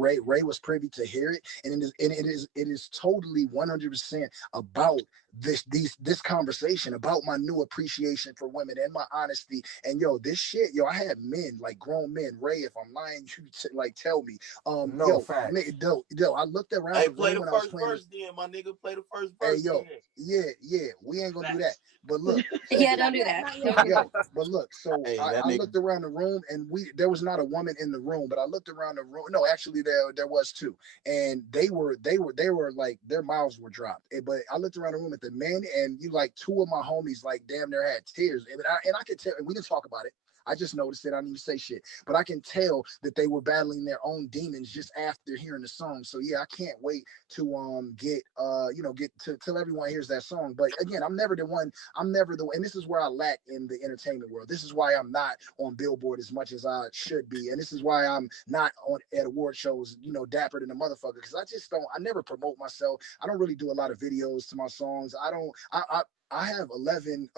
Ray was privy to hear it, and it is totally 100% about this conversation about my new appreciation for women and my honesty. And yo, this shit, yo, I had men, like grown men. Ray, if I'm lying, you like tell me. No facts. Yo, I looked around Hey, the play room the when I was first playing. verse, then my nigga. Play the first Hey, verse. yo, yeah, we ain't gonna do that. But look, yeah, don't do that. yo, but look, so Hey, I nigga. looked around the room, and there was not a woman in the room, but I looked around the room. No, actually, there was two, and they were like their mouths were dropped. But I looked around the room at the men, and you like two of my homies like damn near had tears, and I could tell. And we didn't talk about it. I just noticed it. I didn't even say shit, but I can tell that they were battling their own demons just after hearing the song. So yeah, I can't wait to get till everyone hears that song. But again, I'm never the one. And this is where I lack in the entertainment world. This is why I'm not on Billboard as much as I should be, and this is why I'm not at award shows, dapper than a motherfucker, because I never promote myself. I don't really do a lot of videos to my songs. I have 11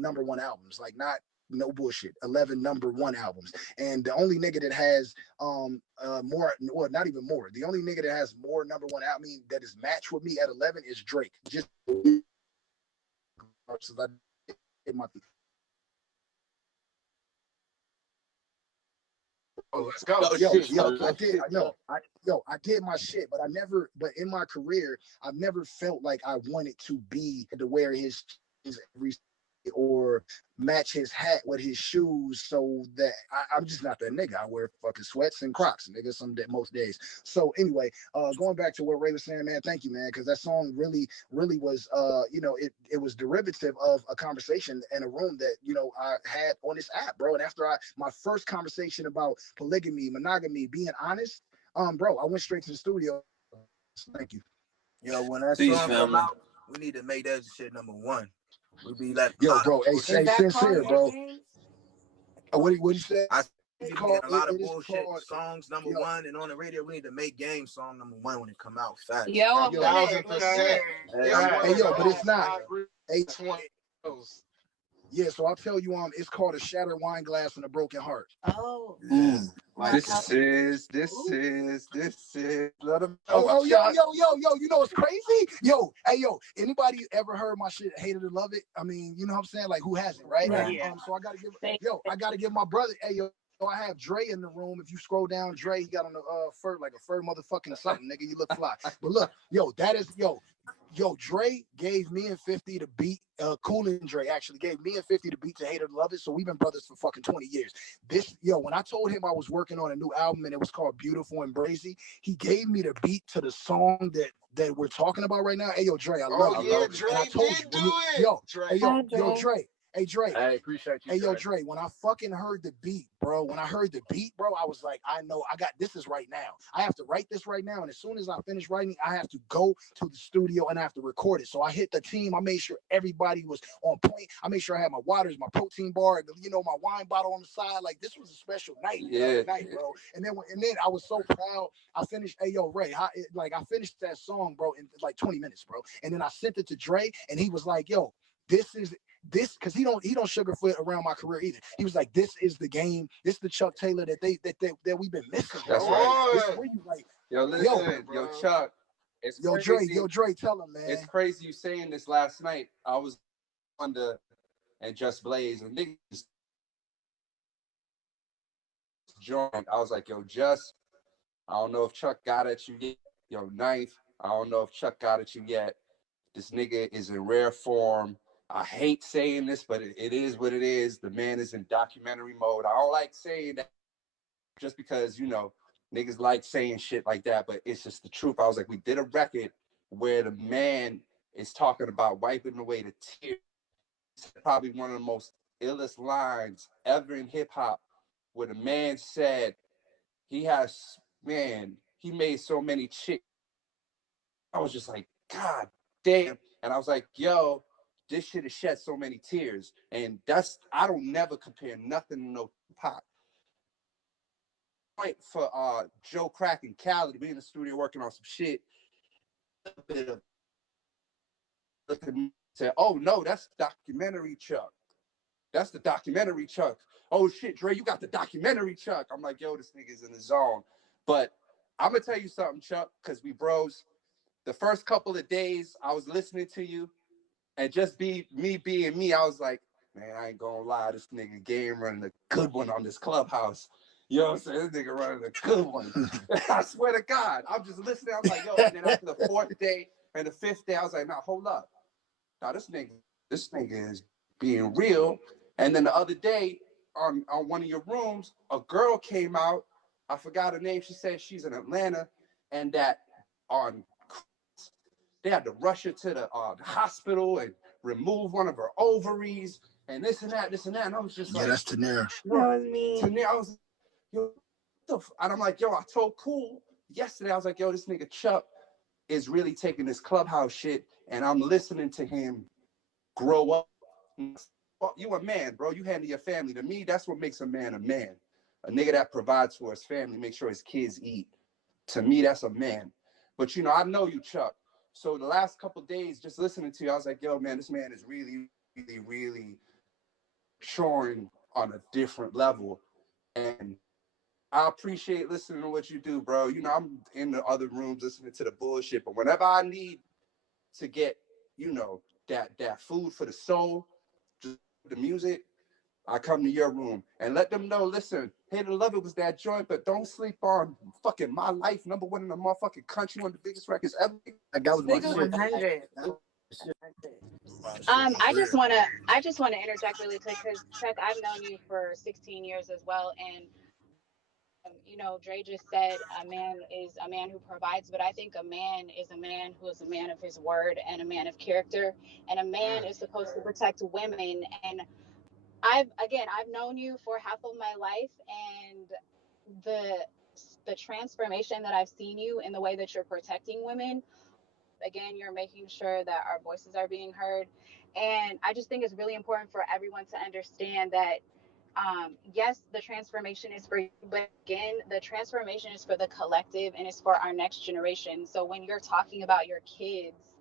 number one albums, like not no bullshit, 11 number one albums. And the only nigga that has more, well, not even more, the only nigga that has more number one album that is matched with me at 11 is Drake. Just I did my Let's go. I did my shit, but but in my career, I've never felt like I wanted to be to wear his every or match his hat with his shoes, so that I'm just not that nigga. I wear fucking sweats and Crocs, nigga, most days. So anyway, going back to what Ray was saying, man, thank you, man, because that song really was, it was derivative of a conversation in a room that I had on this app, bro. And after my first conversation about polygamy, monogamy, being honest, bro, I went straight to the studio. Thank you. Yo, when that song come out, we need to make that shit number one. We be like, yo, bro, hey, sincere, bro. What do you say? I see a lot of bullshit songs number one, and on the radio we need to make game song number one when it come out. Fact. Yo, 1,000%. Hey, yo, but it's not. Hey, yeah, so I'll tell you, it's called A Shattered Wine Glass and a Broken Heart. Oh. Yeah. This is. Yo, you know what's crazy? Yo, anybody ever heard my shit, Hated to Love It? I mean, you know what I'm saying? Like, who hasn't, right? Yeah. So I gotta give my brother, I have Dre in the room. If you scroll down, Dre, he got on the fur, like a fur motherfucking something, nigga. You look fly. But look, Dre gave me and 50 the beat. Cool and Dre actually gave me and 50 the beat to Hate It or Love It. So we've been brothers for fucking 20 years. When I told him I was working on a new album and it was called Beautiful and Brazy, he gave me the beat to the song that we're talking about right now. Hey, yo, Dre, I love you. Oh, yeah, Dre did do it. Yo, Dre. Hey, Dre. I appreciate you. Hey, yo, Dre, when I fucking heard the beat, bro, I was like, I know this is right now. I have to write this right now. And as soon as I finish writing, I have to go to the studio and I have to record it. So I hit the team. I made sure everybody was on point. I made sure I had my waters, my protein bar, my wine bottle on the side. Like, this was a special night, bro. And then I was so proud. I finished, hey, yo, Ray, I finished that song, bro, in like 20 minutes, bro. And then I sent it to Dre and he was like, yo, this because he don't sugarfoot around my career either. He was like, this is the game. This is the Chuck Taylor that we've been missing. That's right. This is where you like, yo, listen, yo, Chuck. It's crazy. Dre, tell him, man. It's crazy you saying this last night. I was under and Just Blaze and niggas joined. I was like, yo, Just, I don't know if Chuck got at you yet. Yo, Ninth, I don't know if Chuck got at you yet. This nigga is in rare form. I hate saying this, but it is what it is. The man is in documentary mode. I don't like saying that just because, niggas like saying shit like that, but it's just the truth. I was like, we did a record where the man is talking about wiping away the tears. It's probably one of the most illest lines ever in hip hop, where the man said he made so many chicks. I was just like, God damn. And I was like, yo, this shit has shed so many tears. And I don't never compare nothing to no pop. Point for Joe Crack and Cali to be in the studio working on some shit. A bit of say, oh no, that's documentary Chuck. That's the documentary Chuck. Oh shit, Dre, you got the documentary Chuck. I'm like, yo, this nigga's in the zone. But I'm gonna tell you something, Chuck, because we bros. The first couple of days I was listening to you, and just me being me, I was like, man, I ain't gonna lie, this nigga game running a good one on this Clubhouse. You know what I'm saying? This nigga running a good one. I swear to God, I'm just listening. I'm like, yo. And then after the fourth day and the fifth day, I was like, nah, hold up. Now this nigga is being real. And then the other day on one of your rooms, a girl came out. I forgot her name. She said she's in Atlanta, and that on they had to rush her to the hospital and remove one of her ovaries and this and that, this and that. And I was just like, yeah, that's Tanera. That was me. Tanera, I was, yo, and I'm like, yo, I told Cool yesterday. I was like, yo, this nigga Chuck is really taking this Clubhouse shit, and I'm listening to him grow up. You a man, bro. You handle your family. To me, that's what makes a man a man. A nigga that provides for his family, make sure his kids eat. To me, that's a man. But you know, I know you, Chuck. So the last couple of days, just listening to you, I was like, yo, man, this man is really, really, really showing on a different level. And I appreciate listening to what you do, bro. You know, I'm in the other rooms listening to the bullshit, but whenever I need to get, you know, that food for the soul, just the music, I come to your room and let them know, listen, Hate to Love It was that joint, but don't sleep on fucking My Life, #1 in the motherfucking country, one of the biggest records ever. That was my shit. 100. I just wanna interject really quick because Chuck, I've known you for 16 years as well, and you know, Dre just said a man is a man who provides, but I think a man is a man who is a man of his word and a man of character, and a man is supposed to protect women. And I've known you for half of my life, and the transformation that I've seen you in the way that you're protecting women. Again, you're making sure that our voices are being heard. And I just think it's really important for everyone to understand that, yes, the transformation is for you, but again, the transformation is for the collective and it's for our next generation. So when you're talking about your kids,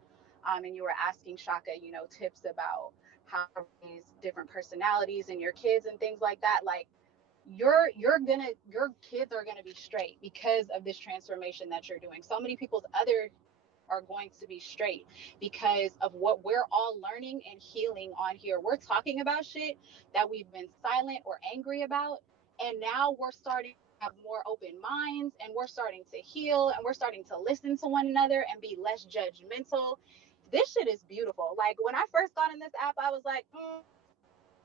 and you were asking Shaka, you know, tips about how these different personalities and your kids and things like that, like your kids are gonna be straight because of this transformation that you're doing. So many people's other are going to be straight because of what we're all learning and healing on here. We're talking about shit that we've been silent or angry about, and now we're starting to have more open minds, and we're starting to heal, and we're starting to listen to one another and be less judgmental. This shit is beautiful. Like when I first got in this app, I was like,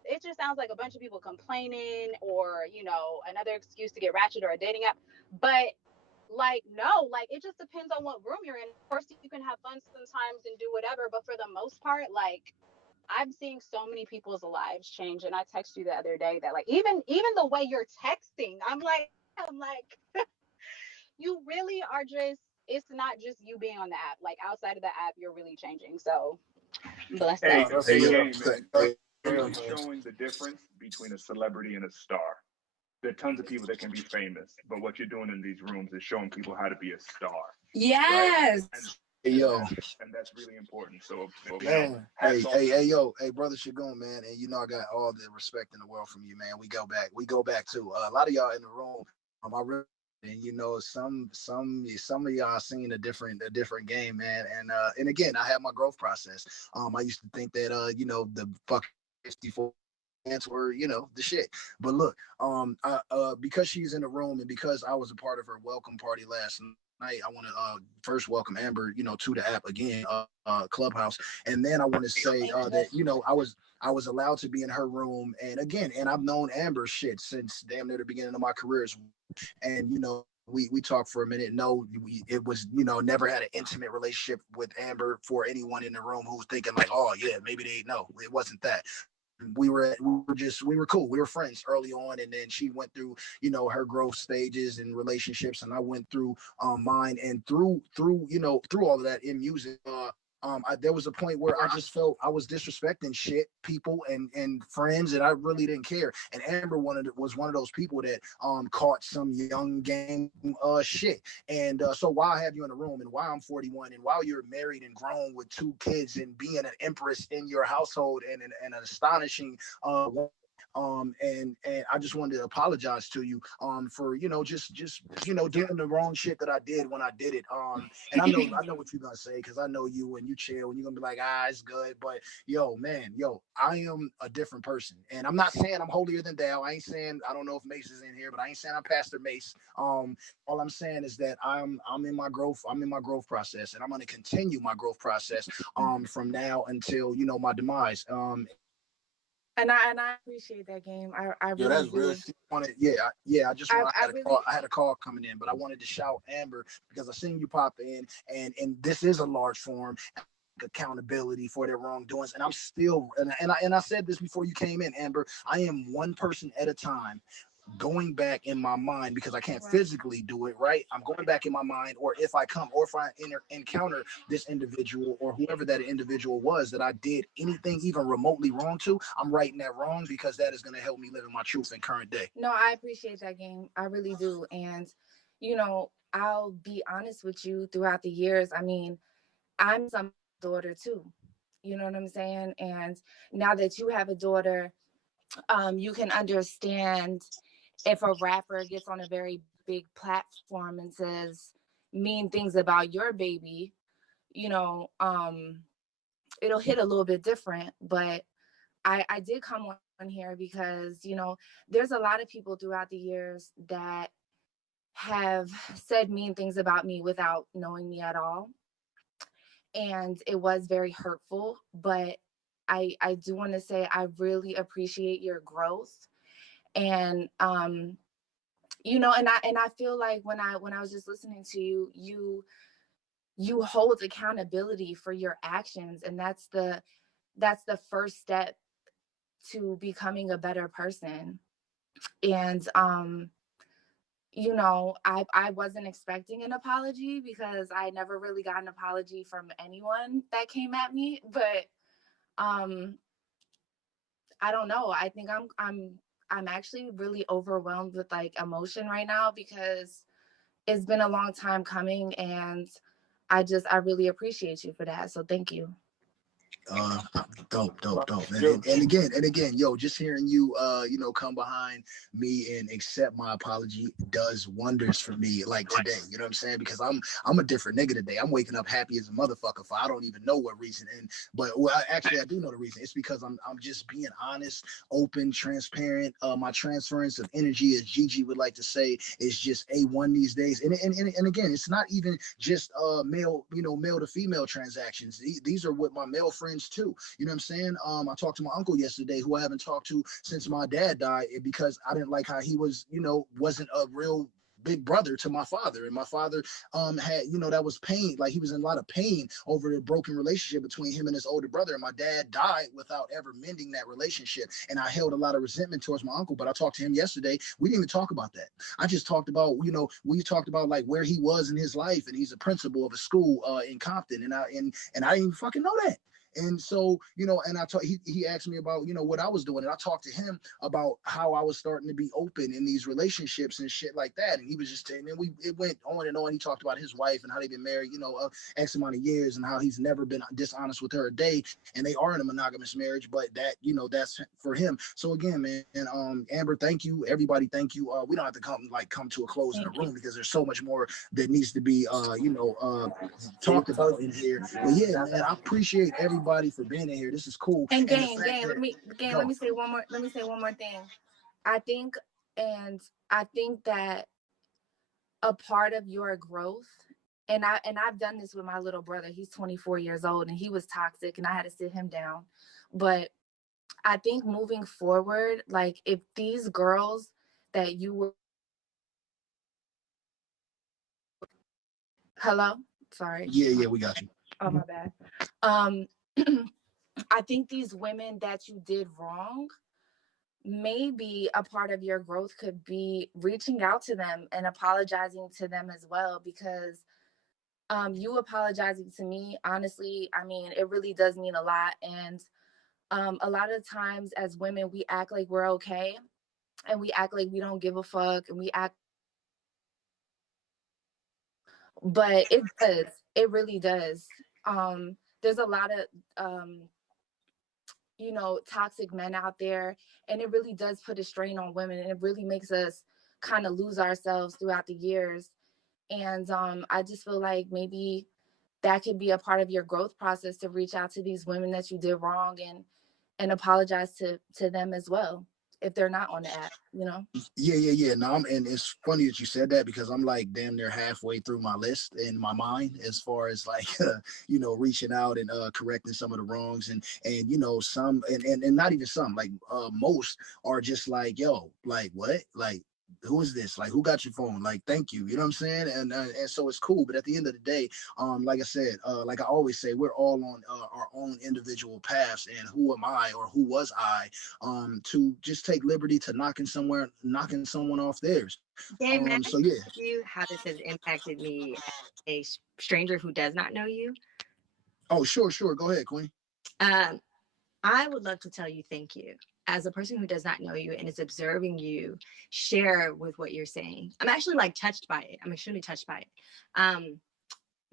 it just sounds like a bunch of people complaining, or you know, another excuse to get ratchet, or a dating app. But like, no, like it just depends on what room you're in. Of course, you can have fun sometimes and do whatever, but for the most part, like I'm seeing so many people's lives change. And I texted you the other day that like even the way you're texting, I'm like you really are just, it's not just you being on the app. Like outside of the app, you're really changing. So bless Hey, up. hey, Yeah, game, really showing the difference between a celebrity and a star. There are tons of people that can be famous, but what you're doing in these rooms is showing people how to be a star. Yes. Right? Hey, yo. And that's really important. So, man, hey, yo, hey, brother Shagun, man, and you know I got all the respect in the world from you, man. We go back too. A lot of y'all in the room, I really, and you know, some of y'all seen a different game, man. And again, I had my growth process. I used to think that you know, the fuck 54 were, you know, the shit. But look, because she's in the room and because I was a part of her welcome party last night, I want to first welcome Amber, you know, to the app again, Clubhouse, and then I want to say that, you know, I was allowed to be in her room, and again, and I've known Amber shit since damn near the beginning of my career, and you know. We talked for a minute. No, it was, you know, never had an intimate relationship with Amber. For anyone in the room who was thinking like, oh yeah, maybe they know, it wasn't that. We were cool. We were friends early on, and then she went through, you know, her growth stages and relationships, and I went through mine, and through you know, through all of that in music. There was a point where I just felt I was disrespecting shit, people, and friends, and I really didn't care. And Amber was one of those people that caught some young game shit. And so while I have you in the room, and while I'm 41, and while you're married and grown with 2 kids, and being an empress in your household, and an astonishing And I just wanted to apologize to you for just doing the wrong shit that I did when I did it. And I know what you're gonna say, because I know you, and you chill and you're gonna be like, it's good. But yo, man, I am a different person, and I'm not saying I'm holier than thou. I ain't saying, I don't know if Mace is in here, but I ain't saying I'm Pastor Mace. All I'm saying is that I'm in my growth. I'm in my growth process, and I'm gonna continue my growth process from now until my demise. And I appreciate that game. I Yo, really that's do. real shit. I just want. I really. I had a call coming in, but I wanted to shout Amber because I seen you pop in, and this is a large form accountability for their wrongdoings. And I'm still, and I said this before you came in, Amber. I am one person at a time, going back in my mind, because I can't physically do it, right? I'm going back in my mind, or if I encounter this individual or whoever that individual was that I did anything even remotely wrong to, I'm writing that wrong, because that is going to help me live in my truth in current day. No, I appreciate that game. I really do. And, I'll be honest with you, throughout the years, I mean, I'm some daughter too. You know what I'm saying? And now that you have a daughter, you can understand if a rapper gets on a very big platform and says mean things about your baby, it'll hit a little bit different. But I did come on here because, there's a lot of people throughout the years that have said mean things about me without knowing me at all. And it was very hurtful, but I do want to say I really appreciate your growth. And and I feel like when I was just listening to you hold accountability for your actions, and that's the first step to becoming a better person. And I wasn't expecting an apology, because I never really got an apology from anyone that came at me. But I don't know. I think I'm actually really overwhelmed with like emotion right now, because it's been a long time coming, and I really appreciate you for that. So thank you. Dope. And again, just hearing you, come behind me and accept my apology does wonders for me. Like today, you know what I'm saying? Because I'm a different nigga today. I'm waking up happy as a motherfucker for I don't even know what reason. I do know the reason. It's because I'm just being honest, open, transparent. My transference of energy, as Gigi would like to say, is just A1 these days. And again, it's not even just male to female transactions. These are with my male friends too. You know what I'm saying? I talked to my uncle yesterday, who I haven't talked to since my dad died, because I didn't like how he was, wasn't a real big brother to my father. And my father had, that was pain. Like, he was in a lot of pain over the broken relationship between him and his older brother. And my dad died without ever mending that relationship. And I held a lot of resentment towards my uncle. But I talked to him yesterday. We didn't even talk about that. I just talked about, we talked about like where he was in his life. And he's a principal of a school in Compton. And I didn't even fucking know that. And so, and he asked me about, what I was doing. And I talked to him about how I was starting to be open in these relationships and shit like that. And he was just, and then it went on and on. He talked about his wife and how they've been married, X amount of years, and how he's never been dishonest with her a day. And they are in a monogamous marriage, but that, that's for him. So again, man, and Amber, thank you. Everybody, thank you. We don't have to come to a close in the room, because there's so much more that needs to be, talked about in here. But yeah, man, I appreciate everybody for being in here. This is cool. And let me say one more thing. I think that a part of your growth, and I've done this with my little brother. He's 24 years old, and he was toxic, and I had to sit him down. But I think moving forward, like, if these girls that you were, hello, sorry. Yeah, we got you. Oh, my bad. I think these women that you did wrong, maybe a part of your growth could be reaching out to them and apologizing to them as well, because you apologizing to me, honestly, I mean, it really does mean a lot. And a lot of times as women, we act like we're okay, and we act like we don't give a fuck, and we act, but it really does. There's a lot of toxic men out there, and it really does put a strain on women, and it really makes us kind of lose ourselves throughout the years. And I just feel like maybe that could be a part of your growth process, to reach out to these women that you did wrong and apologize to them as well, if they're not on the app. Yeah. No, and it's funny that you said that, because I'm like damn near halfway through my list in my mind, as far as like reaching out and correcting some of the wrongs, and some, and not even some, like most are just like, yo, like what, like who is this, like who got your phone, like thank you, you know what I'm saying, and so it's cool. But at the end of the day, like I said, like I always say, we're all on our own individual paths, and who am I, or who was I, to just take liberty to knocking someone off theirs. Game, may I So yeah. ask you how this has impacted me as a stranger who does not know you? Oh, sure. Go ahead, Queen. I would love to tell you thank you. As a person who does not know you and is observing you share with what you're saying, I'm actually like touched by it. I'm extremely touched by it.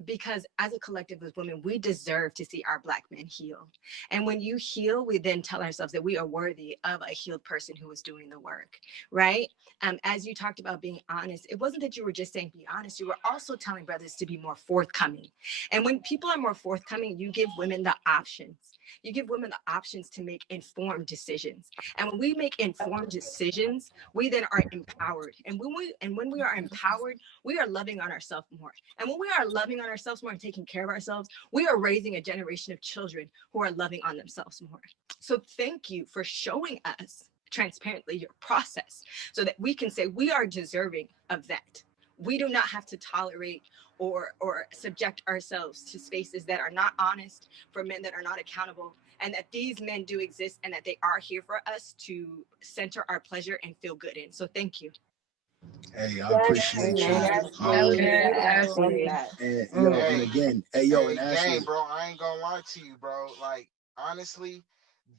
Because as a collective of women, we deserve to see our Black men heal. And when you heal, we then tell ourselves that we are worthy of a healed person who is doing the work, right? As you talked about being honest, it wasn't that you were just saying be honest, you were also telling brothers to be more forthcoming. And when people are more forthcoming, you give women the options. You give women the options to make informed decisions. And when we make informed decisions, we then are empowered. And when we are empowered, we are loving on ourselves more. And when we are loving on ourselves more and taking care of ourselves, we are raising a generation of children who are loving on themselves more. So thank you for showing us transparently your process, so that we can say we are deserving of that. We do not have to tolerate or subject ourselves to spaces that are not honest, for men that are not accountable, and that these men do exist, and that they are here for us to center our pleasure and feel good in. So thank you. Hey, I appreciate you. And again, and Ashley, gang, bro, I ain't gonna lie to you, bro. Like, honestly,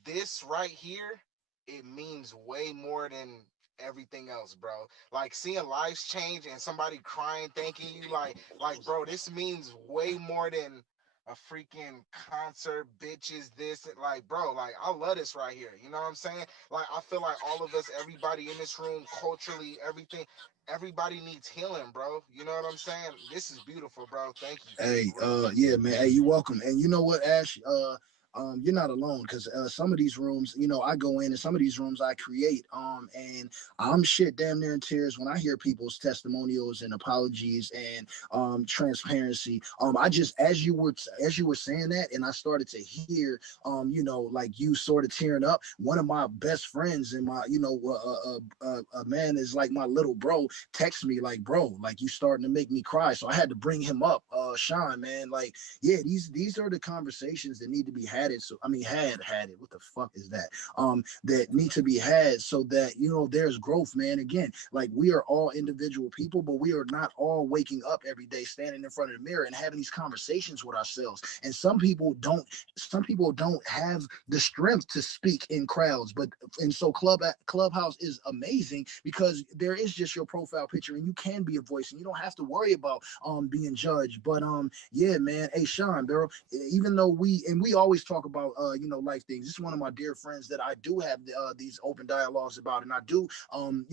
this right here, it means way more than everything else, bro. Like, seeing lives change and somebody crying, thanking you, like, bro, this means way more than a freaking concert, bitches, this, like, bro, like, I love this right here. You know what I'm saying? Like, I feel like all of us, everybody in this room, culturally, everybody needs healing, bro. You know what I'm saying? This is beautiful, bro. Thank you. Hey, yeah, man. Hey, you're welcome. And you know what, Ash? You're not alone, because some of these rooms, I go in, and some of these rooms I create, and I'm shit damn near in tears when I hear people's testimonials and apologies and transparency. I just, as you were saying that, and I started to hear, like you sort of tearing up. One of my best friends and my, a man is like my little bro, text me like, bro, like you starting to make me cry. So I had to bring him up, Sean, man, like, yeah, these are the conversations that need to be had. So I mean, had it. What the fuck is that? That need to be had, so that there's growth, man. Again, like, we are all individual people, but we are not all waking up every day, standing in front of the mirror and having these conversations with ourselves. And some people don't have the strength to speak in crowds. And so Clubhouse is amazing, because there is just your profile picture, and you can be a voice, and you don't have to worry about being judged. But yeah, man. Hey, Sean, bro, even though we always talk about life things, this is one of my dear friends that I do have these open dialogues about, and I do and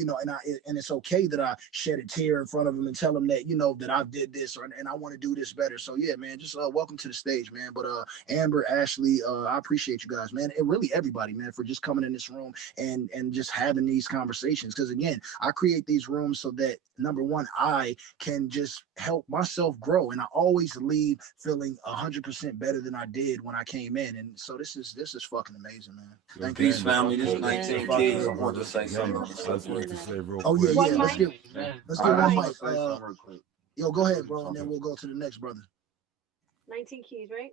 it's okay that I shed a tear in front of him and tell him that that I did this, and I want to do this better. So yeah, man, just welcome to the stage, man. But Amber, Ashley, I appreciate you guys, man, and really everybody, man, for just coming in this room and just having these conversations. Because again, I create these rooms so that, number one, I can just help myself grow, and I always leave feeling 100% better than I did when I came in. And so this is fucking amazing, man. Thank you. Peace, family. This is 19 Keys. I want to say something. Oh yeah, let's get one mic. Yo, go ahead, bro, and then we'll go to the next brother. 19 Keys, right?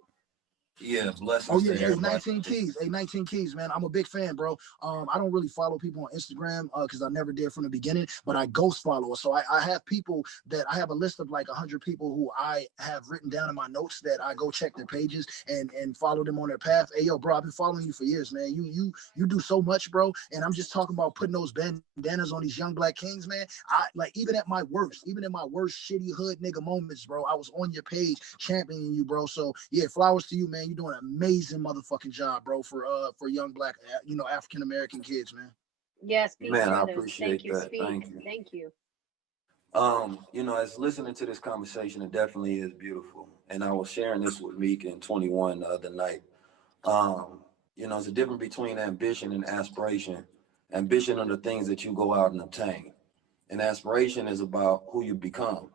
Yeah, blessings. Oh yeah, hey, 19 Keys. Hey, 19 Keys, man. I'm a big fan, bro. I don't really follow people on Instagram because I never did from the beginning, but I ghost follow. So I have people that I have a list of like 100 people who I have written down in my notes that I go check their pages and follow them on their path. Hey, yo, bro, I've been following you for years, man. You do so much, bro. And I'm just talking about putting those bandanas on these young Black kings, man. I like, even in my worst shitty hood nigga moments, bro, I was on your page championing you, bro. So yeah, flowers to you, man. man. You're doing an amazing motherfucking job, bro, for young black, African American kids, man. Yes, peace, Man, I brothers. Thank appreciate you. that. Speak. Thank you. Thank you. As listening to this conversation, it definitely is beautiful. And I was sharing this with Meek and 21 the other night. It's a difference between ambition and aspiration. Ambition are the things that you go out and obtain. And aspiration is about who you become,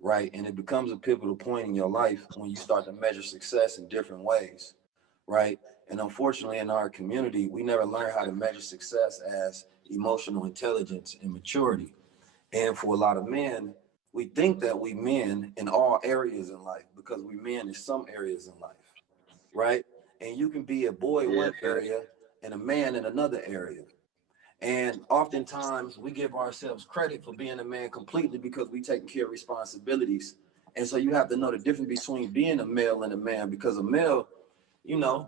right? And it becomes a pivotal point in your life when you start to measure success in different ways, right? And unfortunately, in our community, we never learn how to measure success as emotional intelligence and maturity. And for a lot of men, we think that we men in all areas in life because we men in some areas in life, right? And you can be a boy in one area and a man in another area. And oftentimes we give ourselves credit for being a man completely because we take care of responsibilities. And so you have to know the difference between being a male and a man, because a male,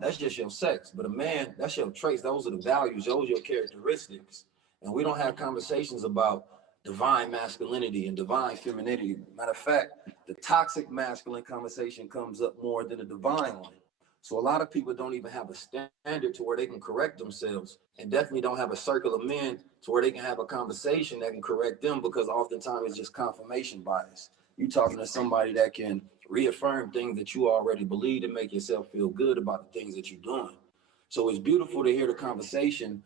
that's just your sex. But a man, that's your traits. Those are the values. Those are your characteristics. And we don't have conversations about divine masculinity and divine femininity. Matter of fact, the toxic masculine conversation comes up more than the divine one. So a lot of people don't even have a standard to where they can correct themselves, and definitely don't have a circle of men to where they can have a conversation that can correct them, because oftentimes it's just confirmation bias. You talking to somebody that can reaffirm things that you already believe and make yourself feel good about the things that you're doing. So it's beautiful to hear the conversation,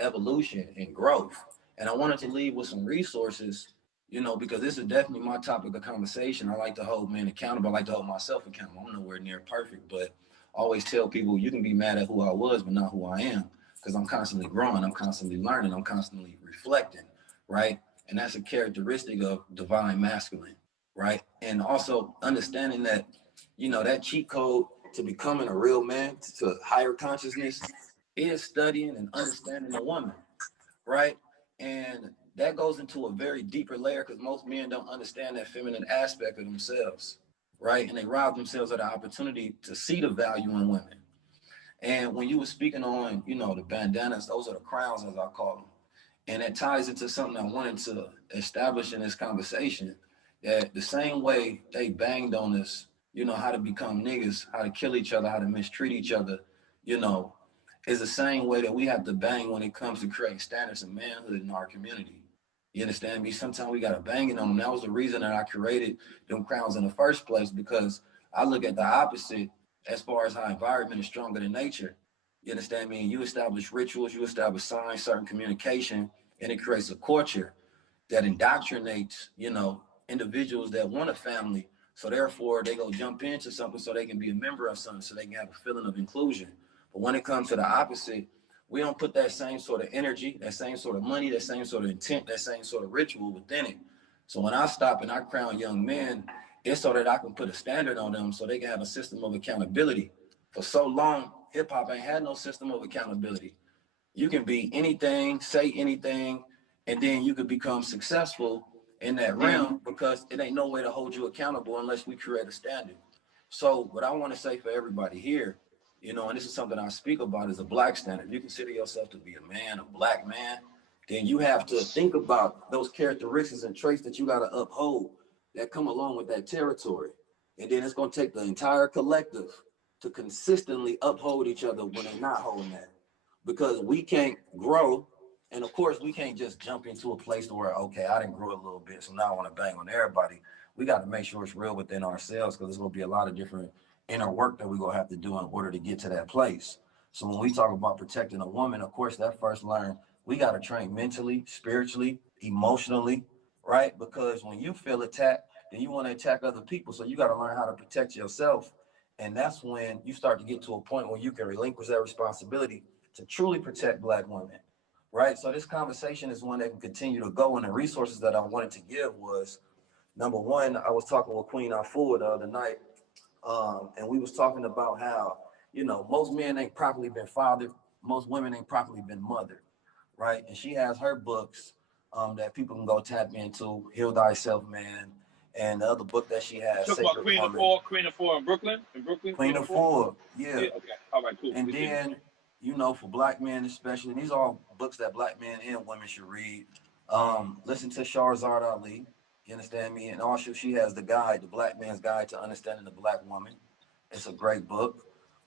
evolution and growth. And I wanted to leave with some resources, because this is definitely my topic of conversation. I like to hold men accountable. I like to hold myself accountable. I'm nowhere near perfect, but I always tell people you can be mad at who I was, but not who I am, because I'm constantly growing. I'm constantly learning. I'm constantly reflecting, right? And that's a characteristic of divine masculine, right? And also understanding that, that cheat code to becoming a real man, to higher consciousness, is studying and understanding a woman, right? And that goes into a very deeper layer because most men don't understand that feminine aspect of themselves, right? And they rob themselves of the opportunity to see the value in women. And when you were speaking on, the bandanas, those are the crowns, as I call them. And that ties into something I wanted to establish in this conversation, that the same way they banged on us, how to become niggas, how to kill each other, how to mistreat each other, you know, is the same way that we have to bang when it comes to creating standards of manhood in our community. You understand me? Sometimes we got to bang it on them. That was the reason that I created them crowns in the first place, because I look at the opposite as far as how environment is stronger than nature. You understand me? And you establish rituals, you establish signs, certain communication, and it creates a culture that indoctrinates, individuals that want a family. So therefore, they go jump into something so they can be a member of something, so they can have a feeling of inclusion. But when it comes to the opposite, we don't put that same sort of energy, that same sort of money, that same sort of intent, that same sort of ritual within it. So when I stop and I crown young men, it's so that I can put a standard on them so they can have a system of accountability. For so long, hip hop ain't had no system of accountability. You can be anything, say anything, and then you could become successful in that realm because it ain't no way to hold you accountable unless we create a standard. So what I want to say for everybody here, and this is something I speak about, is a black standard. If you consider yourself to be a man, a black man, then you have to think about those characteristics and traits that you got to uphold that come along with that territory. And then it's going to take the entire collective to consistently uphold each other when they're not holding that, because we can't grow. And of course, we can't just jump into a place where, okay, I didn't grow a little bit, so now I want to bang on everybody. We got to make sure it's real within ourselves, because there's going to be a lot of different inner work that we're going to have to do in order to get to that place. So when we talk about protecting a woman, of course, that first learn, we got to train mentally, spiritually, emotionally, right? Because when you feel attacked, then you want to attack other people. So you got to learn how to protect yourself. And that's when you start to get to a point where you can relinquish that responsibility to truly protect black women, right? So this conversation is one that can continue to go, and the resources that I wanted to give was, number one, I was talking with Queen Afua the other night, and we was talking about how, most men ain't properly been fathered, most women ain't properly been mothered, right? And she has her books that people can go tap into, Heal Thyself, Man, and the other book that she has, Talk about Queen Afua, Queen Afua in Brooklyn? Queen Afua, yeah. Okay, all right, cool. And then, for black men especially, and these are all books that black men and women should read. Listen to Shahrazad Ali, you understand me? And also she has the Black Man's Guide to Understanding the Black Woman. It's a great book.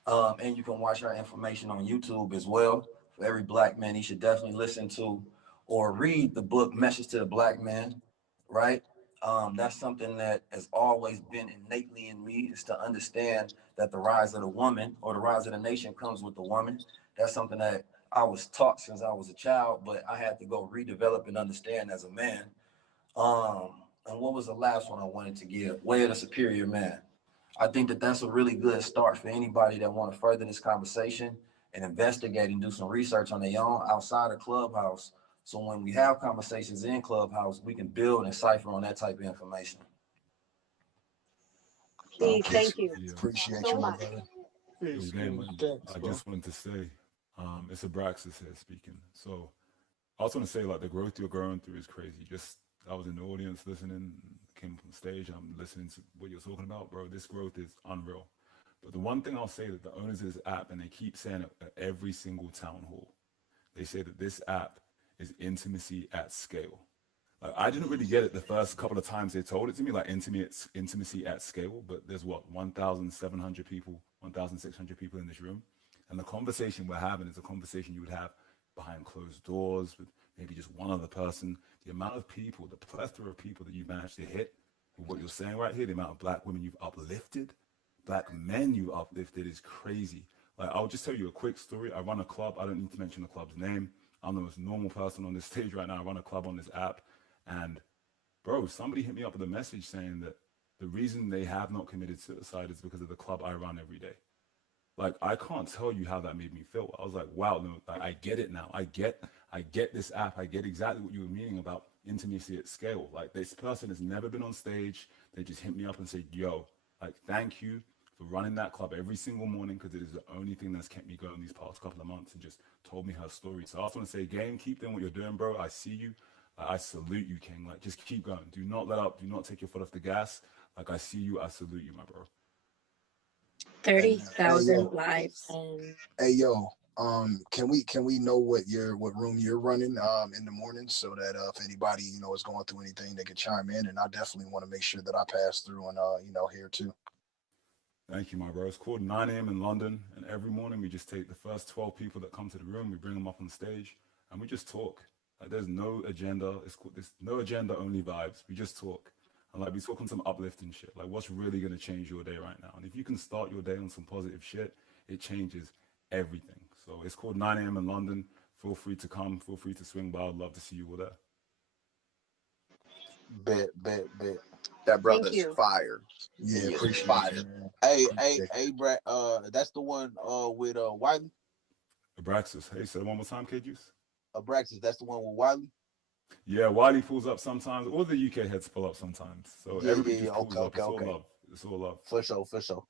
And you can watch our information on YouTube as well. For every black man, he should definitely listen to or read the book Message to the Black Man, right? That's something that has always been innately in me, is to understand that the rise of the woman or the rise of the nation comes with the woman. That's something that I was taught since I was a child, but I had to go redevelop and understand as a man. And what was the last one I wanted to give? Way of the Superior Man. I think that that's a really good start for anybody that want to further this conversation and investigate and do some research on their own outside of Clubhouse. So when we have conversations in Clubhouse, we can build and cipher on that type of information. Please, thank you. Appreciate so you, my much. brother. I just wanted to say, it's Abraxas here speaking. So I also want to say, like, the growth you're going through is crazy. I was in the audience listening, came from stage, I'm listening to what you're talking about, bro. This growth is unreal. But the one thing I'll say that the owners of this app, and they keep saying it at every single town hall, they say that this app is intimacy at scale. Like, I didn't really get it the first couple of times they told it to me, like intimacy at scale. But there's what, 1,700 people, 1,600 people in this room, and the conversation we're having is a conversation you would have behind closed doors with maybe just one other person. The amount of people, the plethora of people that you've managed to hit with what you're saying right here, the amount of black women you've uplifted, black men you uplifted is crazy. Like, I'll just tell you a quick story. I run a club. I don't need to mention the club's name. I'm the most normal person on this stage right now. I run a club on this app. And bro, somebody hit me up with a message saying that the reason they have not committed suicide is because of the club I run every day. Like, I can't tell you how that made me feel. I was like, wow, no, I get it now. I get this app. I get exactly what you were meaning about intimacy at scale. Like, this person has never been on stage. They just hit me up and said, yo, like, thank you for running that club every single morning, because it is the only thing that's kept me going these past couple of months, and just told me her story. So I also want to say, Game, keep doing what you're doing, bro. I see you. I salute you, King. Like, just keep going. Do not let up. Do not take your foot off the gas. Like, I see you. I salute you, my bro. 30,000 lives. Hey, yo, can we know what room you're running in the morning, so that if anybody is going through anything, they can chime in, and I definitely want to make sure that I pass through and here too. Thank you, my bro. It's called 9 a.m. in London, and every morning we just take the first 12 people that come to the room, we bring them up on stage, and we just talk. Like, there's no agenda. It's called this no agenda, only vibes. We just talk. And like, we talk on some uplifting shit. Like, what's really gonna change your day right now? And if you can start your day on some positive shit, it changes everything. So it's called 9 a.m. in London. Feel free to come. Feel free to swing by. I'd love to see you all there. Bet. Thank That brother's you. fire. Yeah, He is appreciate fire. you, man. Hey, Brad. That's the one with Wiley. Abraxas. Hey, say it one more time, K-Juice. Abraxas. That's the one with Wiley. Yeah, Wiley pulls up sometimes, or the UK heads pull up sometimes. So everybody just pulls up. It's all love. It's all love. For sure.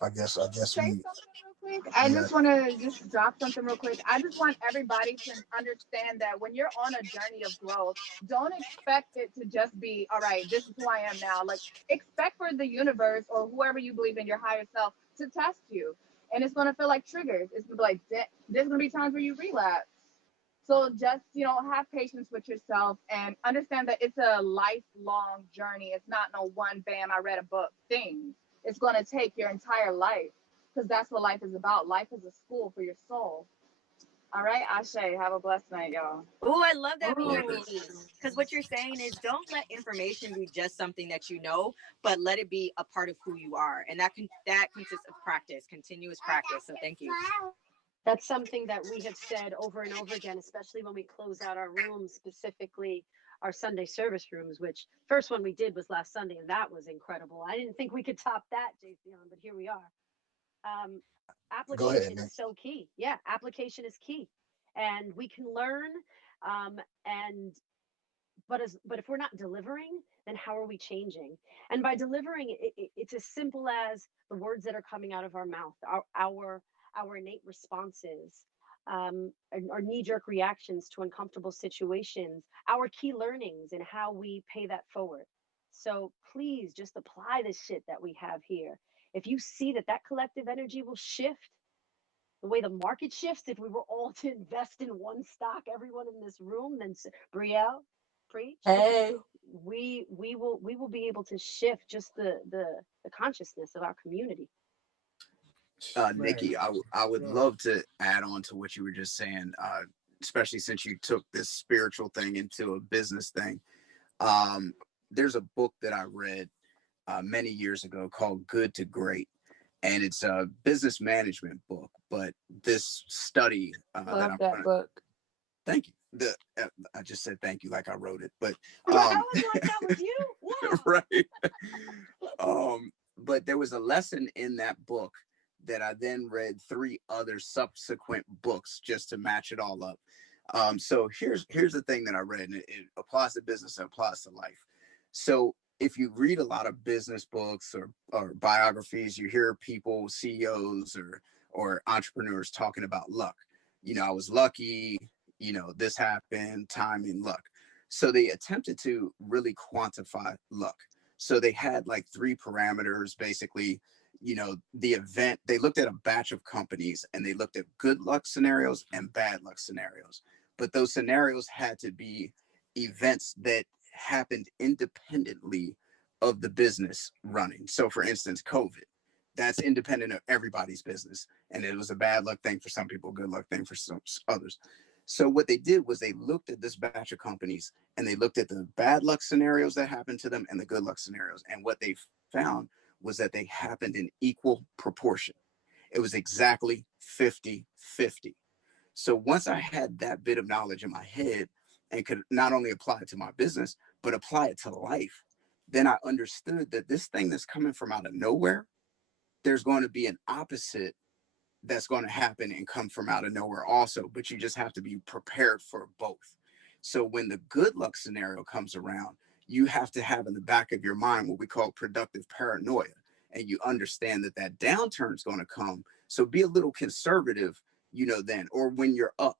I guess Say we. something real quick. I just want to just drop something real quick. I just want everybody to understand that when you're on a journey of growth, don't expect it to just be, all right, this is who I am now. Like, expect for the universe or whoever you believe in, your higher self, to test you. And it's going to feel like triggers. It's going to be like, there's going to be times where you relapse. So just, have patience with yourself and understand that it's a lifelong journey. It's not no one, bam, I read a book thing. It's going to take your entire life, because that's what life is about. Life is a school for your soul. All right, Ashe, have a blessed night, y'all. Oh, I love that being your piece. Because what you're saying is, don't let information be just something that you know, but let it be a part of who you are. And that consists of practice, continuous practice. So thank you. That's something that we have said over and over again, especially when we close out our rooms, specifically our Sunday service rooms, which first one we did was last Sunday, and that was incredible. I didn't think we could top that, Jason, but here we are. Application is so key. Yeah, application is key. And we can learn, but if we're not delivering, then how are we changing? And by delivering, it's as simple as the words that are coming out of our mouth, our innate responses, our knee-jerk reactions to uncomfortable situations, our key learnings, and how we pay that forward. So please just apply the shit that we have here. If you see that collective energy will shift the way the market shifts, if we were all to invest in one stock, everyone in this room, then Brielle, preach. Hey. we will be able to shift just the consciousness of our community. Nikki, I would love to add on to what you were just saying, especially since you took this spiritual thing into a business thing. There's a book that I read many years ago called Good to Great, and it's a business management book. But this study love that book. Thank you. I just said thank you like I wrote it, but I was like, that was you. Wow. Right. But there was a lesson in that book that I then read 3 other subsequent books just to match it all up. So here's the thing that I read, and it applies to business, it applies to life. So if you read a lot of business books or biographies, you hear people, CEOs or entrepreneurs talking about luck. You know, I was lucky, you know, this happened, timing, luck. So they attempted to really quantify luck. So they had like 3 parameters, basically. You know, the event, they looked at a batch of companies and they looked at good luck scenarios and bad luck scenarios. But those scenarios had to be events that happened independently of the business running. So for instance, COVID, that's independent of everybody's business. And it was a bad luck thing for some people, good luck thing for some others. So what they did was they looked at this batch of companies and they looked at the bad luck scenarios that happened to them and the good luck scenarios. And what they found was that they happened in equal proportion. It was exactly 50-50. So once I had that bit of knowledge in my head and could not only apply it to my business, but apply it to life, then I understood that this thing that's coming from out of nowhere, there's going to be an opposite that's going to happen and come from out of nowhere also, but you just have to be prepared for both. So when the good luck scenario comes around, you have to have in the back of your mind what we call productive paranoia, and you understand that that downturn is going to come. So be a little conservative, you know, then, or when you're up,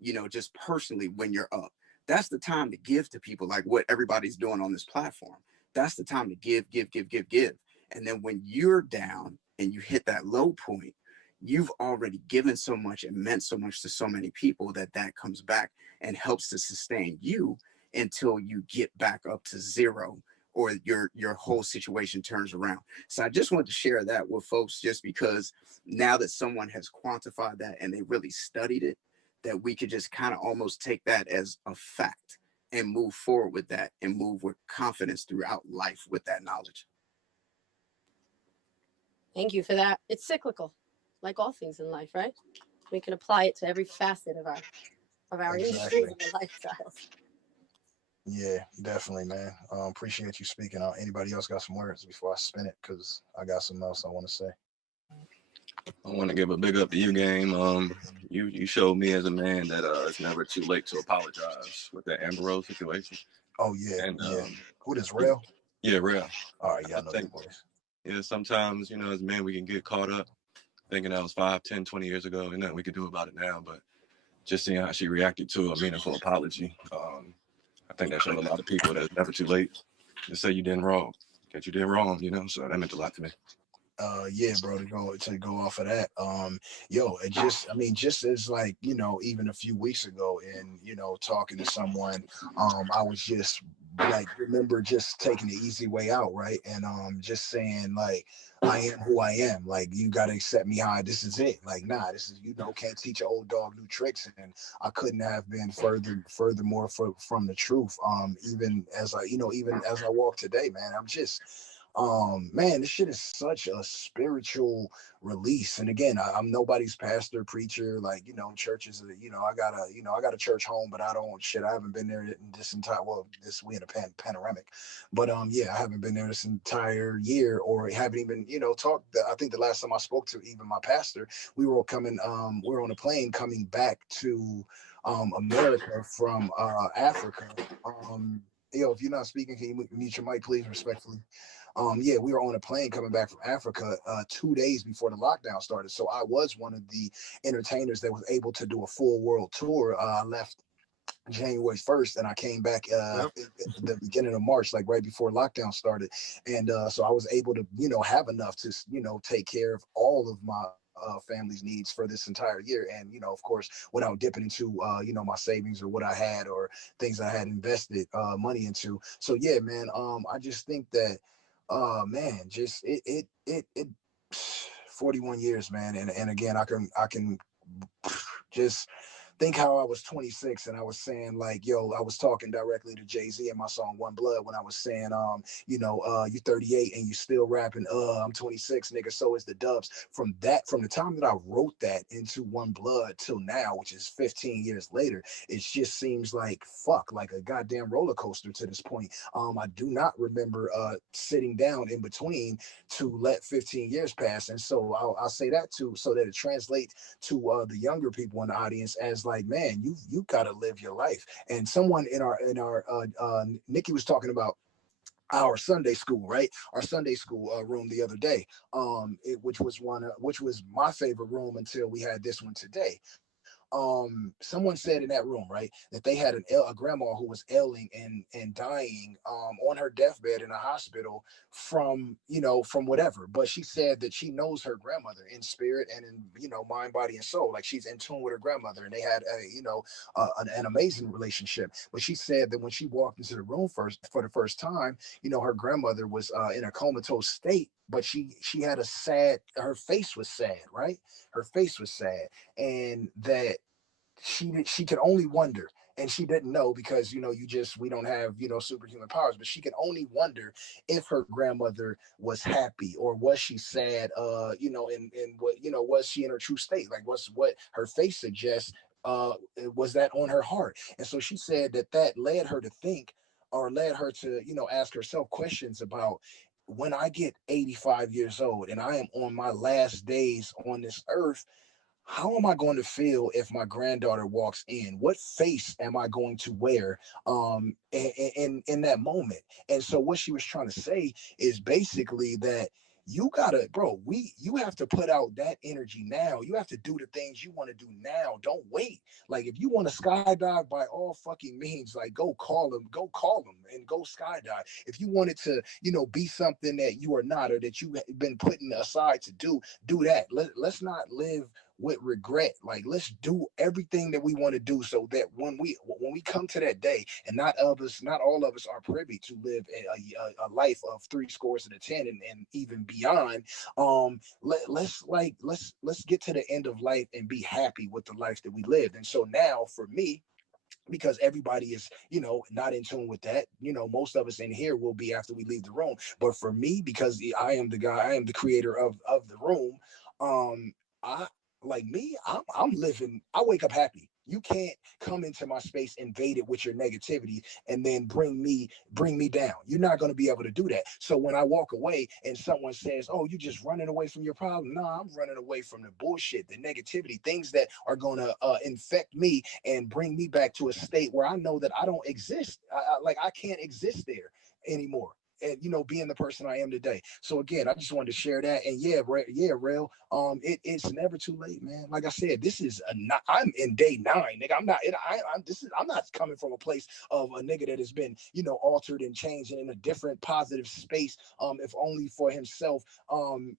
you know, just personally when you're up, that's the time to give to people, like what everybody's doing on this platform. That's the time to give. And then when you're down and you hit that low point, you've already given so much and meant so much to so many people that comes back and helps to sustain you until you get back up to zero or your whole situation turns around. So I just wanted to share that with folks, just because now that someone has quantified that and they really studied it, that we could just kind of almost take that as a fact and move forward with that and move with confidence throughout life with that knowledge. Thank you for that. It's cyclical, like all things in life, right? We can apply it to every facet of our industry and our lifestyles. Yeah, definitely, man. Appreciate you speaking. Anybody else got some words before I spin it? Because I got something else I want to say. I want to give a big up to you, Game. You showed me as a man that it's never too late to apologize with that Amber Rose situation. Oh yeah, and yeah. Who is Real? Yeah, Real. All right, yeah, I know that voice. Yeah, sometimes, you know, as men, we can get caught up thinking that was 5, 10, 20 years ago and nothing we could do about it now. But just seeing how she reacted to a meaningful apology, I think that showed a lot of people that it's never too late to say you did wrong, that you did wrong, you know. So that meant a lot to me. Yeah, bro, to go off of that. It just as like, you know, even a few weeks ago and, you know, talking to someone, I was just like, remember just taking the easy way out, right? And just saying like, I am who I am. Like, you gotta accept me how this is it. Like, nah, this is, you know, can't teach an old dog new tricks. And I couldn't have been furthermore from the truth. Even as I walk today, man, I'm just man, this shit is such a spiritual release. And again, I'm nobody's pastor, preacher, like, you know, churches, you know, I got a church home, but I haven't been there in this entire, we in a panoramic, but yeah, I haven't been there this entire year, or haven't even, you know, talked. I think the last time I spoke to even my pastor, we were on a plane coming back to America from Africa. If you're not speaking, can you mute your mic, please, respectfully? We were on a plane coming back from Africa 2 days before the lockdown started. So I was one of the entertainers that was able to do a full world tour. I left January 1st and I came back at the beginning of March, like right before lockdown started. And so I was able to, you know, have enough to, you know, take care of all of my family's needs for this entire year. And, of course, without dipping into, my savings or what I had or things I had invested money into. So yeah, man, I just think that, man, just it 41 years, man. And again, I can just think how I was 26 and I was saying like, yo, I was talking directly to Jay-Z in my song One Blood when I was saying, you 38 and you still rapping, I'm 26, nigga, so is the Dubs. From the time that I wrote that into One Blood till now, which is 15 years later, it just seems like like a goddamn roller coaster to this point. I do not remember sitting down in between to let 15 years pass. And so I'll say that too, so that it translates to the younger people in the audience as like, man, you got to live your life. And someone in our Nikki was talking about our Sunday school, right? Our Sunday school room the other day, which was my favorite room until we had this one today. Someone said in that room, right, that they had a grandma who was ailing and dying on her deathbed in a hospital from whatever. But she said that she knows her grandmother in spirit and in mind, body, and soul. Like she's in tune with her grandmother, and they had an amazing relationship. But she said that when she walked into the room for the first time, her grandmother was in a comatose state, but she had her face was sad, right? Her face was sad, and that she could only wonder, and she didn't know because we don't have superhuman powers, but she could only wonder if her grandmother was happy or was she sad, and what was she in her true state, like what's what her face suggests, was that on her heart. And so she said that led her to think, or led her to ask herself questions about, when I get 85 years old and I am on my last days on this earth, how am I going to feel if my granddaughter walks in? What face am I going to wear in that moment? And so what she was trying to say is basically that you gotta, bro, you have to put out that energy now. You have to do the things you want to do now. Don't wait. Like if you want to skydive, by all fucking means, like go call them and go skydive. If you wanted to, be something that you are not, or that you have been putting aside to do that. Let's not live with regret. Like let's do everything that we want to do, so that when we come to that day, and not all of us are privy to live a life of 70 and even beyond. Let's get to the end of life and be happy with the life that we lived. And so now for me, because everybody is not in tune with that, most of us in here will be after we leave the room. But for me, because I am the guy, I am the creator of the room. I like me, I'm living, I wake up happy. You can't come into my space, invade it with your negativity, and then bring me down. You're not going to be able to do that. So when I walk away and someone says, oh, you just running away from your problem, no, I'm running away from the bullshit, the negativity, things that are going to infect me and bring me back to a state where I know that I don't exist. I can't exist there anymore. And being the person I am today. So again, I just wanted to share that. And yeah, real. It's never too late, man. Like I said, this is I'm in day 9, nigga. I'm not coming from a place of a nigga that has been altered and changed and in a different positive space. If only for himself.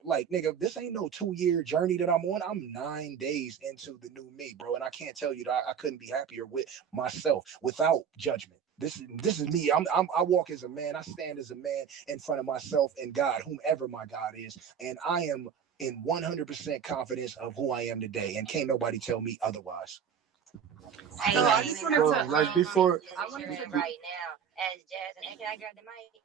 Like nigga, this ain't no 2-year journey that I'm on. I'm 9 days into the new me, bro. And I can't tell you that I couldn't be happier with myself without judgment. This is me. I walk as a man. I stand as a man in front of myself and God, whomever my God is, and I am in 100% confidence of who I am today, and can't nobody tell me otherwise. Hey, So I just wanted to like before. I wanted to right now as Jasmine. And can I grab the mic?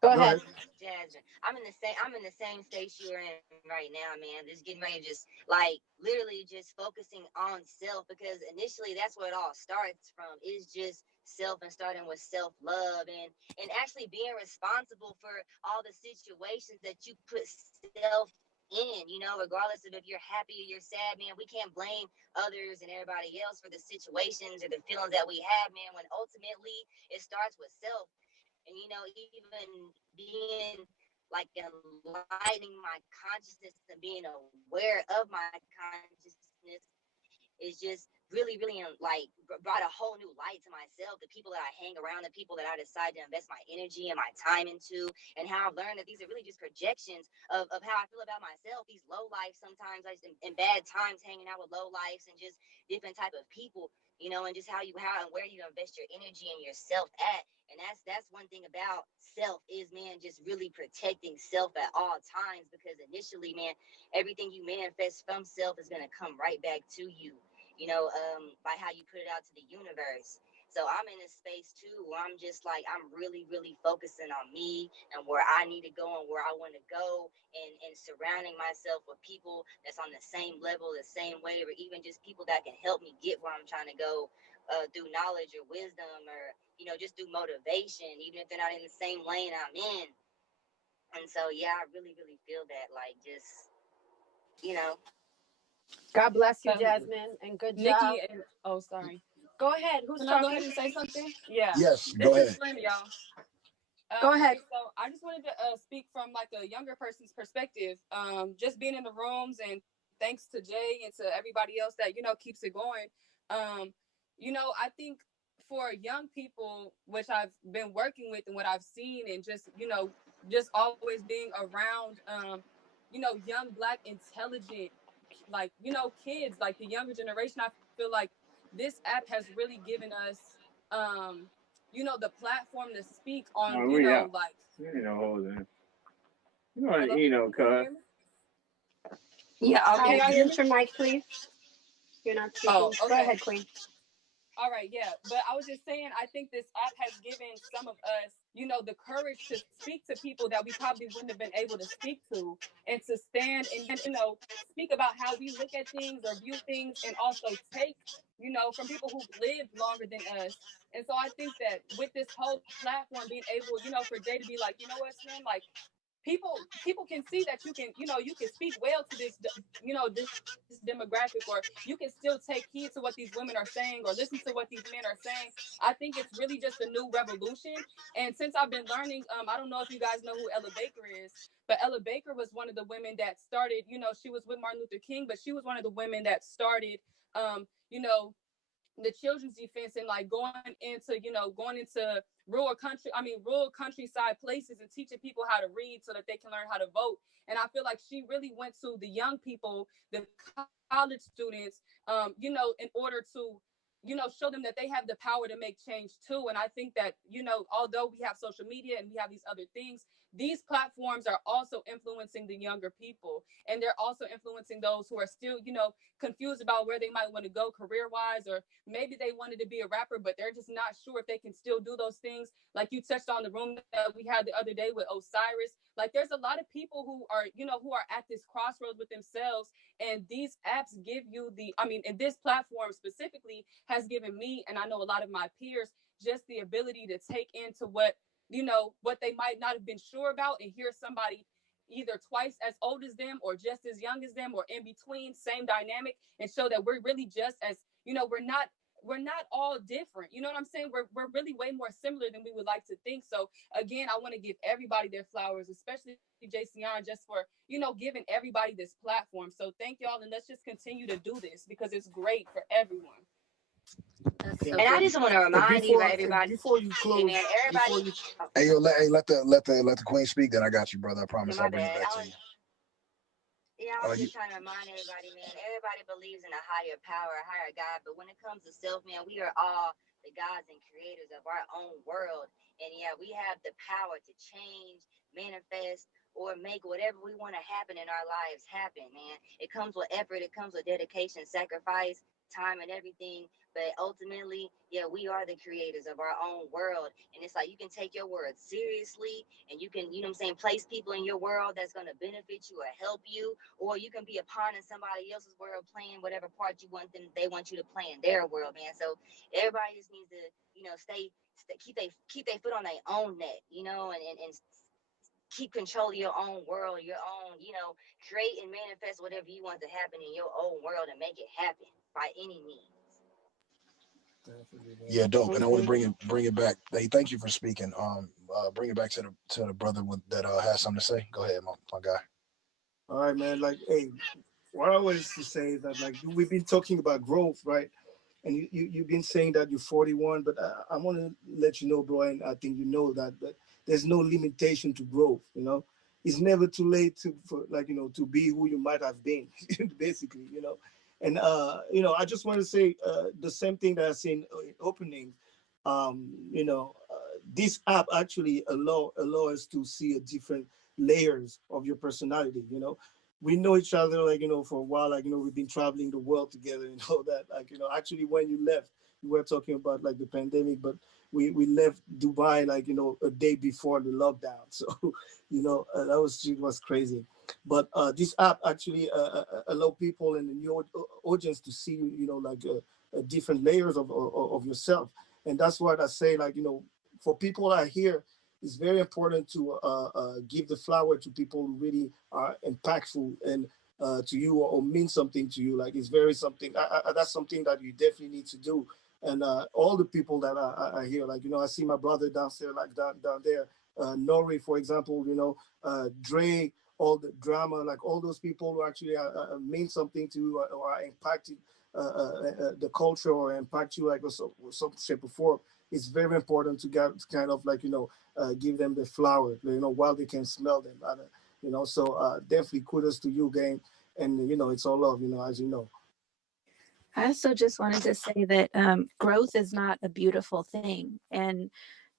Go Go ahead. ahead. Jasmine, I'm in the same space you're in right now, man. Just getting ready, just like literally just focusing on self, because initially that's where it all starts from, is just self, and starting with self-love, and actually being responsible for all the situations that you put self in, regardless of if you're happy or you're sad, man. We can't blame others and everybody else for the situations or the feelings that we have, man, when ultimately it starts with self. And even being like enlightening my consciousness and being aware of my consciousness is just really like brought a whole new light to myself, the people that I hang around, the people that I decide to invest my energy and my time into, and how I've learned that these are really just projections of how I feel about myself. These low lives, sometimes I just in bad times hanging out with low lives and just different type of people, you know, and just how and where you invest your energy and yourself at. And that's one thing about self is, man, just really protecting self at all times, because initially, man, everything you manifest from self is going to come right back to you, you know, by how you put it out to the universe. So I'm in this space too, where I'm just like, I'm really focusing on me and where I need to go and where I want to go, and surrounding myself with people that's on the same level, the same wave, or even just people that can help me get where I'm trying to go, through knowledge or wisdom, or, you know, just through motivation, even if they're not in the same lane I'm in. And so, yeah, I really feel that, like, just, you know. God bless you, Jasmine, and good Nikki job. and sorry. Go ahead. Who's Can I go talking? ahead and say something? Yeah. Yes, This go is ahead. Slim, y'all. Go ahead. Okay, so I just wanted to speak from like a younger person's perspective. Just being in the rooms, and thanks to Jay and to everybody else that, you know, keeps it going. You know, I think for young people, which I've been working with and what I've seen, and just, you know, just always being around, you know, young, Black, intelligent, like, you know, kids, like the younger generation. I feel like this app has really given us, you know, the platform to speak on, you We know, out. like, You know, hold on. You know, hello, can you cuz. hear me? Yeah. Can Okay. y'all hear Mute me? your mic, please. You're not Oh, speaking. Go okay. ahead, Queen. All right, yeah. But I was just saying, I think this app has given some of us, you know, the courage to speak to people that we probably wouldn't have been able to speak to, and to stand and, you know, speak about how we look at things or view things, and also take, you know, from people who've lived longer than us. And so I think that with this whole platform being able, you know, for Jay to be like, you know what, Slim, like, people can see that you can, you know, you can speak well to this, you know, this demographic, or you can still take heed to what these women are saying or listen to what these men are saying. I think it's really just a new revolution. And since I've been learning, I don't know if you guys know who Ella Baker is, but Ella Baker was one of the women that started, you know, she was with Martin Luther King, but she was one of the women that started, you know, the children's defense, and like going into, you know, going into rural countryside places and teaching people how to read so that they can learn how to vote. And I feel like she really went to the young people, the college students, you know, in order to, you know, show them that they have the power to make change too. And I think that, you know, although we have social media and we have these other things, these platforms are also influencing the younger people, and they're also influencing those who are still, you know, confused about where they might want to go career wise, or maybe they wanted to be a rapper, but they're just not sure if they can still do those things. Like you touched on the room that we had the other day with Osiris. Like there's a lot of people who are, you know, who are at this crossroads with themselves. And these apps give you and this platform specifically has given me, and I know a lot of my peers, just the ability to take into what, you know, what they might not have been sure about, and hear somebody either twice as old as them or just as young as them or in between, same dynamic, and show that we're really just as, you know, we're not all different. You know what I'm saying? We're really way more similar than we would like to think. So again, I want to give everybody their flowers, especially JCN, just for, you know, giving everybody this platform. So thank y'all, and let's just continue to do this because it's great for everyone. And I just want to remind everybody. Before you close, man, everybody. Hey, yo, let the queen speak. Then I got you, brother. I promise Yeah, I'll my bring it bad. back to you. I was just trying to remind everybody, man, everybody believes in a higher power, a higher God. But when it comes to self, man, we are all the gods and creators of our own world. And yeah, we have the power to change, manifest, or make whatever we want to happen in our lives happen, man. It comes with effort, it comes with dedication, sacrifice, time, and everything. But ultimately, yeah, we are the creators of our own world. And it's like you can take your words seriously, and you can, you know what I'm saying, place people in your world that's going to benefit you or help you, or you can be a pawn in somebody else's world, playing whatever part you want them, they want you to play in their world, man. So everybody just needs to, you know, keep their foot on their own neck, you know, and keep control of your own world, your own, you know, create and manifest whatever you want to happen in your own world and make it happen by any means. Yeah, dope. And I want to bring it back. Hey, thank you for speaking. Bring it back to the brother that has something to say. Go ahead, my guy. All right, man. Like, hey, what I wanted to say is that, like, we've been talking about growth, right? And you've been saying that you're 41, but I want to let you know, bro, and I think you know that, but there's no limitation to growth. It's never too late to be who you might have been, basically. And I just want to say the same thing that I said in opening. This app actually allow us to see a different layers of your personality. We know each other for a while, we've been traveling the world together and all that. Actually, when you left, we were talking about the pandemic, but we left Dubai a day before the lockdown. So that was crazy. But this app actually allow people in the new audience to see different layers of yourself. And that's what I say, for people out here, it's very important to give the flower to people who really are impactful and to you, or mean something to you. It's very something. That's something that you definitely need to do. And all the people that are here, I see my brother downstairs, down there, N.O.R.E, for example, Dre, all the drama, all those people who actually mean something to you, or are impacting the culture, or impact you some shape or form. It's very important to get kind of give them the flower, while they can smell them. So definitely kudos to you, gang. And it's all love, as you know. I also just wanted to say that growth is not a beautiful thing. And,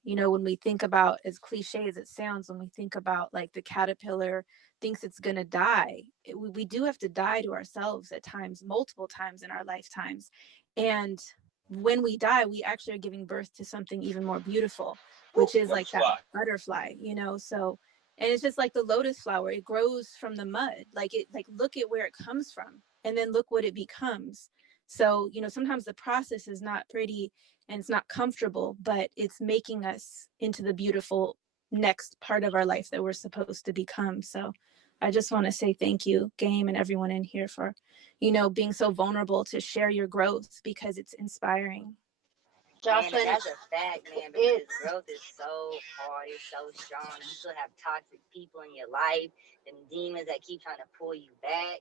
when we think about, as cliche as it sounds, when we think about the caterpillar thinks it's going to die, we do have to die to ourselves at times, multiple times in our lifetimes. And when we die, we actually are giving birth to something even more beautiful, which is that butterfly, so. And it's just like the lotus flower. It grows from the mud. Look at where it comes from, and then look what it becomes. So, sometimes the process is not pretty and it's not comfortable, but it's making us into the beautiful next part of our life that we're supposed to become. So I just want to say thank you, Game, and everyone in here for, being so vulnerable to share your growth, because it's inspiring. Jocelyn, that's a fact, man, because growth is so hard, it's so strong. You still have toxic people in your life, and demons that keep trying to pull you back.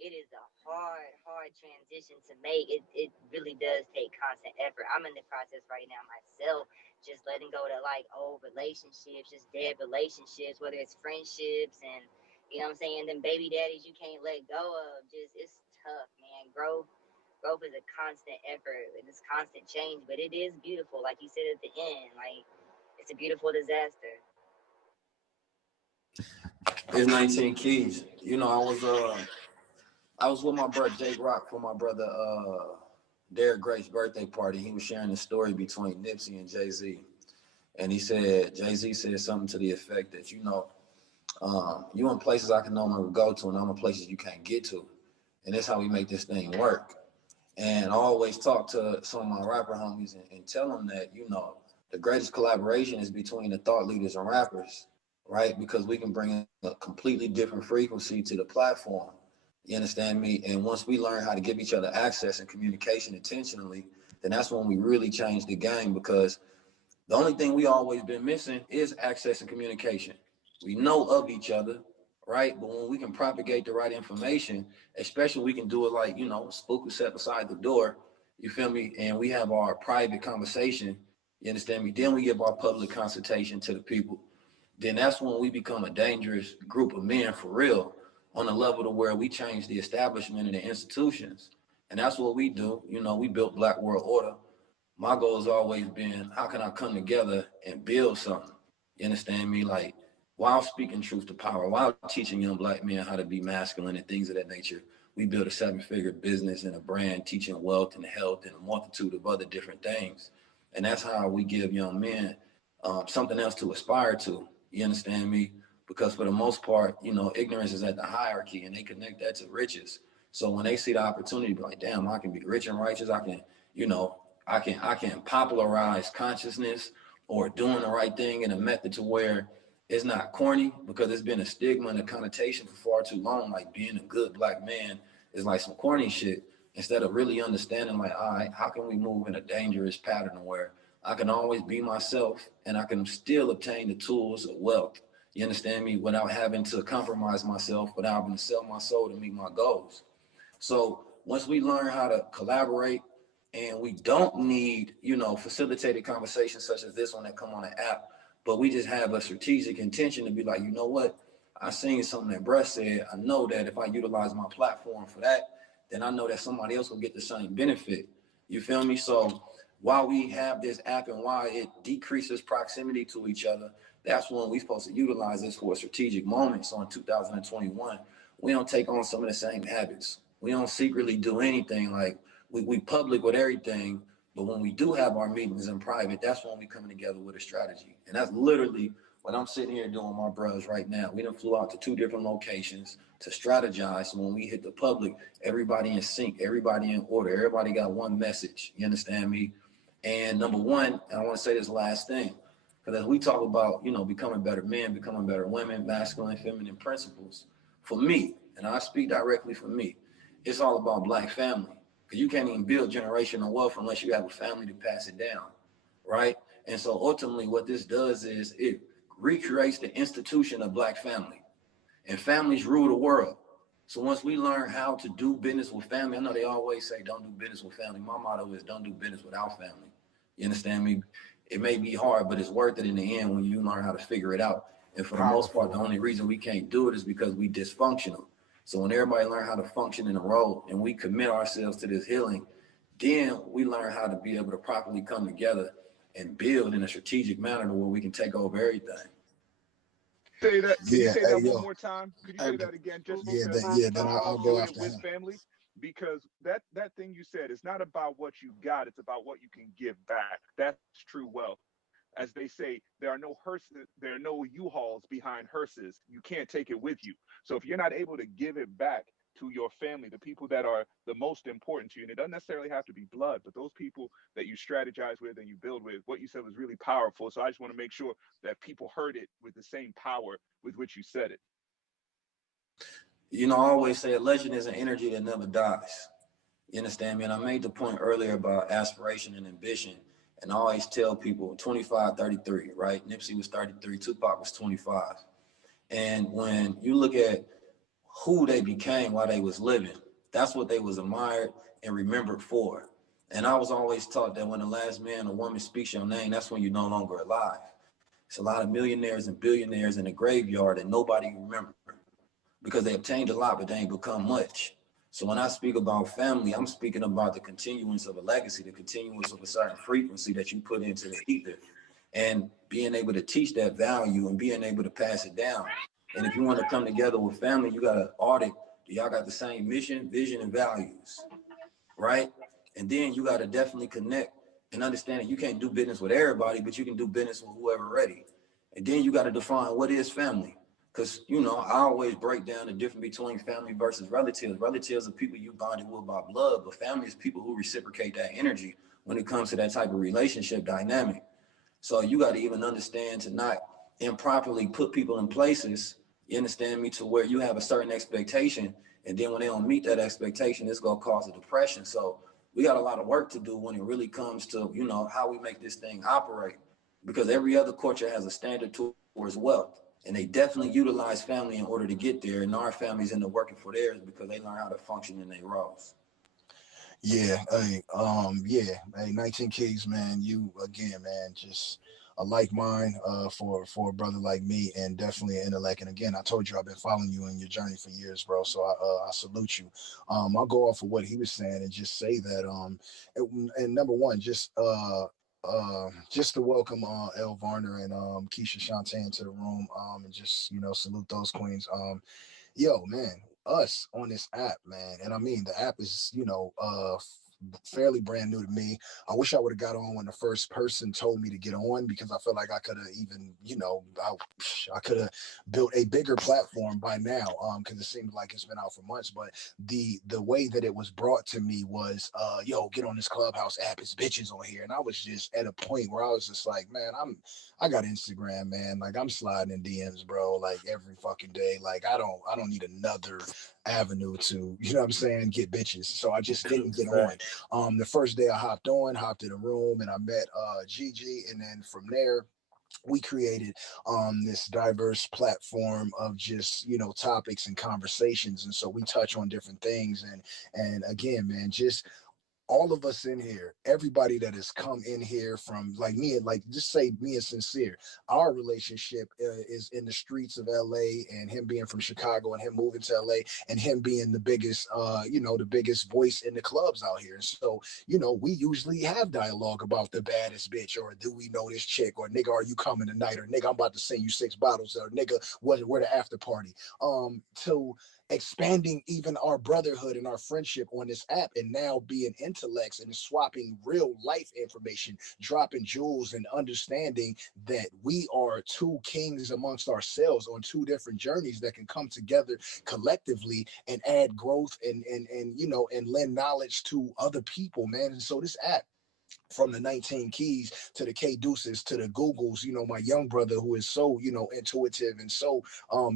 It is a hard transition to make. It really does take constant effort. I'm in the process right now myself, just letting go to old relationships, just dead relationships, whether it's friendships and them baby daddies you can't let go of. It's tough, man. Growth is a constant effort and it's constant change, but it is beautiful. Like you said at the end, it's a beautiful disaster. It's 19 Keys. I was with my brother Jake Rock for my brother Derek Grace's birthday party. He was sharing a story between Nipsey and Jay-Z. And he said, Jay-Z said something to the effect that, you in places I can no longer go to, and I'm in places you can't get to. And that's how we make this thing work. And I always talk to some of my rapper homies and tell them that, the greatest collaboration is between the thought leaders and rappers, right? Because we can bring a completely different frequency to the platform. You understand me? And once we learn how to give each other access and communication intentionally, then that's when we really change the game, because the only thing we always been missing is access and communication. We know of each other, right? But when we can propagate the right information, especially we can do it spook was set beside the door, you feel me? And we have our private conversation, you understand me? Then we give our public consultation to the people. Then that's when we become a dangerous group of men for real, on a level to where we change the establishment and the institutions. And that's what we do. We built Black World Order. My goal has always been, how can I come together and build something? You understand me? While speaking truth to power, while teaching young Black men how to be masculine and things of that nature, we built a 7-figure business and a brand teaching wealth and health and a multitude of other different things. And that's how we give young men something else to aspire to. You understand me? Because for the most part, ignorance is at the hierarchy, and they connect that to riches. So when they see the opportunity, be like, damn, I can be rich and righteous. I can popularize consciousness or doing the right thing in a method to where it's not corny, because it's been a stigma and a connotation for far too long. Like, being a good Black man is like some corny shit, instead of really understanding all right, how can we move in a dangerous pattern where I can always be myself and I can still obtain the tools of wealth, you understand me, without having to compromise myself, without having to sell my soul to meet my goals. So once we learn how to collaborate And we don't need, facilitated conversations such as this one that come on the app, but we just have a strategic intention to be like, you know what? I seen something that Bruh said. I know that if I utilize my platform for that, then I know that somebody else will get the same benefit. You feel me? So while we have this app and why it decreases proximity to each other, that's when we're supposed to utilize this for a strategic moment. So in 2021, we don't take on some of the same habits. We don't secretly do anything. Like we public with everything, but when we do have our meetings in private, that's when we come together with a strategy. And that's literally what I'm sitting here doing with my brothers right now. We done flew out to 2 different locations to strategize. So when we hit the public, everybody in sync, everybody in order, everybody got one message. You understand me? And number one, and I want to say this last thing, because as we talk about, becoming better men, becoming better women, masculine, feminine principles, for me, and I speak directly for me, it's all about Black family. Because you can't even build generational wealth unless you have a family to pass it down, right? And so ultimately what this does is it recreates the institution of Black family. And families rule the world. So once we learn how to do business with family, I know they always say don't do business with family. My motto is don't do business without family. You understand me? It may be hard, but it's worth it in the end when you learn how to figure it out. And for the most part, the only reason we can't do it is because we dysfunctional. So when everybody learn how to function in a role and we commit ourselves to this healing, then we learn how to be able to properly come together and build in a strategic manner to where we can take over everything. Say that. Can you Yeah, say hey, that one yo. more time? Could you say that again? Just Yeah, because then I'll go doing it after with him. family, because that thing you said, it's not about what you got, it's about what you can give back. That's true wealth. As they say, there are no hearses, there are no U-Hauls behind hearses. You can't take it with you. So if you're not able to give it back to your family, the people that are the most important to you, and it doesn't necessarily have to be blood, but those people that you strategize with and you build with, what you said was really powerful. So I just want to make sure that people heard it with the same power with which you said it. I always say a legend is an energy that never dies. You understand me? And I made the point earlier about aspiration and ambition. And I always tell people 25, 33, right? Nipsey was 33, Tupac was 25. And when you look at who they became while they was living, that's what they was admired and remembered for. And I was always taught that when the last man or woman speaks your name, that's when you're no longer alive. It's a lot of millionaires and billionaires in the graveyard that nobody remembers because they obtained a lot, but they ain't become much. So when I speak about family, I'm speaking about the continuance of a legacy, the continuance of a certain frequency that you put into the ether, and being able to teach that value and being able to pass it down. And if you want to come together with family, you got to audit. Do y'all got the same mission, vision, and values, right? And then you got to definitely connect and understand that you can't do business with everybody, but you can do business with whoever ready. And then you got to define what is family. Because, I always break down the difference between family versus relatives. Relatives are people you bonded with by blood, but family is people who reciprocate that energy when it comes to that type of relationship dynamic. So you got to even understand to not improperly put people in places, you understand me, to where you have a certain expectation. And then when they don't meet that expectation, it's going to cause a depression. So we got a lot of work to do when it really comes to, how we make this thing operate. Because every other culture has a standard towards wealth. And they definitely utilize family in order to get there. And our families end up working for theirs because they learn how to function in their roles. Yeah, hey, 19 Keys, man, you again, man, just a like mind for a brother like me, and definitely an intellect. And again, I told you I've been following you in your journey for years, bro. So I salute you. I'll go off of what he was saying and just say that and number one, just to welcome El Varner and Keisha Shantae into the room, and just salute those queens. Yo, man, us on this app, man, and I mean the app is fairly brand new to me. I wish I would have got on when the first person told me to get on, because I feel like I could have even I could have built a bigger platform by now, because it seems like it's been out for months. But the way that it was brought to me was yo, get on this Clubhouse app, it's bitches on here. And I was just at a point where I was just like, man, I got Instagram, man. Like, I'm sliding in DMs, bro, like every fucking day. Like, I don't need another avenue to, you know what I'm saying, get bitches. So I just didn't get on. The first day I hopped in a room, and I met Gigi, and then from there we created this diverse platform of just topics and conversations. And so we touch on different things, and again, man, just all of us in here, everybody that has come in here from like me, like just say me and Sincere, our relationship is in the streets of LA, and him being from Chicago and him moving to LA and him being the biggest, the biggest voice in the clubs out here. So, we usually have dialogue about the baddest bitch, or do we know this chick, or nigga, are you coming tonight, or nigga, I'm about to send you 6 bottles, or nigga, where the after party. To expanding even our brotherhood and our friendship on this app, and now being intellects and swapping real life information, dropping jewels, and understanding that we are two kings amongst ourselves on two different journeys that can come together collectively and add growth and lend knowledge to other people, man. And so this app, from the 19 keys to the K deuces to the Googles, my young brother who is so, intuitive and so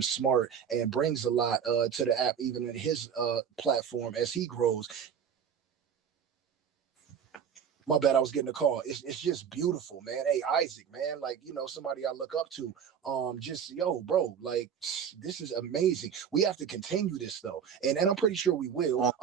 smart, and brings a lot to the app, even in his platform as he grows. My bad, I was getting a call. It's just beautiful, man. Hey, Isaac, man, like, somebody I look up to. Just, yo, bro, like, this is amazing. We have to continue this though. And I'm pretty sure we will.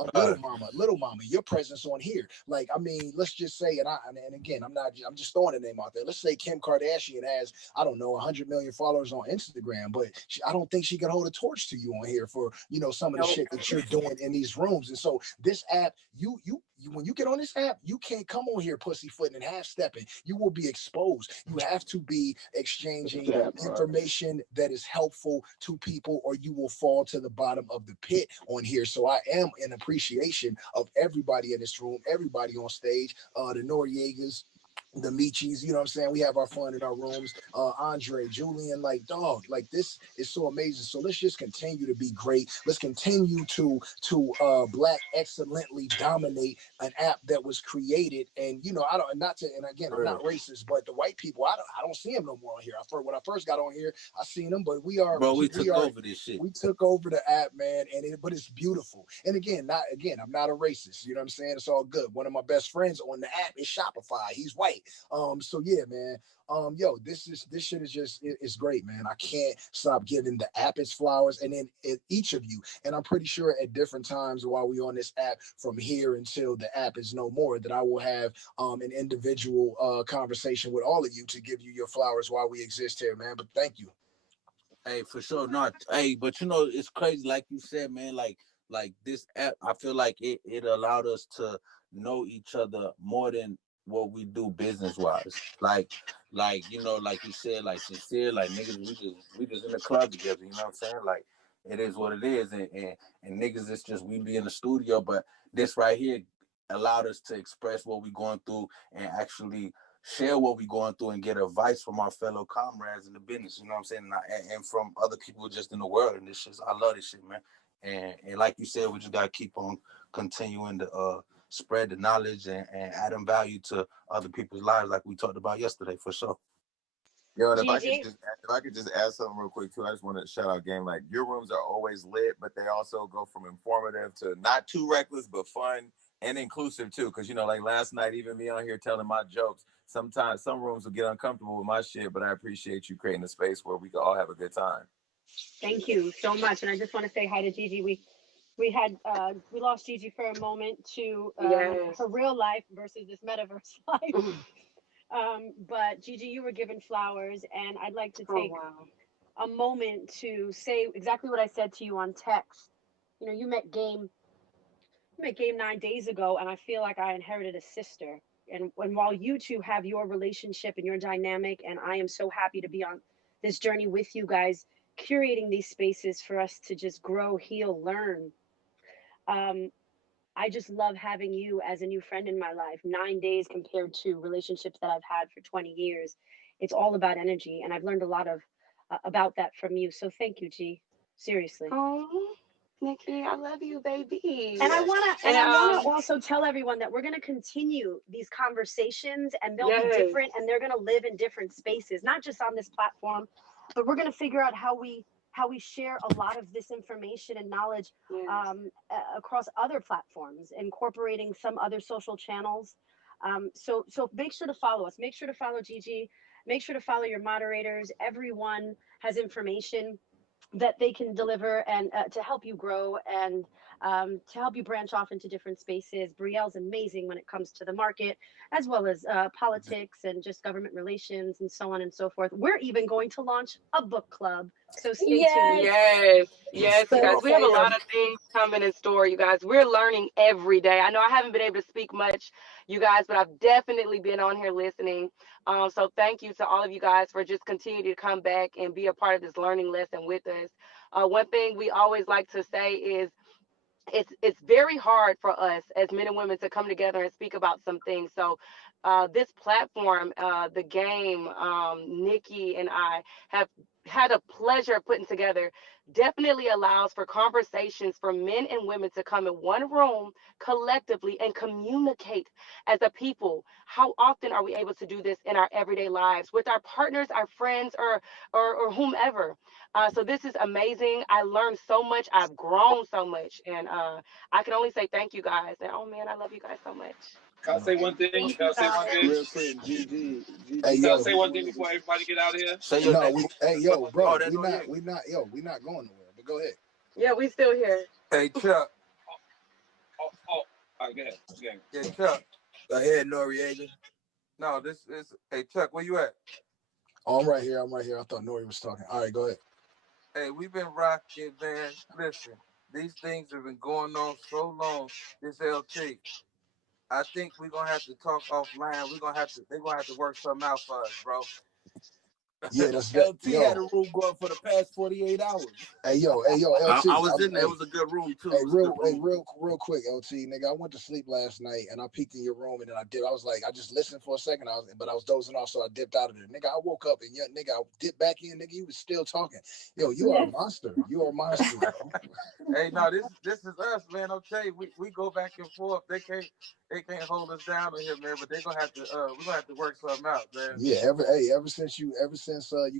Little mama, your presence on here. Like, I mean, let's just say, and again, I'm just throwing a name out there. Let's say Kim Kardashian has, I don't know, 100 million followers on Instagram, but I don't think she can hold a torch to you on here for, some of the shit that you're doing in these rooms. And so this app, you when you get on this app, you can't come on here pussyfooting and half stepping. You will be exposed. You have to be exchanging information that is helpful to people, or you will fall to the bottom of the pit on here. So I am in appreciation of everybody in this room, everybody on stage, the Noriegas, the Michis, you know what I'm saying? We have our fun in our rooms. Andre, Julian, like, dog, like, this is so amazing. So let's just continue to be great. Let's continue to Black excellently dominate an app that was created. And I don't, not to, and again, I'm not racist, but the white people, I don't see them no more on here. When I first got on here, I seen them, but we took over this shit. We took over the app, man, but it's beautiful. And again, I'm not a racist. You know what I'm saying? It's all good. One of my best friends on the app is Shopify. He's white. So yeah, man. This shit is just, it's great, man. I can't stop giving the app its flowers, and then each of you. And I'm pretty sure at different times while we on this app, from here until the app is no more, that I will have an individual conversation with all of you to give you your flowers while we exist here, man. But thank you. Hey, for sure. Not hey, but it's crazy, like you said, man. Like this app, I feel like it allowed us to know each other more than what we do business wise. Like like you said, like Sincere, like niggas, we just in the club together. You know what I'm saying? Like it is what it is, and niggas, it's just we be in the studio, but this right here allowed us to express what we going through and actually share what we going through and get advice from our fellow comrades in the business. You know what I'm saying? And from other people just in the world. And this shit, I love this shit, man. And like you said, we just gotta keep on continuing to spread the knowledge and adding value to other people's lives, like we talked about yesterday, for sure. Yo, and if I could just add something real quick too, I just want to shout out Game. Like, your rooms are always lit, but they also go from informative to not too reckless, but fun and inclusive too. Because like last night, even me on here telling my jokes, sometimes some rooms will get uncomfortable with my shit, but I appreciate you creating a space where we can all have a good time. Thank you so much, and I just want to say hi to Gigi. We lost Gigi for a moment to her real life versus this metaverse life. But Gigi, you were given flowers, and I'd like to take a moment to say exactly what I said to you on text. You met Game 9 days ago, and I feel like I inherited a sister. And while you two have your relationship and your dynamic, and I am so happy to be on this journey with you guys, curating these spaces for us to just grow, heal, learn. I just love having you as a new friend in my life. 9 days compared to relationships that I've had for 20 years. It's all about energy, and I've learned a lot of about that from you. So thank you, G. Seriously. Oh, Nikki, I love you, baby. And I wanna also tell everyone that we're gonna continue these conversations, and they'll be different, and they're gonna live in different spaces, not just on this platform, but we're gonna figure out how we share a lot of this information and knowledge across other platforms, incorporating some other social channels. So make sure to follow us. Make sure to follow Gigi. Make sure to follow your moderators. Everyone has information that they can deliver and to help you grow. And to help you branch off into different spaces. Brielle's amazing when it comes to the market, as well as politics and just government relations and so on and so forth. We're even going to launch a book club, so stay tuned. Yes, yes, you So guys. We have a lot excited. of things coming in store, you guys. We're learning every day. I know I haven't been able to speak much, you guys, but I've definitely been on here listening. So thank you to all of you guys for just continuing to come back and be a part of this learning lesson with us. One thing we always like to say is it's very hard for us as men and women to come together and speak about some things. So this platform, the game, Nikki and I have had a pleasure of putting together, definitely allows for conversations for men and women to come in one room collectively and communicate as a people. How often are we able to do this in our everyday lives with our partners, our friends, or whomever? So this is amazing. I learned so much. I've grown so much, and I can only say thank you guys. And oh man, I love you guys so much. Can I say one thing? Thank Can you I say one thing? Real quick, GG, Hey, GG. Can I yo. say one thing before everybody get out of here? Say your No, name. we. Hey, yo, Oh, bro. that Noriega. We not going nowhere. But go ahead. Yeah, we still here. Hey, Chuck. All right, go ahead. Yeah, Chuck. Go ahead, Noriega. No, this is. Hey, Chuck, where you at? Oh, I'm right here. I thought N.O.R.E was talking. All right, go ahead. Hey, we've been rocking, man. Listen, these things have been going on so long. This LT. I think we're gonna have to talk offline. They're gonna have to work something out for us, bro. Yeah, that's that. LT had a room going for the past 48 hours. Hey, yo, LT. I was in there. It was a good room too. Hey, real quick, LT, nigga. I went to sleep last night and I peeked in your room and then I did. I was like, I just listened for a second. But I was dozing off, so I dipped out of there, nigga. I woke up and yeah, nigga, I dipped back in, nigga. You was still talking. Yo, you are a monster. You are a monster, bro. Hey, no, this is us, man. I'm telling you, we go back and forth. They can't hold us down in here, man. But we're gonna have to work something out, man. Yeah, ever since you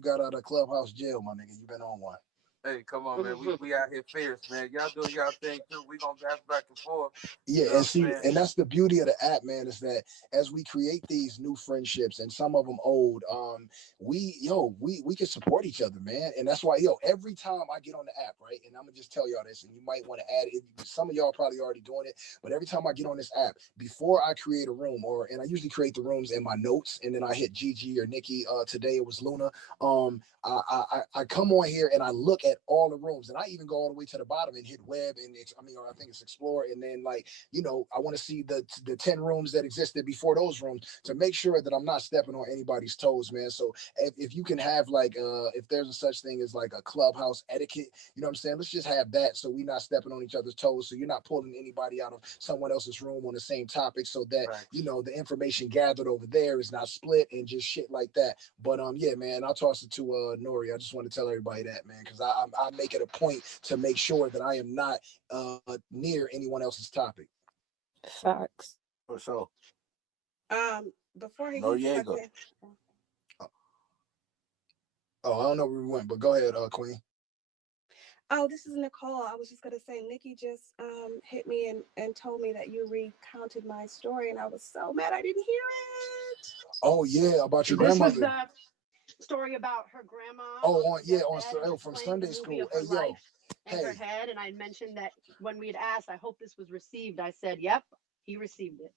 got out of Clubhouse jail, my nigga, you been on one. Hey, come on, man. We out here fierce, man. Y'all doing y'all thing too. We gonna pass back and forth. Yeah, You know and that's the beauty of the app, man, is that as we create these new friendships and some of them old, we can support each other, man. And that's why, every time I get on the app, right, and I'm gonna just tell y'all this, and you might want to add it. Some of y'all probably already doing it, but every time I get on this app, before I create a room, and I usually create the rooms in my notes, and then I hit Gigi or Nikki. Today it was Luna. I come on here and I look at all the rooms, and I even go all the way to the bottom and hit web, and I think it's explore, and then like, I want to see the 10 rooms that existed before those rooms to make sure that I'm not stepping on anybody's toes, man. So if you can have like if there's a such thing as like a clubhouse etiquette, you know what I'm saying? Let's just have that so we're not stepping on each other's toes. So you're not pulling anybody out of someone else's room on the same topic, so that the information gathered over there is not split and just shit like that. But yeah, man, I'll toss it to N.O.R.E. I just want to tell everybody that, man, because I make it a point to make sure that I am not near anyone else's topic. Facts. For sure. Before he Noriega. Oh, I don't know where we went, but go ahead, Queen. Oh, this is Nicole. I was just gonna say, Nikki just hit me and told me that you recounted my story, and I was so mad I didn't hear it. Oh yeah, about your grandmother. This was the story about her grandma. From Sunday school. Hey, yo. In her head, and I mentioned that when we had asked, I hope this was received. I said, "Yep, he received it."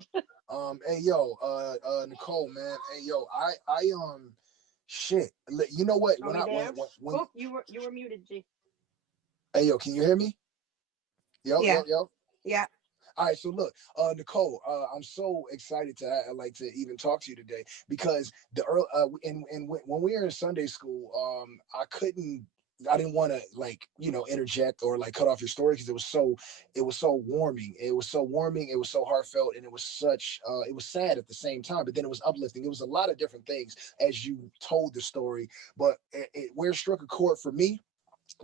Hey, yo, Nicole, man. Hey, yo, I shit. You know what? When you were muted, G. Hey, yo, can you hear me? Yo. Yeah. All right, so look, Nicole, I'm so excited to even talk to you today because when we were in Sunday school, I didn't want to interject or cut off your story because it was so warming. It was so warming. It was so heartfelt, and it was it was sad at the same time. But then it was uplifting. It was a lot of different things as you told the story. But where it struck a chord for me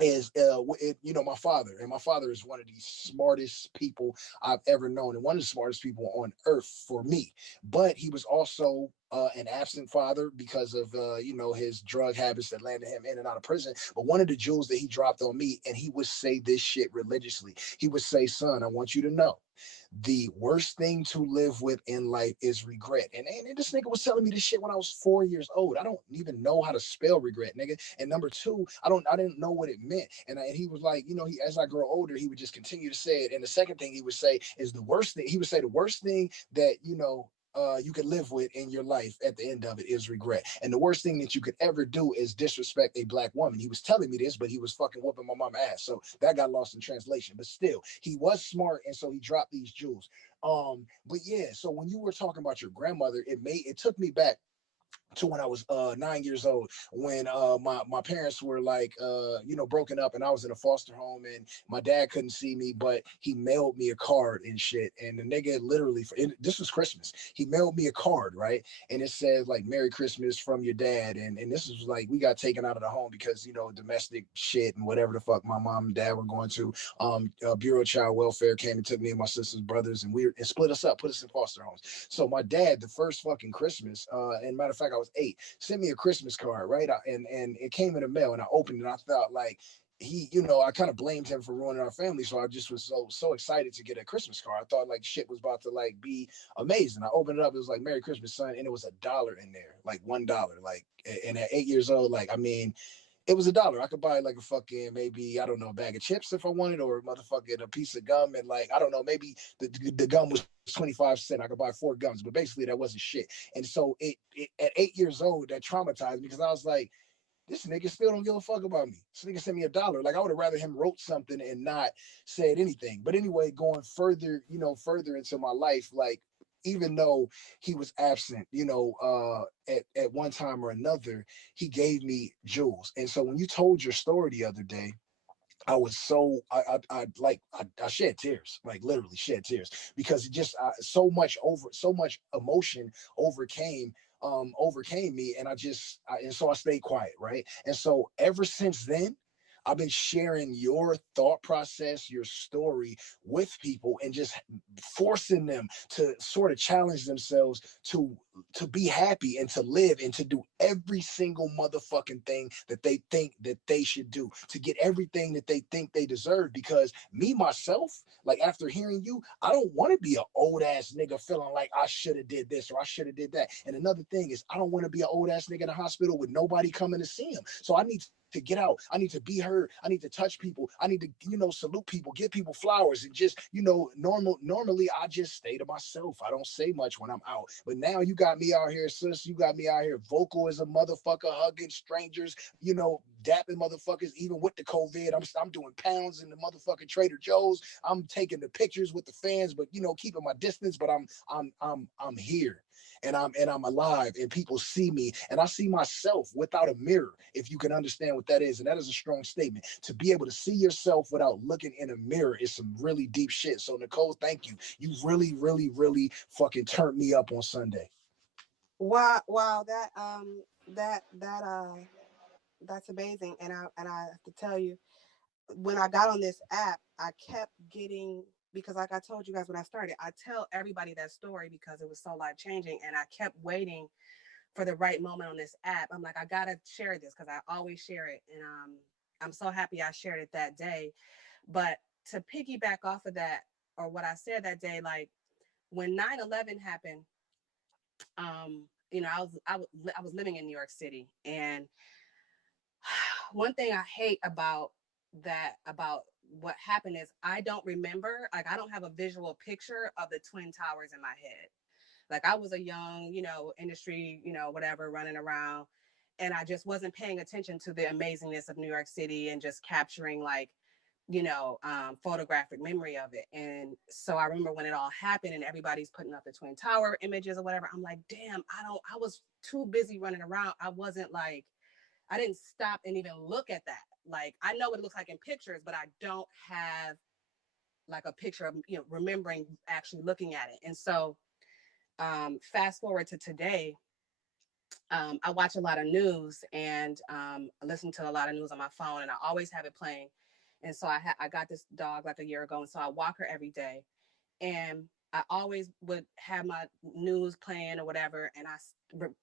is my father is one of the smartest people I've ever known, and one of the smartest people on earth for me. But he was also an absent father because of his drug habits that landed him in and out of prison. But one of the jewels that he dropped on me, and he would say this shit religiously. He would say, "Son, I want you to know, the worst thing to live with in life is regret." And this nigga was telling me this shit when I was 4 years old. I don't even know how to spell regret, nigga. And number two, I didn't know what it meant. And he was like, as I grow older, he would just continue to say it. And the second thing he would say is the worst thing. He would say the worst thing that you could live with in your life at the end of it is regret. And the worst thing that you could ever do is disrespect a black woman. He was telling me this, but he was fucking whooping my mama's ass. So that got lost in translation. But still, he was smart, and so he dropped these jewels. But yeah, so when you were talking about your grandmother, it took me back to when I was 9 years old, when my parents were like broken up, and I was in a foster home, and my dad couldn't see me, but he mailed me a card and shit. And the nigga literally, this was Christmas, he mailed me a card, right? And it says like "Merry Christmas from your dad." And this was like, we got taken out of the home because domestic shit and whatever the fuck my mom and dad were going to. Bureau of Child Welfare came and took me and my sister's brothers, and split us up, put us in foster homes. So my dad, the first fucking Christmas, and matter of fact, I was 8, sent me a Christmas card, right? And it came in the mail, and I opened it, and I thought like, I kind of blamed him for ruining our family. So I just was so excited to get a Christmas card. I thought like shit was about to like be amazing. I opened it up, it was like "Merry Christmas, son," and it was $1 in there, like $1. Like, and at 8 years old, like, I mean, it was $1. I could buy like a fucking, maybe, I don't know, a bag of chips if I wanted, or a motherfucking a piece of gum, and like, I don't know, maybe the gum was 25 cents. I could buy 4 gums, but basically that wasn't shit. And so it at 8 years old, that traumatized me, because I was like, this nigga still don't give a fuck about me. This nigga sent me $1. Like, I would have rather him wrote something and not said anything. But anyway, going further, further into my life, like, even though he was absent, at one time or another, he gave me jewels. And so when you told your story the other day, I was so I shed tears, like literally shed tears, because it just so much emotion overcame me, and and so I stayed quiet, right? And so ever since then, I've been sharing your thought process, your story with people, and just forcing them to sort of challenge themselves to be happy and to live and to do every single motherfucking thing that they think that they should do, to get everything that they think they deserve. Because me, myself, like, after hearing you, I don't want to be an old ass nigga feeling like I should have did this or I should have did that. And another thing is, I don't want to be an old ass nigga in the hospital with nobody coming to see him. So I need to get out. I need to be heard. I need to touch people. I need to, salute people, give people flowers, and just, normally I just stay to myself. I don't say much when I'm out. But now you got me out here, sis. You got me out here vocal as a motherfucker, hugging strangers, dapping motherfuckers, even with the COVID. I'm doing pounds in the motherfucking Trader Joe's. I'm taking the pictures with the fans, but keeping my distance. But I'm here. And I'm alive, and people see me, and I see myself without a mirror, if you can understand what that is. And that is a strong statement. To be able to see yourself without looking in a mirror is some really deep shit. So Nicole, thank you. You really, really, really fucking turned me up on Sunday. Wow, that's amazing. And I have to tell you, when I got on this app, I kept getting, because like I told you guys when I started, I tell everybody that story because it was so life changing, and I kept waiting for the right moment on this app. I'm like, I gotta share this because I always share it, and I'm so happy I shared it that day. But to piggyback off of that, or what I said that day, like when 9/11 happened, I was living in New York City, and one thing I hate about what happened is I don't remember, like, I don't have a visual picture of the Twin Towers in my head. Like, I was a young, industry, whatever, running around, and I just wasn't paying attention to the amazingness of New York City and just capturing, like, photographic memory of it. And so I remember when it all happened and everybody's putting up the Twin Tower images or whatever, I'm like, damn, I was too busy running around. I didn't stop and even look at that. Like, I know what it looks like in pictures, but I don't have like a picture of, remembering actually looking at it. And so fast forward to today, I watch a lot of news, and listen to a lot of news on my phone, and I always have it playing. And so I got this dog like a year ago, and so I walk her every day. And I always would have my news playing or whatever. And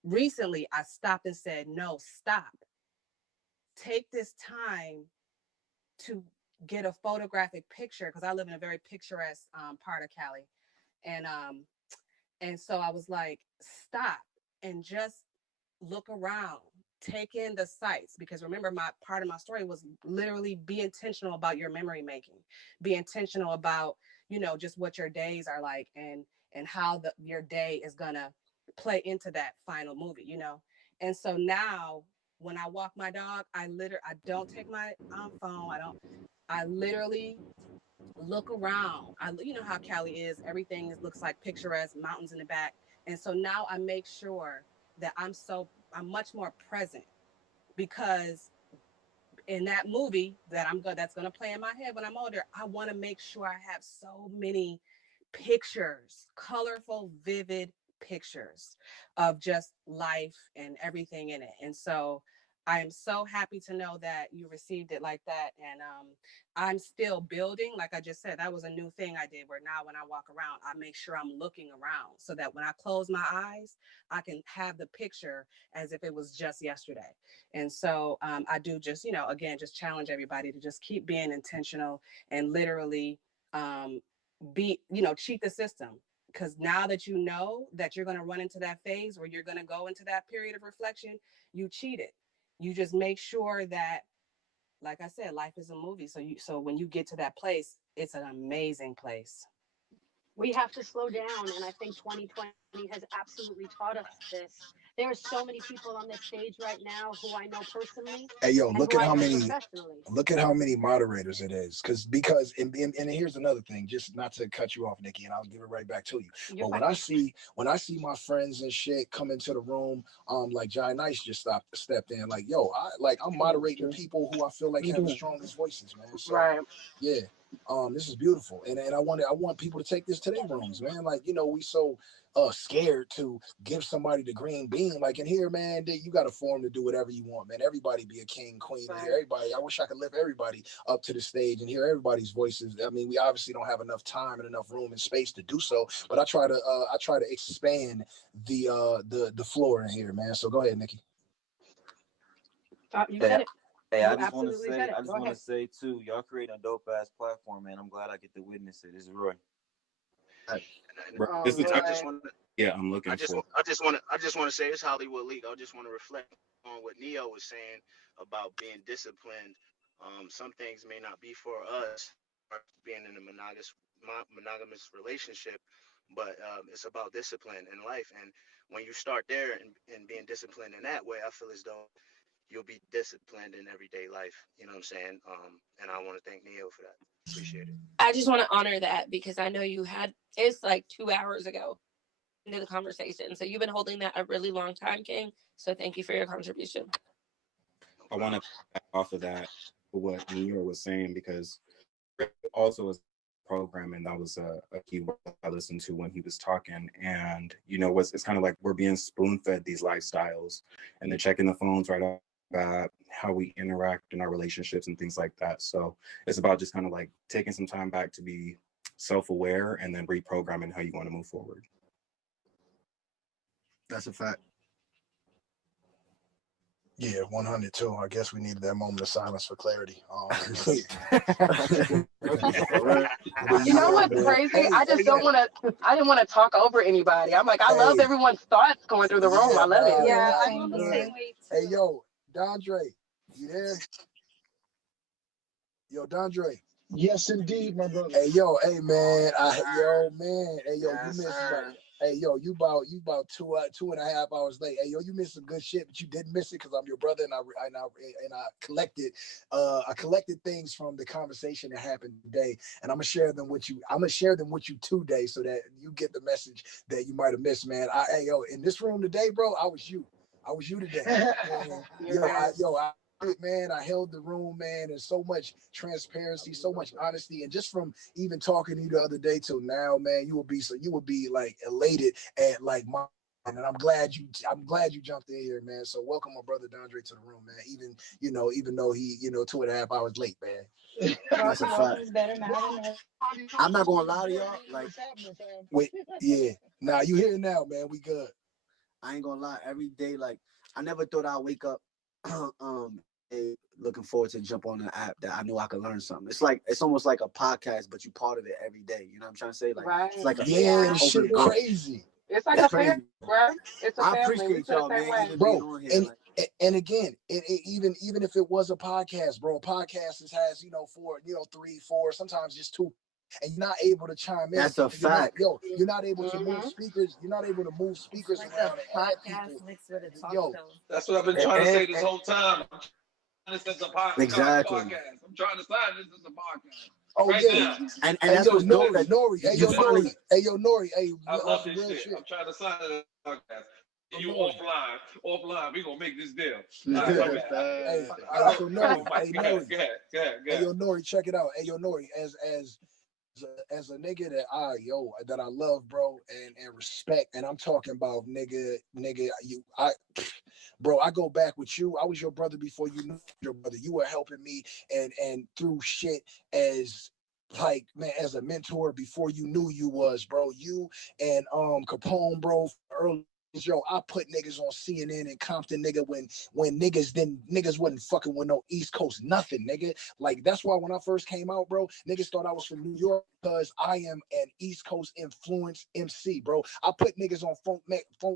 recently I stopped and said, no, stop. Take this time to get a photographic picture, because I live in a very picturesque part of Cali. And so I was like, stop and just look around, take in the sights, because remember, my part of my story was literally be intentional about your memory making, be intentional about, you know, just what your days are like, and how your day is gonna play into that final movie, you know. And so now when I walk my dog, I don't take my phone. I literally look around. You know how Cali is. Everything looks like picturesque, mountains in the back. And so now I make sure that I'm much more present, because in that movie that's going to play in my head when I'm older, I want to make sure I have so many pictures, colorful, vivid pictures of just life and everything in it. And so I am so happy to know that you received it like that. And I'm still building. Like I just said, that was a new thing I did, where now when I walk around, I make sure I'm looking around, so that when I close my eyes, I can have the picture as if it was just yesterday. And so I do just, you know, again, just challenge everybody to just keep being intentional and literally cheat the system. Because now that you know that you're going to run into that phase where you're going to go into that period of reflection, you cheat it. You just make sure that, like I said, life is a movie. So when you get to that place, it's an amazing place. We have to slow down, and I think 2020 has absolutely taught us this. There are so many people on this stage right now who I know personally, Hey, yo, and look who at I how know many professionally. moderators it is. Because and here's another thing, just not to cut you off, Nikki, and I'll give it right back to you. You're But fine. when I see my friends and shit come into the room, like Jai Nice just stepped in, like, yo, I'm moderating the people who I feel like have the strongest voices, man. So right. Yeah. This is beautiful, and I want people to take this to their rooms, man. Like, you know, we so scared to give somebody the green bean. Like in here, man, you got a forum to do whatever you want, man. Everybody be a king, queen, and hear everybody. I wish I could lift everybody up to the stage and hear everybody's voices. I mean, we obviously don't have enough time and enough room and space to do so, but I try to expand the floor in here, man. So go ahead, Nikki. You said it. Hey, You I just want to absolutely say, said it. I just Go want to ahead. say too, y'all creating a dope ass platform, man. I'm glad I get to witness it. This is Roy. This is, I just want to. Yeah, I'm looking I just for. want to say it's Hollywood League. I just want to reflect on what Neo was saying about being disciplined. Some things may not be for us, being in a monogamous relationship, but it's about discipline in life. And when you start there and being disciplined in that way, I feel as though you'll be disciplined in everyday life. You know what I'm saying? And I want to thank Neo for that. Appreciate it. I just want to honor that, because I know it's like 2 hours ago into the conversation. So you've been holding that a really long time, King. So thank you for your contribution. I want to back off of that, what N.O.R.E was saying, because also as programming, that was a key word I listened to when he was talking. And, you know, it's kind of like we're being spoon-fed these lifestyles, and they're checking the phones right off about how we interact in our relationships and things like that. So it's about just kind of like taking some time back to be self-aware and then reprogramming how you want to move forward. That's a fact. Yeah, 102. I guess we needed that moment of silence for clarity. You know what's crazy? I just don't want to. I didn't want to talk over anybody. I'm like, I love everyone's thoughts going through the room. I love it. Yeah, I feel the same way too. Hey, yo, Dondre, you there? Yo, Dondre. Yes, indeed, my brother. Hey, yo, hey, man. Hey, yo, you missed. Hey, yo, you about 2.5 hours late. Hey, yo, you missed some good shit, but you didn't miss it because I'm your brother, and I collected things from the conversation that happened today, and I'm gonna share them with you. Today, so that you get the message that you might have missed, man. Hey, yo, in this room today, bro, I was you today. Man, I held the room, man, and so much transparency, so much honesty, and just from even talking to you the other day till now, man, you would be like elated at like my, and I'm glad you jumped in here, man. So welcome my brother Dondre to the room, man. Even though he 2.5 hours late, man. That's a fact. I'm not gonna lie to y'all. Like, Wait, yeah. Nah, you here now, man. We good. I ain't gonna lie. Every day, like, I never thought I'd wake up, looking forward to jump on an app that I knew I could learn something. It's like it's almost like a podcast, but you part of it every day. You know what I'm trying to say? Like, it's like yeah, an this open shit book. crazy. It's like It's a crazy. family, bro. It's a I family. We appreciate feel y'all, the same man, way. even being Bro, on here. and again, even if it was a podcast, bro, a podcast has for 3, 4, sometimes just two, and you're not able to chime in. That's a fact. You're not able to move speakers. You're not able to move speakers Like around a and add podcast people. mixed with a talk Yo, show. That's what I've been trying to say this whole time. This is a Exactly. podcast. I'm trying to sign this as a podcast. oh Right yeah, now. And hey that's yo, what's dope. Nori, That hey you yo, finally. Nori, hey yo, Nori, hey, I love some this real shit. shit. I'm trying to sign it as a podcast. You Nori. offline. We gonna make this deal. Hey, so Nori, hey Nori, Go ahead. hey yo, Nori, check it out. Hey yo, Nori, as a nigga that I love, bro, and respect, and I'm talking about nigga, bro, I go back with you. I was your brother before you knew your brother. You were helping me and through shit as like man as a mentor before you knew you was, bro. You and Capone, bro, early. Yo, I put niggas on CNN and Compton, nigga, when niggas wasn't fucking with no East Coast nothing, nigga. Like that's why when I first came out, bro, niggas thought I was from New York because I am an East Coast influence MC, bro. I put niggas on Funk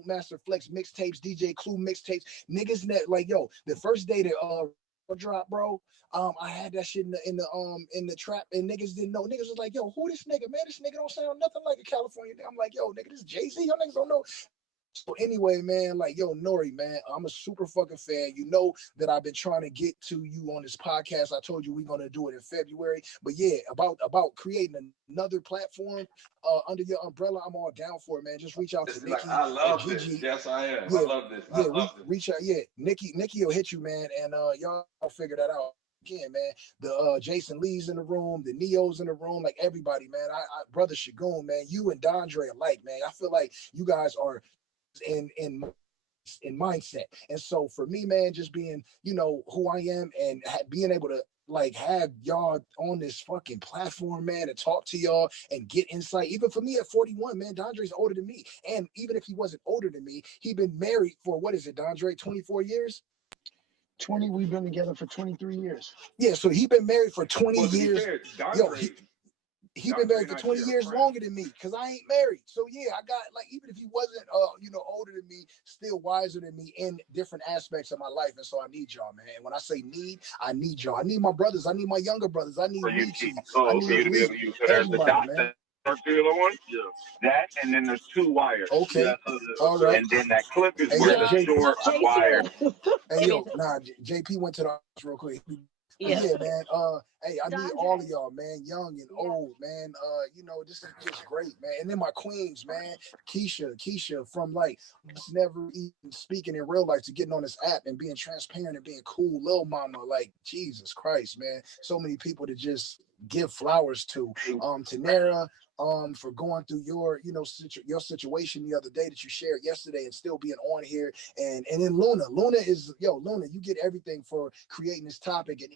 Master Flex mixtapes, DJ Clue mixtapes, niggas that like yo, the first day that drop, bro. I had that shit in the trap, and niggas didn't know. Niggas was like, yo, who this nigga, man? This nigga don't sound nothing like a California nigga. I'm like, yo, nigga, this Jay-Z. Y'all niggas don't know. So anyway, man, like, yo, N.O.R.E, man, I'm a super fucking fan. You know that I've been trying to get to you on this podcast. I told you we're gonna do it in February. But yeah, about creating another platform under your umbrella, I'm all down for it, man. Just reach out to Nikki I love and this. Gigi. Yes, I am. Yeah, I love this. I love this. reach out. Yeah, Nikki will hit you, man, and y'all figure that out. Again, man, the Jason Lee's in the room, the Neo's in the room, like everybody, man. I brother Shagoon, man, you and Dondre alike, man. I feel like you guys are in mindset. And so for me, man, just being, who I am and being able to like have y'all on this fucking platform, man, to talk to y'all and get insight. Even for me at 41, man, Dondre's older than me. And even if he wasn't older than me, he been married for what is it, Dondre, 24 years? 20, we've been together for 23 years. Yeah, so he been married for 20 Well, to be years. fair, Yo, Dondre, he been married and for I 20 share a years friend. longer than me because I ain't married. So yeah, I got like even if he wasn't older than me, still wiser than me in different aspects of my life. And so I need y'all, man. And when I say need, I need y'all. I need my brothers. I need my younger brothers. I need Michi. I need For you to be Lee. able to use. So there's the Everybody, dot man. that circular one, that, and then there's two wires. Okay. All right. And then that clip is Hey, where yo, the short wire. Hey yo, nah, JP went to the house real quick. But yeah, man. Hey, I need all of y'all, man, young and old, man. This is just great, man. And then my queens, man, Keisha, from like never even speaking in real life to getting on this app and being transparent and being cool, Lil Mama, like Jesus Christ, man. So many people to just give flowers to. Tanera, for going through your situation the other day that you shared yesterday and still being on here, and then Luna is Luna, you get everything for creating this topic and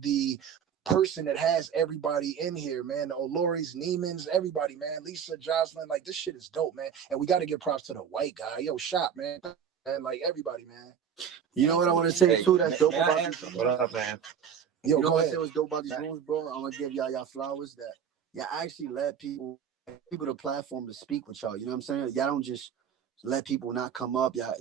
the person that has everybody in here, man. The O'Lore's, Neiman's, everybody, man. Lisa, Jocelyn, like this shit is dope, man. And we got to give props to the white guy. Yo, Shop, man. And like everybody, man. You know what I want to say too? That's dope about these rooms. What up, man? Yo, you know go what I ahead. say was dope about these rooms, bro? I'm gonna give y'all flowers that y'all actually let people the platform to speak with y'all. You know what I'm saying? Y'all don't just let people not come up. Y'all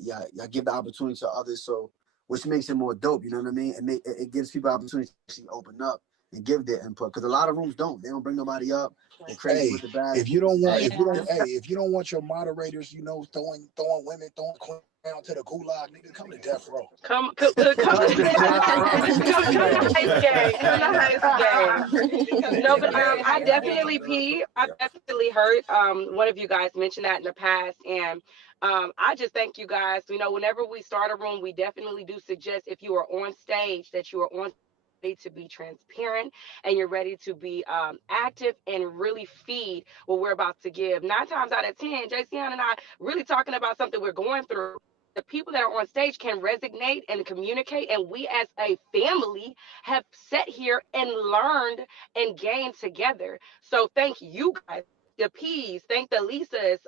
give the opportunity to others. So which makes it more dope. You know what I mean? It gives people opportunity to actually open up and give their input. Because a lot of rooms don't. They don't bring nobody up. They're crazy with the bag. If you don't want your moderators, throwing women, throwing queen down to the gulag, nigga, come to death row. Come to the Heist gang. Come to Heist gang. No, but I definitely heard one of you guys mention that in the past, and I just thank you guys. Whenever we start a room, we definitely do suggest if you are on stage that you are on ready to be transparent and you're ready to be active and really feed what we're about to give. 9 times out of 10, JCN and I really talking about something we're going through. the people that are on stage can resonate and communicate, and we as a family have sat here and learned and gained together. So thank you guys, the P's, thank the Lisas,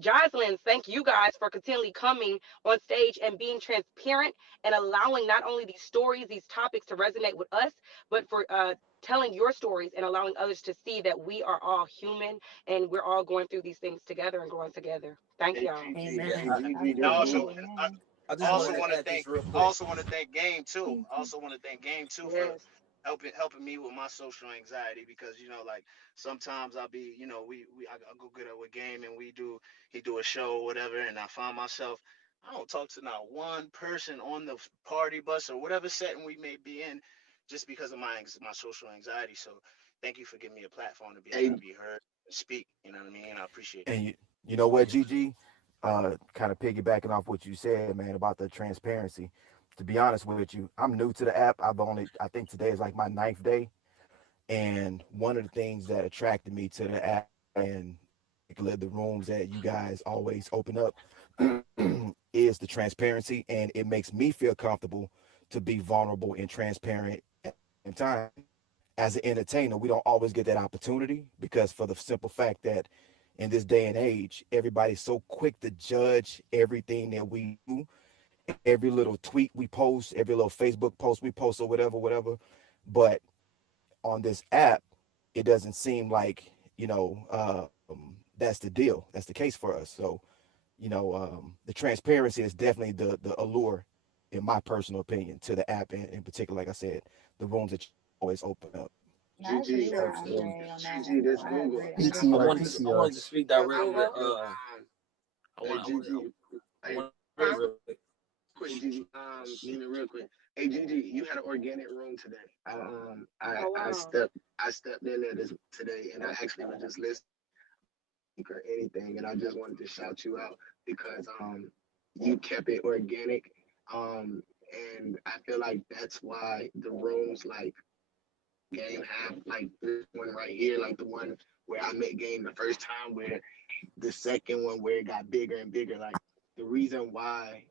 Jocelyn's, thank you guys for continually coming on stage and being transparent and allowing not only these stories, these topics to resonate with us, but for telling your stories and allowing others to see that we are all human and we're all going through these things together and growing together. Thank Hey, y'all. GG, Amen. I also, Absolutely. Amen. I I just also wanted want to to add this thank, real I quick. also want to thank Game too. Thank I you. also want to thank Game too for Yes. helping me with my social anxiety because like sometimes I'll be I go get up with Game and he do a show or whatever and I find myself I don't talk to not one person on the party bus or whatever setting we may be in just because of my social anxiety. So thank you for giving me a platform to be able to be heard and speak. You know what I mean? I appreciate And you know what, GG? Kind of piggybacking off what you said, man, about the transparency. To be honest with you, I'm new to the app. I think today is like my ninth day. And one of the things that attracted me to the app and particularly the rooms that you guys always open up is the transparency. And it makes me feel comfortable to be vulnerable and transparent at the same time. As an entertainer, we don't always get that opportunity because for the simple fact that in this day and age, everybody's so quick to judge everything that we do, every little tweet we post, every little Facebook post we post, or whatever. But on this app, it doesn't seem like that's the deal. That's the case for us. So the transparency is definitely the allure, in my personal opinion, to the app, and in particular, like I said, the rooms that you always open up. I agree GG, with Absolutely. Andre on that. GG, this I Google. agree I 100%. PTR, wanted to I PTR. wanted to speak directly to Uh-huh. Hey, GG. I Hey, want real Huh? quick, GG. Nina, real quick. Hey, GG, you had an organic room today. Oh wow. I stepped in there today, and I actually was just listening or anything, and I just wanted to shout you out because you kept it organic, um, and I feel like that's why the rooms like Game have like this one right here, like the one where I met Game the first time, where the second one where it got bigger and bigger. Like the reason why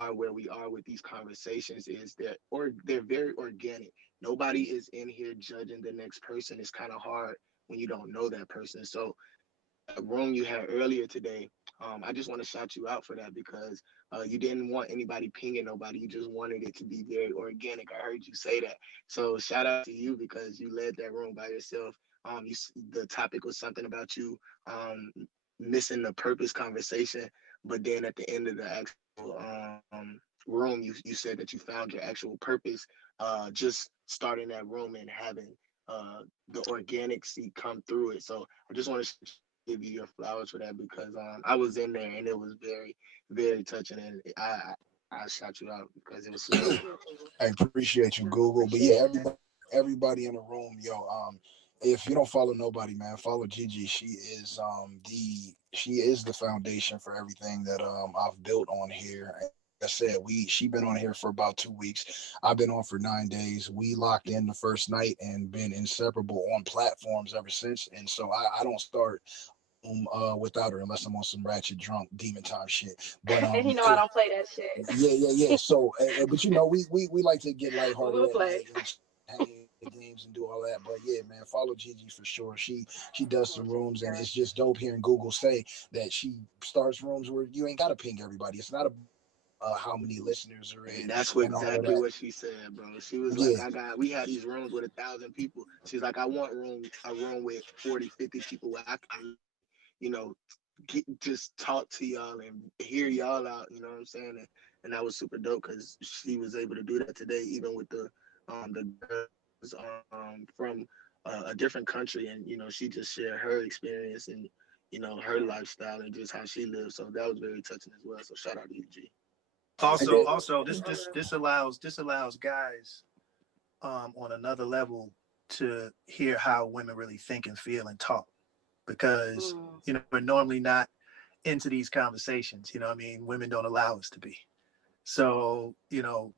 are where we are with these conversations is that or they're very organic. Nobody is in here judging the next person. It's kind of hard when you don't know that person. So room you had earlier today, I just want to shout you out for that because you didn't want anybody pinging nobody. You just wanted it to be very organic. I heard you say that. So shout out to you because you led that room by yourself. The topic was something about you missing the purpose conversation, but then at the end of the actual room, you said that you found your actual purpose. Just starting that room and having the organic seed come through it. So I just want to give you your flowers for that because I was in there and it was very, very touching, and I shot you out because it was super Thank dope. you. Google. I appreciate you, Google. But Appreciate yeah, that. everybody in the room, yo. If you don't follow nobody, man, follow Gigi. She is the foundation for everything that I've built on here. Like I said, she been on here for about 2 weeks. I've been on for 9 days. We locked in the first night and been inseparable on platforms ever since. And so I don't start without her unless I'm on some ratchet drunk demon time shit. But And I don't play that shit. yeah. So, but we like to get We lighthearted will at play. night and hang the games and do all that. But yeah, man, follow Gigi for sure. She does some rooms, and it's just dope hearing Google say that she starts rooms where you ain't gotta ping everybody. It's not a how many listeners are And in that's and all of exactly that. what she said, bro. She was like, Yeah, we had these rooms with 1,000 people. She's like, I want a room with 40, 50 people where I can, you know, just talk to y'all and hear y'all out. You know what I'm saying? And that was super dope because she was able to do that today, even with the girls from a different country, and she just shared her experience and her lifestyle and just how she lives. So that was very touching as well. So shout out to you, G. Thank Also, you. also, this Oh, this well. this allows this allows guys on another level to hear how women really think and feel and talk because Mm. we're normally not into these conversations. I mean, women don't allow us to be. So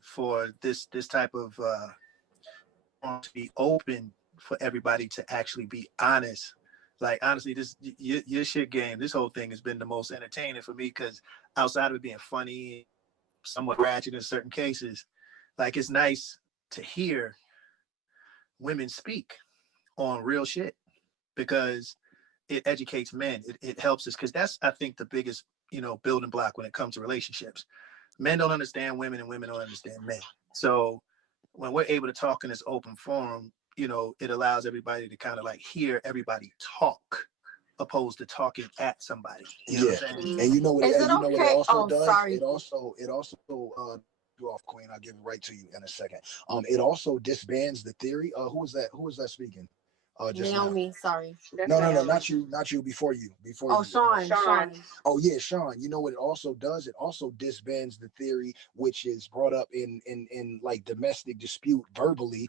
for this type of to be open for everybody to actually be honest Like honestly, your shit game, this whole thing has been the most entertaining for me because outside of it being funny, somewhat ratchet in certain cases, like it's nice to hear women speak on real shit because it educates men. It helps us because that's I think the biggest building block when it comes to relationships. Men don't understand women and women don't understand men. So when we're able to talk in this open forum, it allows everybody to kind of like hear everybody talk opposed to talking at somebody. You know Yeah, what I'm saying? and you know what? Is And it you know what it okay? also Oh, does? sorry. It also you off, Queen. I'll give it right to you in a second. It also disbands the theory. Who was that? Who was that speaking? Just now. Naomi, sorry. That's No, Naomi. not you. Before you, before Oh, you. Sean. Oh yeah, Sean. You know what it also does? It also disbands the theory which is brought up in like domestic dispute verbally.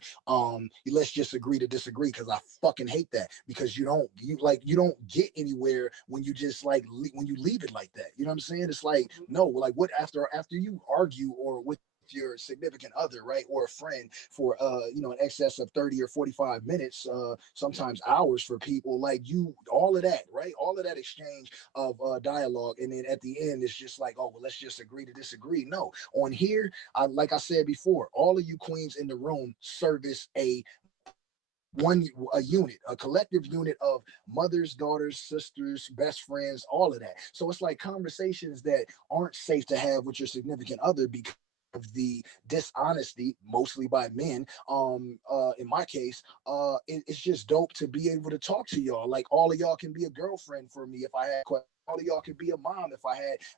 Let's just agree to disagree because I fucking hate that because you don't get anywhere when you just like when you leave it like that. You know what I'm saying? It's like no, like what after you argue or with your significant other, right, or a friend for in excess of 30 or 45 minutes, sometimes hours for people, like you all of that, right, all of that exchange of dialogue, and then at the end it's just like, oh well, let's just agree to disagree. No, on here, like I said before, all of you queens in the room service a unit, a collective unit of mothers, daughters, sisters, best friends, all of that. So it's like conversations that aren't safe to have with your significant other because of the dishonesty, mostly by men. In my case, it's just dope to be able to talk to y'all. Like all of y'all can be a girlfriend for me if I had questions. All of y'all could be a mom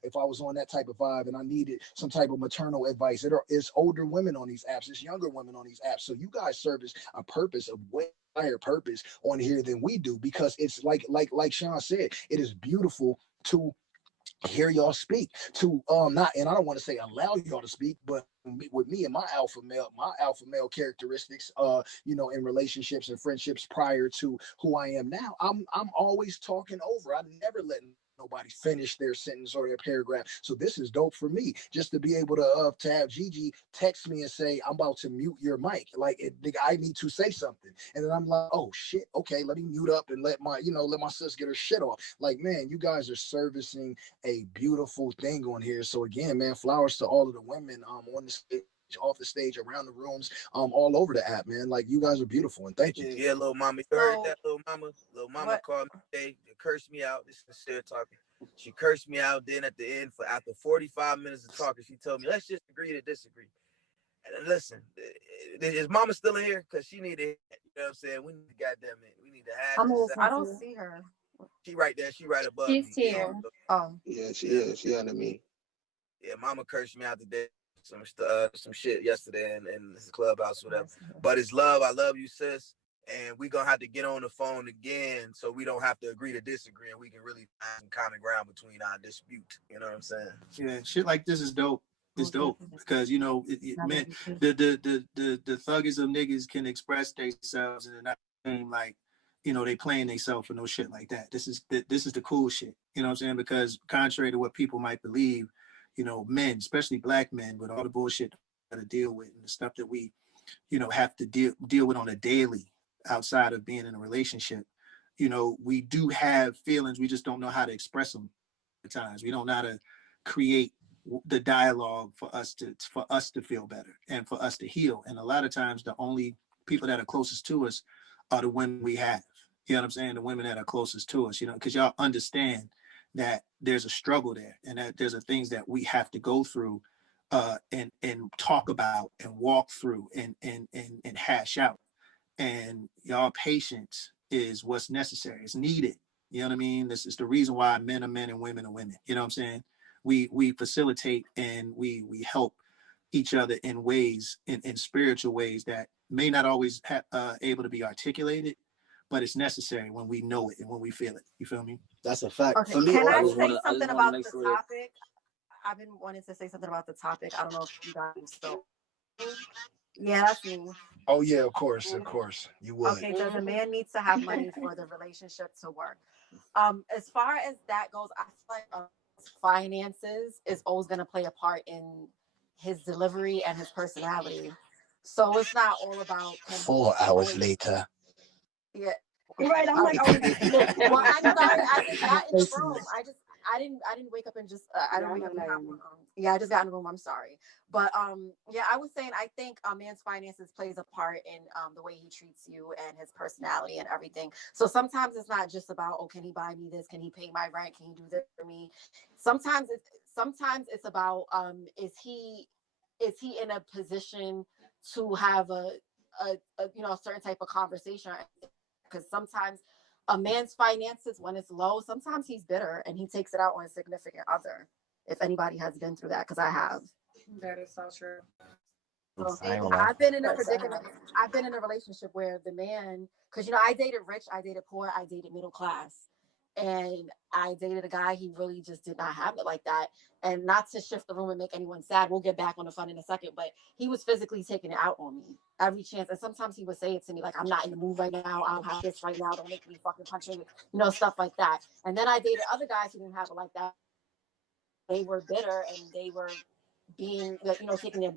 if I was on that type of vibe and I needed some type of maternal advice. It's older women on these apps, it's younger women on these apps. So you guys service a purpose, of way higher purpose on here than we do, because it's like Sean said, it is beautiful to hear y'all speak, to not, and I don't want to say allow y'all to speak, but with me and my alpha male characteristics, in relationships and friendships prior to who I am now, I'm always talking over. I never let nobody finish their sentence or their paragraph. So this is dope for me, just to be able to have Gigi text me and say, I'm about to mute your mic, like I need to say something, and then I'm like, oh shit, okay, let me mute up and let my sis get her shit off. Like, man, you guys are servicing a beautiful thing on here. So again, man, flowers to all of the women on the stage, off the stage, around the rooms, all over the app, man. Like, you guys are beautiful, and thank you. Yeah, little mama. You heard that, little mama? Little mama What? called me today, cursed me out. This is sincere talking. She cursed me out. Then at the end, after 45 minutes of talking, she told me, let's just agree to disagree. And listen, is mama still in here? Because she need to, you know what I'm saying? We need to, goddamn it, we need to have this. I don't see her. She right there. She right above She's me. here. Oh. Yeah, she is. She under me. Yeah, mama cursed me out today. Some shit yesterday in this clubhouse, whatever. But it's love. I love you, sis. And we're gonna have to get on the phone again so we don't have to agree to disagree, and we can really find some common ground between our dispute. You know what I'm saying? Yeah, shit like this is dope. It's dope because man, the thuggies of niggas can express themselves and not seem like they playing themselves for no shit like that. This is the cool shit. You know what I'm saying? Because contrary to what people might believe, men, especially black men, with all the bullshit to deal with and the stuff that we have to deal with on a daily outside of being in a relationship, we do have feelings. We just don't know how to express them at times. We don't know how to create the dialogue for us to feel better and for us to heal. And a lot of times the only people that are closest to us are the women we have. You know what I'm saying? The women that are closest to us, because y'all understand that there's a struggle there and that there's things that we have to go through and talk about and walk through and hash out. And y'all patience is what's necessary. It's needed. You know what I mean? This is the reason why men are men and women are women. You know what I'm saying? We facilitate and we help each other in ways, in spiritual ways that may not always able to be articulated, but it's necessary when we know it and when we feel it. You feel me? That's a fact. Okay. For me, Can I I just say want to something about make the sure topic? I've been wanting to say something about the topic. I don't know if you guys still. Yeah, that's me. Oh yeah, of course, you would. Okay, does a man need to have money for the relationship to work? As far as that goes, I feel like finances is always going to play a part in his delivery and his personality. So it's not all about 4 hours later. Yeah. Right. I'm like, are we Well, I'm sorry, I just got in the room. I didn't wake up and just I didn't wake up and hop on. Yeah, I just got in the room. I'm sorry, but yeah, I was saying I think a man's finances plays a part in the way he treats you and his personality and everything. So sometimes it's not just about, oh, can he buy me this? Can he pay my rent? Can he do this for me? Sometimes it's about is he in a position to have a a certain type of conversation, because sometimes a man's finances, when it's low, sometimes he's bitter and he takes it out on his significant other. If anybody has been through that, because I have. That is so true. So I ain't gonna lie. I've been in a predicament. I've been in a relationship where the man, because I dated rich, I dated poor, I dated middle class, and I dated a guy, he really just did not have it like that. And not to shift the room and make anyone sad, we'll get back on the fun in a second, but he was physically taking it out on me every chance. And sometimes he would say it to me like, I'm not in the mood right now, I don't have this right now, don't make me fucking punch you, stuff like that. And then I dated other guys who didn't have it like that. They were bitter and they were being, taking their.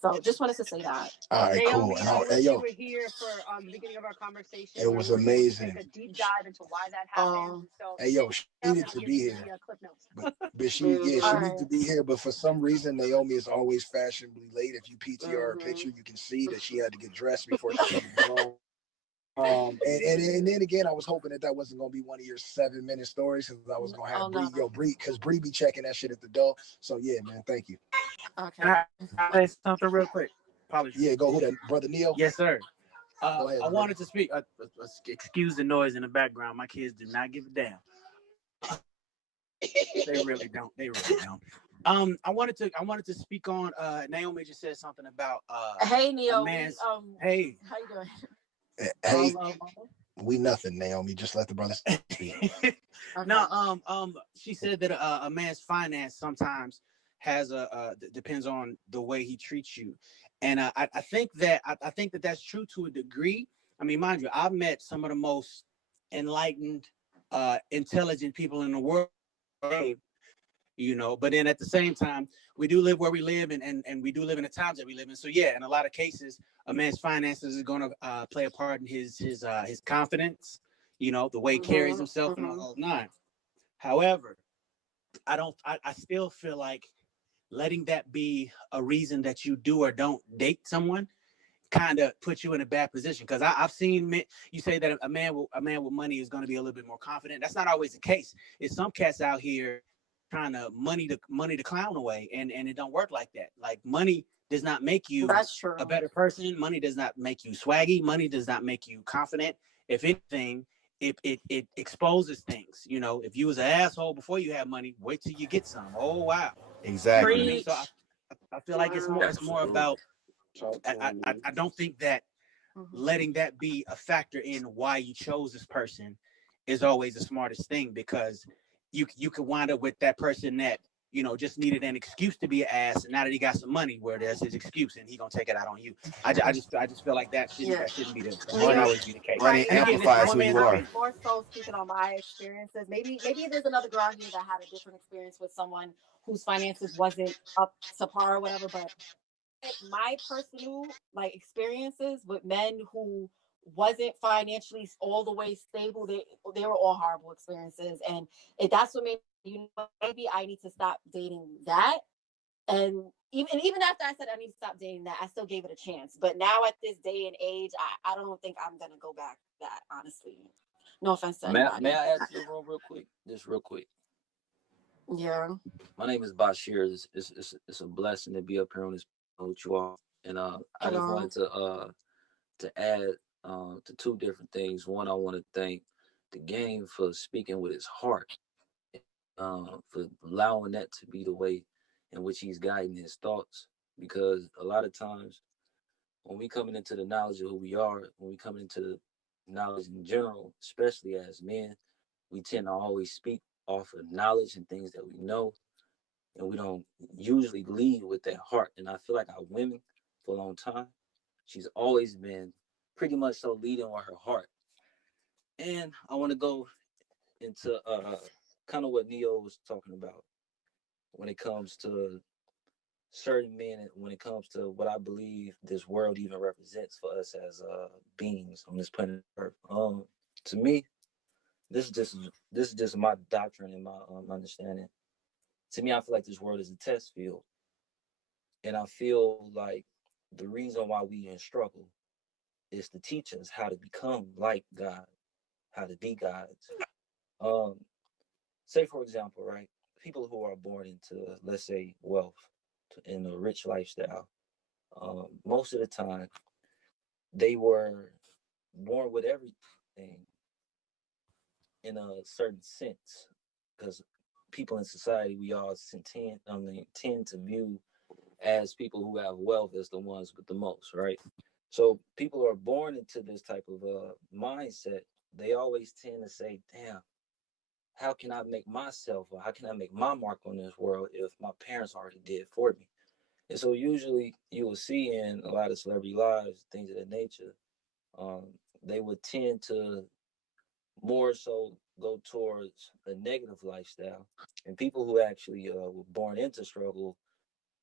So just wanted to say that. All right, cool. Naomi, And I wish yo, you were here for the beginning of our conversation. it Where was we were able to amazing. take a deep dive into why that happened. So Hey, yo, she needed to be here, clip notes. but she needs to be here. But for some reason, Naomi is always fashionably late. If you PTR her picture, you can see that she had to get dressed before she came home. And then again, I was hoping that wasn't gonna be one of your 7-minute stories, because I was gonna have Bree, because Bree be checking that shit at the door. So yeah, man, thank you. Okay. Can I say something real quick? Apologies. Yeah, go. Who that, brother Neo? Yes, sir. Go ahead, I wanted to speak. Excuse the noise in the background. My kids do not give a damn. They really don't. They really don't. I wanted to speak on. Naomi just said something about. Hey, Neo. Hey. How you doing? Hey, we nothing, Naomi. Just let the brothers speak. Okay. No, she said that a man's finance sometimes has depends on the way he treats you, and I think that that's true to a degree. I mean, mind you, I've met some of the most enlightened, intelligent people in the world. But then at the same time, we do live where we live, and we do live in the times that we live in. So yeah, in a lot of cases, a man's finances is going to play a part in his confidence, the way he carries himself and all nine. However, I still feel like letting that be a reason that you do or don't date someone kind of puts you in a bad position, because I've seen you say that a man with money is going to be a little bit more confident. That's not always the case. It's some cats out here trying to money the clown away, and it don't work like that. Like, money does not make you a better person. Money does not make you swaggy. Money does not make you confident. If anything, it exposes things. If you was an asshole before you had money, wait till you get some. Oh wow. Exactly. You know what I mean? So I feel like it's more about. I don't think that letting that be a factor in why you chose this person is always the smartest thing, because you could wind up with that person that just needed an excuse to be an ass, and now that he got some money, where there's his excuse, and he gonna take it out on you. I just feel like that shouldn't be always be the case. Money amplifies who you are. More so speaking on my experiences. Maybe there's another girl here that had a different experience with someone whose finances wasn't up to par or whatever, but my personal experiences with men who wasn't financially all the way stable, they were all horrible experiences. And if that's what made maybe I need to stop dating that. And even after I said I need to stop dating that, I still gave it a chance. But now at this day and age, I don't think I'm gonna go back to that, honestly. No offense to anybody. May I ask you real quick? Just real quick. Yeah. My name is Bashir. It's a blessing to be up here on this with you all. And I just wanted to add to two different things. One, I want to thank the game for speaking with his heart, for allowing that to be the way in which he's guiding his thoughts. Because a lot of times when we coming into the knowledge of who we are, when we coming into the knowledge in general, especially as men, we tend to always speak off of knowledge and things that we know, and we don't usually lead with that heart. And I feel like our women, for a long time, she's always been pretty much so leading with her heart. And I want to go into kind of what Neo was talking about when it comes to certain men when it comes to what I believe this world even represents for us as beings on this planet Earth. To me, this is just my doctrine and my understanding. To me, I feel like this world is a test field, and I feel like the reason why we in struggle is to teach us how to become like God, how to be gods. Um, Say for example, right? People who are born into, let's say, wealth in a rich lifestyle, most of the time they were born with everything in a certain sense, because people in society we all tend to view as people who have wealth as the ones with the most, right? So people who are born into this type of mindset, they always tend to say, "Damn, how can I make myself, or how can I make my mark on this world if my parents already did for me?" And so usually you will see in a lot of celebrity lives, things of that nature, um, they would tend to more so go towards a negative lifestyle. And people who actually were born into struggle,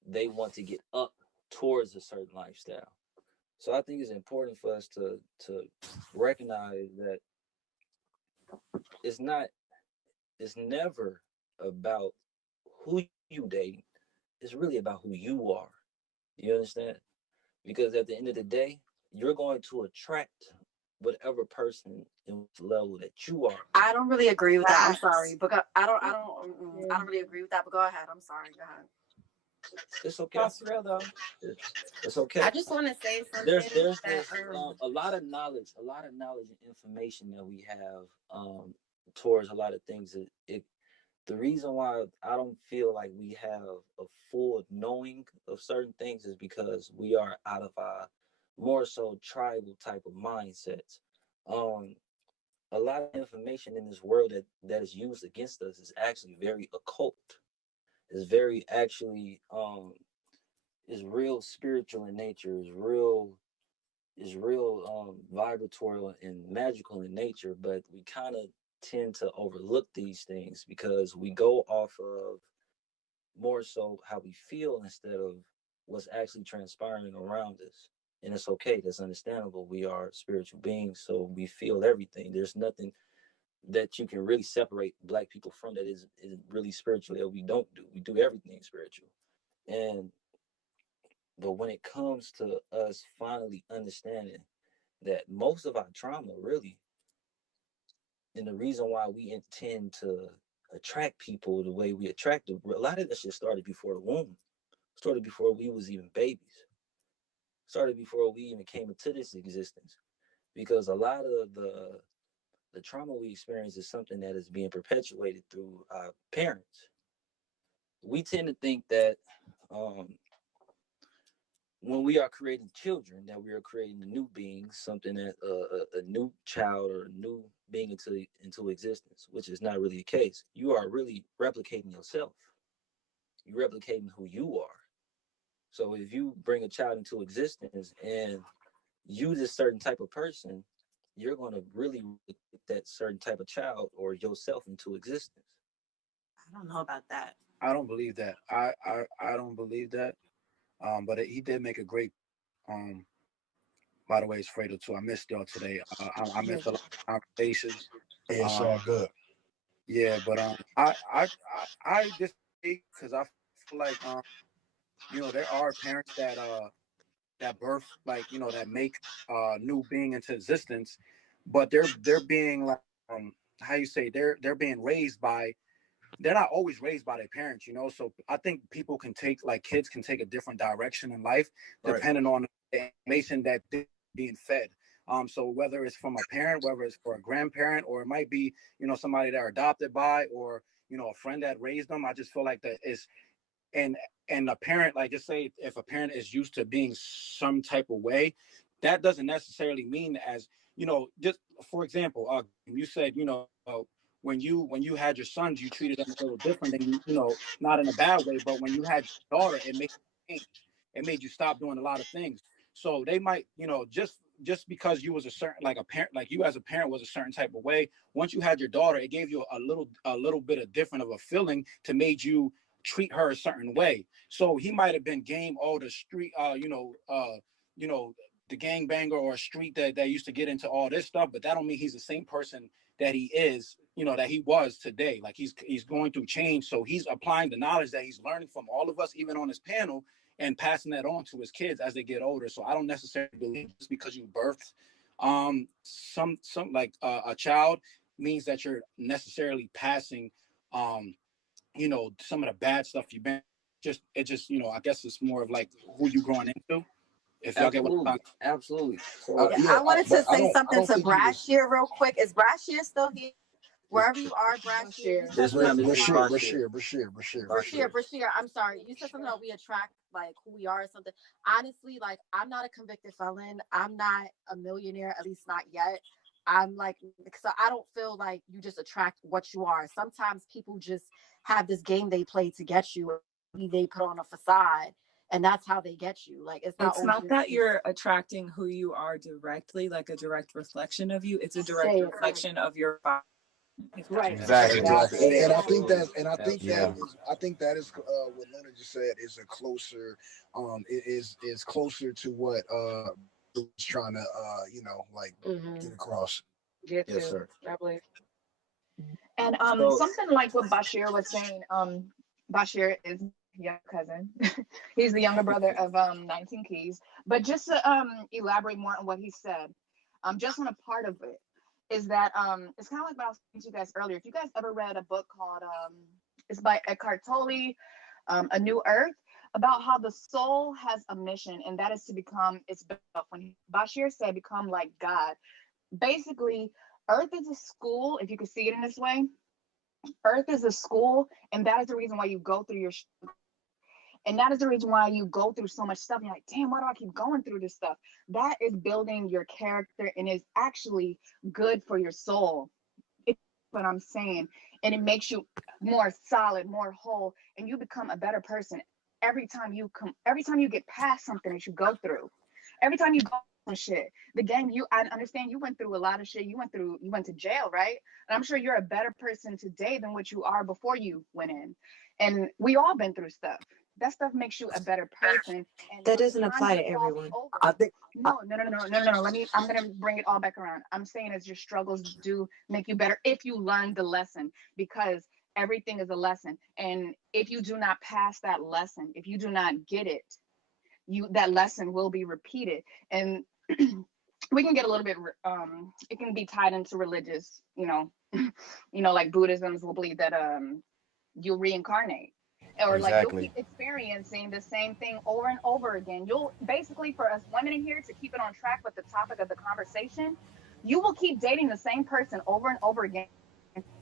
they want to get up towards a certain lifestyle. So I think it's important for us to recognize that it's not it's never about who you date. It's really about who you are. You understand? Because at the end of the day, you're going to attract whatever person in which level that you are. I don't really agree with that. I'm Facts. sorry, because I don't really agree with that. But go ahead. I'm sorry. Go ahead. It's okay. That's real though. It's okay. I just want to say There's something there's that this a lot of knowledge, and information that we have towards a lot of things. The reason why I don't feel like we have a full knowing of certain things is because we are out of our more so tribal type of mindsets. Um, a lot of information in this world that is used against us is actually very occult. It's very actually is real spiritual in nature. Is real vibratorial and magical in nature, but we kind of tend to overlook these things because we go off of more so how we feel instead of what's actually transpiring around us. And it's okay, that's understandable. We are spiritual beings, so we feel everything. There's nothing that you can really separate black people from that is really spiritual that we don't do. We do everything spiritual. And but when it comes to us finally understanding that most of our trauma really, and the reason why we intend to attract people the way we attract them, a lot of that shit started before the womb, started before we was even babies, started before we even came into this existence. Because a lot of the trauma we experience is something that is being perpetuated through our parents. We tend to think that um, when we are creating children, that we are creating a new being, something that a new child or a new being into existence, which is not really the case. You are really replicating yourself. You're replicating who you are. So if you bring a child into existence and you this certain type of person, you're going to really get that certain type of child or yourself into existence. I don't know about that. I don't believe that. I don't believe that. But he did make a great. Um, by the way, it's Fredo too. I missed y'all today. I missed a lot of conversations. It's Um, all good. yeah, but I disagree because I feel like there are parents that birth, like, that make new being into existence, but they're being like, how you say, they're being raised by, they're not always raised by their parents. So I think people can take, like, kids can take a different direction in life Right. depending on the information that they're being fed. So whether it's from a parent, whether it's for a grandparent, or it might be, somebody they're adopted by, or, a friend that raised them. I just feel like that is, and a parent, like, just say if a parent is used to being some type of way, that doesn't necessarily mean, as just for example, you said, when you had your sons, you treated them a little different than not in a bad way, but when you had your daughter, it made you change. It made you stop doing a lot of things. So they might, just because you was a certain, like, a parent, like you as a parent was a certain type of way, once you had your daughter, it gave you a little bit of different of a feeling treat her a certain way. So he might have been game all the street, you know, the gangbanger or a street that used to get into all this stuff, but that don't mean he's the same person that he is, that he was today. Like he's going through change. So he's applying the knowledge that he's learning from all of us, even on this panel, and passing that on to his kids as they get older. So I don't necessarily believe just because you birthed some like a child means that you're necessarily passing some of the bad stuff you've been just I guess it's more of like who you growing into. If y'all get what I'm talking. Absolutely. So I wanted to say I something don't to think he was. Brashear real quick. Is Brashear still here? Wherever you are, Brashear, you said yes, ma'am. something This is about Bashir. I'm sorry. You said something about we attract like who we are or something. Honestly, like I'm not a convicted felon. I'm not a millionaire, at least not yet. I'm like, so I don't feel like you just attract what you are. Sometimes people just have this game they play to get you. They put on a facade, and that's how they get you. Like it's not that you're attracting who you are directly, like a direct reflection of you. It's a direct reflection of your body. Right. Exactly. And I think that, Yeah. I think that is what Leonard just said is a closer, is closer to what was trying to get across. Yes, sir. I believe. And something like what Bashir was saying. Bashir is young cousin. He's the younger brother of 19 Keys. But just to elaborate more on what he said, just on a part of it, is that it's kind of like what I was saying to you guys earlier. If you guys ever read a book called it's by Eckhart Tolle, N.O.R.E, about how the soul has a mission, and that is to become itself. When Bashir said become like God, basically Earth is a school, if you could see it in this way. Earth is a school, and that is the reason why you go through and that is the reason why you go through so much stuff. You're like, damn, why do I keep going through this stuff? That is building your character and is actually good for your soul. It's what I'm saying. And it makes you more solid, more whole, and you become a better person every time you get past something that you go through. Every time you go through shit. I understand you went through a lot of shit. You went to jail, right? And I'm sure you're a better person today than what you are before you went in. And we all been through stuff. That stuff makes you a better person. And that doesn't apply to everyone. I think no. I'm gonna bring it all back around. I'm saying as your struggles do make you better if you learn the lesson, because everything is a lesson. And if you do not pass that lesson, if you do not get it, that lesson will be repeated. And we can get a little bit it can be tied into religious, like Buddhism will believe that you'll reincarnate, or like you'll keep experiencing the same thing over and over again. You'll basically, for us women in here, to keep it on track with the topic of the conversation, you will keep dating the same person over and over again,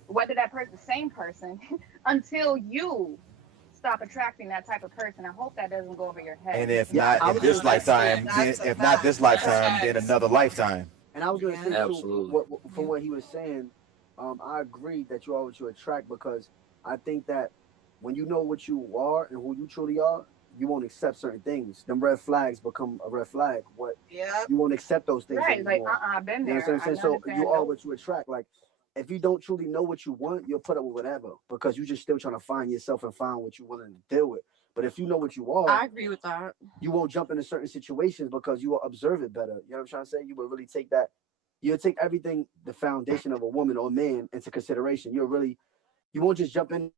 whether that person, same person, until you stop attracting that type of person. I hope that doesn't go over your head. And if not this lifetime, then another lifetime. And I was going to say too, from what he was saying, I agree that you are what you attract, because I think that when you know what you are and who you truly are, you won't accept certain things. Them red flags become a red flag. You won't accept those things anymore. Like I've been there. You know what I'm saying? So you are what you attract. Like, if you don't truly know what you want, you'll put up with whatever, because you're just still trying to find yourself and find what you're willing to deal with. But if you know what you are, I agree with that. You won't jump into certain situations because you will observe it better. You know what I'm trying to say? You will really take that. You'll take everything, the foundation of a woman or a man, into consideration. You won't just jump in.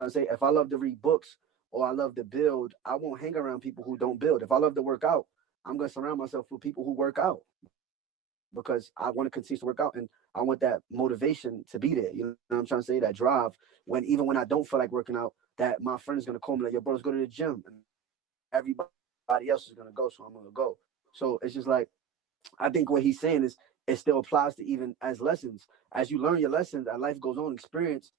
I say, if I love to read books or I love to build, I won't hang around people who don't build. If I love to work out, I'm going to surround myself with people who work out, because I want to continue to work out, and I want that motivation to be there. You know what I'm trying to say? That drive, even when I don't feel like working out, that my friend is going to call me like, yo, bro, let's go to the gym. And everybody else is going to go, so I'm going to go. So it's just like, I think what he's saying is it still applies to even as lessons. As you learn your lessons, as life goes on, experience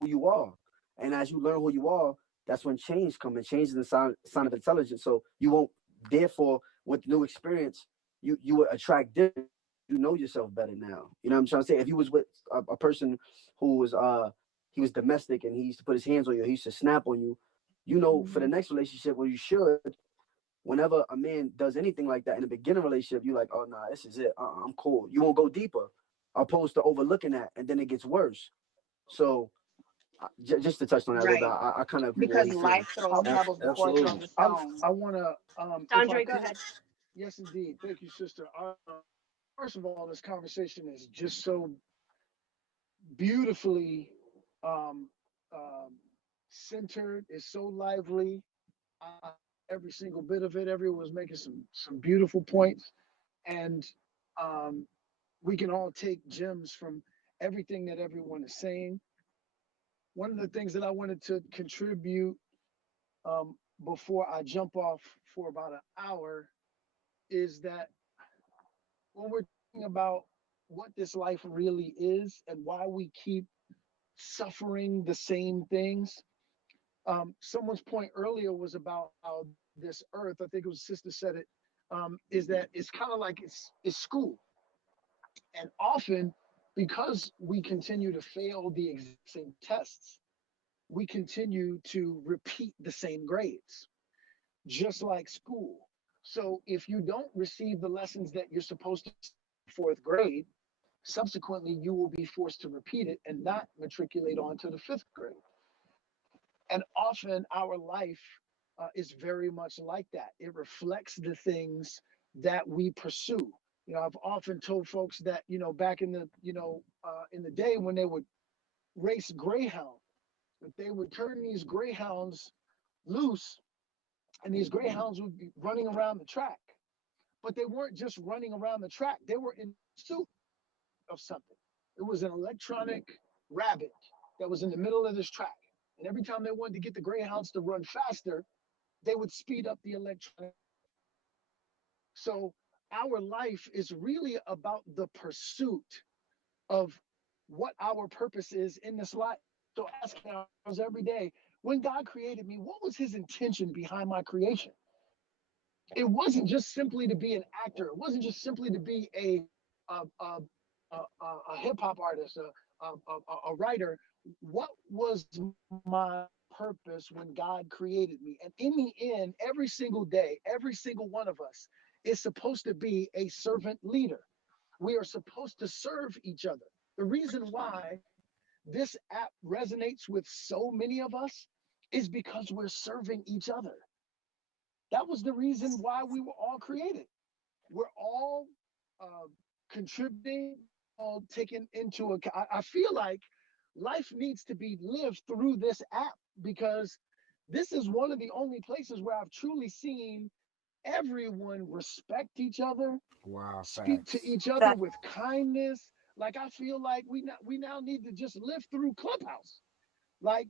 who you are. And as you learn who you are, that's when change comes. And change is the sign of intelligence. So you won't, therefore, with new experience, you will attract different. You know yourself better now. You know what I'm trying to say? If you was with a person who was he was domestic and he used to put his hands on you, he used to snap on you, for the next relationship, where you should, whenever a man does anything like that in the beginning relationship, you're like, oh nah, this is it. I'm cool. You won't go deeper. opposed to overlooking that, and then it gets worse. So just to touch on that a little bit, Right. I kind of agree with what Because he's saying. life throws pebbles before it throws Absolutely. a stone. I want to, if I Andre, go could, ahead. yes, indeed. Thank you, sister. First of all, this conversation is just so beautifully um, um, centered. It's so lively. Uh, every single bit of it. Everyone was making some beautiful points, and um, we can all take gems from everything that everyone is saying. One of the things that I wanted to contribute before I jump off for about an hour is that when we're talking about what this life really is and why we keep suffering the same things, someone's point earlier was about how this earth, I think it was sister said it, is that it's kind of like it's school. And often, because we continue to fail the exact same tests, we continue to repeat the same grades, just like school. So if you don't receive the lessons that you're supposed to in fourth grade, subsequently you will be forced to repeat it and not matriculate on to the fifth grade. And often our life is very much like that. It reflects the things that we pursue. I've often told folks that, back in in the day when they would race greyhound, that they would turn these greyhounds loose and these greyhounds would be running around the track. But they weren't just running around the track, they were in pursuit of something. It was an electronic rabbit that was in the middle of this track. And every time they wanted to get the greyhounds to run faster, they would speed up the electronic. So our life is really about the pursuit of what our purpose is in this life. So asking ourselves every day, when God created me, what was his intention behind my creation? It wasn't just simply to be an actor. It wasn't just simply to be a hip hop artist, a writer. What was my purpose when God created me? And in the end, every single day, every single one of us is supposed to be a servant leader. We are supposed to serve each other. The reason why this app resonates with so many of us is because we're serving each other. That was the reason why we were all created. We're all uh, contributing, all taken into account. I feel like life needs to be lived through this app because this is one of the only places where I've truly seen everyone respect each other, Wow, speak to facts. each other with kindness. Like I feel like we now need to just live through Clubhouse. Like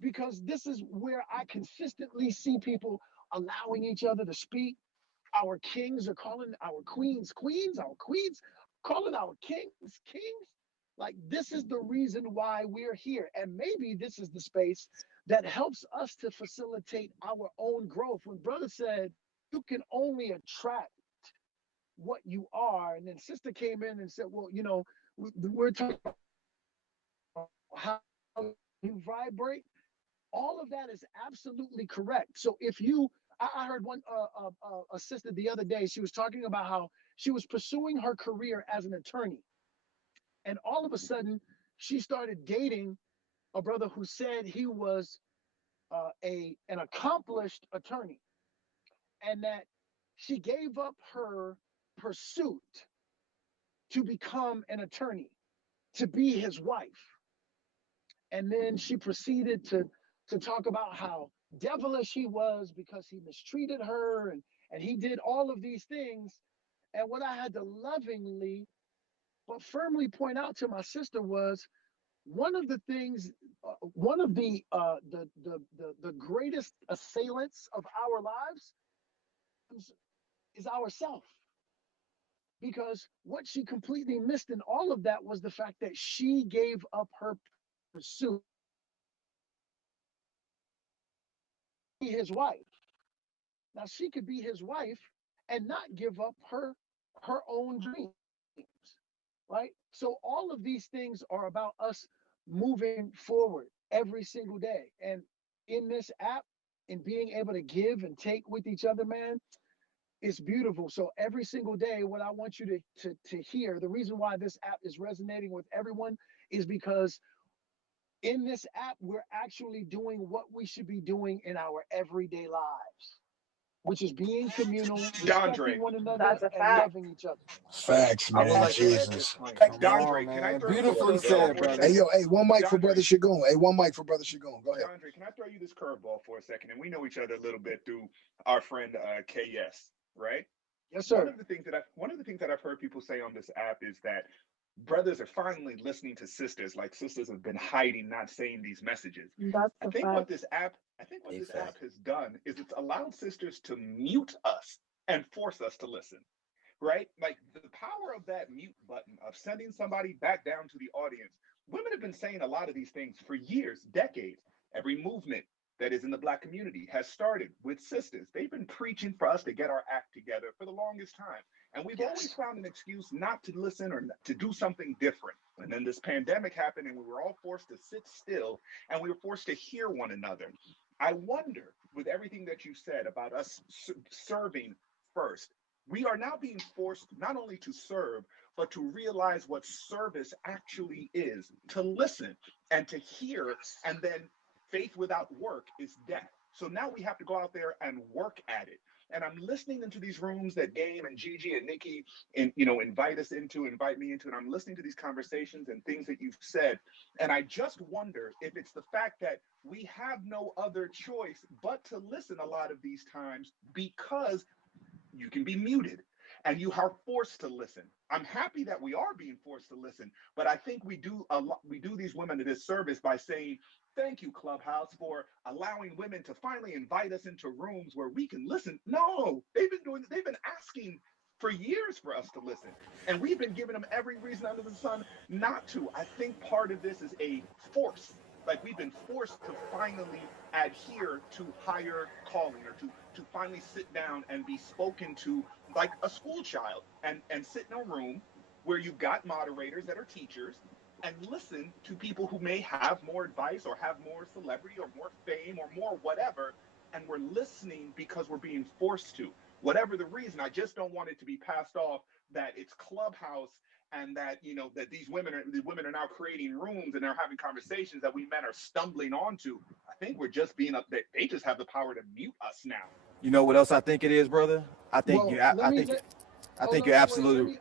because this is where I consistently see people allowing each other to speak. Our kings are calling our queens queens, our queens calling our kings kings. Like this is the reason why we're here. And maybe this is the space that helps us to facilitate our own growth. When brother said you can only attract what you are, and then sister came in and said, well, we're talking about how you vibrate. All of that is absolutely correct. So if you, I heard one a sister the other day. She was talking about how she was pursuing her career as an attorney, and all of a sudden, she started dating a brother who said he was an accomplished attorney, and that she gave up her pursuit to become an attorney, to be his wife. And then she proceeded to talk about how devilish he was because he mistreated her and he did all of these things. And what I had to lovingly but firmly point out to my sister was one of the things, one of the greatest assailants of our lives is ourself. Because what she completely missed in all of that was the fact that she gave up her pursuit to be his wife. Now she could be his wife and not give up her own dreams, right? So all of these things are about us moving forward every single day. And in this app, and being able to give and take with each other, man, It's beautiful. So every single day, what I want you to hear, the reason why this app is resonating with everyone is because in this app, we're actually doing what we should be doing in our everyday lives, which is being communal, DeAndre, respecting one another, That's a and fact. loving each other. Facts, I would man. like to add this Jesus. point. Come DeAndre, on, can I man. throw you this Beautifully curveball said, for a brother. Hey, second? yo, hey, one mic for DeAndre, Brother Shagun. Hey, one mic for Brother Shagun. Go ahead. DeAndre, can I throw you this curveball for a second? And we know each other a little bit through our friend KS, right? Yes, One sir. of the things that I've heard people say on this app is that brothers are finally listening to sisters, like sisters have been hiding, not saying these messages. That's I a think fact. what this app, I think what Big this app fact. has done is it's allowed sisters to mute us and force us to listen, right? Like the power of that mute button of sending somebody back down to the audience. Women have been saying a lot of these things for years, decades. Every movement that is in the Black community has started with sisters. They've been preaching for us to get our act together for the longest time. And we've always Yes. found an excuse not to listen or to do something different. And then this pandemic happened, and we were all forced to sit still and we were forced to hear one another. I wonder, with everything that you said about us serving first, we are now being forced not only to serve, but to realize what service actually is, to listen and to hear, and then faith without work is death. So now we have to go out there and work at it. And I'm listening into these rooms that Game and Gigi and Nikki invite me into, and I'm listening to these conversations and things that you've said. And I just wonder if it's the fact that we have no other choice but to listen a lot of these times because you can be muted and you are forced to listen. I'm happy that we are being forced to listen, but I think we do these women a disservice by saying thank you, Clubhouse, for allowing women to finally invite us into rooms where we can listen. No, they've been asking for years for us to listen, and we've been giving them every reason under the sun not to. I think part of this is a force. Like we've been forced to finally adhere to higher calling, or to finally sit down and be spoken to like a school child, and sit in a room where you've got moderators that are teachers and listen to people who may have more advice or have more celebrity or more fame or more whatever. And we're listening because we're being forced to. Whatever the reason, I just don't want it to be passed off that it's Clubhouse and that that these women are now creating rooms and they're having conversations that we men are stumbling onto. I think we're just being up. They just have the power to mute us now. You know what else I think it is, brother? I think Well, you. let I me think. let. I Oh think no, you're no, wait. Let absolutely. me.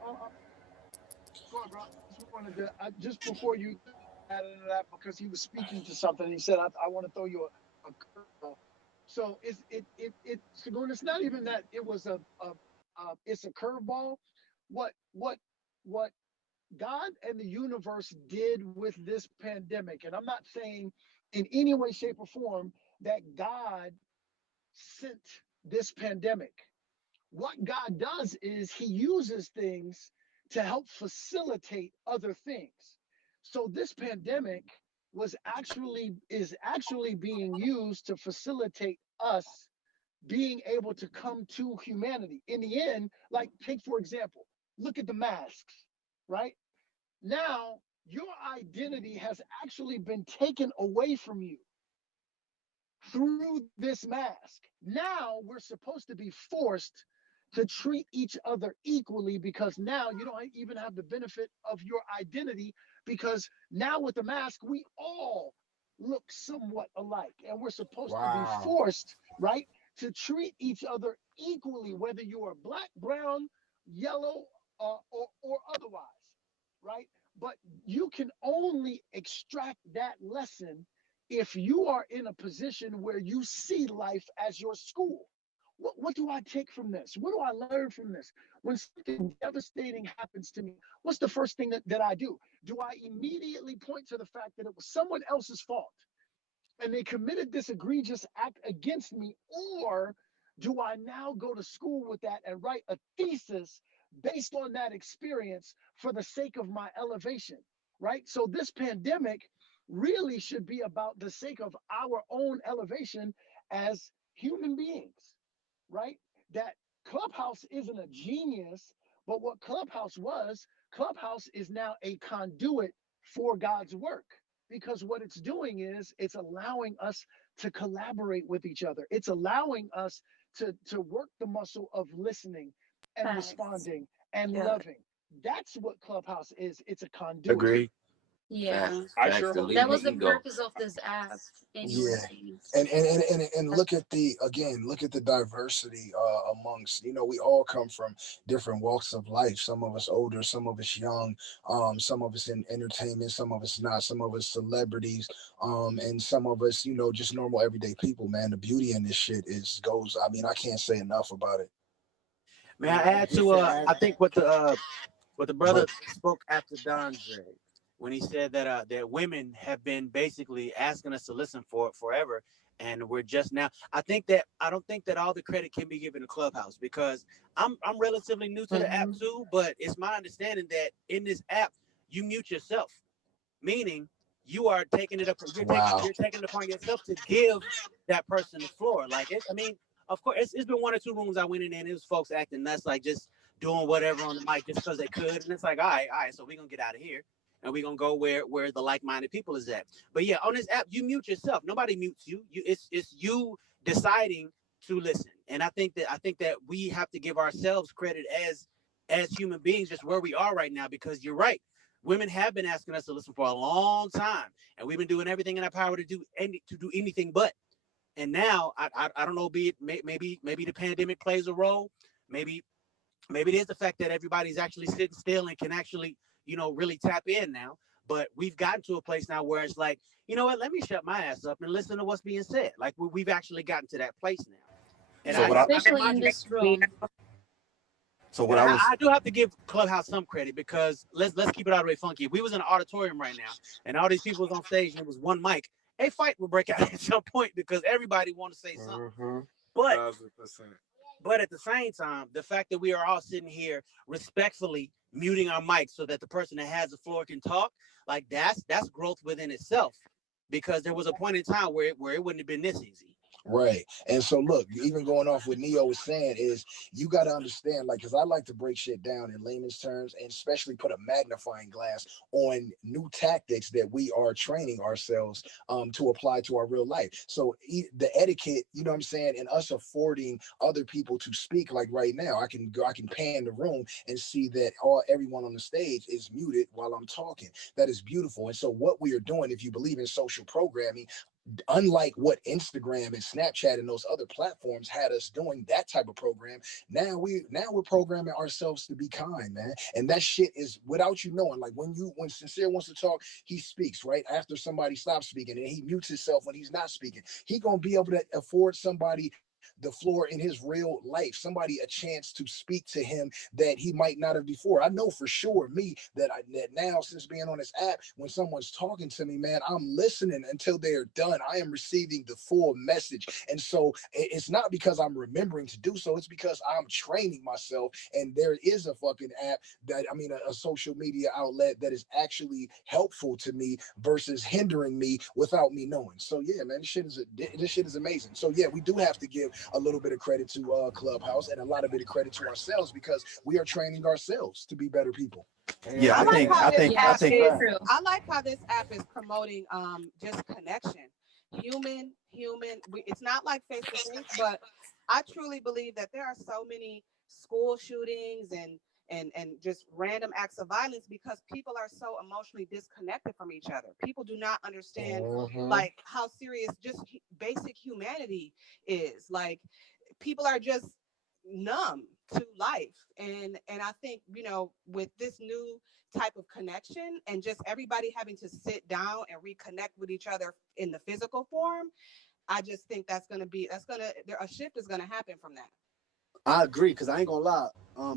Go on, bro. Just wanted to. Just before you added that, because he was speaking to something, he said, "I want to throw you a curveball." So Segun, it's not even that it was it's a curveball. What God and the universe did with this pandemic, and I'm not saying in any way, shape, or form that God sent this pandemic. What God does is he uses things to help facilitate other things. So this pandemic is actually being used to facilitate us being able to come to humanity. In the end, like take for example, look at the masks, right? Now your identity has actually been taken away from you through this mask. Now we're supposed to be forced to treat each other equally because now you don't even have the benefit of your identity because now with the mask, we all look somewhat alike and we're supposed to be Wow. forced, right, to treat each other equally, whether you are black, brown, yellow, or otherwise, right? But you can only extract that lesson if you are in a position where you see life as your school. What do I take from this? What do I learn from this? When something devastating happens to me, what's the first thing that I do? Do I immediately point to the fact that it was someone else's fault and they committed this egregious act against me? Or do I now go to school with that and write a thesis based on that experience for the sake of my elevation, right? So this pandemic really should be about the sake of our own elevation as human beings, right? That Clubhouse isn't a genius, but what Clubhouse is now a conduit for God's work because what it's doing is it's allowing us to collaborate with each other. It's allowing us to work the muscle of listening and responding and loving. That's what Clubhouse is. It's a conduit. Agree. Yeah. I sure hope That was the purpose of this app Yeah, anyways. and look at the diversity amongst, we all come from different walks of life. Some of us older, some of us young, some of us in entertainment, some of us not, some of us celebrities, and some of us, just normal everyday people. Man, the beauty in this shit goes. I mean, I can't say enough about it. May I add to I think what the brother spoke after Dondre when he said that women have been basically asking us to listen for it forever, and we're just now. I don't think that all the credit can be given to Clubhouse, because I'm relatively new to the app too, but it's my understanding that in this app you mute yourself, meaning you are taking it up. You're taking it upon yourself to give that person the floor. Like I mean, of course, it's been one or two rooms I went in and it was folks acting nuts, like just doing whatever on the mic just because they could, and it's like, all right, so we're gonna get out of here and we're gonna go where the like-minded people is at. But yeah, on this app, you mute yourself. Nobody mutes you. It's you deciding to listen, and I think that we have to give ourselves credit as human beings, just where we are right now, because you're right. Women have been asking us to listen for a long time, and we've been doing everything in our power to do anything but. And now I don't know, be it maybe the pandemic plays a role, maybe it is the fact that everybody's actually sitting still and can actually really tap in now. But we've gotten to a place now where it's like, you know what, let me shut my ass up and listen to what's being said. Like we've actually gotten to that place now. And so especially in this room. So what I do have to give Clubhouse some credit, because let's keep it all the way funky. If we was in an auditorium right now and all these people was on stage and it was one mic, a fight would break out at some point, because everybody want to say something. But 1,000%. But at the same time, the fact that we are all sitting here respectfully muting our mics so that the person that has the floor can talk, like that's growth within itself, because there was a point in time where it wouldn't have been this easy. Right. And so look, even going off what Neo was saying is, you got to understand, like, because I like to break shit down in layman's terms, and especially put a magnifying glass on new tactics that we are training ourselves to apply to our real life. So the etiquette, you know what I'm saying, and us affording other people to speak. Like right now, I can pan the room and see that everyone on the stage is muted while I'm talking. That is beautiful. And so what we are doing, if you believe in social programming, unlike what Instagram and Snapchat and those other platforms had us doing, that type of program, now we're programming ourselves to be kind, man. And that shit is without you knowing. Like when Sincere wants to talk, he speaks right after somebody stops speaking, and he mutes himself when he's not speaking. He gonna be able to afford somebody the floor in his real life, somebody a chance to speak to him that he might not have before. I know for sure that now, since being on this app, when someone's talking to me, man, I'm listening until they're done. I am receiving the full message. And so it's not because I'm remembering to do so, it's because I'm training myself. And there is a fucking app a social media outlet that is actually helpful to me versus hindering me without me knowing. So yeah, man, this shit is amazing. So yeah, we do have to give a little bit of credit to Clubhouse and a lot of bit of credit to ourselves, because we are training ourselves to be better people. Yeah, I like how this app is promoting just connection, human. It's not like face to face, but I truly believe that there are so many school shootings and just random acts of violence because people are so emotionally disconnected from each other. People do not understand like how serious just basic humanity is. Like people are just numb to life, and I think with this new type of connection and just everybody having to sit down and reconnect with each other in the physical form, I just think a shift is gonna happen from that. I agree, because I ain't gonna lie.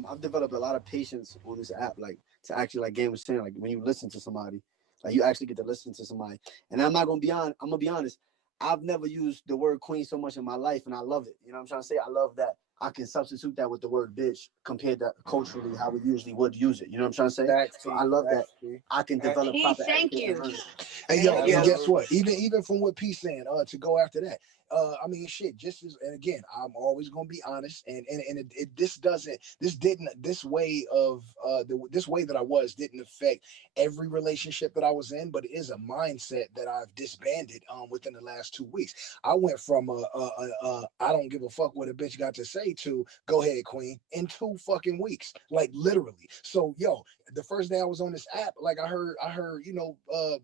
I've developed a lot of patience on this app, like to actually, like Game was saying, like when you listen to somebody, like you actually get to listen to somebody. And I'm gonna be honest. I've never used the word queen so much in my life, and I love it. You know what I'm trying to say? I love that I can substitute that with the word bitch compared to culturally how we usually would use it. You know what I'm trying to say? Facts, So P. I love that Facts, P. I can develop P, proper thank etiquette and you. learn it. Hey yo, Thank and you. guess what? Even from what P's saying, to go after that, I mean, shit. Just as, and again, I'm always gonna be honest, and this way of this way that I was didn't affect every relationship that I was in, but it is a mindset that I've disbanded within the last 2 weeks. I went from I don't give a fuck what a bitch got to say to go ahead, queen, in 2 fucking weeks, like literally. So yo, the first day I was on this app, like I heard,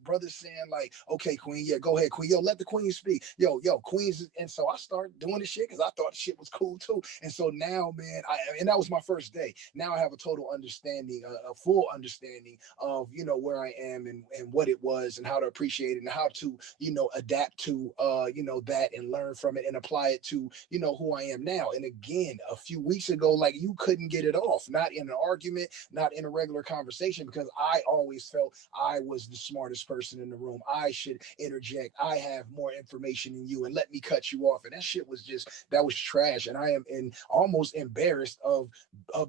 brothers saying like, okay, queen, yeah, go ahead, queen, yo, let the queen speak, yo, queens, and so I started doing the shit because I thought the shit was cool too, and so now, man, and that was my first day. Now I have a total understanding, a full understanding of where I am and what it was and how to appreciate it and how to adapt to that and learn from it and apply it to who I am now. And again, a few weeks ago, like you couldn't get it off, not in an argument, not in a regular conversation, because I always felt I was the smartest person in the room. I should interject. I have more information than you, and let me cut you off. And that shit was that was trash. And I am almost embarrassed of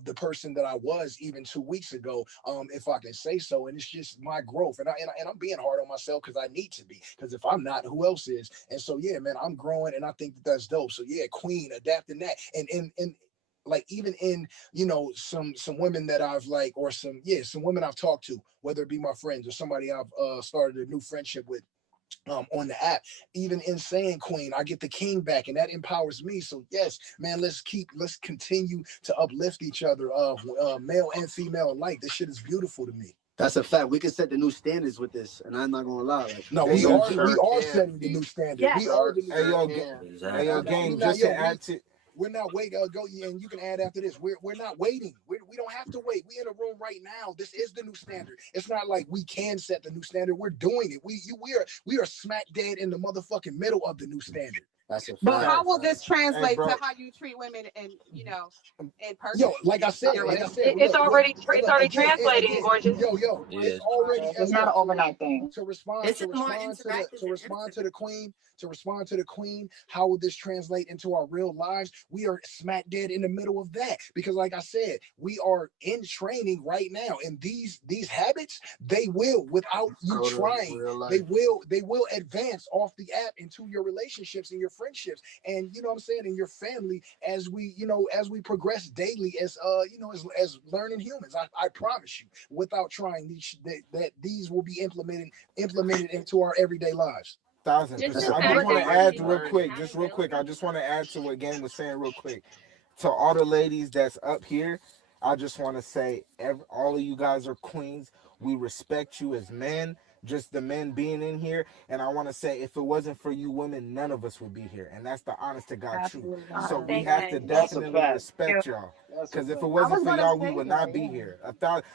the person that I was even 2 weeks ago, if I can say so. And it's just my growth, and I'm being hard on myself because I need to be. Because if I'm not, who else is? And so yeah, man, I'm growing, and I think that's dope. So yeah, queen, adapting that, and like even in some women that I've like, or some women I've talked to, whether it be my friends or somebody I've started a new friendship with on the app, even in saying queen, I get the king back, and that empowers me. So yes, man, let's continue to uplift each other, male and female alike. This shit is beautiful to me. That's a fact. We can set the new standards with this, and I'm not gonna lie. Like, no, Hey, we yo, are setting the new standard. Yes. We are the new hey, yo, standard. hey, yo, We gang, not just to add to. we're not waiting. Go, and you can add after this. We're not waiting. We don't have to wait. We in a room right now. This is the new standard. It's not like we can set the new standard. We're doing it. We are smack dead in the motherfucking middle of the new standard. That's a fact. But how will this translate bro. to how you treat women in person? Yo, like I said, It's already translating, again, gorgeous. it's already. It's not an overnight thing. To respond This to is more respond to the interactive to than respond to Instagram. the queen to respond to the queen. How will this translate into our real lives? We are smack dead in the middle of that, because like I said, we are in training right now, and these habits, they will, without you trying, they will advance off the app into your relationships and your friendships, and you know what I'm saying, in your family, as we progress daily as as learning humans. I promise you, without trying, these will be implemented into our everyday lives. 1000%. I just want to add real quick, I just want to add to what Gang was saying real quick. To all the ladies that's up here, I just want to say, all of you guys are queens. We respect you as men, just the men being in here. And I want to say, if it wasn't for you women, none of us would be here. And that's the honest to God truth. So we have to definitely respect y'all. Because if it wasn't for y'all, we would not be here.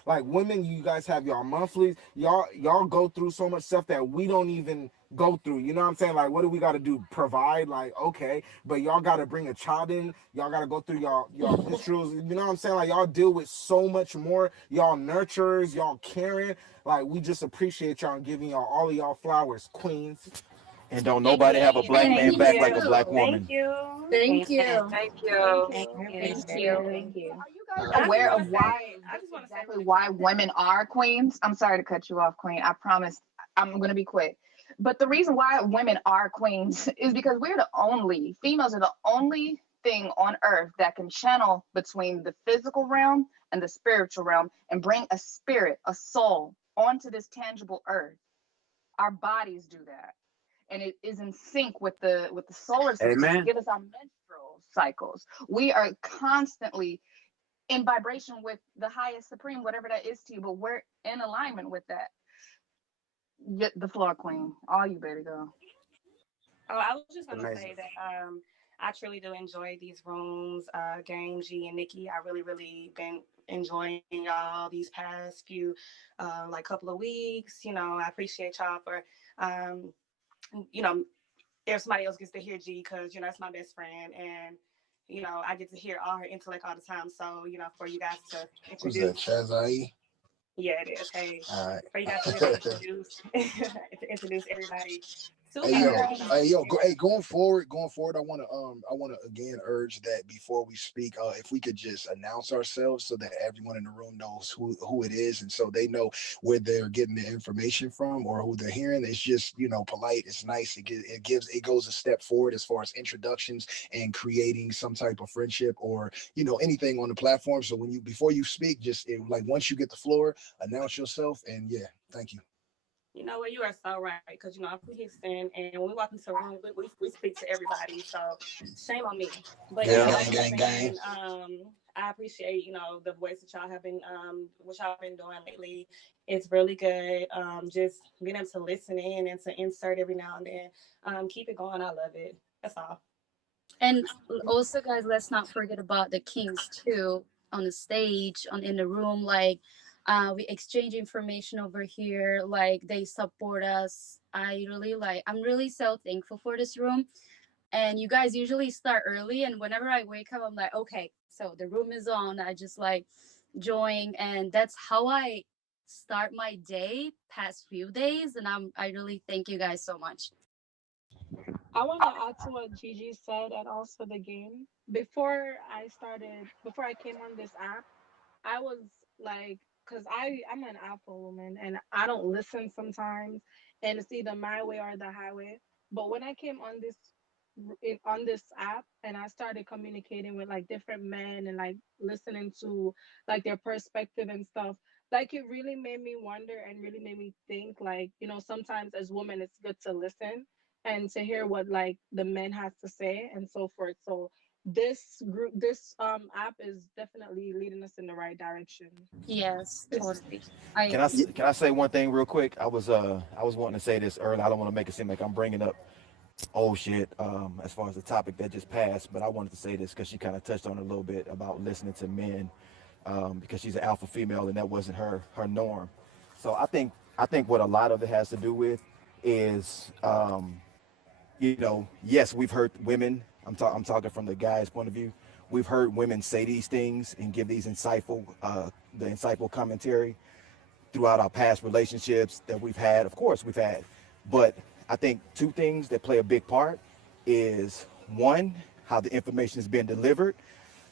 Like women, you guys have y'all monthlies. Y'all go through so much stuff that we don't even go through. You know what I'm saying? Like, what do we got to do? Provide? Like, okay, but y'all got to bring a child in. Y'all got to go through y'all menstruals. You know what I'm saying? Like, y'all deal with so much more. Y'all nurturers. Y'all caring. Like, we just appreciate y'all and giving y'all all of y'all flowers, queens. And don't nobody have a black man back like a black woman. Thank you. Thank you. Thank you. Thank you. Are you guys aware of exactly why women are queens? I'm sorry to cut you off, queen. I promise I'm going to be quick. But the reason why women are queens is because females are the only thing on earth that can channel between the physical realm and the spiritual realm and bring a spirit, a soul onto this tangible earth. Our bodies do that. And it is in sync with the solar system to give us our menstrual cycles. We are constantly in vibration with the highest supreme, whatever that is to you, but we're in alignment with that. The floor queen, all you better go. Oh, I was just gonna say that I truly do enjoy these rooms, Game G and Nikki. I really been enjoying y'all these past few like couple of weeks. I appreciate y'all for if somebody else gets to hear G, because that's my best friend, and I get to hear all her intellect all the time. So for you guys to Who's introduce. that, Chazai? Yeah, it is. Hey, all right. for you guys to just introduce to introduce everybody Hey yo, going forward, I want to again urge that before we speak, if we could just announce ourselves so that everyone in the room knows who it is, and so they know where they're getting the information from or who they're hearing. It's just polite. It's nice. It goes a step forward as far as introductions and creating some type of friendship or anything on the platform. So before you speak, just like once you get the floor, announce yourself, and yeah, thank you. You know what? You are so right. Because, I'm from Houston, and when we walk into a room, we speak to everybody. So shame on me. But Gang, yeah, gang, like you're gang, gang. saying, I appreciate, the voice that y'all have been, what y'all been doing lately. It's really good. Just being able to listen in and to insert every now and then. Keep it going. I love it. That's all. And also, guys, let's not forget about the kings too on the stage, in the room. Like, we exchange information over here. Like, they support us. I'm really so thankful for this room. And you guys usually start early, and whenever I wake up, I'm like, okay, so the room is on. I just like join, and that's how I start my day past few days. And I really thank you guys so much. I want to add to what Gigi said and also the game. Before I came on this app, I was like, because I'm an alpha woman and I don't listen sometimes, and it's either my way or the highway. But when I came on this app and I started communicating with like different men and like listening to like their perspective and stuff, like it really made me wonder and really made me think, like, sometimes as women it's good to listen and to hear what like the men has to say and so forth. So this app is definitely leading us in the right direction. Yes, totally. I Can I agree. can I say one thing real quick? I was wanting to say this earlier. I don't want to make it seem like I'm bringing up old shit as far as the topic that just passed, but I wanted to say this because she kind of touched on it a little bit about listening to men because she's an alpha female and that wasn't her norm. So I think what a lot of it has to do with is yes, we've heard women. I'm talking from the guy's point of view. We've heard women say these things and give these insightful commentary throughout our past relationships that we've had. Of course, we've had, but I think two things that play a big part is one, how the information is being delivered.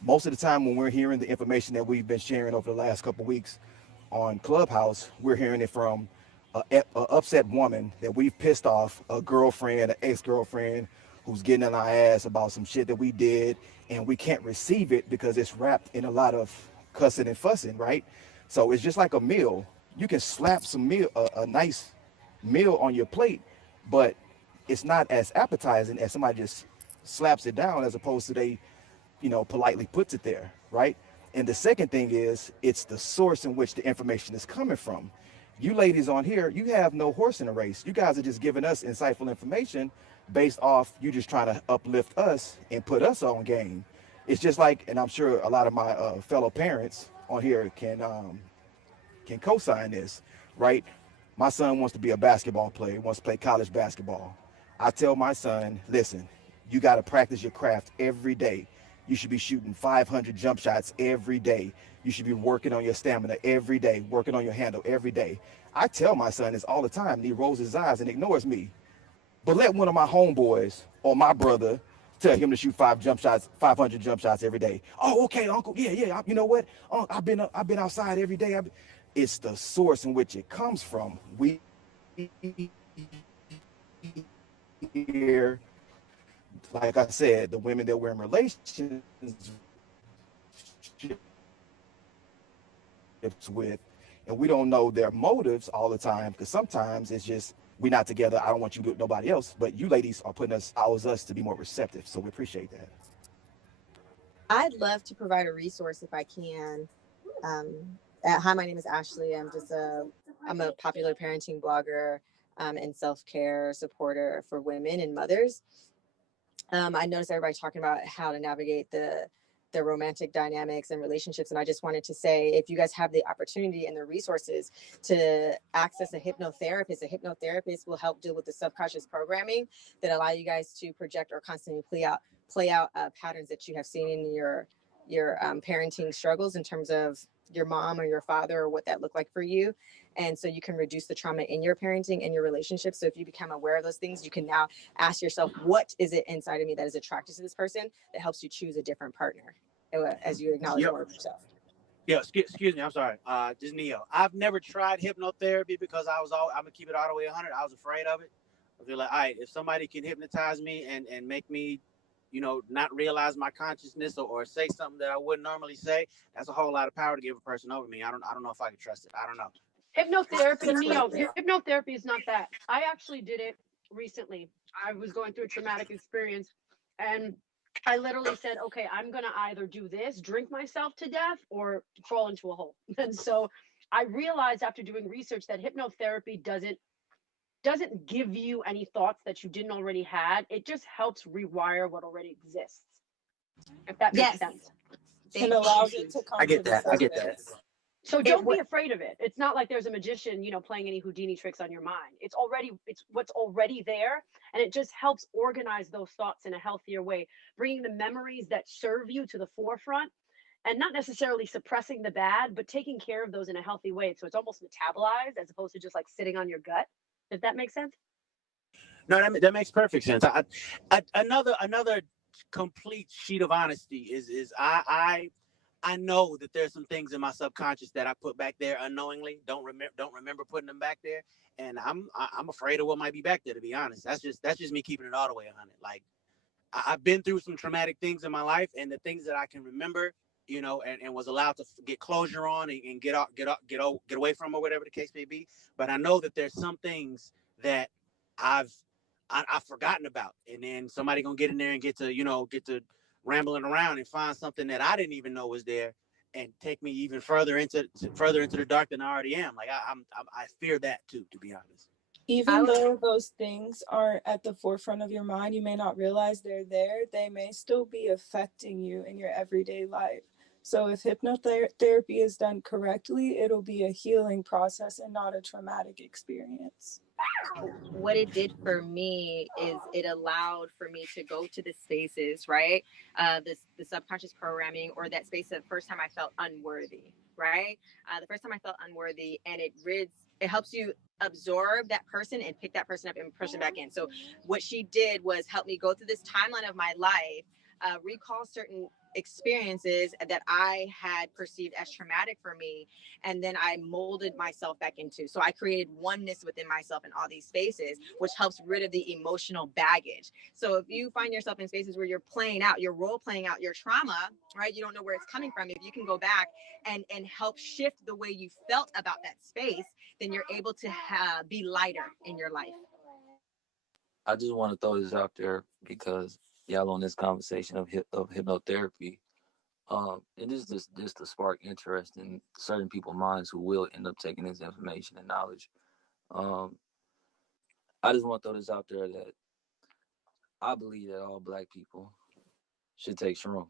Most of the time, when we're hearing the information that we've been sharing over the last couple of weeks on Clubhouse, we're hearing it from a upset woman that we've pissed off, a girlfriend, an ex-girlfriend who's getting on our ass about some shit that we did, and we can't receive it because it's wrapped in a lot of cussing and fussing, right? So it's just like a meal. You can slap a nice meal on your plate, but it's not as appetizing as somebody just slaps it down as opposed to they politely puts it there, right? And the second thing is it's the source in which the information is coming from. You ladies on here, you have no horse in the race. You guys are just giving us insightful information based off you just trying to uplift us and put us on game. It's just like, and I'm sure a lot of my fellow parents on here can co-sign this, right? My son wants to be a basketball player, wants to play college basketball. I tell my son, listen, you got to practice your craft every day. You should be shooting 500 jump shots every day. You should be working on your stamina every day, working on your handle every day. I tell my son this all the time, and he rolls his eyes and ignores me. But let one of my homeboys or my brother tell him to shoot 500 jump shots every day. Oh, okay, uncle. Yeah, yeah. You know what? I've been outside every day. It's the source in which it comes from. We hear, like I said, the women that we're in relationships with, and we don't know their motives all the time because sometimes it's just we're not together. I don't want you with nobody else, but you ladies are putting us to be more receptive, so we appreciate that. I'd love to provide a resource if I can. Hi, my name is Ashley. I'm a popular parenting blogger and self-care supporter for women and mothers. I noticed everybody talking about how to navigate the romantic dynamics and relationships. And I just wanted to say, if you guys have the opportunity and the resources to access a hypnotherapist will help deal with the subconscious programming that allow you guys to project or constantly play out patterns that you have seen in your parenting struggles in terms of your mom or your father or what that looked like for you. And so you can reduce the trauma in your parenting and your relationship. So if you become aware of those things, you can now ask yourself, what is it inside of me that is attracted to this person that helps you choose a different partner as you acknowledge more of yourself. Yeah, excuse me. I'm sorry. This is Neo. I've never tried hypnotherapy because I'm gonna keep it all the way 100. I was afraid of it. I feel like, all right, if somebody can hypnotize me and make me, not realize my consciousness or say something that I wouldn't normally say, that's a whole lot of power to give a person over me. I don't know if I can trust it. I don't know. Hypnotherapy, Neo. Hypnotherapy is not that. I actually did it recently. I was going through a traumatic experience, and I literally said, okay, I'm going to either do this, drink myself to death, or fall into a hole. And so I realized after doing research that hypnotherapy doesn't give you any thoughts that you didn't already had. It just helps rewire what already exists. If that makes sense. And allows it to come I to get the that. I get that. surface. So don't be afraid of it. It's not like there's a magician, playing any Houdini tricks on your mind. It's what's already there, and it just helps organize those thoughts in a healthier way, bringing the memories that serve you to the forefront, and not necessarily suppressing the bad, but taking care of those in a healthy way. So it's almost metabolized as opposed to just like sitting on your gut. If that makes sense. No, that makes perfect sense. Another complete sheet of honesty is I know that there's some things in my subconscious that I put back there unknowingly. Don't remember putting them back there, and I'm afraid of what might be back there. To be honest, that's just me keeping it all the way 100. Like I've been through some traumatic things in my life, and the things that I can remember, and was allowed to get closure on and get away from, or whatever the case may be. But I know that there's some things that I've forgotten about, and then somebody gonna get in there and get to rambling around and find something that I didn't even know was there, and take me even further into the dark than I already am. Like I fear that too, to be honest. Even though those things aren't at the forefront of your mind, you may not realize they're there. They may still be affecting you in your everyday life. So if hypnotherapy is done correctly, it'll be a healing process and not a traumatic experience. What it did for me is it allowed for me to go to the spaces, right? The subconscious programming, or that space the first time I felt unworthy, right? The first time I felt unworthy, and it helps you absorb that person and pick that person up and push them back in. So what she did was help me go through this timeline of my life, recall certain experiences that I had perceived as traumatic for me, and then I molded myself back into. So I created oneness within myself in all these spaces, which helps rid of the emotional baggage. So if you find yourself in spaces where you're role playing out your trauma, right? You don't know where it's coming from. If you can go back and help shift the way you felt about that space, then you're able to be lighter in your life. I just want to throw this out there because y'all on this conversation of hypnotherapy. It is just to spark interest in certain people's minds who will end up taking this information and knowledge. I just want to throw this out there that I believe that all Black people should take shrooms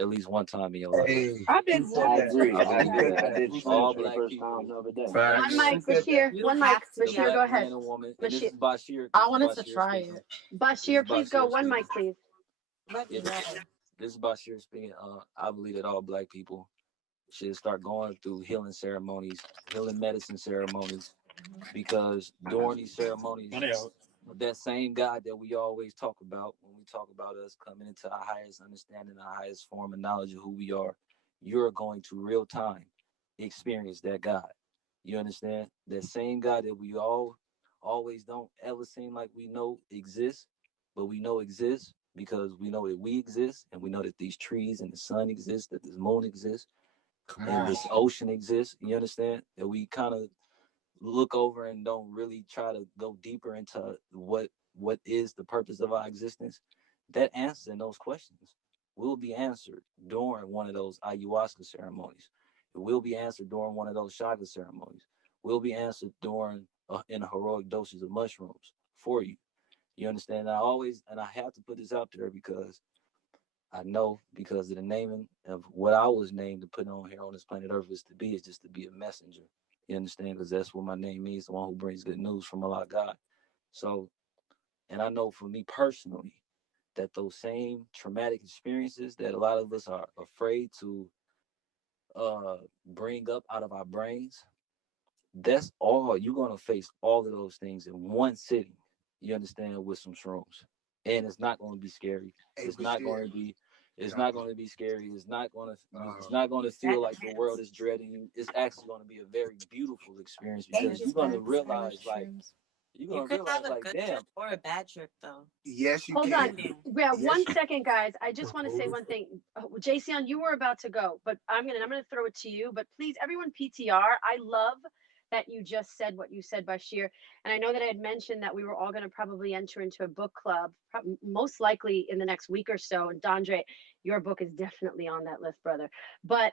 at least one time in your life. I've been I wanting agree. to. I believe that all Black people. One mic, Bashir. One mic. Bashir, go ahead. Man and woman. And Bashir. this is Bashir. I wanted to Bashir try speaking. it. Bashir, please go. One mic, please. This is Bashir speaking. I believe that all Black people should start going through healing ceremonies, healing medicine ceremonies, because during these ceremonies, that same God that we always talk about when we talk about us coming into our highest understanding, our highest form of knowledge of who we are, you're going to real time experience that God. You understand? That same God that we always don't ever seem like we know exists, but we know exists because we know that we exist, and we know that these trees and the sun exist, that this moon exists, and this ocean exists. You understand? That we kind of look over and don't really try to go deeper into what is the purpose of our existence. That answer and those questions will be answered during one of those ayahuasca ceremonies. It will be answered during one of those chaga ceremonies. Will be answered during in heroic doses of mushrooms for you. You understand? And I have to put this out there because I know, because of the naming of what I was named to put on here on this planet Earth is just to be a messenger. You understand? Because that's what my name means, the one who brings good news from Allah God. So, and I know for me personally, that those same traumatic experiences that a lot of us are afraid to bring up out of our brains, that's all you're gonna face all of those things in one sitting. You understand, with some shrooms, and it's not going to be scary. Hey, It's not Bashir. going to be. It's No. not going to be scary. It's not going to. It's not going to feel like the world is dreading you. It's actually going to be a very beautiful experience because you're going to realize, like, you're You going to could have realize, a like, good trip damn. or a bad trip, though. Yes, you Hold can. on. Yeah, Yes. 1 second, guys. I just want to say one thing. Jason, you were about to go, but I'm gonna throw it to you. But please, everyone, PTR. I love that you just said what you said, Bashir. And I know that I had mentioned that we were all going to probably enter into a book club, most likely in the next week or so. And Dondre, your book is definitely on that list, brother. But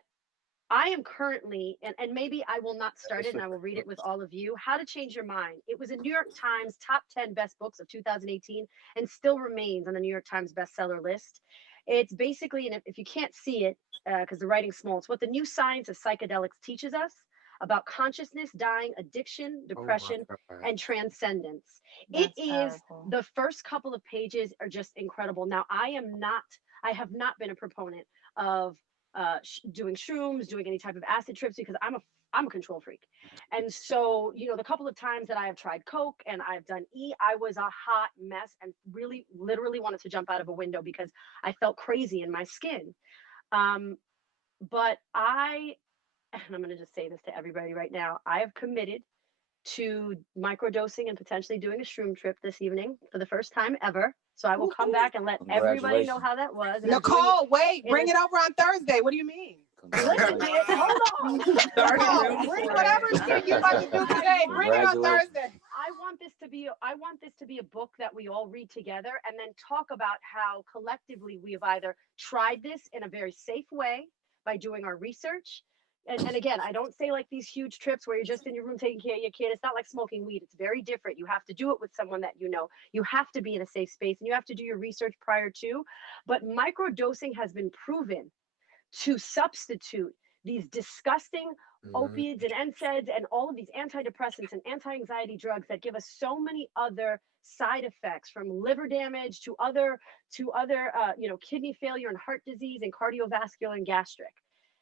I am currently, and maybe I will not start it and I will read it with all of you. How to Change Your Mind. It was a New York Times top 10 best books of 2018 and still remains on the New York Times bestseller list. It's basically, and if you can't see it, because the writing's small, it's what the new science of psychedelics teaches us about consciousness, dying, addiction, Oh my depression, God. and transcendence. It That's is, powerful. the first couple of pages are just incredible. Now, I have not been a proponent of doing shrooms, doing any type of acid trips because I'm a control freak. And so, the couple of times that I have tried coke and I've done I was a hot mess and really literally wanted to jump out of a window because I felt crazy in my skin. Um, but and I'm going to just say this to everybody right now, I have committed to microdosing and potentially doing a shroom trip this evening for the first time ever. So I will come back and let everybody know Congratulations. how that was. And I'm doing it Nicole, wait, in a bring it over on Thursday. What do you mean? listen, Congratulations. bitch, hold on. Come Hold on, on. bring Listen, whatever shit you about to do today. Bring it on Congratulations. Thursday. I want this to be a book that we all read together and then talk about how collectively we have either tried this in a very safe way by doing our research. And again, I don't say like these huge trips where you're just in your room taking care of your kid. It's not like smoking weed. It's very different. You have to do it with someone that you know. You have to be in a safe space and you have to do your research prior to. But microdosing has been proven to substitute these disgusting opiates and NSAIDs and all of these antidepressants and anti-anxiety drugs that give us so many other side effects, from liver damage to other kidney failure and heart disease and cardiovascular and gastric.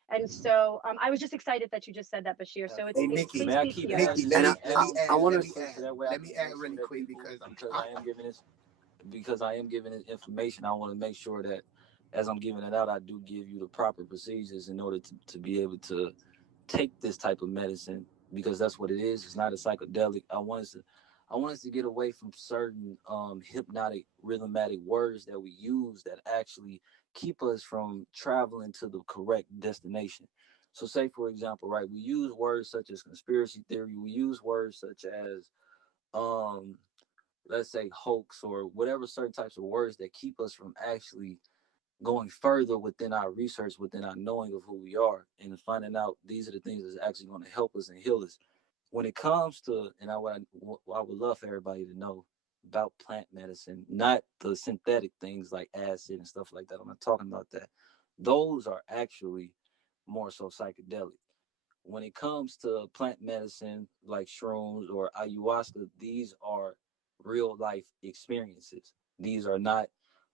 And so I was just excited that you just said that, Bashir. So Hey, it's Nikki. please May I keep it? PTR. Nikki, Just let And me add let me on to I add. that. want Let to me So add. that way I Let me can add make sure really that quick people, because because I am giving this, information, I want to make sure that as I'm giving it out, I do give you the proper procedures in order to be able to take this type of medicine, because that's what it is. It's not a psychedelic. I want us to get away from certain hypnotic rhythmatic words that we use that actually keep us from traveling to the correct destination. So say for example, right, we use words such as conspiracy theory, we use words such as um let's say hoax, or whatever certain types of words that keep us from actually going further within our research, within our knowing of who we are, and finding out these are the things that's actually going to help us and heal us. When it comes to, and what I would love for everybody to know about plant medicine, not the synthetic things like acid and stuff like that. I'm not talking about that. Those are actually more so psychedelic. When it comes to plant medicine like shrooms or ayahuasca, these are real life experiences. These are not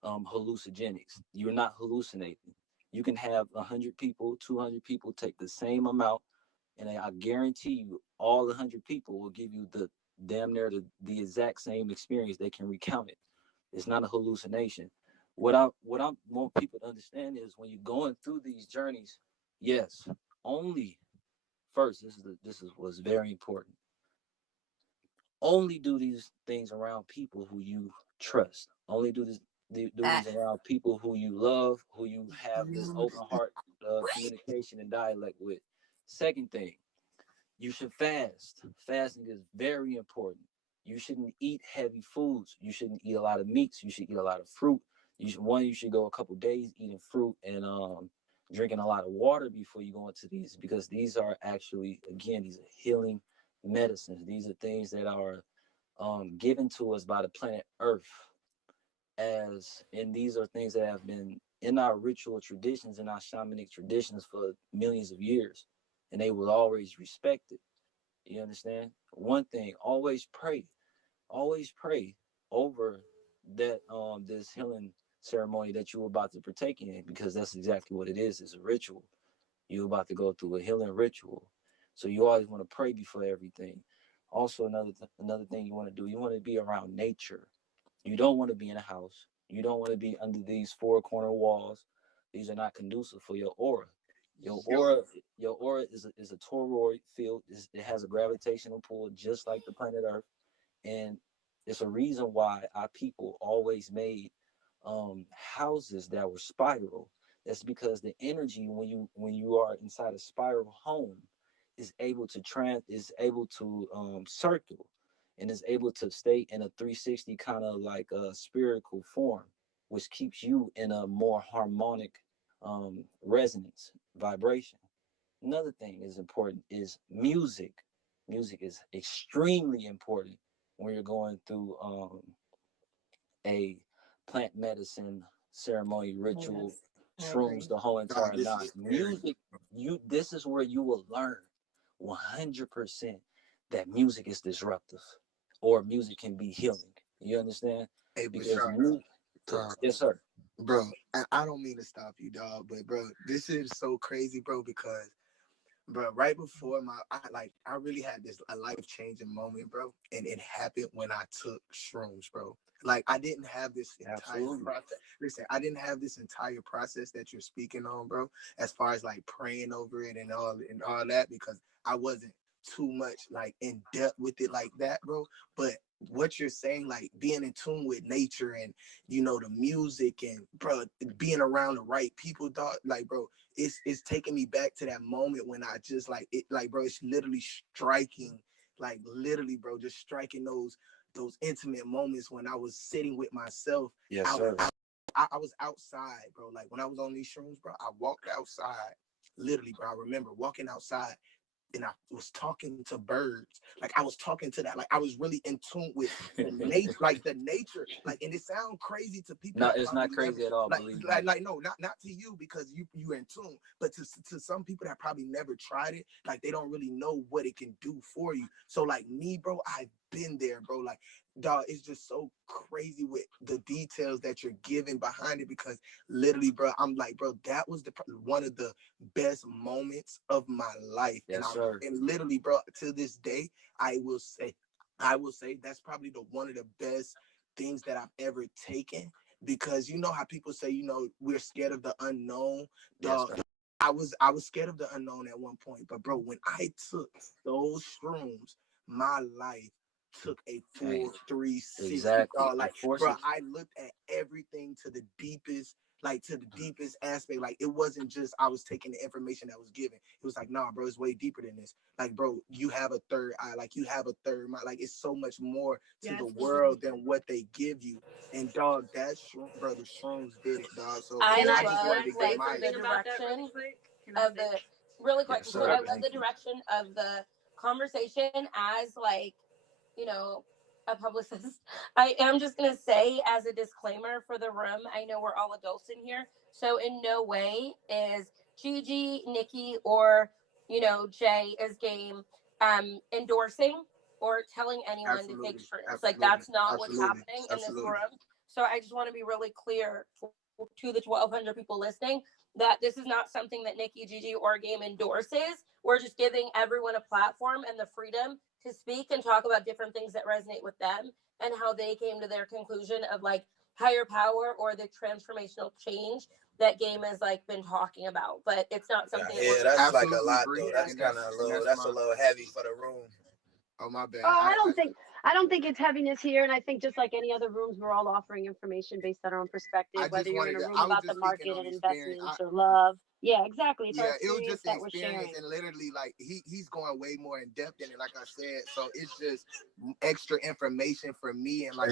hallucinogenics. You're not hallucinating. You can have 100 people, 200 people take the same amount, and I guarantee you, all 100 people will give you the damn near the exact same experience. They can recount it. It's not a hallucination. What I want people to understand is when you're going through these journeys, yes, only first, this is what's very important. Only do these things around people who you trust. Only do these around people who you love, who you have this open heart communication and dialect with. Second thing, you should fast. Fasting is very important. You shouldn't eat heavy foods. You shouldn't eat a lot of meats. You should eat a lot of fruit. You should go a couple days eating fruit and drinking a lot of water before you go into these, because these are actually, again, these are healing medicines. These are things that are given to us by the planet Earth, and these are things that have been in our ritual traditions, in our shamanic traditions for millions of years, and they will always respect it. You understand? One thing, always pray over that this healing ceremony that you're about to partake in, because that's exactly what it is. It's a ritual. You're about to go through a healing ritual. So you always want to pray before everything. Also, another thing you want to do, you want to be around nature. You don't want to be in a house. You don't want to be under these four corner walls. These are not conducive for your aura. Your aura, your aura is a toroid field. It has a gravitational pull just like the planet Earth, and it's a reason why our people always made houses that were spiral. That's because the energy when you are inside a spiral home is able to circle and is able to stay in a 360 kind of like a spherical form, which keeps you in a more harmonic resonance vibration. Another thing is important is music. Music is extremely important when you're going through a plant medicine ceremony ritual, shrooms, the whole entire nine. Music, this is where you will learn 100% that music is disruptive or music can be healing. You understand? Hey, Because yes, sir. Bro, I don't mean to stop you, dog, but bro, this is so crazy, bro, because bro, right before I really had this a life changing moment, bro, and it happened when I took shrooms, bro. Like I didn't have this entire process. Listen, I didn't have this entire process that you're speaking on, bro. As far as like praying over it and all that, because I wasn't too much like in depth with it like that, bro. But what you're saying, like being in tune with nature and the music and bro, being around the right people, dog, like bro, it's taking me back to that moment when I just like it, like bro, it's literally striking, like literally, bro, just striking those intimate moments when I was sitting with myself. Yes, sir. I was outside, bro. Like when I was on these shrooms, bro, I walked outside. Literally, bro, I remember walking outside and I was talking to birds. Like I was talking to that. Like I was really in tune with the nature, like the nature. Like, and it sounds crazy to people. No, it's not crazy at all. Like no, not to you because you're in tune, but to some people that probably never tried it, like they don't really know what it can do for you. So like me, bro, I've been there, bro. Like dog, it's just so crazy with the details that you're giving behind it because literally, bro, I'm like, bro, that was one of the best moments of my life. Yes, and literally, bro, to this day, I will say that's probably one of the best things that I've ever taken because you know how people say, we're scared of the unknown. Dog, yes, I was scared of the unknown at one point, but bro, when I took those shrooms, my life took a full 360. Exactly. Like, bro, I looked at everything to the deepest aspect. Like, it wasn't just I was taking the information that was given. It was like, nah, bro, it's way deeper than this. Like, bro, you have a third eye. Like, you have a third mind. Like, it's so much more to the world than what they give you. And dog, that bro, the shrooms did it, dog. So I just wanted to love get my the direction of the really quick. Yes, I love the direction of the conversation as like, a publicist. I am just gonna say as a disclaimer for the room, I know we're all adults in here, so in no way is Gigi, Nikki, or Jay is game endorsing or telling anyone to take shrooms. Like that's not what's happening in this room. So I just want to be really clear to the 1,200 people listening that this is not something that Nikki, Gigi, or Game endorses. We're just giving everyone a platform and the freedom to speak and talk about different things that resonate with them and how they came to their conclusion of like higher power or the transformational change that Game has like been talking about. But it's not something. Yeah, that's like a lot though. That's kind of a little heavy for the room. Oh my bad. Oh, I don't think it's heaviness here, and I think just like any other rooms, we're all offering information based on our own perspective. Whether you're in a room about the market and investments or love, yeah, exactly. It's our experience that we're sharing. And literally, like he's going way more in depth in it. Like I said, so it's just extra information for me and like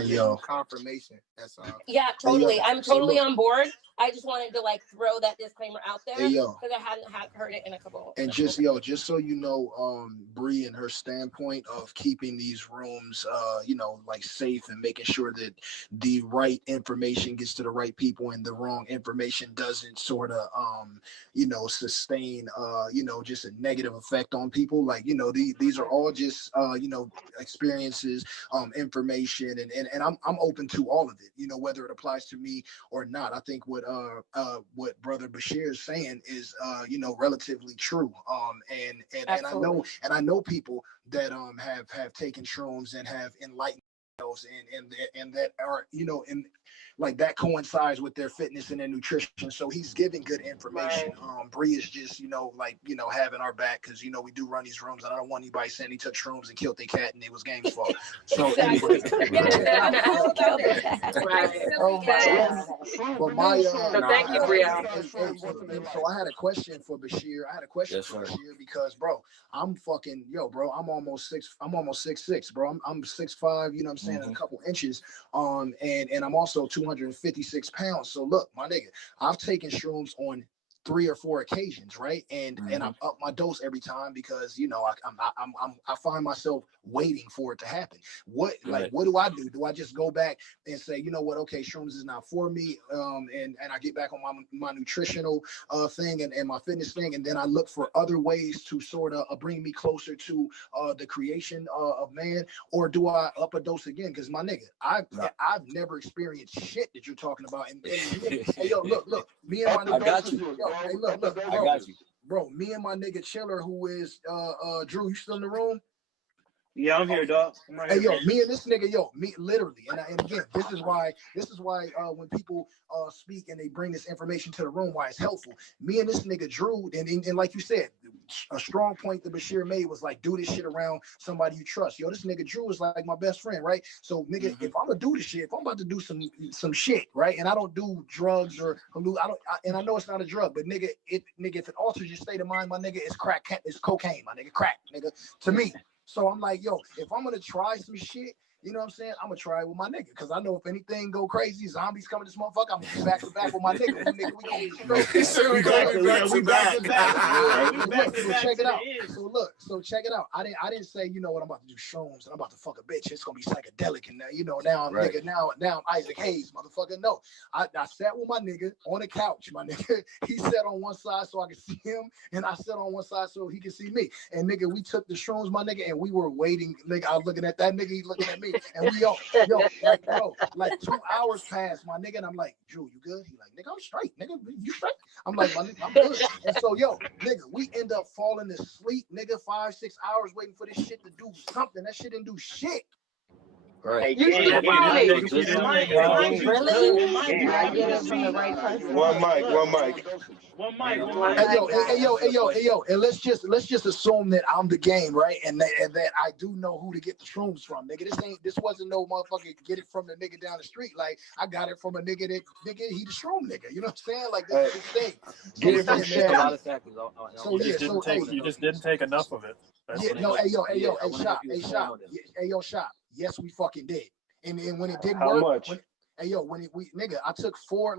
confirmation. That's all. Yeah, totally. I'm totally on board. I just wanted to like throw that disclaimer out there because I hadn't heard it in a couple. And just so you know, Bree and her standpoint of keeping these rooms, like safe and making sure that the right information gets to the right people and the wrong information doesn't sort of, sustain, just a negative effect on people. Like, these are all just, experiences, information, and I'm open to all of it. Whether it applies to me or not. I think what what Brother Bashir is saying is relatively true. And I know people that have taken shrooms and have enlightened themselves and that are and like that coincides with their fitness and their nutrition. So he's giving good information. Bree is just having our back because we do run these rooms, and I don't want anybody saying he took shrooms and killed their cat and it was Game's fault. So anyway, but my thank you, Bria. so I had a question for Bashir. Bashir, because bro, I'm fucking bro. I'm almost 6'6", bro. I'm 6'5", you know what I'm saying, in a couple inches. And I'm also 256 pounds. So look, my nigga, I've taken shrooms on 3 or 4 occasions, right? And I've upped my dose every time because I find myself waiting for it to happen. What do I do? Do I just go back and say, you know what? Okay, shrooms is not for me, and I get back on my nutritional thing and my fitness thing, and then I look for other ways to sort of bring me closer to the creation of man, or do I up a dose again? Because my nigga, I've never experienced shit that you're talking about. And hey, yo, look, me and my nigga, I got you. Hey, look, bro, I got you. Bro, me and my nigga Chiller, who is Drew, you still in the room? Yeah, I'm here, dog. Hey, yo, me and this nigga, me literally, and again, this is why when people speak and they bring this information to the room, why it's helpful. Me and this nigga Drew, and like you said, a strong point that Bashir made was like, do this shit around somebody you trust. Yo, this nigga Drew is like my best friend, right? So nigga, if I'm gonna do this shit, if I'm about to do some shit, right, and I don't do drugs or and I know it's not a drug, but nigga, if it alters your state of mind, my nigga, it's crack, it's cocaine, my nigga, crack, nigga, to me. So I'm like, yo, if I'm gonna try some shit, you know what I'm saying? I'm gonna try it with my nigga, because I know if anything go crazy, zombies coming this motherfucker, I'm gonna be back to back with my nigga. We gonna be straight. We back to back. Check it out. So check it out. I didn't say, you know what, I'm about to do shrooms and I'm about to fuck a bitch. It's gonna be psychedelic, and now I'm nigga. Now I'm Isaac Hayes, motherfucker. No, I sat with my nigga on the couch. My nigga, he sat on one side so I could see him, and I sat on one side so he could see me. And nigga, we took the shrooms, my nigga, and we were waiting. Nigga, I was looking at that nigga, he's looking at me. And we like 2 hours passed, my nigga, and I'm like, Drew, you good? He like, nigga, I'm straight, nigga, you straight? I'm like, my nigga, I'm good. And so, nigga, we end up falling asleep, nigga, 5-6 hours waiting for this shit to do something. That shit didn't do shit. Right. You should have found me. Really? I get it from the right person. One mic. Hey yo, and let's just assume that I'm the game, right? And that I do know who to get the shrooms from, nigga. This wasn't no motherfucker get it from the nigga down the street. Like, I got it from a nigga he the shroom nigga. You know what I'm saying? Like, this is his thing. Get it from a lot of factors. You just didn't take enough of it. Shop. Yes, we fucking did. And when it didn't How work, much? I took four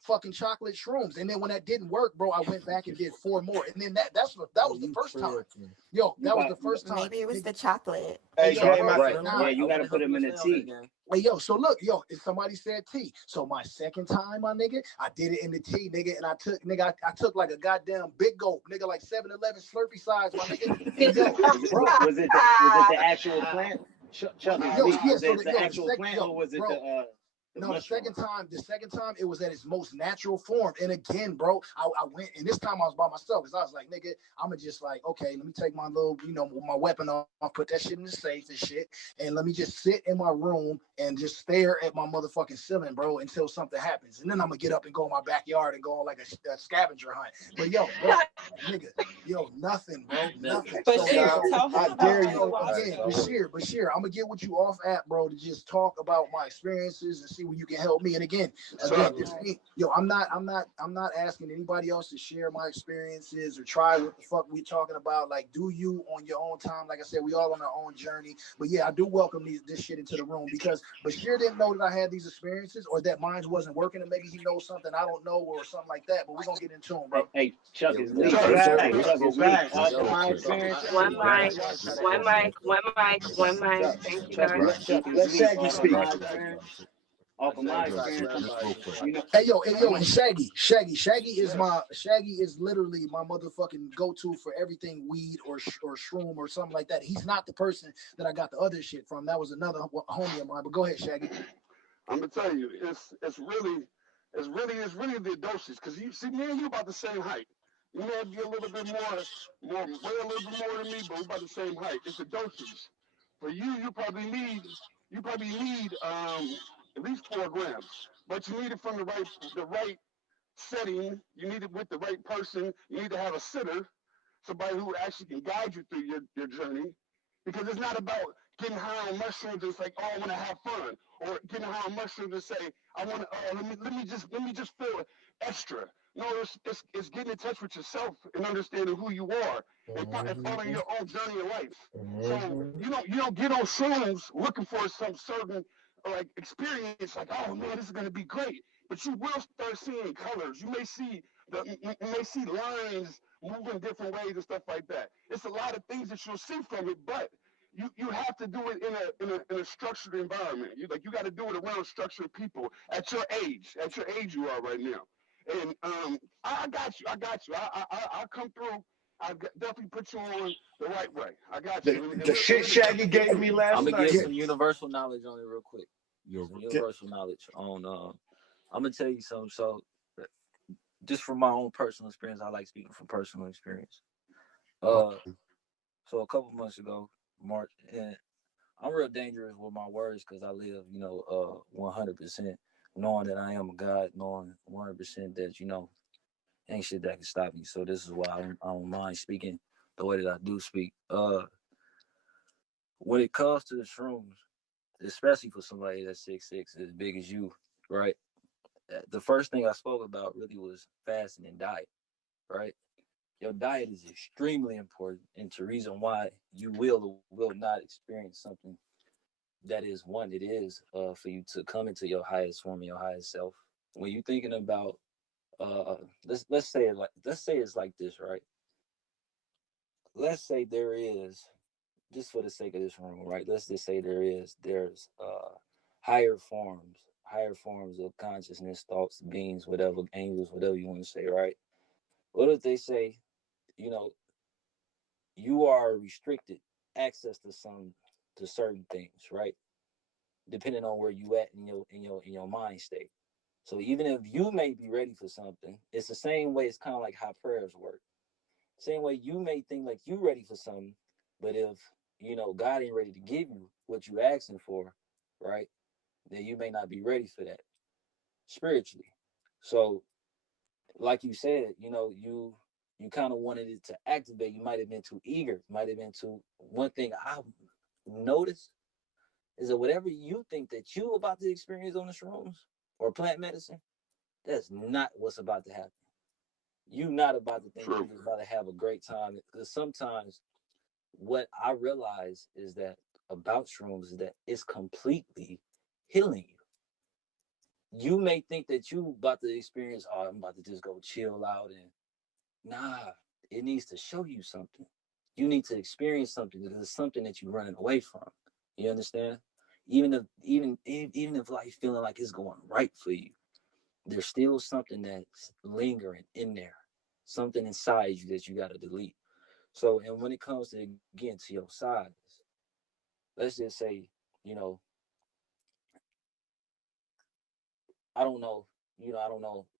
fucking chocolate shrooms, and then when that didn't work, bro, I went back and did 4 more, and then that was the first time. That was the first time. Maybe it was the chocolate. Hey, you gotta put them in the tea. Hey, so look, if somebody said tea, so my second time, my nigga, I did it in the tea, nigga, and I took like a goddamn big gulp, nigga, like 7-Eleven Slurpee size, my nigga. Was it the actual plant? Chuck, was it the actual plant, or was it the second time it was at its most natural form. And again, bro, I went, and this time I was by myself, because I was like, nigga, I'm just like, okay, let me take my little, my weapon off, put that shit in the safe and shit, and let me just sit in my room and just stare at my motherfucking ceiling, bro, until something happens. And then I'm gonna get up and go in my backyard and go on like a scavenger hunt. But bro, nigga, nothing, bro, nothing. I dare you again, Bashir, I'm gonna get with you off app, bro, to just talk about my experiences and see where you can help me. And again, I'm not asking anybody else to share my experiences or try what the fuck we talking about. Like, do you on your own time. Like I said, we all on our own journey. But yeah, I do welcome this shit into the room, because Bashir didn't know that I had these experiences, or that mine wasn't working, and maybe he knows something I don't know, or something like that. But we're gonna get into him, bro. Hey, Chuck is back. One mic. Thank you, guys. Let Shaggy speak. Off of my experience, Hey yo, and Shaggy is literally my motherfucking go-to for everything weed or shroom or something like that. He's not the person that I got the other shit from. That was another homie of mine. But go ahead, Shaggy. I'm gonna tell you, it's really It's really the dosage. Because you see, me and you about the same height. You may be a little bit way a little bit more than me, but we're about the same height. It's the dosage. For you, you probably need at least 4 grams, but you need it from the right setting. You need it with the right person. You need to have a sitter, somebody who actually can guide you through your journey. Because it's not about getting high on mushrooms and it's like, oh, I want to have fun. Or getting high on mushrooms and say, I want to, let me just feel extra. No, it's getting in touch with yourself and understanding who you are and following your own journey in life. So you don't get on shrooms looking for some certain like experience, like, oh man, this is gonna be great. But you will start seeing colors. You may see lines moving different ways and stuff like that. It's a lot of things that you'll see from it, but you have to do it in a structured environment. You got to do it around structured people at your age you are right now. And I got you. I'll come through. Definitely put you on the right way. I got you. The shit Shaggy gave me last I'm gonna night. get some universal knowledge on it real quick. Some universal knowledge on. I'm gonna tell you something. So, just from my own personal experience, I like speaking from personal experience. So a couple months ago, March, and I'm real dangerous with my words because I live, 100% knowing that I am a God, knowing 100% that ain't shit that can stop me. So this is why I don't mind speaking the way that I do speak. When it comes to the shrooms, especially for somebody that's 6'6", as big as you, right? The first thing I spoke about really was fasting and diet, right? Your diet is extremely important into reason why you will or will not experience something that is one. It is for you to come into your highest form, your highest self. When you're thinking about let's say it's like this, right? Let's say there is, just for the sake of this room, right? Let's just say there's higher forms of consciousness, thoughts, beings, whatever, angels, whatever you want to say, right? What if they say, you know, you are restricted access to certain things, right? Depending on where you at in your mind state. So even if you may be ready for something, it's the same way. It's kind of like how prayers work. Same way you may think like you ready for something, but if God ain't ready to give you what you asking for, right? Then you may not be ready for that spiritually. So, like you said, you kind of wanted it to activate. You might have been too eager. Might have been too. One thing I've noticed is that whatever you think that you about to experience on the shrooms or plant medicine, that's not what's about to happen. You not about to think you're just about to have a great time. Because sometimes what I realize is that about shrooms is that it's completely healing you. You may think that you about to experience, oh, I'm about to just go chill out, and nah, it needs to show you something. You need to experience something because it's something that you're running away from. You understand? Even if life feeling like it's going right for you, there's still something that's lingering in there, something inside you that you got to delete. So, and when it comes to getting to your size, let's just say, you know, I don't know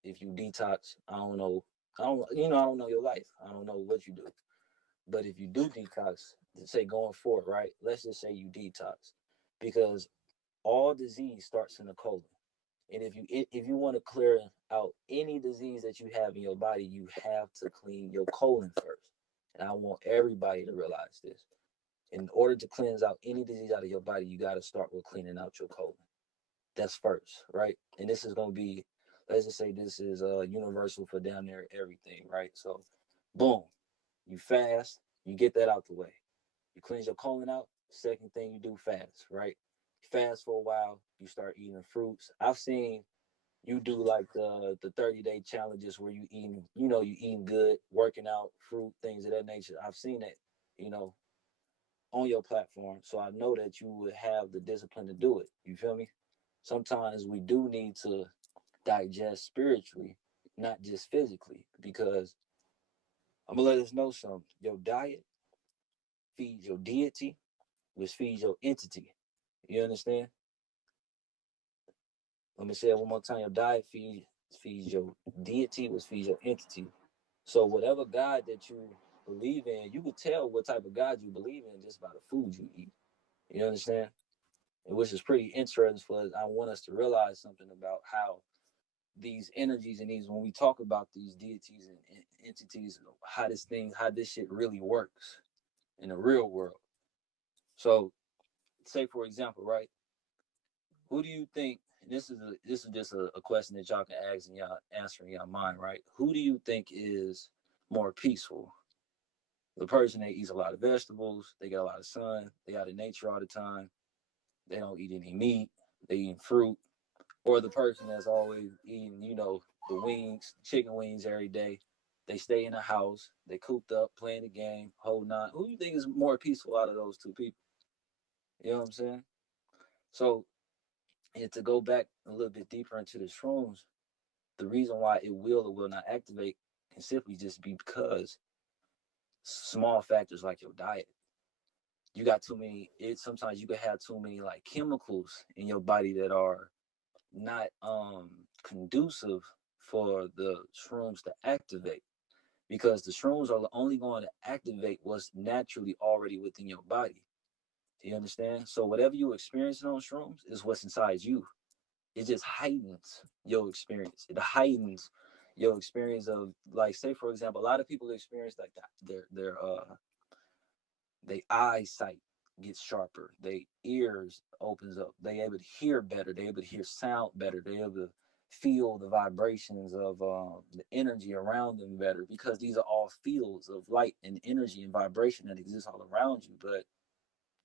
if you detox. I don't know your life. I don't know what you do. But if you do detox, say going forward, right? Let's just say you detox, because all disease starts in the colon. And if you want to clear out any disease that you have in your body, you have to clean your colon first. And I want everybody to realize this. In order to cleanse out any disease out of your body, you got to start with cleaning out your colon. That's first, right? And this is going to be, let's just say this is universal for down there everything, right? So, boom, you fast, you get that out the way. You cleanse your colon out. Second thing you do, fast, right? Fast for a while, you start eating fruits. I've seen you do like the 30-day challenges where you eating good, working out, fruit, things of that nature. I've seen that, you know, on your platform. So I know that you would have the discipline to do it. You feel me? Sometimes we do need to digest spiritually, not just physically, because I'm gonna let us know something. Your diet feeds your deity, which feeds your entity. You understand? Let me say it one more time. Your diet feeds your deity, which feeds your entity. So whatever God that you believe in, you could tell what type of God you believe in just by the food you eat. You understand? And which is pretty interesting for us. I want us to realize something about how these energies and these, when we talk about these deities and entities, how this shit really works in the real world. So say for example, right? Who do you think, and this is just a question that y'all can ask and y'all answer in your mind, right? Who do you think is more peaceful? The person that eats a lot of vegetables, they get a lot of sun, they out in nature all the time, they don't eat any meat, they eat fruit, or the person that's always eating, the wings, chicken wings every day, they stay in the house, they cooped up, playing the game, holding on. Who do you think is more peaceful out of those two people? You know what I'm saying? So, and to go back a little bit deeper into the shrooms, the reason why it will or will not activate can simply just be because small factors like your diet. You got too many. Sometimes you could have too many like chemicals in your body that are not conducive for the shrooms to activate, because the shrooms are only going to activate what's naturally already within your body. Do you understand? So whatever you experiencing on shrooms is what's inside you. It just heightens your experience. It heightens your experience of, like, say for example, a lot of people experience like that. Their eyesight gets sharper. Their ears opens up. They able to hear better. They able to hear sound better. They able to feel the vibrations of the energy around them better, because these are all fields of light and energy and vibration that exist all around you. But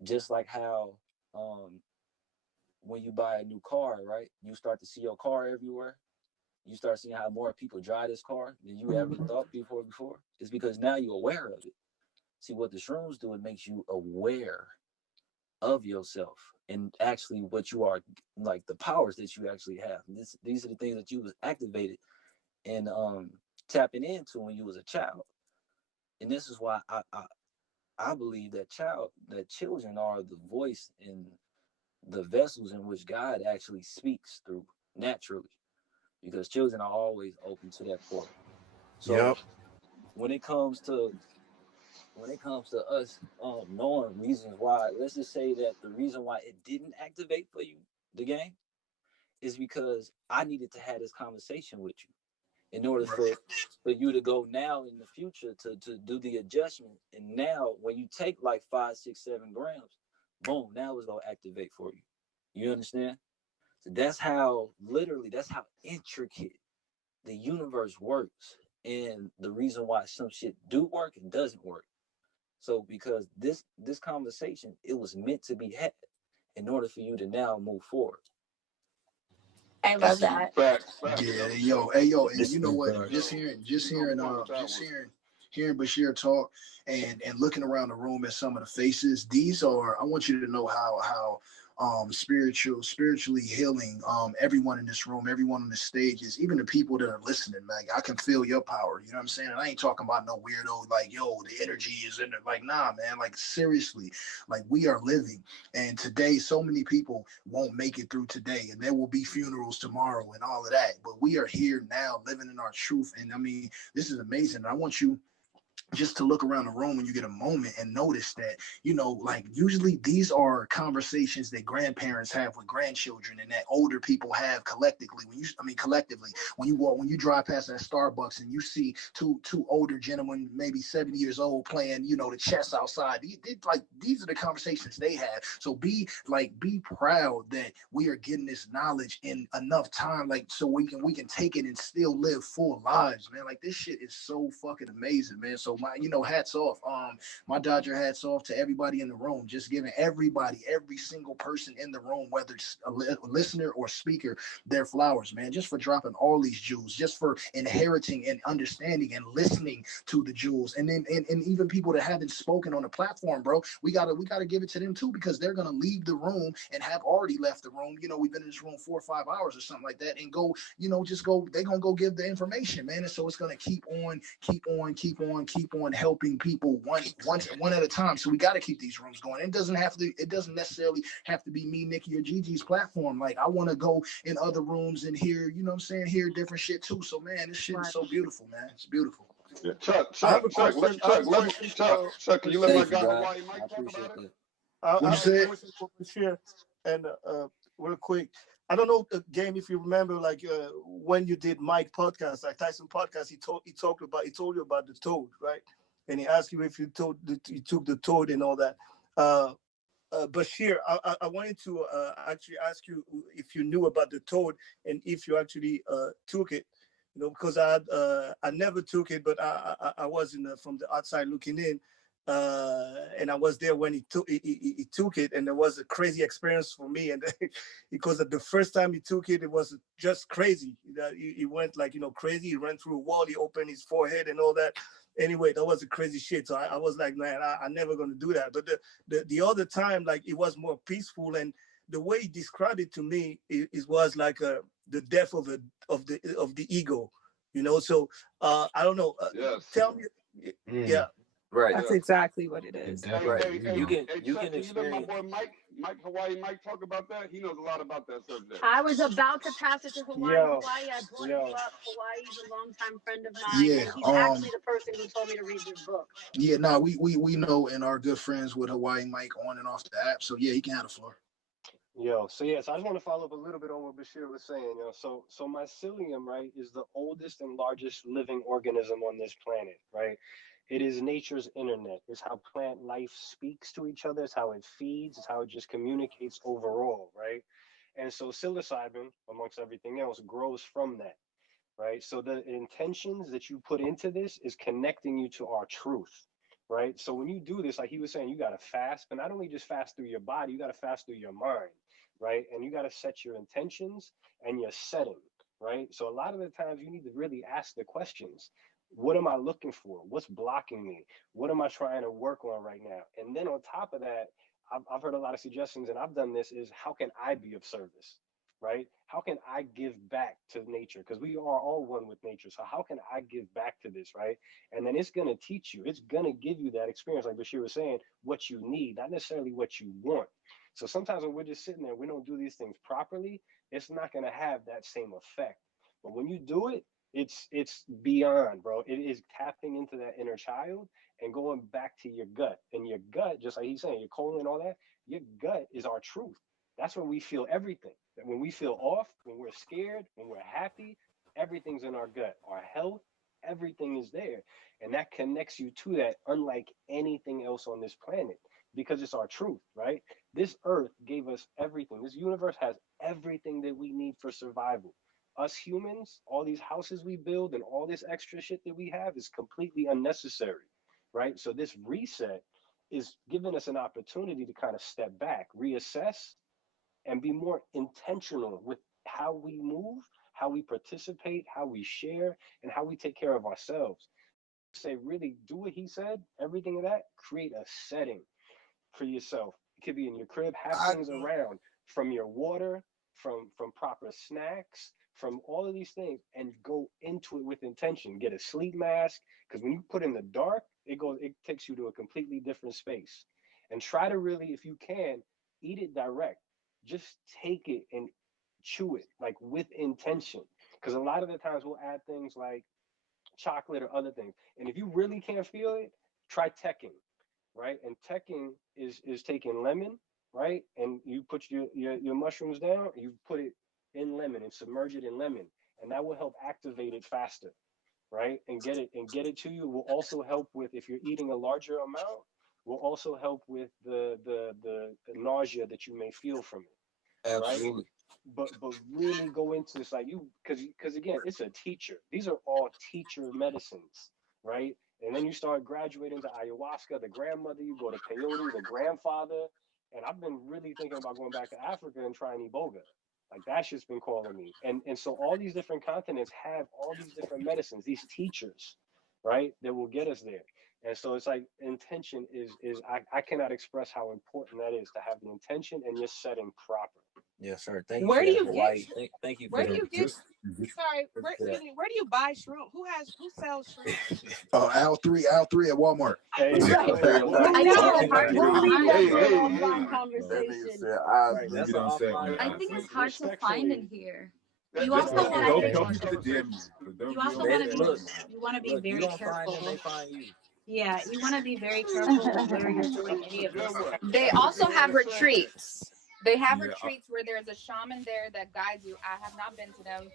just like how when you buy a new car, right, you start to see your car everywhere. You start seeing how more people drive this car than you ever thought before. It's because now you're aware of it. See, what the shrooms do, it makes you aware of yourself and actually what you are, like the powers that you actually have. These are the things that you was activated and tapping into when you was a child. And this is why I believe that children are the voice and the vessels in which God actually speaks through naturally, because children are always open to that portal. So Yep. when it comes to us knowing reasons why, let's just say that the reason why it didn't activate for you, the game, is because I needed to have this conversation with you in order for you to go now in the future to do the adjustment. And now when you take like 5, 6, 7 grams, boom, now it's gonna activate for you. You understand? So that's how intricate the universe works, and the reason why some shit do work and doesn't work. So because this conversation, it was meant to be had in order for you to now move forward. I love that. Yeah, hey yo, and you know what? Just hearing Bashir talk and looking around the room at some of the faces. These are, I want you to know how spiritually healing everyone in this room, everyone on the stage is, even the people that are listening, man. I can feel your power. You know what I'm saying? And I ain't talking about no weirdo like, yo, the energy is in it. Like, nah, man. Like, seriously, like, we are living. And today, so many people won't make it through today, and there will be funerals tomorrow and all of that. But we are here now, living in our truth. And I mean, this is amazing. I want you just to look around the room when you get a moment and notice that, like, usually these are conversations that grandparents have with grandchildren and that older people have collectively. Collectively, when you drive past that Starbucks and you see two older gentlemen, maybe 70 years old, playing, the chess outside. These are the conversations they have. So be proud that we are getting this knowledge in enough time, like, so we can take it and still live full lives, man. Like, this shit is so fucking amazing, man. So hats off. My Dodger hats off to everybody in the room, just giving every single person in the room, whether it's a listener or speaker, their flowers, man, just for dropping all these jewels, just for inheriting and understanding and listening to the jewels. And then and even people that haven't spoken on the platform, bro, we gotta give it to them too, because they're gonna leave the room and have already left the room. We've been in this room 4 or 5 hours or something like that, and they're gonna go give the information, man. And so it's gonna keep on keep on helping people one at a time. So we got to keep these rooms going. It doesn't necessarily have to be me, Nikki, or Gigi's platform. Like I want to go in other rooms and hear, you know what I'm saying, hear different shit too. So man, this shit is so beautiful, man. It's beautiful. Yeah, Chuck, I have Chuck, a Chuck, question. Chuck, can you let my Thank you, guy God. Hawaii Mike I talk appreciate about it? that. I What'd have you a say? question for Bashir, and real quick. I don't know, Game, if you remember, like when you did Mike podcast, like Tyson podcast, he told you about the toad, right? And he asked you if you took the toad and all that. Bashir, I wanted to actually ask you if you knew about the toad and if you actually took it. You know, because I never took it, but I was from the outside looking in, and I was there when he took it, and it was a crazy experience for me. And because the first time he took it, it was just crazy. He went like crazy. He ran through a wall. He opened his forehead and all that. Anyway, that was a crazy shit. So I was like, man, I'm never gonna do that. But the other time, like it was more peaceful, and the way he described it to me, it was like the death of the ego, So I don't know. Yes. Tell me, yeah. Right. That's exactly what it is. Hey, You Chuck, can can you let my experience. boy Mike Hawaii Mike talk about that? He knows a lot about that subject. I was about to pass it to Hawaii. Yo, Hawaii, I brought you up. Hawaii's a longtime friend of mine, Yeah. and he's actually the person who told me to read this book. Yeah. No, we know and are good friends with Hawaii Mike on and off the app. So yeah, he can have the floor. So I just want to follow up a little bit on what Bashir was saying. So mycelium, right, is the oldest and largest living organism on this planet, right? It is nature's internet. It's how plant life speaks to each other. It's how it feeds. It's how it just communicates overall, right? And so psilocybin, amongst everything else, grows from that, right? So the intentions that you put into this is connecting you to our truth, right? So when you do this, like he was saying, you got to fast, but not only just fast through your body, you got to fast through your mind, right? And you got to set your intentions and your setting, right? So a lot of the times you need to really ask the questions. What am I looking for? What's blocking me? What am I trying to work on right now? And then on top of that, I've heard a lot of suggestions, and I've done this, is how can I be of service? Right? How can I give back to nature? Because we are all one with nature. So how can I give back to this, right? And then it's going to teach you. It's going to give you that experience, like Bashir was saying, what you need, not necessarily what you want. So sometimes when we're just sitting there, we don't do these things properly, it's not going to have that same effect. But when you do it, it's beyond, bro. It is tapping into that inner child and going back to your gut. And your gut, just like he's saying, your colon and all that, your gut is our truth. That's when we feel everything. When we feel off, when we're scared, when we're happy, everything's in our gut. Our health, everything is there. And that connects you to that, unlike anything else on this planet, because it's our truth, right? This earth gave us everything. This universe has everything that we need for survival. Us humans, all these houses we build and all this extra shit that we have is completely unnecessary, right? So this reset is giving us an opportunity to kind of step back, reassess, and be more intentional with how we move, how we participate, how we share, and how we take care of ourselves. Say, really do what he said, everything of that, create a setting for yourself. It could be in your crib, have things around, from your water, from proper snacks, from all of these things, and go into it with intention. Get a sleep mask, because when you put in the dark, it takes you to a completely different space. And try to really, if you can, eat it direct. Just take it and chew it, like with intention. Because a lot of the times we'll add things like chocolate or other things. And if you really can't feel it, try teching, right? And teching is taking lemon, right? And you put your mushrooms down, you put it in lemon and submerge it in lemon, and that will help activate it faster, right? And get it to you. It will also help with, if you're eating a larger amount, will also help with the nausea that you may feel from it. Absolutely. Right? But really go into this, like, you, because again, it's a teacher. These are all teacher medicines, right? And then you start graduating to ayahuasca, the grandmother, you go to peyote, the grandfather. And I've been really thinking about going back to Africa and trying Iboga. Like, that shit's been calling me. And so all these different continents have all these different medicines, these teachers, right, that will get us there. And so it's like intention is I cannot express how important that is to have the intention and your setting proper. Yes, sir. Thank you Where for do that, you get? Hawaii. Thank you for Where do that. you get? Sorry, excuse me. Where do you buy shroom? Who sells shrooms? Aisle 3 at Walmart. Hey, Right. I know. We'll leave that Hey, for an hey, offline hey. conversation. Right. That's an offline I think it's hard to find in here. You That's also gonna be want a to whole be. nother conversation. You also They want to be. look. You want to be You very don't find them, they careful. find you. Yeah, you want to be very careful with where you're doing any of Then this. what? They I just also didn't want have to say that. retreats. They have retreats where there's a shaman there that guides you. I have not been to them.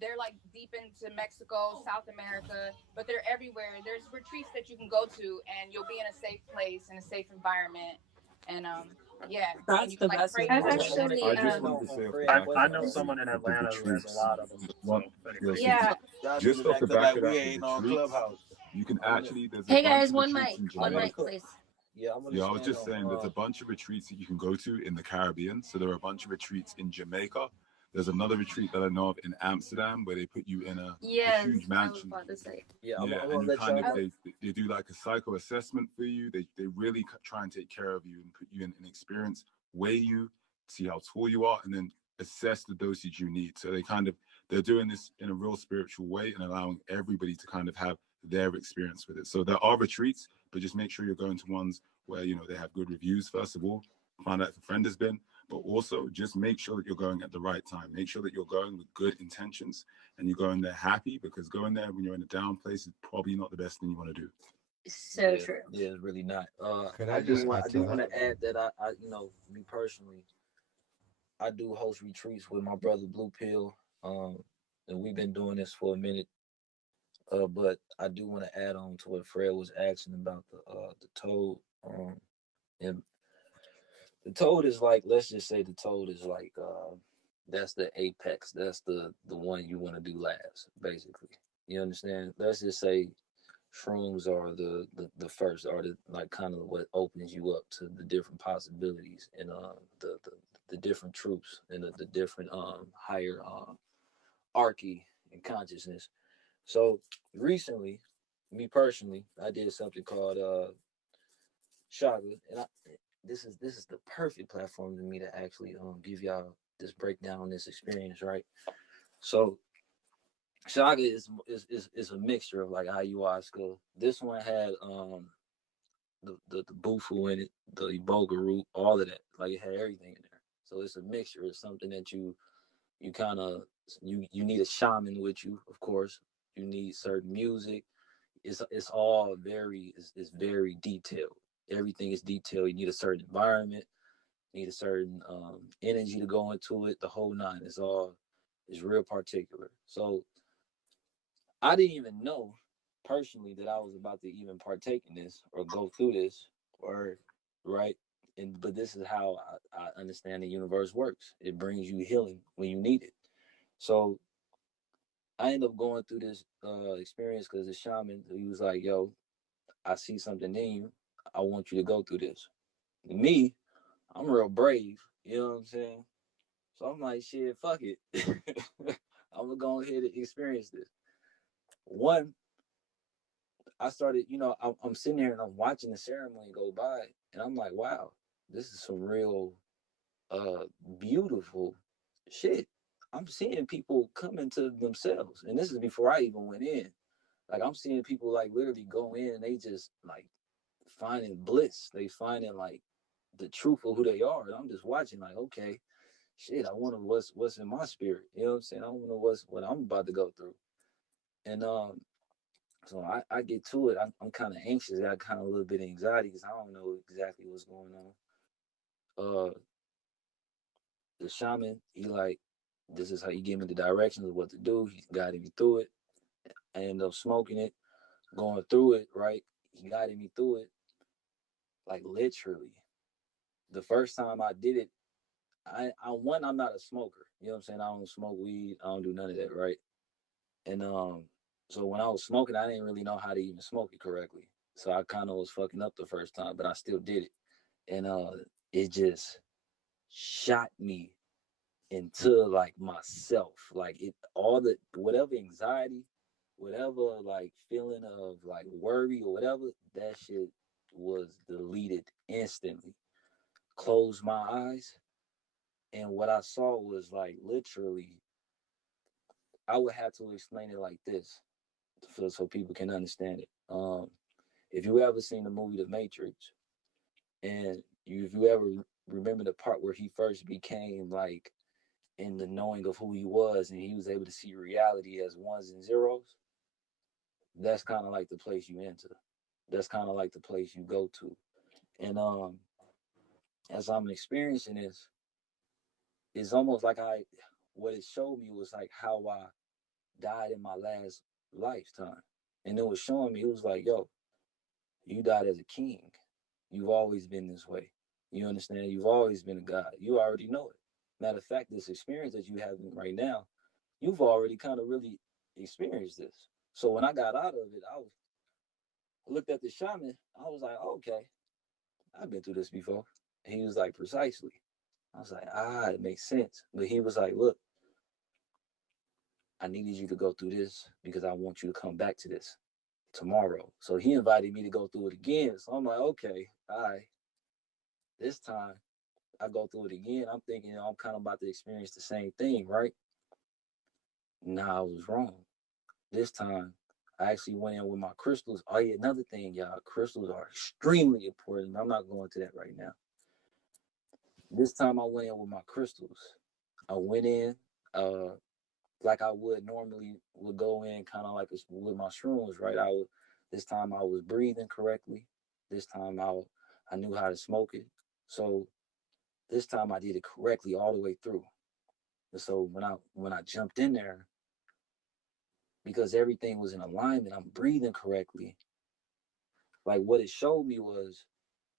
They're like deep into Mexico, South America, but they're everywhere. There's retreats that you can go to, and you'll be in a safe place, in a safe environment, and yeah, and That's you can the like best pray way to to the do I've it. spirit. actually, I know someone in Atlanta who has a lot of them. So anyway. yeah. Y'all need to act like we ain't on Clubhouse. Hey guys, one mic, please. Yeah, I want to stand on. Yes, I was about to say. Yeah, I'm gonna let y'all know. So true. Yeah, it's really not. Could I I do just want add I to do want that? to add that I me personally, I do host retreats with my brother Blue Pill. And we've been doing this for a minute. But I do want to add on to what Fred was asking about the toad. And the toad is like, let's just say the toad is like that's the apex. That's the one you want to do last, basically. You understand? Let's just say shrooms are the first, or the like kind of what opens you up to the different possibilities and the different truths and the different higher archy and consciousness. So recently, me personally, I did something called Shaga, and this is the perfect platform to me to actually give y'all this breakdown, this experience, right? So Shaga is a mixture of like ayahuasca. This one had the bufu in it, the iboga root, all of that. Like it had everything in there. So it's a mixture. It's something that you kind of you need a shaman with you, of course. You need certain music. It's all very it's very detailed. Everything is detailed. You need a certain environment. You need a certain energy to go into it. The whole nine is all is real particular. So I didn't even know personally that I was about to even partake in this or go through this or right. And but this is how I understand the universe works. It brings you healing when you need it. So I ended up going through this experience because the shaman, he was like, "Yo, I see something in you. I want you to go through this." Me, I'm real brave. You know what I'm saying? So I'm like, "Shit, fuck it. I'm gonna go ahead and experience this." One, I started, I'm sitting there and I'm watching the ceremony go by, and I'm like, "Wow, this is some real, uh, beautiful shit." I'm seeing people come into themselves, and this is before I even went in. Like I'm seeing people like literally go in and they just like finding bliss. They finding like the truth of who they are. And I'm just watching like, okay, shit, I wonder what's in my spirit. You know what I'm saying? I wonder what I'm about to go through. And so I get to it. I'm kind of anxious. I got kind of a little bit of anxiety because I don't know exactly what's going on. The shaman, he like, this is how he gave me the directions of what to do. He guided me through it. I ended up smoking it, going through it, right? He guided me through it, like literally. The first time I did it, I'm not a smoker. You know what I'm saying? I don't smoke weed. I don't do none of that, right? And so when I was smoking, I didn't really know how to even smoke it correctly. So I kind of was fucking up the first time, but I still did it. And it just shot me into like myself. Like it all the whatever anxiety whatever like feeling of like worry or whatever, that shit was deleted instantly. Closed my eyes, and what I saw was like literally, I would have to explain it like this so people can understand it. If you ever seen the movie The Matrix, and if you ever remember the part where he first became like in the knowing of who he was, and he was able to see reality as ones and zeros, that's kind of like the place you enter. That's kind of like the place you go to. And as I'm experiencing this, it's almost like what it showed me was like how I died in my last lifetime. And it was showing me, it was like, yo, you died as a king. You've always been this way. You understand? You've always been a god. You already know it. Matter of fact, this experience that you have right now, you've already kind of really experienced this. So when I got out of it, I looked at the shaman. I was like, okay, I've been through this before. He was like, precisely. I was like, it makes sense. But he was like, look, I needed you to go through this because I want you to come back to this tomorrow. So he invited me to go through it again. So I'm like, okay, all right. This time I go through it again. I'm thinking I'm kind of about to experience the same thing, right? Nah, I was wrong. This time I actually went in with my crystals. Oh yeah, another thing, y'all, crystals are extremely important. I'm not going to that right now. This time I went in with my crystals. I went in like I would go in kind of like with my shrooms, right? This time I was breathing correctly. This time I knew how to smoke it. So this time I did it correctly all the way through. And so when I jumped in there, because everything was in alignment, I'm breathing correctly. Like what it showed me was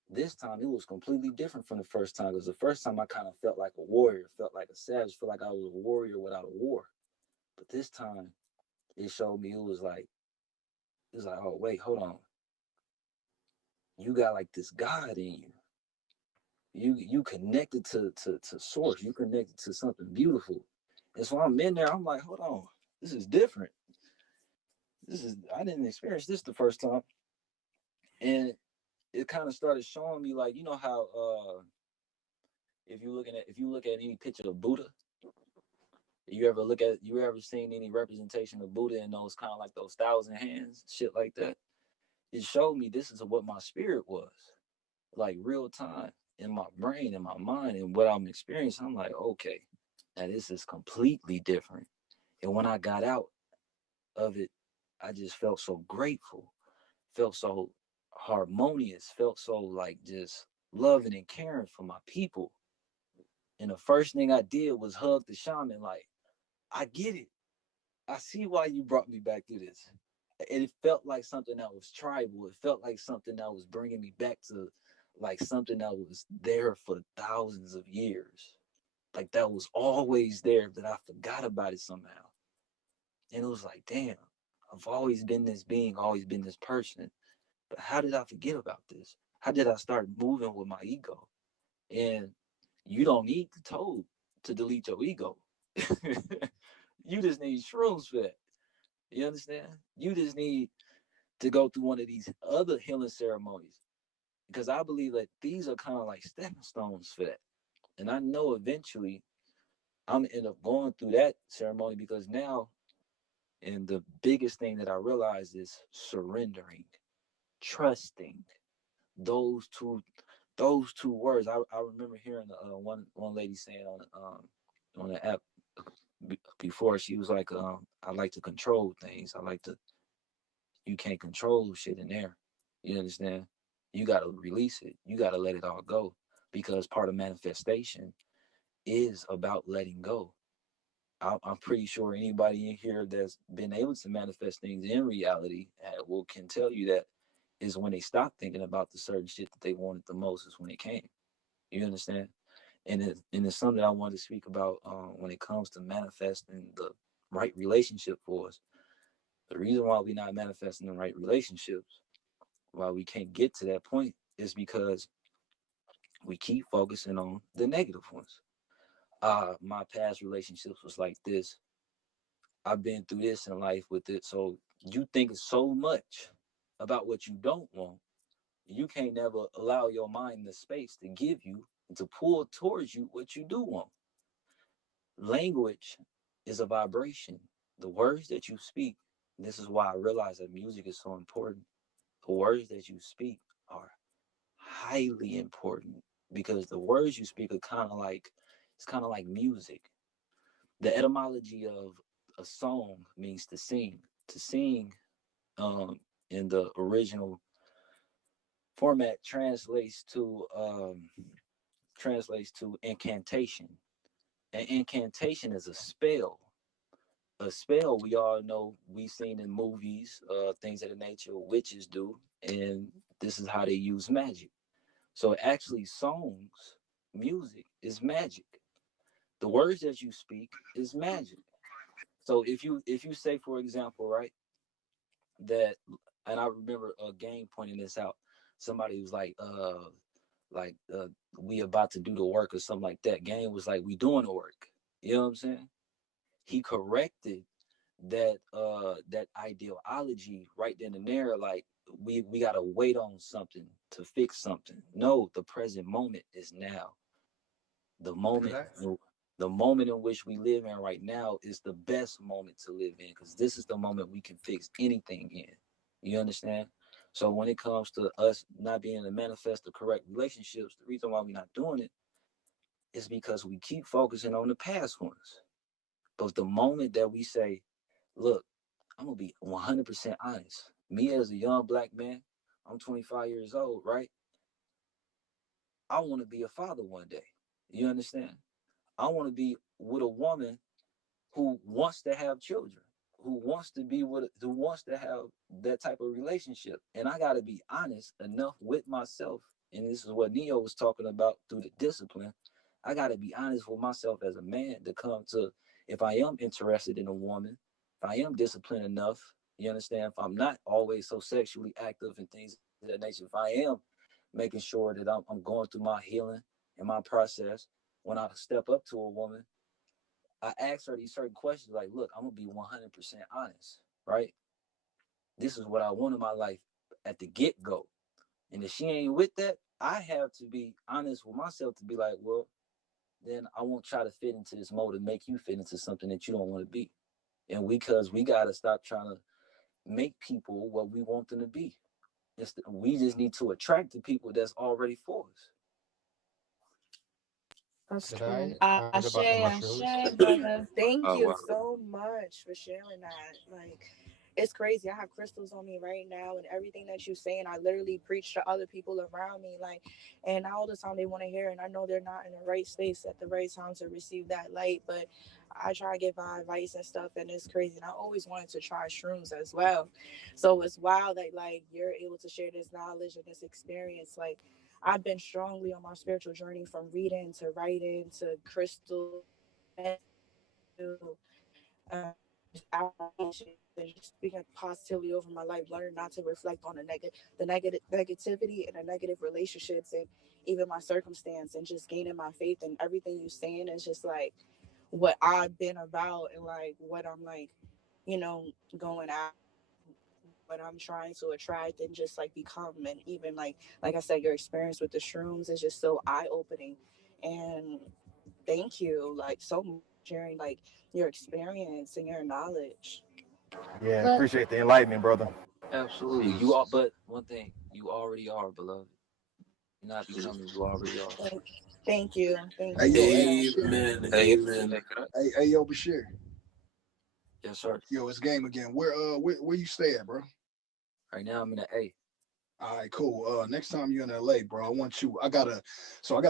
this time it was completely different from the first time. Because the first time I kind of felt like a warrior, felt like a savage, felt like I was a warrior without a war. But this time it showed me it was like, oh wait, hold on. You got like this God in you. You connected to source. You connected to something beautiful. And so I'm in there. I'm like, hold on, this is different. I didn't experience this the first time, and it kind of started showing me like, you know how if you look at any picture of Buddha, you ever seen any representation of Buddha in those kind of like those thousand hands, shit like that. It showed me this is what my spirit was, like real time in my brain, in my mind, and what I'm experiencing. I'm like, okay, now this is completely different. And when I got out of it, I just felt so grateful, felt so harmonious, felt so like just loving and caring for my people. And the first thing I did was hug the shaman, like, I get it. I see why you brought me back to this. And it felt like something that was tribal. It felt like something that was bringing me back to like something that was there for thousands of years. Like that was always there, that I forgot about it somehow. And it was like, damn, I've always been this being, always been this person. But how did I forget about this? How did I start moving with my ego? And you don't need the toad to delete your ego. You just need shrooms for that. You understand? You just need to go through one of these other healing ceremonies, because I believe that these are kind of like stepping stones for that. And I know eventually I'm gonna end up going through that ceremony, because now, and the biggest thing that I realize is surrendering, trusting. Those two words. I remember hearing one lady saying on the app before. She was like, I like to control things. I like to. You can't control shit in there. You understand? You got to release it. You got to let it all go, because part of manifestation is about letting go. I'm pretty sure anybody in here that's been able to manifest things in reality can tell you that is when they stop thinking about the certain shit that they wanted the most, is when it came. You understand? And it's something I wanted to speak about when it comes to manifesting the right relationship for us. The reason why we're not manifesting the right relationships, why we can't get to that point, is because we keep focusing on the negative ones. My past relationships was like this. I've been through this in life with it, so you think so much about what you don't want, you can't never allow your mind the space to give you and to pull towards you what you do want. Language is a vibration. The words that you speak, this is why I realize that music is so important. The words that you speak are highly important because the words you speak are kind of like, it's kind of like music. The etymology of a song means to sing. To sing, um, in the original format translates to incantation. An incantation is a spell. A spell, we all know, we've seen in movies, things of the nature witches do, and this is how they use magic. So actually, songs, music is magic. The words that you speak is magic. So if you say, for example, right, that, and I remember a game pointing this out. Somebody was like we about to do the work or something like that. Game was like, we doing the work. You know what I'm saying? He corrected that ideology right then and there. Like we gotta wait on something to fix something. No, the present moment is now. The moment, the moment in which we live in right now is the best moment to live in because this is the moment we can fix anything in. You understand? So when it comes to us not being able to manifest the correct relationships, the reason why we're not doing it is because we keep focusing on the past ones. But the moment that we say, look, I'm gonna be 100% honest. Me as a young black man, I'm 25 years old, right? I want to be a father one day. You understand? I want to be with a woman who wants to have children, who wants to be with, who wants to have that type of relationship. And I got to be honest enough with myself. And this is what Neo was talking about through the discipline. I got to be honest with myself as a man to come to, if I am interested in a woman, if I am disciplined enough, you understand, if I'm not always so sexually active and things of that nature, if I am making sure that I'm going through my healing and my process, when I step up to a woman, I ask her these certain questions like, look, I'm gonna be 100% honest, right? This is what I want in my life at the get-go. And if she ain't with that, I have to be honest with myself to be like, well, then I won't try to fit into this mold and make you fit into something that you don't want to be. And because we gotta stop trying to make people what we want them to be. We just need to attract the people that's already for us. That's Did true. I Ashe, got the mushrooms? Ashe, brother. Thank Oh you wow. so much for sharing that. Like, it's crazy. I have crystals on me right now, and everything that you're saying, I literally preach to other people around me. Like, and all the time they want to hear, and I know they're not in the right space at the right time to receive that light, but I try to give my advice and stuff, and it's crazy. And I always wanted to try shrooms as well. So it's wild that like you're able to share this knowledge and this experience. Like, I've been strongly on my spiritual journey from reading to writing to crystals to just affirmations and just speaking positively over my life, learning not to reflect on the negative negativity and the negative relationships and even my circumstance, and just gaining my faith. And everything you're saying is just like what I've been about, and like what I'm like, you know, going out, what I'm trying to attract and just like become. And even like I said, your experience with the shrooms is just so eye opening. And thank you like so much for sharing like your experience and your knowledge. Yeah, But appreciate the enlightenment, brother. Absolutely. You are, but one thing, you already are, beloved. You're not becoming, you already are. Thank, thank Hey you yo, so hey much. Bashir. Amen. Hey, Amen. hey, could I? Hey yo, Bashir. Yes, sir. Yo, it's game again. Where you stay at, bro? Right now I'm in the A. All right, cool. Next time you're in LA, bro, I want you. I got a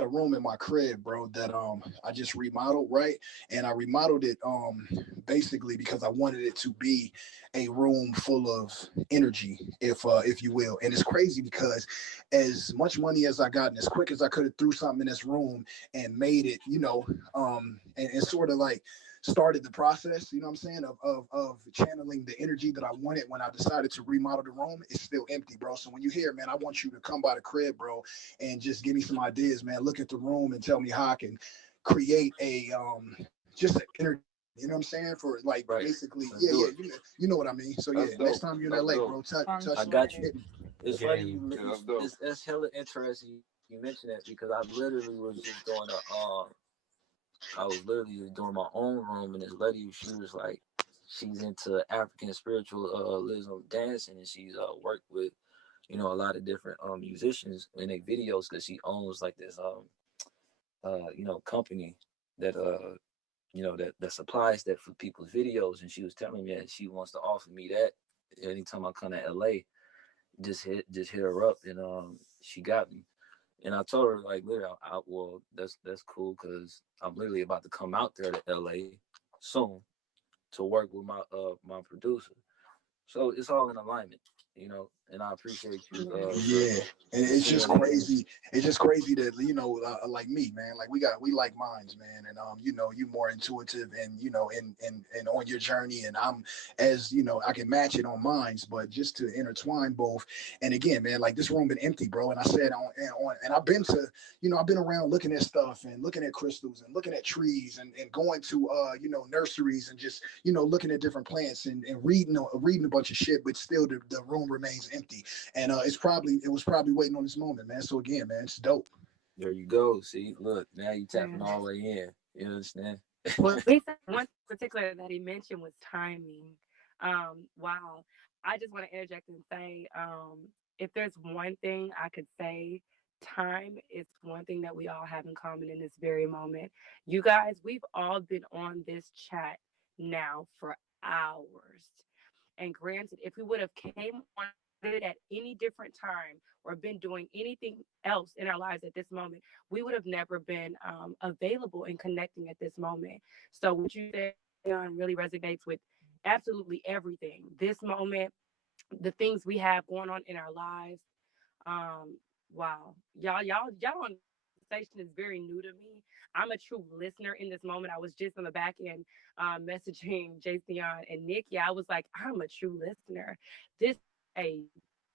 room in my crib, bro, that I just remodeled, right? And I remodeled it basically because I wanted it to be a room full of energy, if you will. And it's crazy because as much money as I got and as quick as I could have threw something in this room and made it, and sort of like started the process, you know what I'm saying, of channeling the energy that I wanted when I decided to remodel the room. It's still empty, bro. So when you hear, man, I want you to come by the crib, bro, and just give me some ideas, man. Look at the room and tell me how I can create a just an energy You know what I'm saying? For like Right. basically, Let's yeah, do yeah, it. you know what I mean. So yeah, That's next dope. time you're in That's LA, dope. bro, I touch me, got you. hit me. It's funny Game. Yeah, that's dope. it's hella interesting you mentioned that because I literally was just doing a I was literally doing my own room and this lady she was like she's into African spiritualism dancing and she's worked with a lot of different musicians in their videos because she owns like this company that that supplies that for people's videos and she was telling me that she wants to offer me that anytime I come to LA just hit her up and she got me and I told her like literally well that's cool because I'm literally about to come out there to LA soon to work with my producer so it's all in alignment and I appreciate you for Yeah, and it's just seeing it and crazy. It's just crazy that like me, man. Like we like minds, man. And you more intuitive, and and on your journey, and I'm as I can match it on minds, but just to intertwine both. And again, man, like this room been empty, bro. And I said and I've been to, I've been around looking at stuff and looking at crystals and looking at trees and going to nurseries and just looking at different plants and reading a bunch of shit, but still the room remains empty. And it was probably waiting on this moment, man. So again, man, it's dope. there you go see look now you tapping all the way in you understand Well, he said one particular that he mentioned was timing. Wow. I just want to interject and say, if there's one thing I could say, time is one thing that we all have in common in this very moment. You guys, we've all been on this chat now for hours. And granted, if we would have came on it at any different time or been doing anything else in our lives at this moment, we would have never been available and connecting at this moment. So what you said on really resonates with absolutely everything. This moment, the things we have going on in our lives. Um, wow, y'all on station is very new to me. I'm a true listener in this moment. I was just on the back end messaging Jason and Nikki. I was like, I'm a true listener. This is a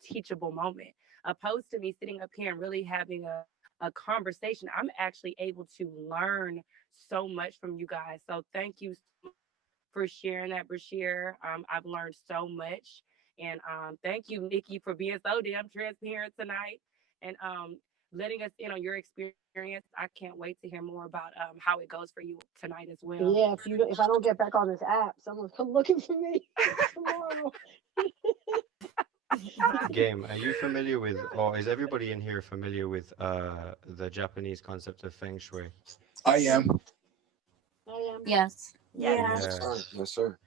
teachable moment, opposed to me sitting up here and really having a conversation. I'm actually able to learn so much from you guys. So thank you so much for sharing that, Bashir. I've learned so much. And thank you, Nikki, for being so damn transparent tonight and letting us in on your experience. I can't wait to hear more about how it goes for you tonight as well. Yeah, if I don't get back on this app, someone's come looking for me tomorrow. Game, are you familiar with, or is everybody in here familiar with the Japanese concept of feng shui? I am. I am. Yes. Yeah. yes Yeah. sir yes sir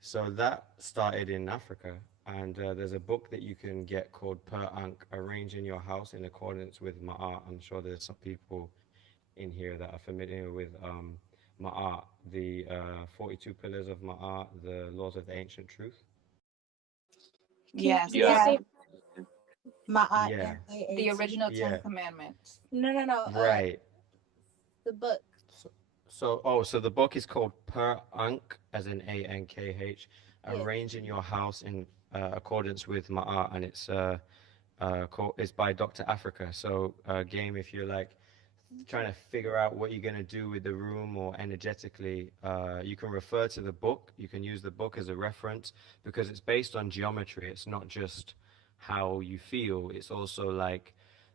So that started in Africa, and there's a book that you can get called Per Ankh, Arranging Your House in Accordance with Ma'at. I'm sure there's some people in here that are familiar with Ma'at, the 42 pillars of Ma'at, the laws of the ancient truth. Yes. Can you say Yeah. Ma'at Yeah, the original Ten yeah, Commandments? No. right. The book. So the book is called Per Ankh, as in Ankh, Yeah. Arranging Your House in Accordance with Ma'at, and it's by Dr. Africa. So game, if you're like trying to figure out what you're going to do with the room or energetically, you can refer to the book. You can use the book as a reference because it's based on geometry. It's not just how you feel. It's also like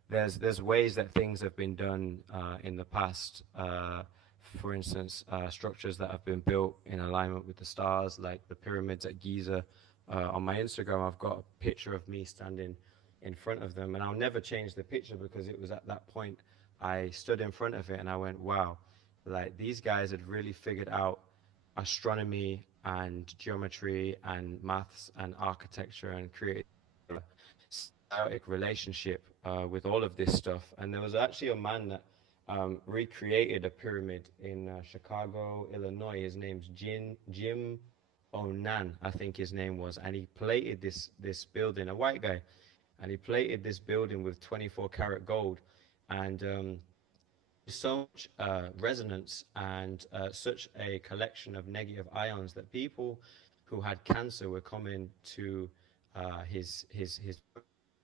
there's ways that things have been done in the past. For instance, structures that have been built in alignment with the stars, like the pyramids at Giza. On my Instagram, I've got a picture of me standing in front of them, and I'll never change the picture because it was at that point I stood in front of it and I went, wow, like these guys had really figured out astronomy and geometry and maths and architecture and created a symbiotic relationship with all of this stuff. And there was actually a man that recreated a pyramid in Chicago, Illinois. His name's Jim Onan, I think his name was, and he plated this building, a white guy, and he plated this building with 24 karat gold, and so much resonance and such a collection of negative ions that people who had cancer were coming to his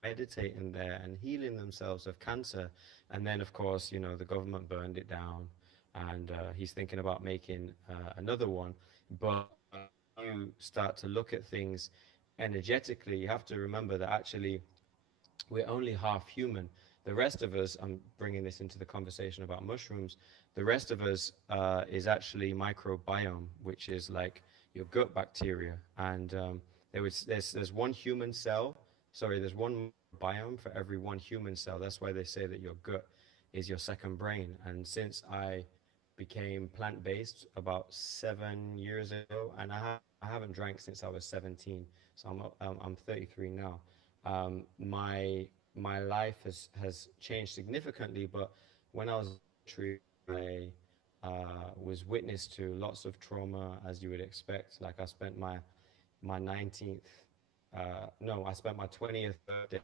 meditating there and healing themselves of cancer. And then, of course, the government burned it down, and he's thinking about making another one. But you start to look at things energetically, you have to remember that actually we're only half human. The rest of us, I'm bringing this into the conversation about mushrooms, the rest of us is actually microbiome, which is like your gut bacteria. And there's one human cell, sorry, there's one biome for every one human cell. That's why they say that your gut is your second brain. And since I became plant-based about 7 years ago, and I haven't drank since I was 17, so I'm 33 now. My life has changed significantly, but when I was in the military, I was witness to lots of trauma, as you would expect. Like I spent my 19th, no, I spent my 20th birthday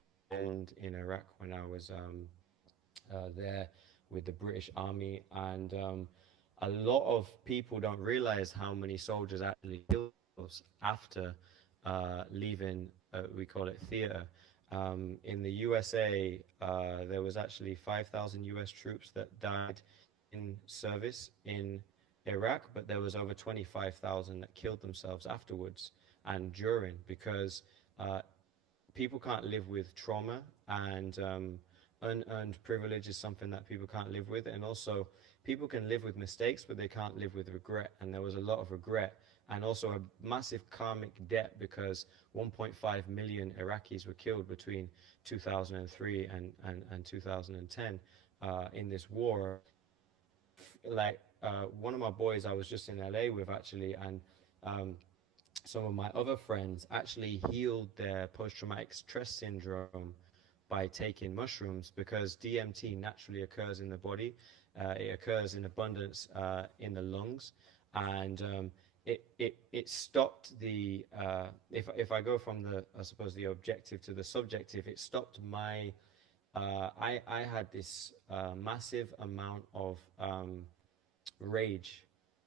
in Iraq when I was there with the British Army, and a lot of people don't realize how many soldiers actually killed themselves after leaving. We call it theater. In the USA, there was actually 5,000 U.S. troops that died in service in Iraq, but there was over 25,000 that killed themselves afterwards and during because uh, people can't live with trauma, and unearned privilege is something that people can't live with. And also, people can live with mistakes, but they can't live with regret. And there was a lot of regret and also a massive karmic debt because 1.5 million Iraqis were killed between 2003 and 2010 in this war. Like one of my boys I was just in LA with actually, and um, some of my other friends actually healed their post-traumatic stress syndrome by taking mushrooms because DMT naturally occurs in the body. It occurs in abundance in the lungs, and it stopped the if I go from the I suppose the objective to the subjective, it stopped my I had this massive amount of rage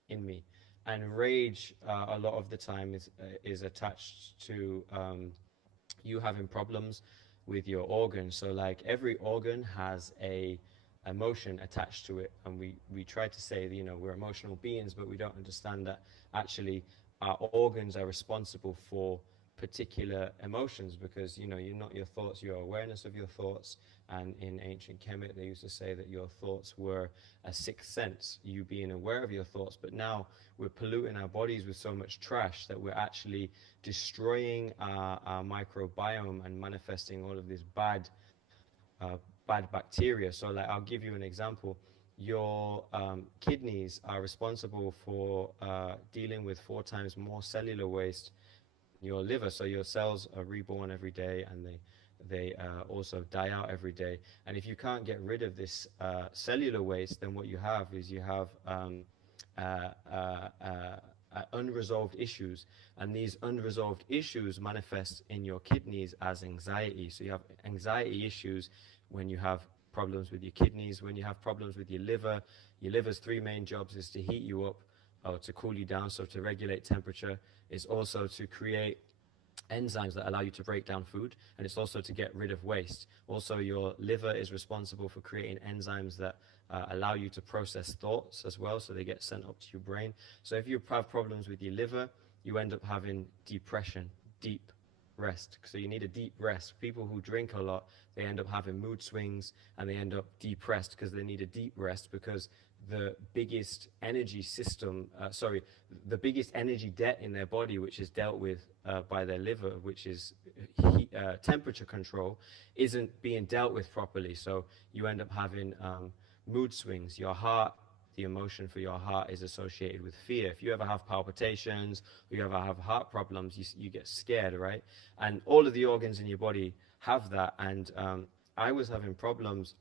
in me, and rage a lot of the time is attached to you having problems with your organs. So like every organ has a emotion attached to it, and we try to say that, we're emotional beings, but we don't understand that actually our organs are responsible for particular emotions because you're not your thoughts, your awareness of your thoughts. And in ancient Kemet they used to say that your thoughts were a sixth sense, you being aware of your thoughts. But now we're polluting our bodies with so much trash that we're actually destroying our microbiome and manifesting all of this uh, bad bacteria. So like I'll give you an example. Your kidneys are responsible for dealing with 4 times more cellular waste than your liver. So your cells are reborn every day, and they also die out every day. And if you can't get rid of this cellular waste, then what you have is you have uh, uh, uh, unresolved issues, and these unresolved issues manifest in your kidneys as anxiety. So you have anxiety issues when you have problems with your kidneys, when you have problems with your liver. Your liver's three main jobs is to heat you up or to cool you down, so to regulate temperature. Is also to create enzymes that allow you to break down food, and it's also to get rid of waste. Also, your liver is responsible for creating enzymes that allow you to process thoughts as well, so they get sent up to your brain. So if you have problems with your liver, you end up having depression, deep rest. So you need a deep rest. People who drink a lot, they end up having mood swings, and they end up depressed because they need a deep rest, because the biggest energy system, the biggest energy debt in their body, which is dealt with by their liver, which is temperature control, isn't being dealt with properly. So you end up having mood swings. Your heart, the emotion for your heart is associated with fear. If you ever have palpitations or you ever have heart problems, you get scared, right? And all of the organs in your body have that. And I was having problems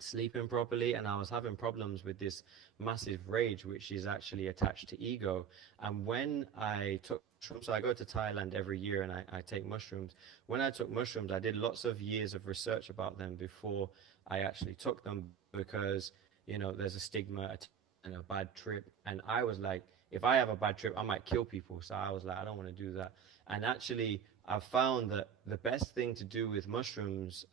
sleeping properly, and I was having problems with this massive rage which is actually attached to ego. And when I took mushrooms, so I go to Thailand every year and I take mushrooms. When I took mushrooms, I did lots of years of research about them before I actually took them, because there's a stigma and a bad trip, and I was like, if I have a bad trip I might kill people. So I was like, I don't want to do that. And actually I found that the best thing to do with mushrooms,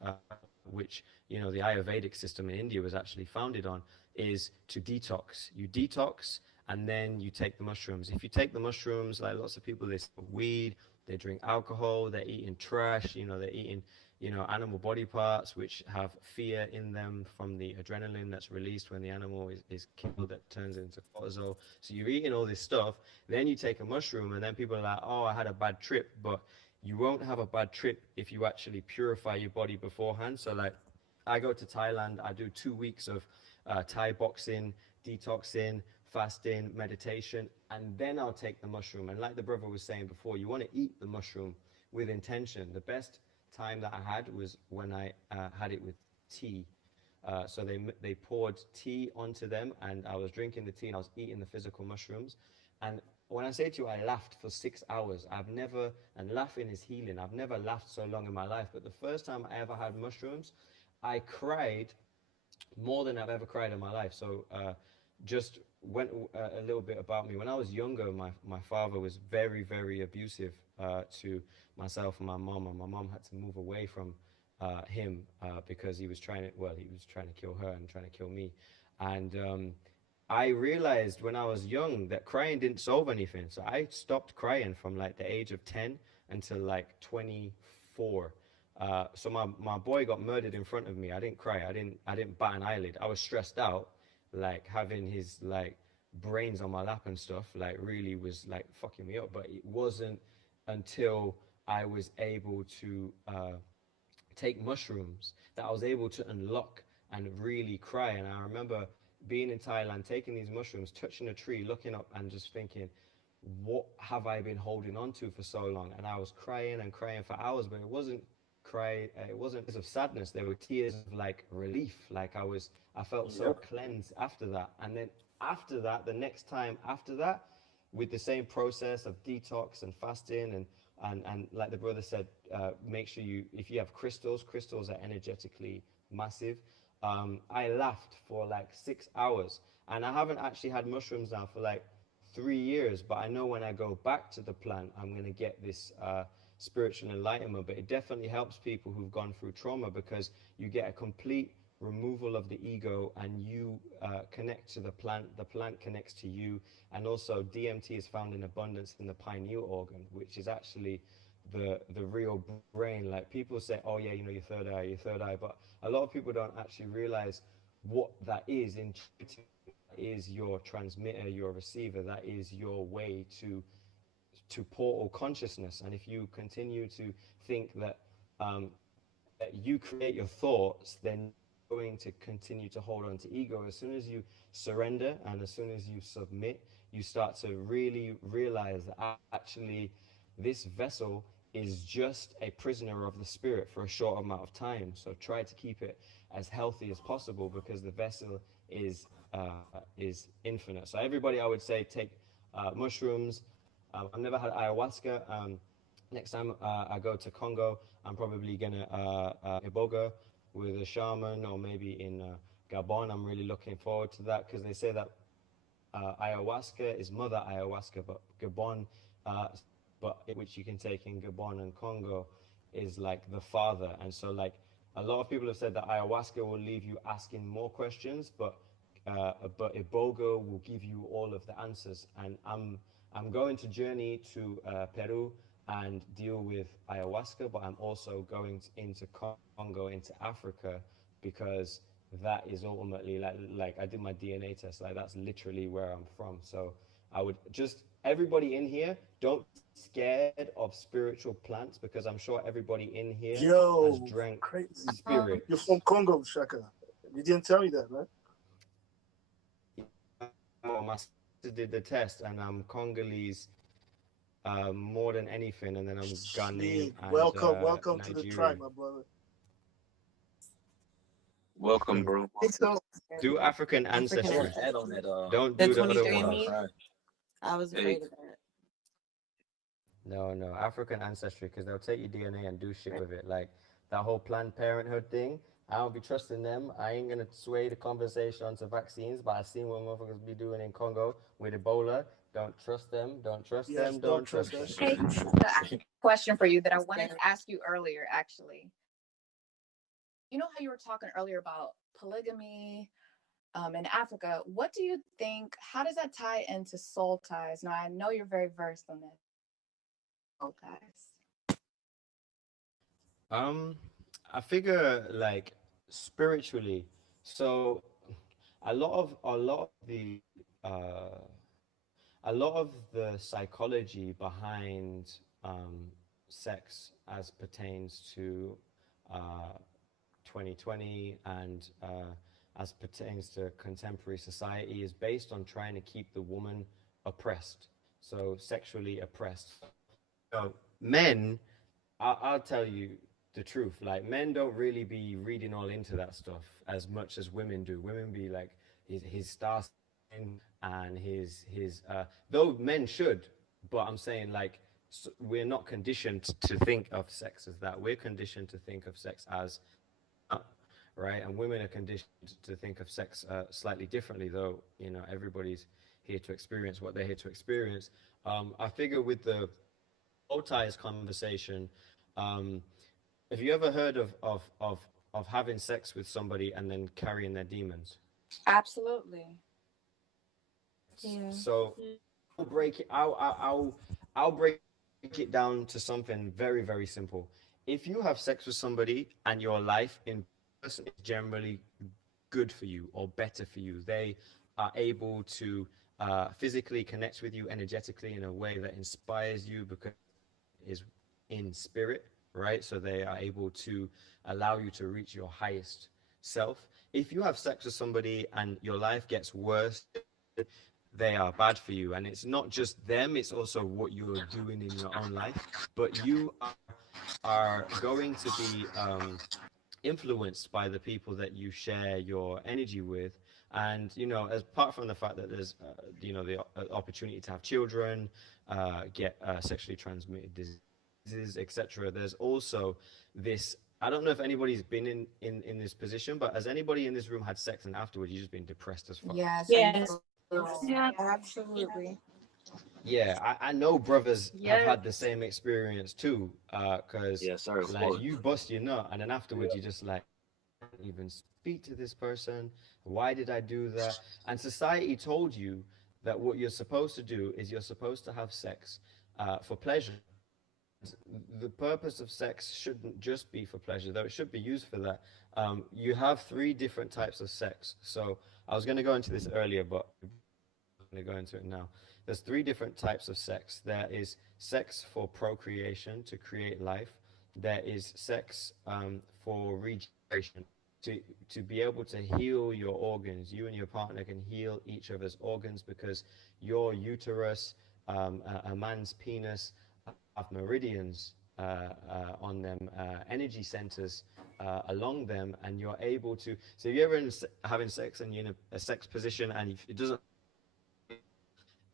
which the Ayurvedic system in India was actually founded on, is to detox. You detox, and then you take the mushrooms. If you take the mushrooms, like lots of people, they smoke weed, they drink alcohol, they're eating trash, they're eating, animal body parts which have fear in them from the adrenaline that's released when the animal is killed, that turns into cortisol. So you're eating all this stuff, then you take a mushroom, and then people are like, oh, I had a bad trip. But you won't have a bad trip if you actually purify your body beforehand. So like, I go to Thailand, I do 2 weeks of Thai boxing, detoxing, fasting, meditation, and then I'll take the mushroom. And like the brother was saying before, you want to eat the mushroom with intention. The best time that I had was when I had it with tea. So they poured tea onto them, and I was drinking the tea and I was eating the physical mushrooms. And when I say to you, I laughed for 6 hours. And laughing is healing. I've never laughed so long in my life. But the first time I ever had mushrooms, I cried more than I've ever cried in my life. So just went a little bit about me. When I was younger, my father was very, very abusive to myself and my mom, and my mom had to move away from him because he was trying to kill her and trying to kill me. And I realized when I was young that crying didn't solve anything. So I stopped crying from like the age of 10 until like 24. So my boy got murdered in front of me. I didn't cry. I didn't bat an eyelid. I was stressed out, like having his like brains on my lap and stuff, like really was like fucking me up. But it wasn't until I was able to take mushrooms that I was able to unlock and really cry. And I remember being in Thailand, taking these mushrooms, touching a tree, looking up and just thinking, what have I been holding on to for so long? And I was crying and crying for hours, but it wasn't tears of sadness. There were tears of like relief. Like I felt so cleansed after that. And then after that, the next time after that, with the same process of detox and fasting and like the brother said, make sure if you have crystals are energetically massive. I laughed for like 6 hours, and I haven't actually had mushrooms now for like 3 years, but I know when I go back to the plant, I'm going to get this spiritual enlightenment. But it definitely helps people who've gone through trauma, because you get a complete removal of the ego, and you connect to the plant connects to you. And also DMT is found in abundance in the pineal organ, which is actually the real brain. Like people say, oh yeah, your third eye, but a lot of people don't actually realize what that is. Is your transmitter, your receiver. That is your way to portal consciousness. And if you continue to think that that you create your thoughts, then you're going to continue to hold on to ego. As soon as you surrender and as soon as you submit, you start to really realize that actually this vessel is just a prisoner of the spirit for a short amount of time. So try to keep it as healthy as possible, because the vessel is infinite. So everybody, I would say, take mushrooms. I've never had ayahuasca. Next time I go to Congo, I'm probably gonna Iboga with a shaman, or maybe in Gabon. I'm really looking forward to that, because they say that ayahuasca is mother ayahuasca, but Gabon, which you can take in Gabon and Congo, is like the father. And so like a lot of people have said that ayahuasca will leave you asking more questions, but Iboga will give you all of the answers. And I'm going to journey to Peru and deal with ayahuasca, but I'm also going into Congo, into Africa, because that is ultimately like I did my DNA test. Like that's literally where I'm from. So I would just, everybody in here, don't be scared of spiritual plants, because I'm sure everybody in here has drank crazy. Spirit. You're from Congo, Shaka. You didn't tell me that, right? My sister did the test, and I'm Congolese more than anything, and then I'm Ghanaian and welcome to the tribe, Nigerian. my brother. Welcome, bro. Do African ancestry. Add on that. Don't do the other 23andMe. ones. I was afraid of that. No, African ancestry, because they'll take your DNA and do shit with it. Like that whole Planned Parenthood thing. I don't be trusting them. I ain't gonna sway the conversation onto vaccines, but I've seen what motherfuckers be doing in Congo with Ebola. Don't trust them. Don't trust them. Don't trust them. Hey, I have a question for you that I wanted to ask you earlier, actually. You know how you were talking earlier about polygamy, in Africa. What do you think? How does that tie into soul ties? Now, I know you're very versed on this. Soul ties. I figure like spiritually. So uh a lot of the psychology behind sex as pertains to uh 2020 and as pertains to contemporary society is based on trying to keep the woman oppressed, so sexually oppressed. Men, I'll tell you the truth. Like, men don't really be reading all into that stuff as much as women do. Women be like his star sign and though men should, but I'm saying like we're not conditioned to think of sex as that. We're conditioned to think of sex as right, and women are conditioned to think of sex slightly differently. Though everybody's here to experience what they're here to experience. I figure with the soul ties conversation. Um, have you ever heard of having sex with somebody and then carrying their demons? Absolutely. Yeah. So I'll break it. I'll break it down to something very very simple. If you have sex with somebody and your life in person is generally good for you or better for you, they are able to physically connect with you energetically in a way that inspires you because is in spirit, right? So they are able to allow you to reach your highest self. If you have sex with somebody and your life gets worse, they are bad for you. And it's not just them, it's also what you're doing in your own life. But you are going to be influenced by the people that you share your energy with. And as apart from the fact that there's the opportunity to have children, get sexually transmitted diseases, etc., there's also this. I don't know if anybody's been in this position, but has anybody in this room had sex and afterwards you just been depressed as fuck? Yes. Yes. Yeah. Absolutely. Yeah, I know brothers have had the same experience too, because like you bust your nut and then afterwards you just like can't even speak to this person. Why did I do that? And society told you that what you're supposed to do is you're supposed to have sex for pleasure. The purpose of sex shouldn't just be for pleasure, though it should be used for that. You have three different types of sex. So I was going to go into this earlier, but I'm going to go into it now. There's three different types of sex. There is sex for procreation, to create life. There is sex for regeneration, to be able to heal your organs. You and your partner can heal each other's organs because your uterus, a man's penis, have meridians on them, energy centers along them, and you're able to. So if you're ever having sex and you're in a sex position and it doesn't,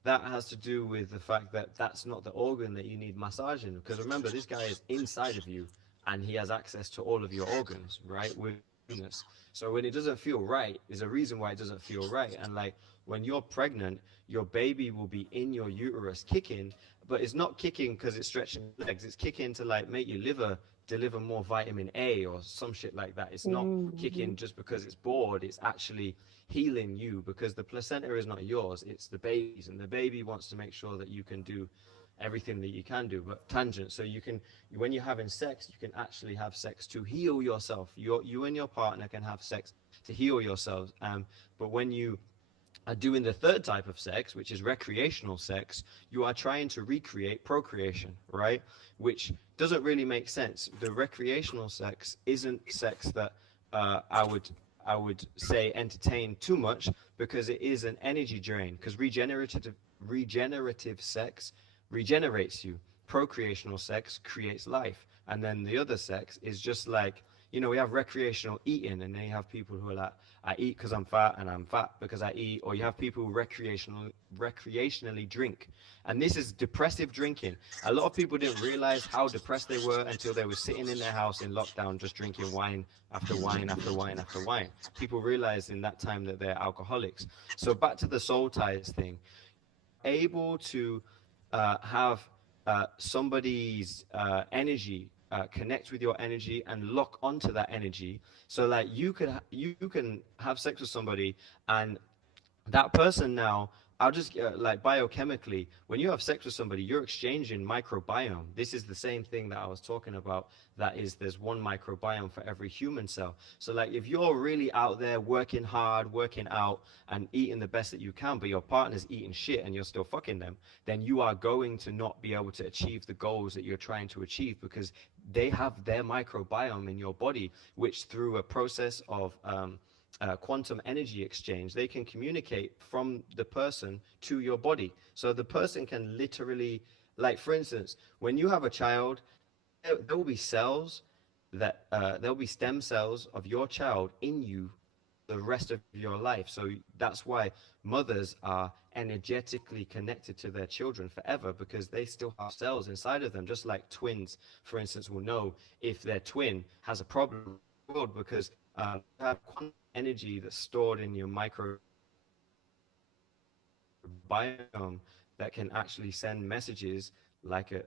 that has to do with the fact that that's not the organ that you need massaging. Because remember, this guy is inside of you and he has access to all of your organs, right? With Venus. So when it doesn't feel right, there's a reason why it doesn't feel right. And like when you're pregnant, your baby will be in your uterus kicking, but it's not kicking because it's stretching legs. It's kicking to like make your liver deliver more vitamin A or some shit like that. It's not kicking just because it's bored. It's actually healing you because the placenta is not yours, it's the baby's, and the baby wants to make sure that you can do everything that you can do. But tangent, so you can, when you're having sex, you can actually have sex to heal yourself. You and your partner can have sex to heal yourselves. But when you are doing the third type of sex, which is recreational sex, you are trying to recreate procreation, right? Which doesn't really make sense. The recreational sex isn't sex that I would say entertain too much because it is an energy drain. Because regenerative sex regenerates you. Procreational sex creates life, and then the other sex is just like we have recreational eating, and then you have people who are like, I eat because I'm fat, and I'm fat because I eat. Or you have people who recreationally drink, and this is depressive drinking. A lot of people didn't realize how depressed they were until they were sitting in their house in lockdown, just drinking wine after wine after wine after wine. People realize in that time that they're alcoholics. So back to the soul ties thing, able to have somebody's energy connect with your energy and lock onto that energy. So like you can have sex with somebody, and that person now, I'll just like biochemically, when you have sex with somebody, you're exchanging microbiome. This is the same thing that I was talking about. That is, there's one microbiome for every human cell. So like if you're really out there working hard, working out, and eating the best that you can, but your partner's eating shit and you're still fucking them, then you are going to not be able to achieve the goals that you're trying to achieve, because they have their microbiome in your body, which through a process of quantum energy exchange, they can communicate from the person to your body. So the person can literally, like for instance, when you have a child, there will be cells that there'll be stem cells of your child in you the rest of your life. So that's why mothers are energetically connected to their children forever, because they still have cells inside of them, just like twins, for instance, will know if their twin has a problem in the world, because you have quantum energy that's stored in your microbiome that can actually send messages like a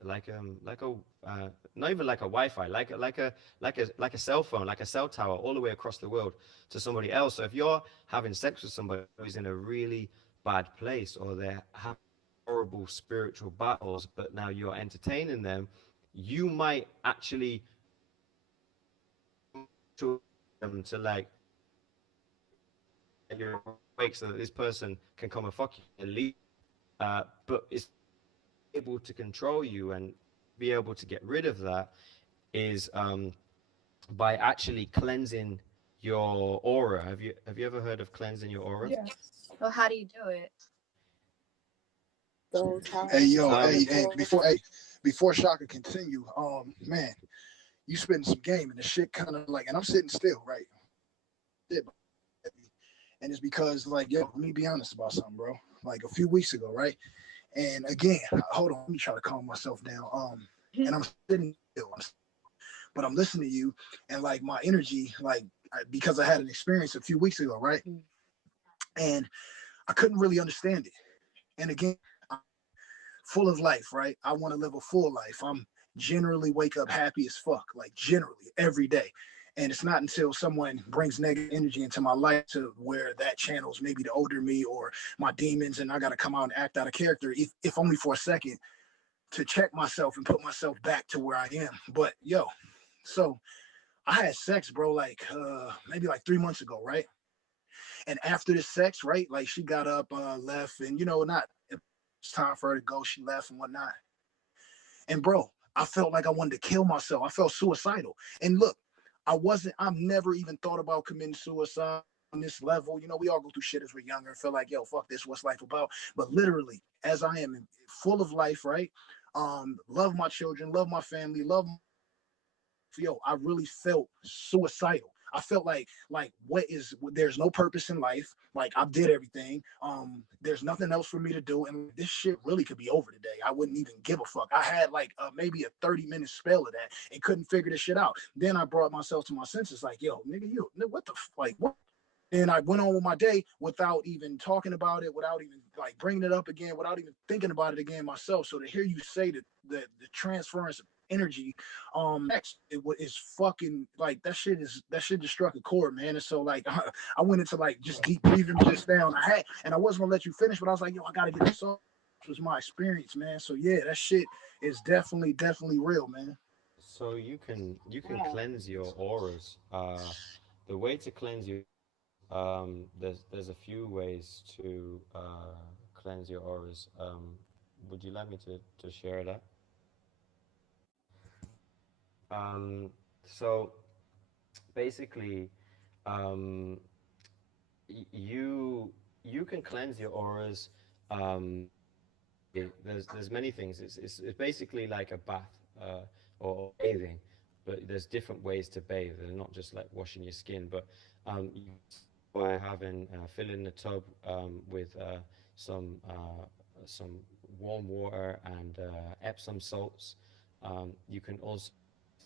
not even like a Wi-Fi, like a cell phone, like a cell tower, all the way across the world to somebody else. So if you're having sex with somebody who's in a really bad place, or they're having horrible spiritual battles, but now you're entertaining them, you might actually to them to like you're awake so that this person can come and fuck you and leave. But it's able to control you, and be able to get rid of that is by actually cleansing your aura. Have you ever heard of cleansing your aura? Yeah. So how do you do it? Hey yo, Um, before Shaka continue, man, you spitting some game and the shit kind of like, and I'm sitting still, right? And it's because like, yo, let me be honest about something, bro. Like a few weeks ago, right? And again, hold on, let me try to calm myself down. And I'm sitting still, but I'm listening to you, and like my energy, like because I had an experience a few weeks ago, right? And I couldn't really understand it. And again, I'm full of life, right? I want to live a full life. I'm generally wake up happy as fuck, like generally every day. And it's not until someone brings negative energy into my life to where that channels maybe the older me or my demons, and I got to come out and act out of character, if only for a second, to check myself and put myself back to where I am. But yo, so I had sex, bro, like maybe like 3 months ago, right? And after this sex, right, like she got up, left, and not it's time for her to go. She left and whatnot. And bro, I felt like I wanted to kill myself. I felt suicidal. And look, I've never even thought about committing suicide on this level. We all go through shit as we're younger and feel like, yo, fuck this, what's life about? But literally, as I am full of life, right? Love my children, love my family, yo, I really felt suicidal. I felt like there's no purpose in life. Like I did everything. There's nothing else for me to do. And this shit really could be over today. I wouldn't even give a fuck. I had like maybe a 30-minute spell of that and couldn't figure this shit out. Then I brought myself to my senses like, yo, nigga, what the like what? And I went on with my day without even talking about it, without even like bringing it up again, without even thinking about it again myself. So to hear you say that the transference of energy, is fucking like that shit just struck a chord, man. And so like I went into like just deep breathing just down. I wasn't gonna let you finish, but I was like, yo, I gotta get this off. This was my experience, man. So yeah, that shit is definitely real, man. so you can cleanse your auras. The way to cleanse your there's a few ways to cleanse your auras. Would you like me to share that? So basically, um, you can cleanse your auras. There's many things. It's basically like a bath or bathing, but there's different ways to bathe. They're not just like washing your skin, but you by having fill in the tub with some warm water and Epsom salts. You can also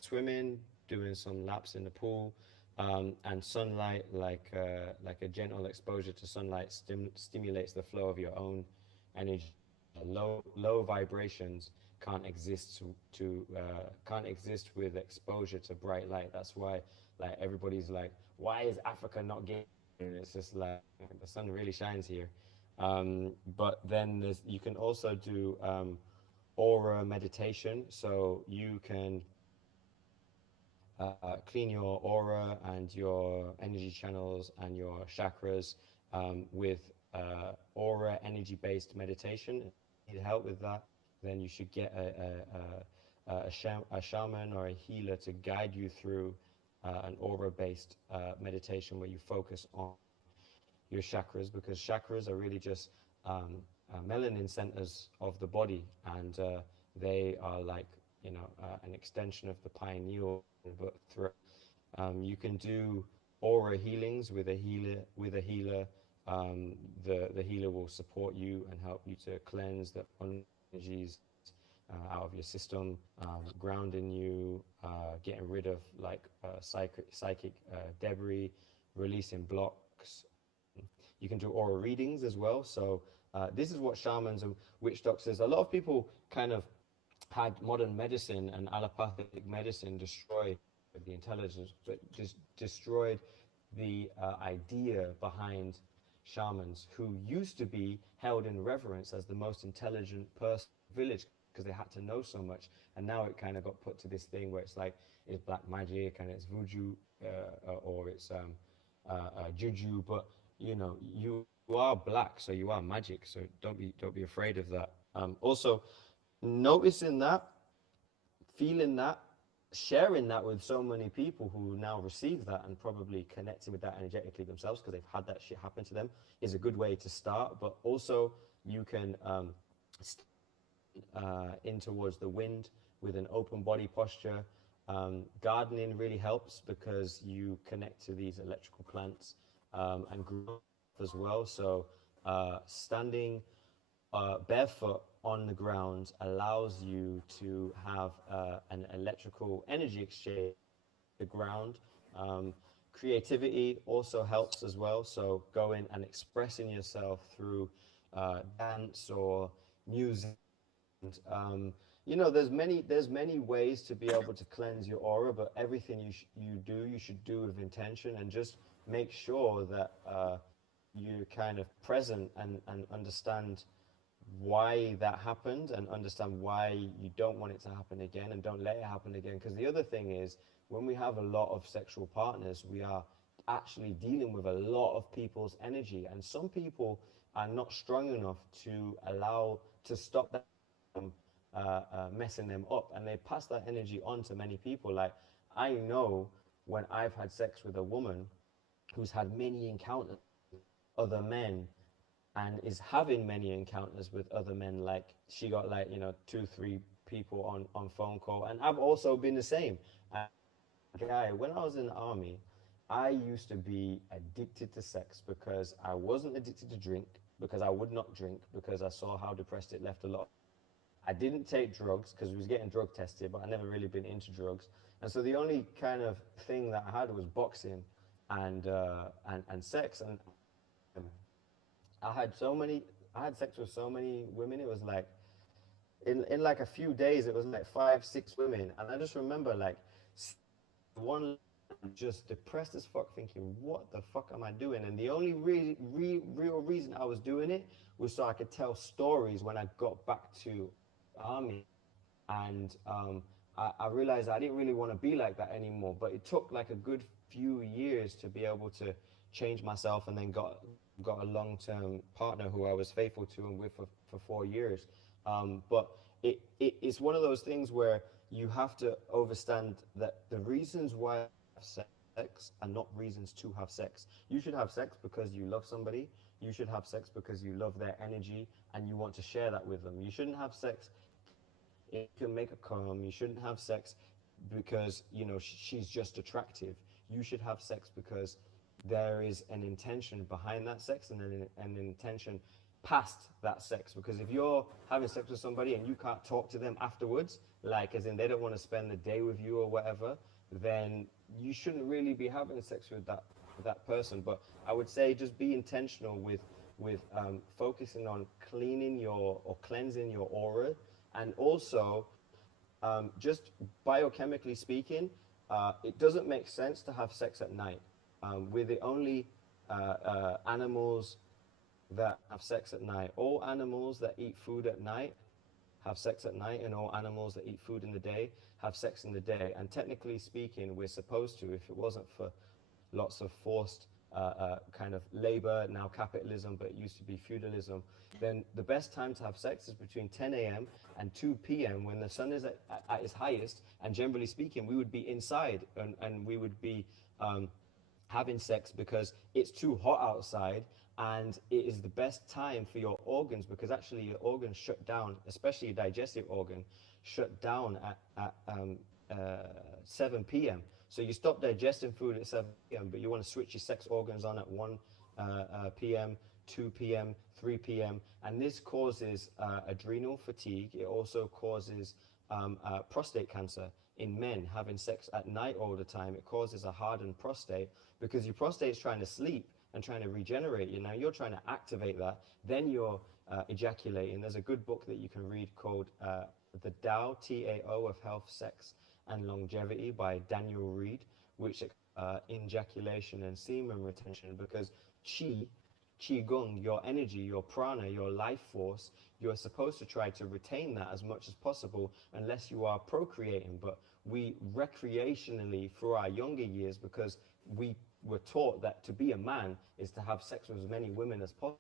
swim in, doing some laps in the pool, and sunlight, like a gentle exposure to sunlight, stimulates the flow of your own energy. Low vibrations can't exist can't exist with exposure to bright light. That's why like everybody's like, why is Africa not getting? And it's just like the sun really shines here. But then you can also do aura meditation, so you can clean your aura and your energy channels and your chakras with aura energy based meditation. If you need help with that, then you should get a shaman or a healer to guide you through an aura based meditation where you focus on your chakras, because chakras are really just melanin centers of the body, and they are like an extension of the pineal, but through you can do aura healings with a healer. The healer will support you and help you to cleanse the energies out of your system, grounding you, getting rid of like psychic debris, releasing blocks. You can do aura readings as well. So this is what shamans and witch doctors. A lot of people kind of had modern medicine and allopathic medicine destroy the intelligence, but just destroyed the idea behind shamans, who used to be held in reverence as the most intelligent person in the village because they had to know so much. And now it kind of got put to this thing where it's like it's black magic and it's voodoo or it's juju, but you are black, so you are magic. So don't be afraid of that. Also, noticing that, feeling that, sharing that with so many people who now receive that and probably connecting with that energetically themselves because they've had that shit happen to them is a good way to start. But also, you can in towards the wind with an open body posture. Gardening really helps because you connect to these electrical plants and grow as well. So standing barefoot on the ground allows you to have an electrical energy exchange with the ground. Creativity also helps as well. So going and expressing yourself through dance or music. And, there's many ways to be able to cleanse your aura, but everything you should do with intention, and just make sure that you're kind of present and understand why that happened and understand why you don't want it to happen again and don't let it happen again. Because the other thing is, when we have a lot of sexual partners, we are actually dealing with a lot of people's energy, and some people are not strong enough to allow to stop that from messing them up, and they pass that energy on to many people. Like, I know when I've had sex with a woman who's had many encounters with other men and is having many encounters with other men, like she got like 2 3 people on phone call, and I've also been the same. Guy, when I was in the army, I used to be addicted to sex because I wasn't addicted to drink, because I would not drink, because I saw how depressed it left a lot. I didn't take drugs because we was getting drug tested, but I never really been into drugs. And so the only kind of thing that I had was boxing and sex. And I had so many, I had sex with so many women. It was like in like a few days, it was like 5 6 women, and I just remember like one just depressed as fuck, thinking, what the fuck am I doing? And the only real reason I was doing it was so I could tell stories when I got back to the army. And I realized I didn't really want to be like that anymore. But it took like a good few years to be able to change myself, and then got a long-term partner who I was faithful to and with for 4 years. But it's one of those things where you have to understand that the reasons why you have sex are not reasons to have sex. You should have sex because you love somebody. You should have sex because you love their energy and you want to share that with them. You shouldn't have sex if you can make a come. You shouldn't have sex because she's just attractive. You should have sex because there is an intention behind that sex, and an intention past that sex. Because if you're having sex with somebody and you can't talk to them afterwards, like as in they don't want to spend the day with you or whatever, then you shouldn't really be having sex with that person. But I would say just be intentional with focusing on cleaning your or cleansing your aura And also, just biochemically speaking, it doesn't make sense to have sex at night. We're the only animals that have sex at night. All animals that eat food at night have sex at night, and all animals that eat food in the day have sex in the day. And technically speaking, we're supposed to, if it wasn't for lots of forced kind of labor, now capitalism, but it used to be feudalism, then the best time to have sex is between 10 a.m. and 2 p.m. when the sun is at its highest. And generally speaking, we would be inside, and we would be having sex because it's too hot outside, and it is the best time for your organs, because actually your organs shut down, especially your digestive organ, shut down at 7 p.m. So you stop digesting food at 7 p.m., but you want to switch your sex organs on at 1 p.m., 2 p.m., 3 p.m., and this causes adrenal fatigue. It also causes prostate cancer in men having sex at night all the time. It causes a hardened prostate because your prostate is trying to sleep and trying to regenerate you. Now you're trying to activate that, then you're ejaculating. There's a good book that you can read called The Tao, T-A-O, of Health, Sex, and Longevity by Daniel Reed, which ejaculation and semen retention, because qigong, your energy, your prana, your life force, you're supposed to try to retain that as much as possible unless you are procreating. But we recreationally, through our younger years, because we were taught that to be a man is to have sex with as many women as possible,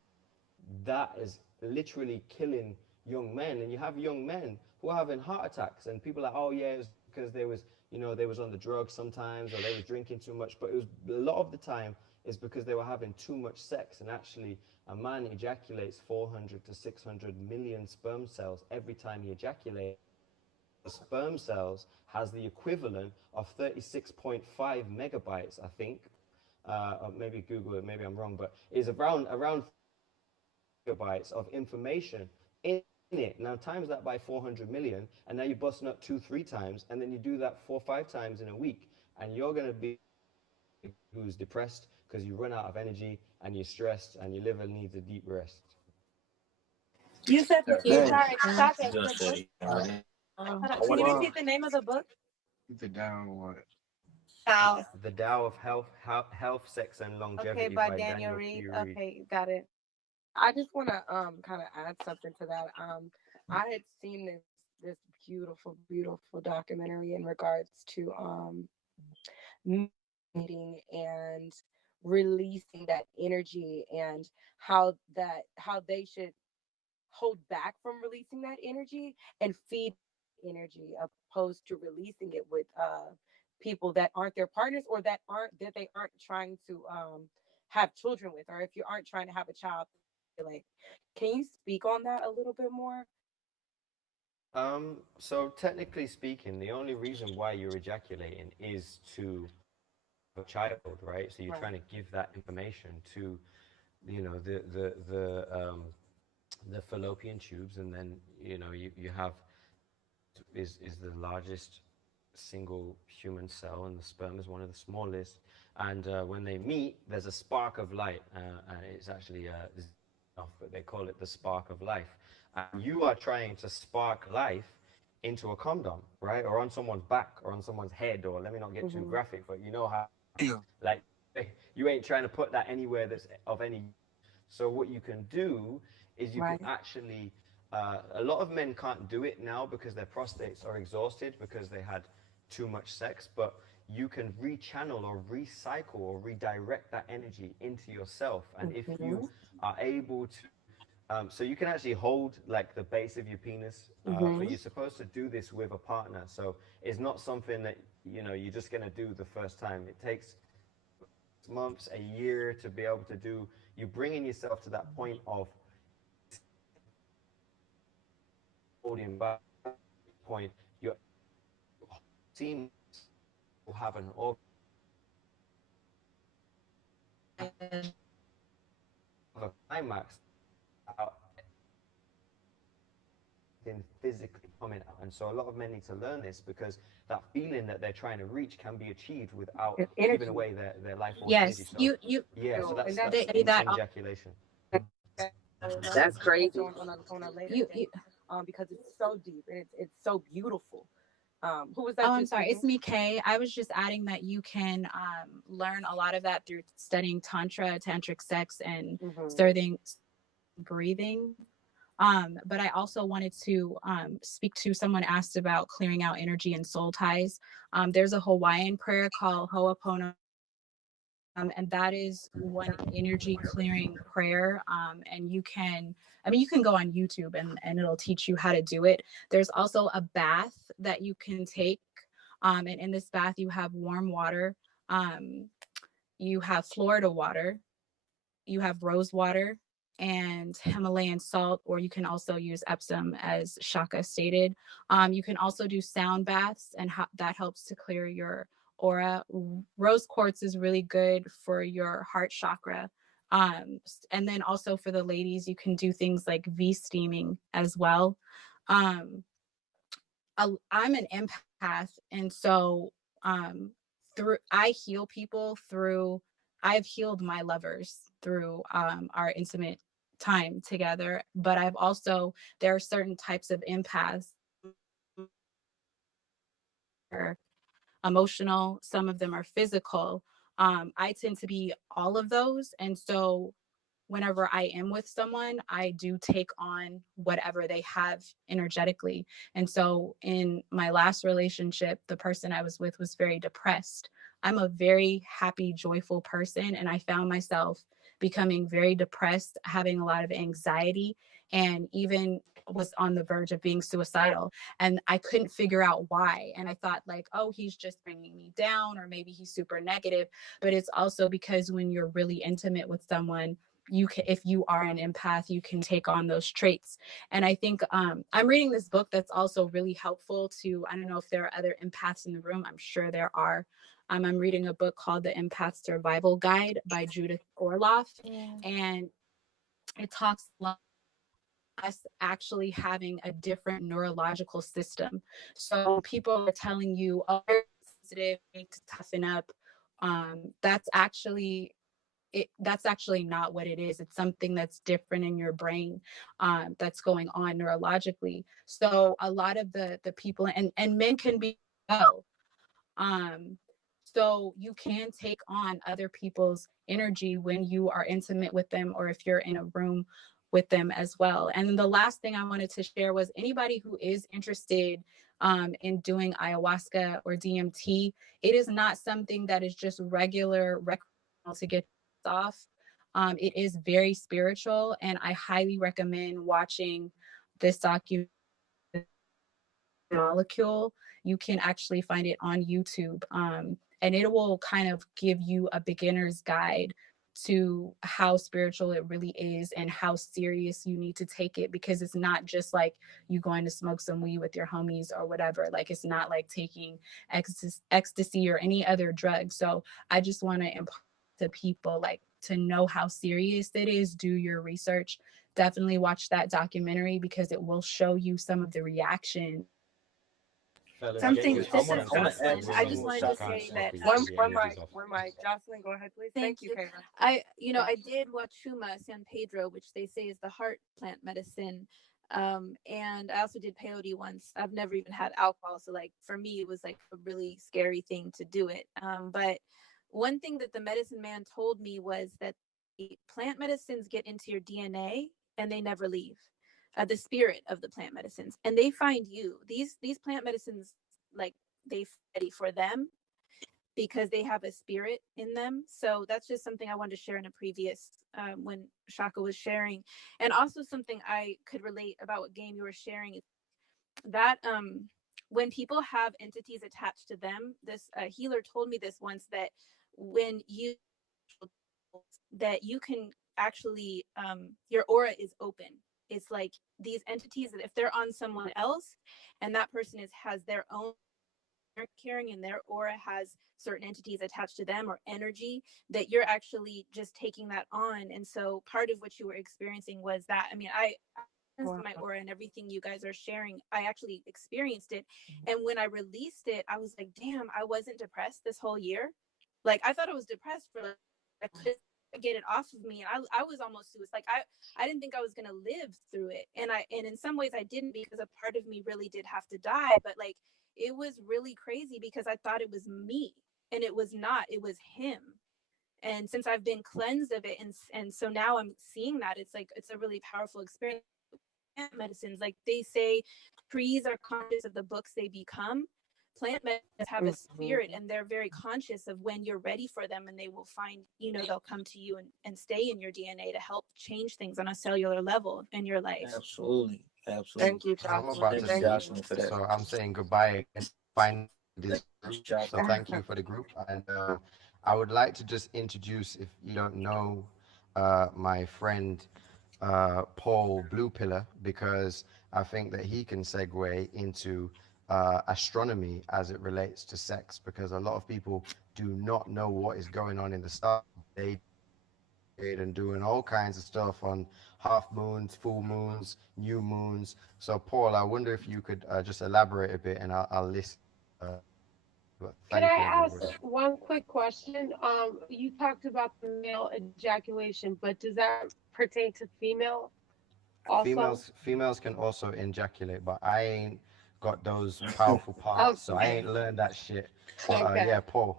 that is literally killing young men. And you have young men who are having heart attacks, and people are like, oh yeah, it was because they was, they was on the drugs sometimes, or they was drinking too much. But it was a lot of the time is because they were having too much sex. And actually, a man ejaculates 400 to 600 million sperm cells every time he ejaculates. The sperm cells has the equivalent of 36.5 megabytes, I think. Or maybe Google it, maybe I'm wrong, but it's around gigabytes of information in it. Now times that by 400 million, and now you're busting up 2-3 times, and then you do that 4-5 times in a week, and you're going to be who's depressed because you run out of energy, and you're stressed, and your liver needs a deep rest. You said the sorry, stop it. Just The book. say, Hold on. Can you repeat the name of the book? The down what? Tao. The Tao of Health, Sex, and Longevity Okay, by by Daniel Daniel Reed. P. Reed. Okay, got it. I just want to kind of add something to that. I had seen this beautiful documentary in regards to meeting and releasing that energy, and how they should hold back from releasing that energy and feed energy, opposed to releasing it with people that aren't their partners, or that they aren't trying to have children with, or if you aren't trying to have a child. Like, can you speak on that a little bit more? So technically speaking, the only reason why you're ejaculating is to have a child, right? So you're trying to give that information to, the fallopian tubes, and then you have is the largest single human cell, and the sperm is one of the smallest. And when they meet, there's a spark of light, and it's actually but they call it the spark of life. And you are trying to spark life into a condom, right? Or on someone's back, or on someone's head, or let me not get too graphic, but you know how, like, you ain't trying to put that anywhere that's of any. So what you can do is you can actually, a lot of men can't do it now because their prostates are exhausted because they had too much sex, but you can rechannel or recycle or redirect that energy into yourself. And if you are able to, so you can actually hold like the base of your penis, but you're supposed to do this with a partner. So it's not something that, you're just going to do the first time. It takes months, a year to be able to do. You're bringing yourself to that point of holding back point. Your team will have an organ of a climax out in physically coming out. And so a lot of men need to learn this, because that feeling that they're trying to reach can be achieved without giving away their life force energy. Yes, So, you yeah, so that's they say that ejaculation. That's crazy. On a later you date. because it's so deep and it's so beautiful. Who was that? Oh, I'm sorry. It's me, Kay. I was just adding that you can learn a lot of that through studying Tantra, Tantric sex, and starting breathing. But I also wanted to speak to someone asked about clearing out energy and soul ties. There's a Hawaiian prayer called Ho'oponopono. And that is one energy clearing prayer. And you can, I mean, you can go on YouTube and it'll teach you how to do it. There's also a bath that you can take. And in this bath, you have warm water, you have Florida water, you have rose water and Himalayan salt, or you can also use Epsom as Shaka stated. You can also do sound baths, and that helps to clear your aura. Rose quartz is really good for your heart chakra. And then also for the ladies, you can do things like V steaming as well. I'm an empath, and so I heal people through. I've healed my lovers through our intimate time together, but there are certain types of empaths, emotional, some of them are physical. I tend to be all of those, and so whenever I am with someone, I do take on whatever they have energetically. And so in my last relationship, the person I was with was very depressed. I'm a very happy, joyful person, and I found myself becoming very depressed, having a lot of anxiety, and even was on the verge of being suicidal. And I couldn't figure out why. And I thought like, oh, he's just bringing me down, or maybe he's super negative. But it's also because when you're really intimate with someone, you can, if you are an empath, you can take on those traits. And I think I'm reading this book that's also really helpful to, I don't know if there are other empaths in the room, I'm sure there are. I'm reading a book called The Empath Survival Guide by Judith Orloff. And it talks a lot about us actually having a different neurological system. So people are telling you, oh, you're sensitive, you need to toughen up. That's actually not what it is. It's something that's different in your brain, that's going on neurologically. So a lot of the people, and men can be well. So you can take on other people's energy when you are intimate with them, or if you're in a room with them as well. And then the last thing I wanted to share was anybody who is interested in doing ayahuasca or DMT, it is not something that is just regular recreational to get off. It is very spiritual, and I highly recommend watching this documentary, Molecule. You can actually find it on YouTube, and it will kind of give you a beginner's guide to how spiritual it really is and how serious you need to take it, because it's not just like you going to smoke some weed with your homies or whatever. Like, it's not like taking ecstasy or any other drug. So I just want to impart to people, like, to know how serious it is. Do your research. Definitely watch that documentary, because it will show you some of the reaction. Something. This is Jocelyn. I just wanted to say that one mic. Jocelyn, go ahead, please. Thank you, Kayla. I did watch Huma San Pedro, which they say is the heart plant medicine. And I also did peyote once. I've never even had alcohol, so like for me, it was like a really scary thing to do it. But one thing that the medicine man told me was that the plant medicines get into your DNA and they never leave. The spirit of the plant medicines, and they find you. These plant medicines, like, they ready for them because they have a spirit in them. So that's just something I wanted to share in a previous when Shaka was sharing, and also something I could relate about what game you were sharing, that when people have entities attached to them, this healer told me this once, that when you that you can actually your aura is open. It's like these entities, that if they're on someone else and that person has their own carrying, and their aura has certain entities attached to them or energy, that you're actually just taking that on. And so part of what you were experiencing was that, I mean, I my aura and everything you guys are sharing, I actually experienced it. And when I released it, I was like, damn, I wasn't depressed this whole year. Like, I thought I was depressed for like get it off of me. I was almost suicide. Like I didn't think I was gonna live through it, and in some ways I didn't, because a part of me really did have to die. But like it was really crazy because I thought it was me, and it was not. It was him. And since I've been cleansed of it, and so now I'm seeing that it's like it's a really powerful experience. Medicines, like they say, trees are conscious of the books they become. Plant medicines have a spirit, and they're very conscious of when you're ready for them, and they will find, they'll come to you and stay in your DNA to help change things on a cellular level in your life. Absolutely. Thank you, I'm Jocelyn. about to Thank you, see, Jocelyn, for that. so I'm saying goodbye and find this Thank you, group. So Jocelyn. thank you for the group, and I would like to just introduce, if you don't know, my friend Paul Blue Pillar, because I think that he can segue into astronomy as it relates to sex, because a lot of people do not know what is going on in the stars. They and doing all kinds of stuff on half moons, full moons, new moons. So, Paul, I wonder if you could just elaborate a bit, and I'll listen. But Could thank you, I ask everybody. one quick question? You talked about the male ejaculation, but does that pertain to female also? Females can also ejaculate, but I ain't got those powerful parts, so I Okay. ain't learned that shit. But Okay. yeah, Paul.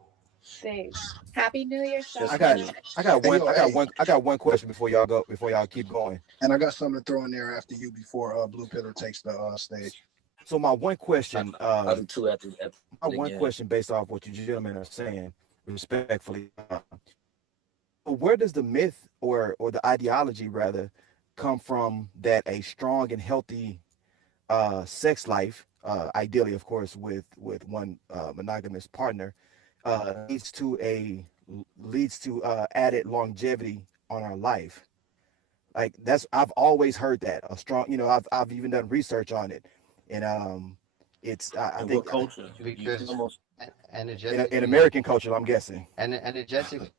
Thanks. Happy New Year, Yes, I Sean. got indeed. Hey, yo, hey, I got one question before y'all keep going. and I got something to throw in there after you before Blue Pillar takes the stage. So my one question, I'll do two after my the one game. question based off what you gentlemen are saying, respectfully, where does the myth or the ideology rather come from that a strong and healthy sex life, ideally of course with one monogamous partner, leads to added longevity on our life? Like that's I've always heard that a strong, I've even done research on it, and it's I In what think culture? You can Because almost in energetically, American culture, I'm guessing. and energetic.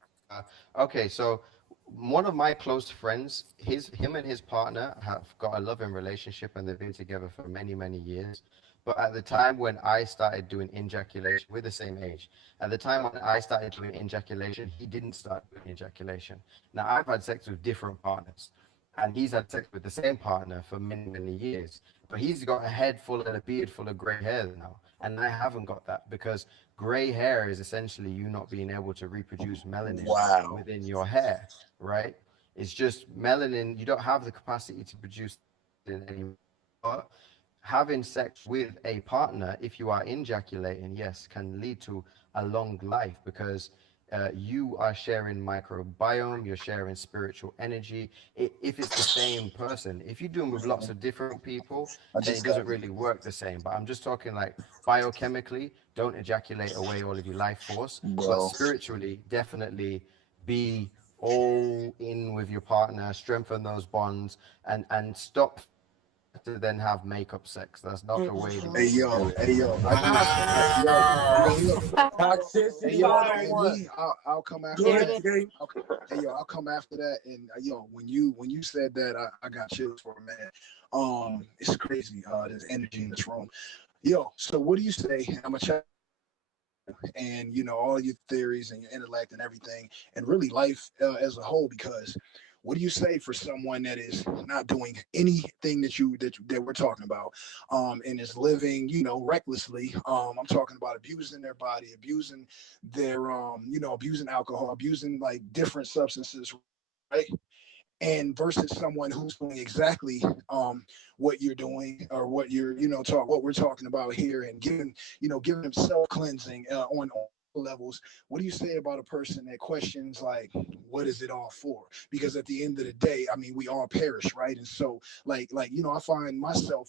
Okay, so one of my close friends, him and his partner have got a loving relationship, and they've been together for many, many years. But at the time when I started doing ejaculation, we're the same age. At the time when I started doing ejaculation, he didn't start doing ejaculation. Now I've had sex with different partners, and he's had sex with the same partner for many, many years. But he's got a head full and a beard full of gray hair now, and I haven't got that, because gray hair is essentially you not being able to reproduce melanin wow. within your hair, right? It's just melanin. You don't have the capacity to produce it anymore. But having sex with a partner, if you are ejaculating, yes, can lead to a long life, because you are sharing microbiome, you're sharing spiritual energy. If it's the same person, if you're doing with lots of different people, I then it just got doesn't really work the same. But I'm just talking like biochemically, don't ejaculate away all of your life force, but Bro. spiritually, definitely be all in with your partner, strengthen those bonds, and stop to then have makeup sex. That's not the way to Hey go yo, about it. hey yo, I do. Yo, look. Hey Toxicity yo, hey 101. me, I'll come after Go that. ahead, Jay. Okay. Hey yo, I'll come after that. And yo, when you said that, I got chills for a minute. It's crazy. There's energy in this room. Yo, so what do you say? I'm gonna check, and all your theories and your intellect and everything, and really life as a whole. Because what do you say for someone that is not doing anything that we're talking about, and is living, recklessly? I'm talking about abusing their body, abusing their, abusing alcohol, abusing like different substances, right? And versus someone who's doing exactly what you're doing, or what you're, what we're talking about here, and giving them self cleansing on all levels. What do you say about a person that questions, like, what is it all for? Because at the end of the day, I mean, we all perish, right? And so, I find myself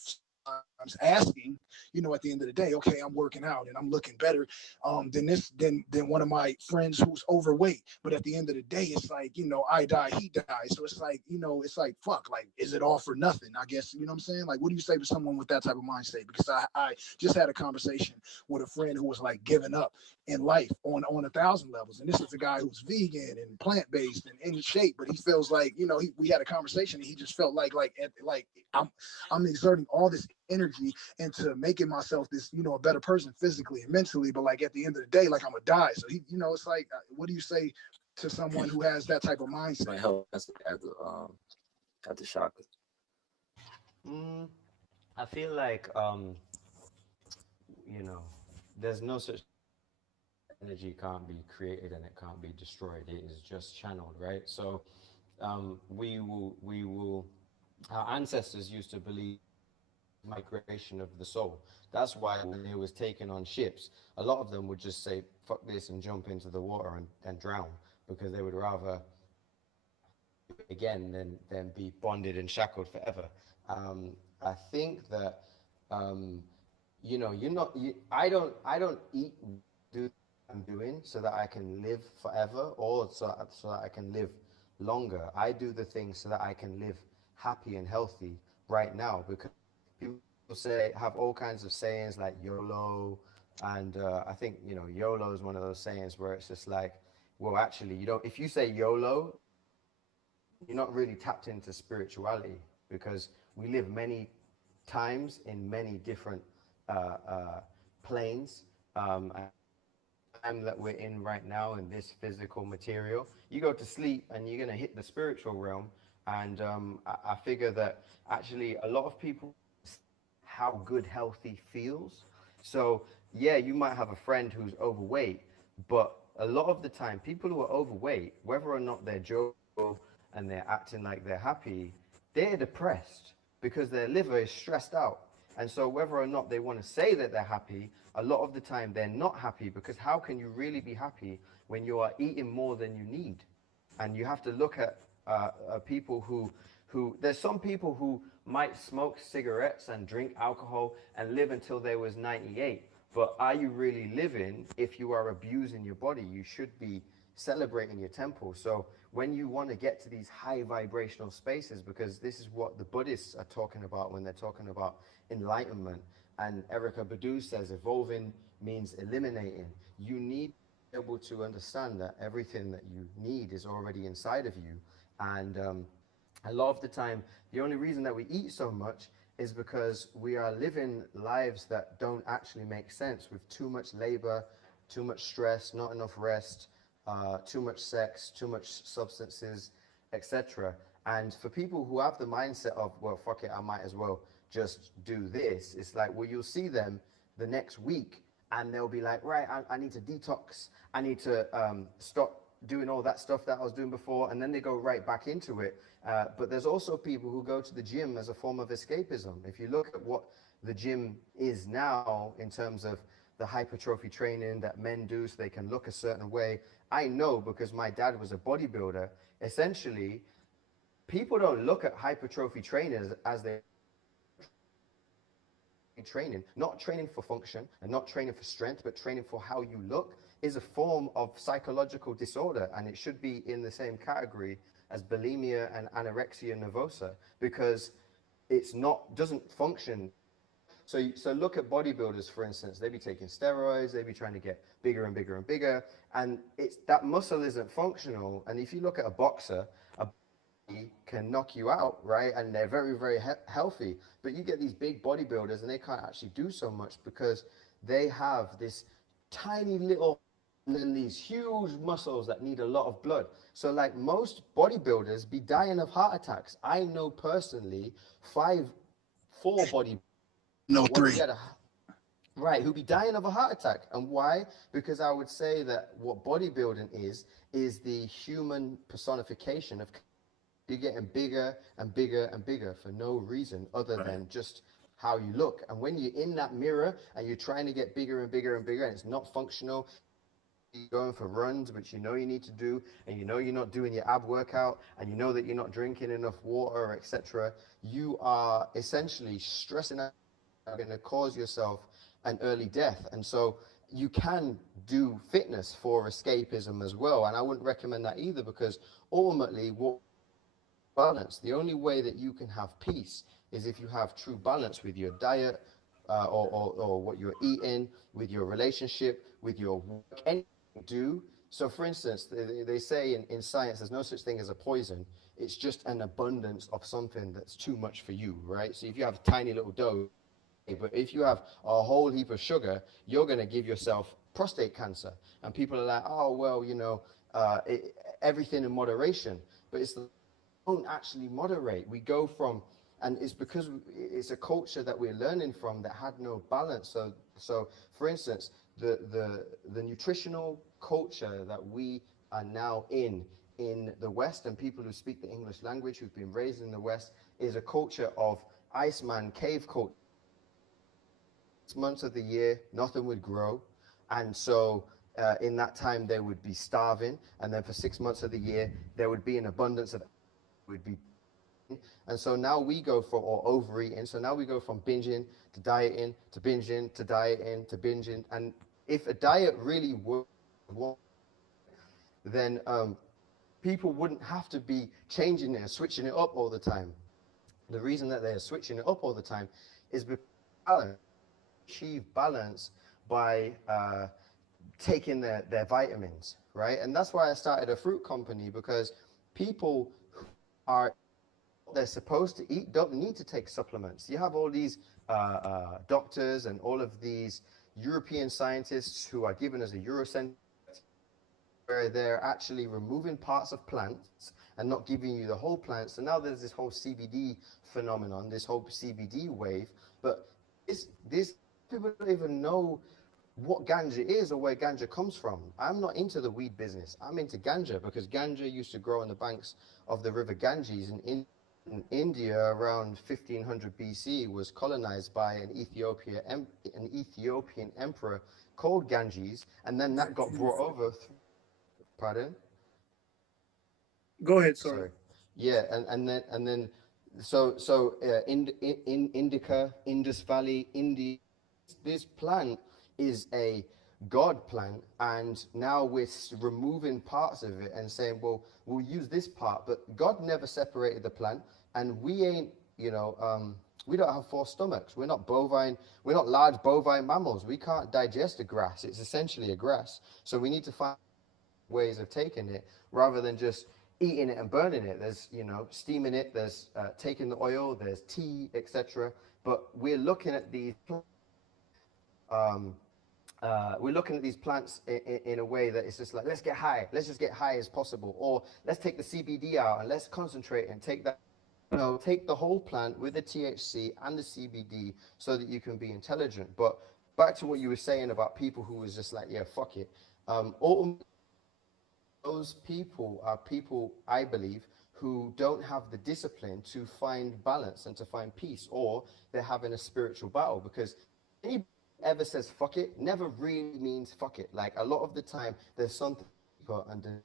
asking, at the end of the day, okay, I'm working out and I'm looking better than one of my friends who's overweight. But at the end of the day, it's like, I die, he dies. So it's like, it's like, fuck, like, is it all for nothing? I guess, you know what I'm saying? Like, what do you say to someone with that type of mindset? Because I just had a conversation with a friend who was like giving up in life on 1,000 levels. And this is a guy who's vegan and plant-based and in shape, but he feels like, we had a conversation and he just felt like I'm exerting all this energy into making myself this, a better person physically and mentally. But like at the end of the day, like I'm gonna die. So he, it's like, what do you say to someone who has that type of mindset? Might help us at the chakra. I feel like you know, there's no such energy can't be created and it can't be destroyed. It is just channeled, right? So we will our ancestors used to believe migration of the soul. That's why when they was taken on ships, a lot of them would just say fuck this and jump into the water and drown, because they would rather again than be bonded and shackled forever. I think that you know, you're not you, I don't eat do I'm doing so that I can live forever, or so that I can live longer. I do the things so that I can live happy and healthy right now, because people say have all kinds of sayings like YOLO, and I think, you know, YOLO is one of those sayings where it's just like, well, actually, you don't. If you say YOLO, you're not really tapped into spirituality, because we live many times in many different planes. And time that we're in right now in this physical material, you go to sleep and you're going to hit the spiritual realm. And I figure that actually a lot of people how good healthy feels. So yeah, you might have a friend who's overweight, but a lot of the time people who are overweight, whether or not they're joking and they're acting like they're happy, they're depressed because their liver is stressed out. And so whether or not they want to say that they're happy, a lot of the time they're not happy, because how can you really be happy when you are eating more than you need? And you have to look at people who there's some people who might smoke cigarettes and drink alcohol and live until they was 98. But are you really living if you are abusing your body? You should be celebrating your temple. So when you want to get to these high vibrational spaces, because this is what the Buddhists are talking about when they're talking about enlightenment, and Erica Badu says evolving means eliminating. You need to be able to understand that everything that you need is already inside of you. And a lot of the time, the only reason that we eat so much is because we are living lives that don't actually make sense, with too much labor, too much stress, not enough rest, too much sex, too much substances, etc. And for people who have the mindset of, well, fuck it, I might as well just do this, it's like, well, you'll see them the next week and they'll be like, right, I need to detox. I need to stop doing all that stuff that I was doing before. And then they go right back into it. But there's also people who go to the gym as a form of escapism. If you look at what the gym is now in terms of the hypertrophy training that men do so they can look a certain way, I know because my dad was a bodybuilder. Essentially, people don't look at hypertrophy trainers as they training, not training for function and not training for strength, but training for how you look, is a form of psychological disorder, and it should be in the same category as bulimia and anorexia nervosa, because it's not doesn't function. So look at bodybuilders, for instance. They be taking steroids, they be trying to get bigger and bigger and bigger, and it's that muscle isn't functional. And if you look at a boxer, a can knock you out, right? And they're very, very healthy. But you get these big bodybuilders and they can't actually do so much because they have this tiny little and then these huge muscles that need a lot of blood. So like most bodybuilders be dying of heart attacks. I know personally 4 body N.O.R.E. right, who be dying of a heart attack. And why? Because I would say that what bodybuilding is the human personification of, you're getting bigger and bigger and bigger for no reason other than just how you look. And when you're in that mirror and you're trying to get bigger and bigger and bigger and it's not functional, you're going for runs, which you know you need to do, and you know you're not doing your ab workout, and you know that you're not drinking enough water, etc., you are essentially stressing out, going to cause yourself an early death. And so you can do fitness for escapism as well. And I wouldn't recommend that either, because ultimately what balance, the only way that you can have peace is if you have true balance with your diet, or what you're eating, with your relationship, with your work, anything you do. So for instance, they say in science there's no such thing as a poison, it's just an abundance of something that's too much for you, right? So if you have a tiny little dose, but if you have a whole heap of sugar, you're going to give yourself prostate cancer. And people are like, oh, well, you know, everything in moderation, but it's the don't actually moderate. We go from, and it's because it's a culture that we're learning from that had no balance. So for instance, the nutritional culture that we are now in the West, and people who speak the English language who've been raised in the West, is a culture of Iceman cave culture. 6 months of the year, nothing would grow, and so in that time they would be starving, and then for 6 months of the year there would be an abundance of would be. And so now we go from, or overeating, so now we go from binging to dieting to binging to dieting to binging. And if a diet really works, then people wouldn't have to be changing it and switching it up all the time. The reason that they're switching it up all the time is because achieve balance by taking their vitamins, right? And that's why I started a fruit company, because people who are they're supposed to eat don't need to take supplements. You have all these doctors and all of these European scientists who are giving us a Eurocentric, where they're actually removing parts of plants and not giving you the whole plant. So now there's this whole CBD phenomenon, this whole CBD wave. But this people don't even know what ganja is or where ganja comes from. I'm not into the weed business. I'm into ganja, because ganja used to grow on the banks of the river Ganges in India around 1500 BC, was colonized by an Ethiopian emperor called Ganges, and then that got brought over. Pardon? Go ahead. Sorry. Yeah, and then in Indica, Indus Valley, India, this plant is a God plant, and now we're removing parts of it and saying, well, we'll use this part, but God never separated the plant, and we ain't, we don't have 4 stomachs. We're not bovine. We're not large bovine mammals. We can't digest a grass. It's essentially a grass. So we need to find ways of taking it rather than just eating it and burning it. There's, steaming it. There's taking the oil. There's tea, etc. But we're looking at these. We're looking at these plants in a way that it's just like, let's get high. Let's just get high as possible. Or let's take the CBD out and let's concentrate and take that. Take the whole plant with the THC and the CBD so that you can be intelligent. But back to what you were saying about people who was just like, yeah, fuck it. Those people are people, I believe, who don't have the discipline to find balance and to find peace, or they're having a spiritual battle, because anybody ever says fuck it never really means fuck it. Like, a lot of the time there's something deeper under.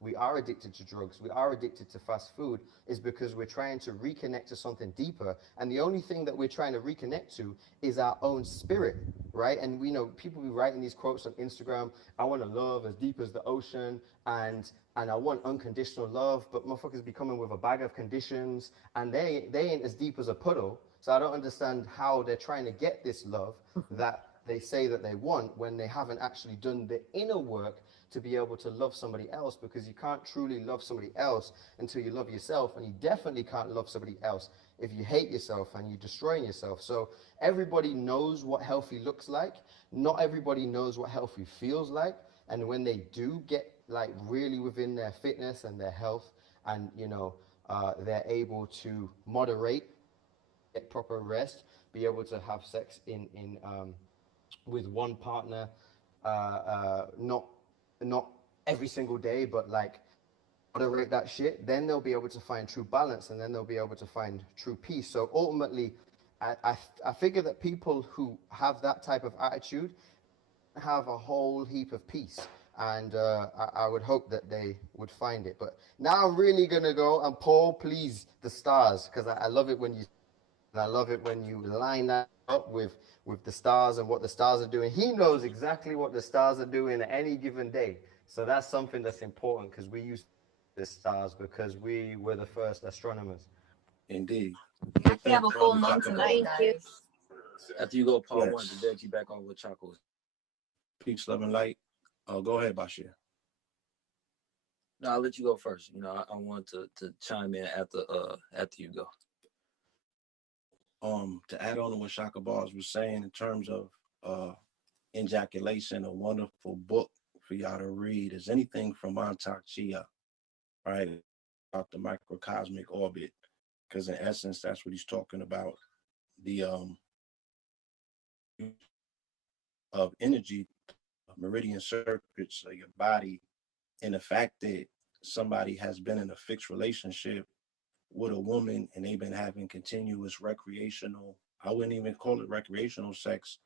We are addicted to drugs, we are addicted to fast food, is because we're trying to reconnect to something deeper, and the only thing that we're trying to reconnect to is our own spirit, right? And we know people be writing these quotes on Instagram, I want to love as deep as the ocean, and I want unconditional love, but motherfuckers be coming with a bag of conditions, and they ain't as deep as a puddle. So I don't understand how they're trying to get this love that they say that they want, when they haven't actually done the inner work to be able to love somebody else, because you can't truly love somebody else until you love yourself, and you definitely can't love somebody else if you hate yourself and you're destroying yourself. So everybody knows what healthy looks like. Not everybody knows what healthy feels like. And when they do get like really within their fitness and their health, and they're able to moderate, get proper rest, be able to have sex with one partner, not every single day, but like moderate that shit, then they'll be able to find true balance, and then they'll be able to find true peace. So ultimately, I figure that people who have that type of attitude have a whole heap of peace, and I would hope that they would find it. But now I'm really gonna go, and Paul, please, the stars, because I love it when you. And I love it when you line that up with the stars and what the stars are doing. He knows exactly what the stars are doing at any given day. So that's something that's important, because we use the stars because we were the first astronomers. Indeed. We have a full moon tonight, guys. After you go, Paul, I wanted to veg you back on with Chaco. Peace, love, and light. Oh, go ahead, Bashir. No, I'll let you go first. I want to chime in after you go. To add on to what Shaka Bars was saying in terms of ejaculation, a wonderful book for y'all to read is anything from Montauk Chia, right? About the microcosmic orbit, because in essence, that's what he's talking about. The of energy, meridian circuits of your body, and the fact that somebody has been in a fixed relationship with a woman and they've been having continuous recreational, I wouldn't even call it recreational sex.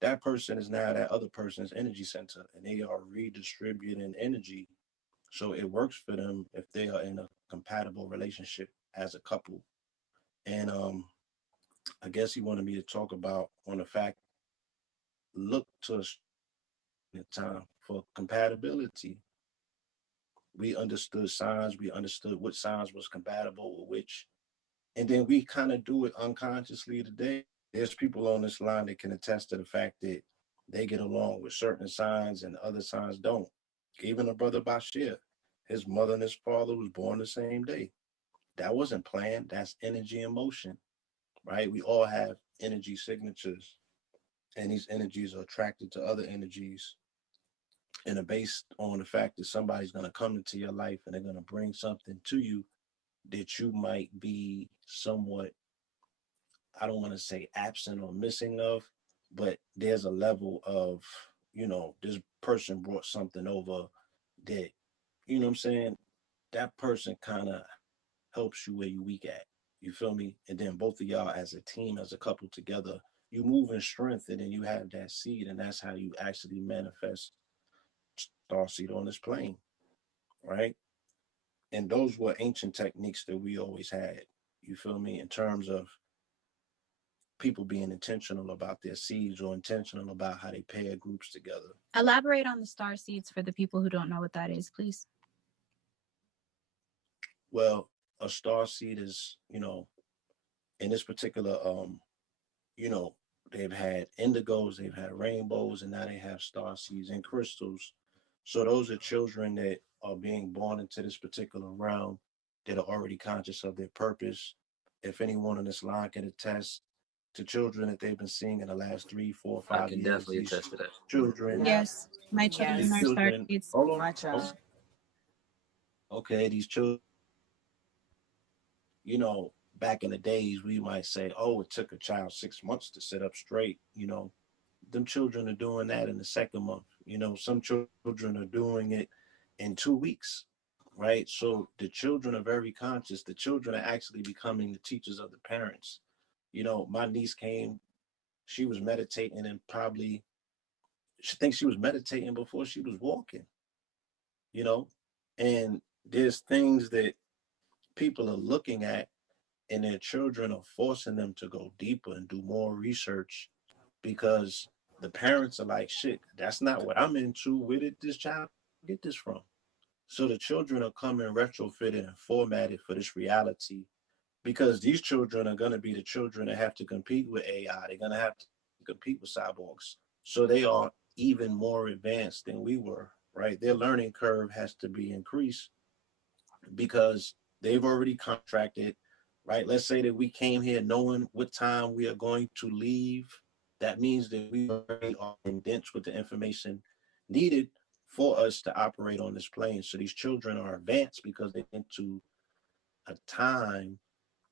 That person is now that other person's energy center and they are redistributing energy. So it works for them if they are in a compatible relationship as a couple. And I guess he wanted me to talk about on the fact, look to the time for compatibility. We understood signs, we understood what signs was compatible with which, and then we kind of do it unconsciously today. There's people on this line that can attest to the fact that they get along with certain signs and other signs don't. Even a brother Bashir, his mother and his father was born the same day. That wasn't planned. That's energy and motion, right? We all have energy signatures, and these energies are attracted to other energies and are based on the fact that somebody's going to come into your life and they're going to bring something to you that you might be somewhat, I don't want to say absent or missing of, but there's a level of, this person brought something over that, what I'm saying? That person kind of helps you where you weak at. You feel me? And then both of y'all as a team, as a couple together, you move in strength and then you have that seed, and that's how you actually manifest starseed on this plane, right? And those were ancient techniques that we always had. You feel me? In terms of people being intentional about their seeds or intentional about how they pair groups together. Elaborate on the star seeds for the people who don't know what that is, please. Well, a star seed is, in this particular, they've had indigos, they've had rainbows, and now they have star seeds and crystals. So those are children that are being born into this particular realm that are already conscious of their purpose. If anyone on this line can attest to children that they've been seeing in the last 3, 4, 5 years. I can definitely attest to that. Children. Yes, my children are star seeds. Hold on. My child. Okay, these children, back in the days, we might say, oh, it took a child 6 months to sit up straight. Them children are doing that in the second month. Some children are doing it in 2 weeks, right? So the children are very conscious. The children are actually becoming the teachers of the parents. My niece came, she was meditating, and probably she thinks she was meditating before she was walking, and there's things that people are looking at, and their children are forcing them to go deeper and do more research because the parents are like, shit, that's not what I'm into. Where did this child get this from? So the children are coming retrofitted and formatted for this reality because these children are going to be the children that have to compete with AI. They're going to have to compete with cyborgs. So they are even more advanced than we were, right? Their learning curve has to be increased because they've already contracted, right? Let's say that we came here knowing what time we are going to leave. That means that we already are in dense with the information needed for us to operate on this plane. So these children are advanced because they're into a time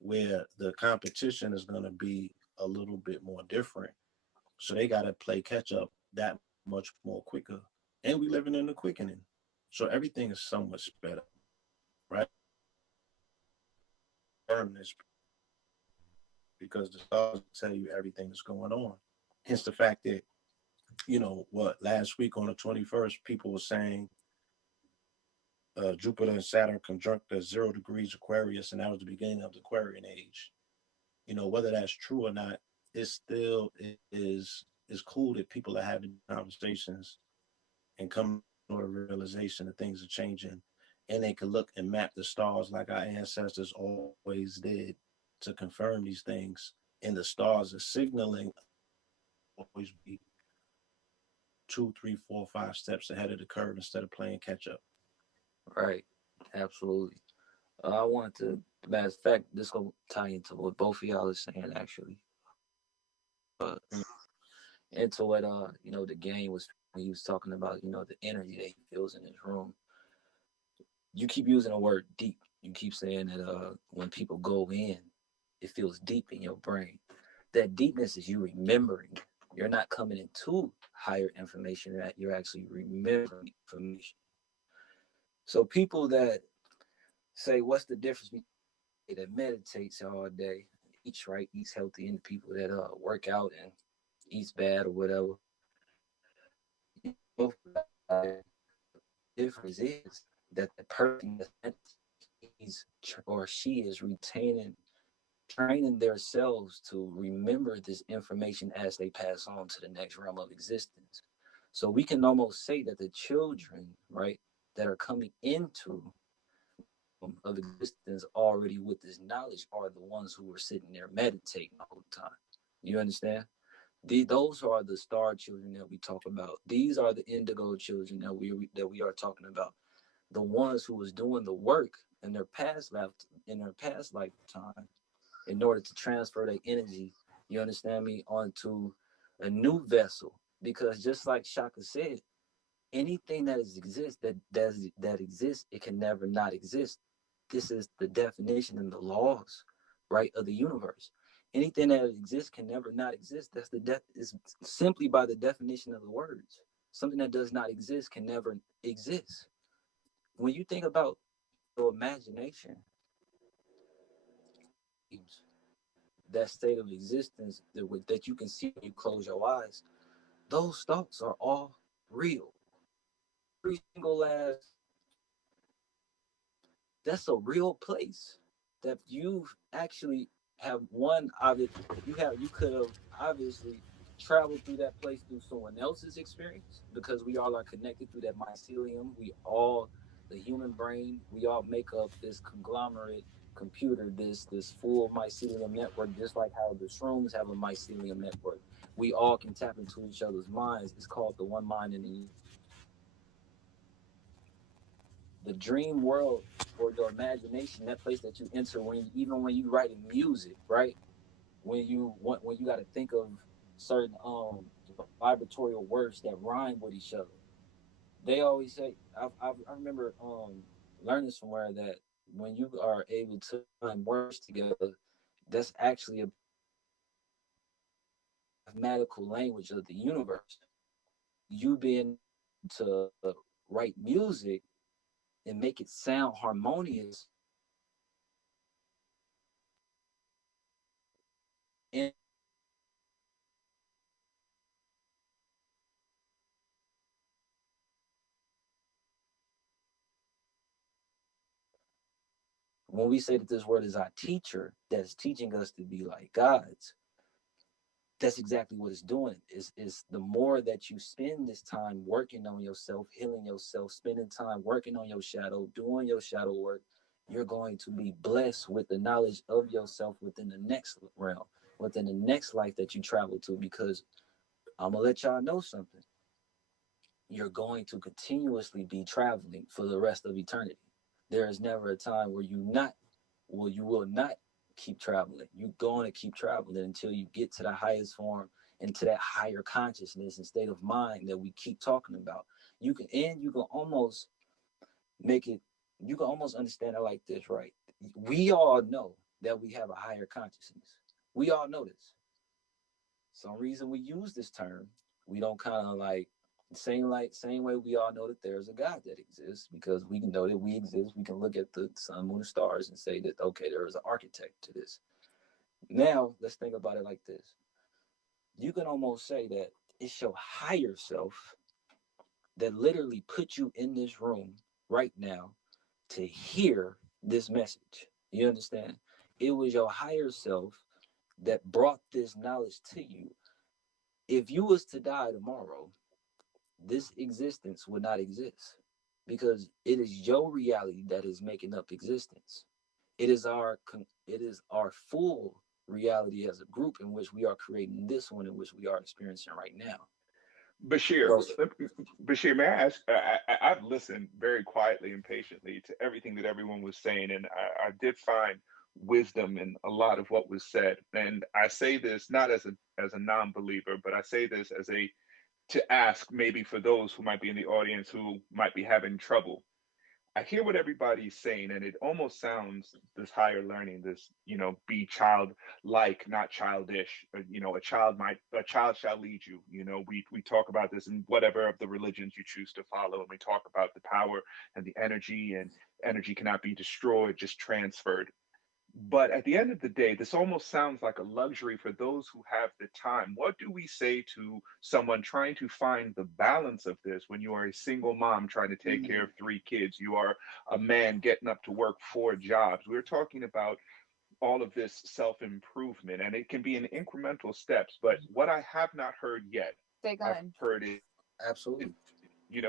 where the competition is going to be a little bit more different. So they got to play catch up that much more quicker. And we living in the quickening. So everything is somewhat sped up, right? This because the stars tell you everything that's going on. Hence the fact that, last week on the 21st, people were saying Jupiter and Saturn conjunct at 0 degrees Aquarius, and that was the beginning of the Aquarian age. Whether that's true or not, it still is cool that people are having conversations and come to a realization that things are changing, and they can look and map the stars like our ancestors always did to confirm these things. And the stars are signaling always be 2, 3, 4, 5 steps ahead of the curve instead of playing catch up. Right. Absolutely. I wanted to, matter of fact, this gonna tie into what both of y'all are saying actually. into what the game was when he was talking about the energy that he feels in his room. You keep using the word deep. You keep saying that when people go in, it feels deep in your brain. That deepness is you remembering. You're not coming into higher information, that you're actually remembering information. So people that say, what's the difference between that meditates all day, eats right, eats healthy, and the people that work out and eats bad or whatever? The difference is that the person he's or she is training themselves to remember this information as they pass on to the next realm of existence. So we can almost say that the children, right, that are coming into of existence already with this knowledge are the ones who were sitting there meditating the whole time. You understand? Those are the star children that we talk about. These are the indigo children that we are talking about. The ones who was doing the work in their past lifetime in order to transfer their energy, you understand me, onto a new vessel. Because just like Shaka said, anything that that exists, it can never not exist. This is the definition and the laws, right, of the universe. Anything that exists can never not exist. That's is simply by the definition of the words. Something that does not exist can never exist. When you think about your imagination, that state of existence that you can see when you close your eyes, those thoughts are all real. Every single last, that's a real place that you've actually have one of it. You could have obviously traveled through that place through someone else's experience, because we all are connected through that mycelium. The human brain, we all make up this conglomerate computer, this full mycelium network, just like how the shrooms have a mycelium network. We all can tap into each other's minds. It's called the one mind in the dream world, or your imagination, that place that you enter even when you writing music, right? When you got to think of certain vibratorial words that rhyme with each other. They always say, I remember learning somewhere that when you are able to rhyme words together, that's actually a mathematical language of the universe. You being to write music and make it sound harmonious. And when we say that this word is our teacher, that's teaching us to be like gods, that's exactly what it's doing. Is the more that you spend this time working on yourself, healing yourself, spending time working on your shadow, doing your shadow work, you're going to be blessed with the knowledge of yourself within the next realm, within the next life that you travel to. Because I'm gonna let y'all know something. You're going to continuously be traveling for the rest of eternity. There is never a time where you will not keep traveling. You're going to keep traveling until you get to the highest form and to that higher consciousness and state of mind that we keep talking about. You can almost make it, you can almost understand it like this, right? We all know that we have a higher consciousness. We all know this. Some reason we use this term, we don't kind of same way we all know that there's a God that exists, because we can know that we exist. We can look at the sun, moon, and stars and say that, okay, there is an architect to this. Now let's think about it like this. You can almost say that it's your higher self that literally put you in this room right now to hear this message. You understand? It was your higher self that brought this knowledge to you. If you was to die tomorrow, this existence would not exist, because it is your reality that is making up existence. It is our full reality as a group in which we are creating this one in which we are experiencing right now. Bashir, So, Bashir, may I ask? I've listened very quietly and patiently to everything that everyone was saying, and I did find wisdom in a lot of what was said. And I say this not as a non-believer, but I say this as a to ask maybe for those who might be in the audience who might be having trouble. I hear what everybody's saying, and it almost sounds this higher learning, this, be childlike, not childish. A child shall lead you. We talk about this in whatever of the religions you choose to follow, and we talk about the power and the energy, and energy cannot be destroyed, just transferred. But at the end of the day, this almost sounds like a luxury for those who have the time. What do we say to someone trying to find the balance of this when you are a single mom trying to take care of 3 kids? You are a man getting up to work 4 jobs. We're talking about all of this self-improvement, and it can be in incremental steps. But what I have not heard yet, I've heard it. Absolutely.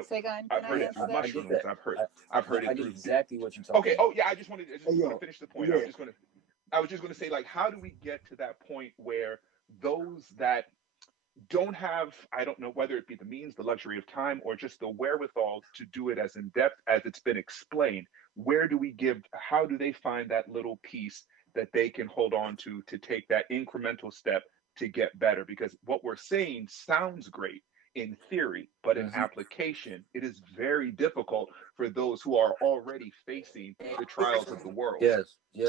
Saigon, I've can heard I it through answer that? I get mushrooms. that. I've heard I it get through. exactly what you're talking Okay. about. Oh yeah. I just wanted to finish the point. I was just going to say, like, how do we get to that point where those that don't have, I don't know whether it be the means, the luxury of time, or just the wherewithal to do it as in depth as it's been explained, how do they find that little piece that they can hold on to take that incremental step to get better? Because what we're saying sounds great in theory, but in application, it is very difficult for those who are already facing the trials of the world. Yes.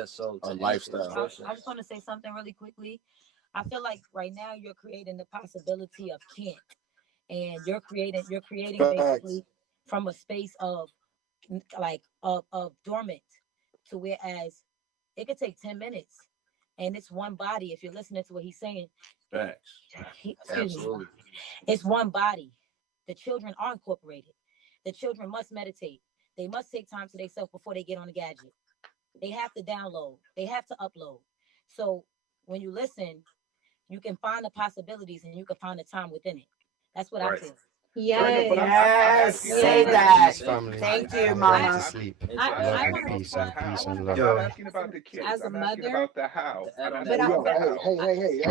So a lifestyle. I just want to say something really quickly. I feel like right now you're creating the possibility of can't, and you're creating basically from a space of like of dormant to whereas it could take 10 minutes, and it's one body. If you're listening to what he's saying, facts. Absolutely. It's one body. The children are incorporated. The children must meditate. They must take time to themselves before they get on the gadget. They have to download. They have to upload. So when you listen, you can find the possibilities and you can find the time within it. That's what I feel. Yes. Say that. Thank you, Mama. I'm not asking about the kids. As a I'm asking mother, about the how.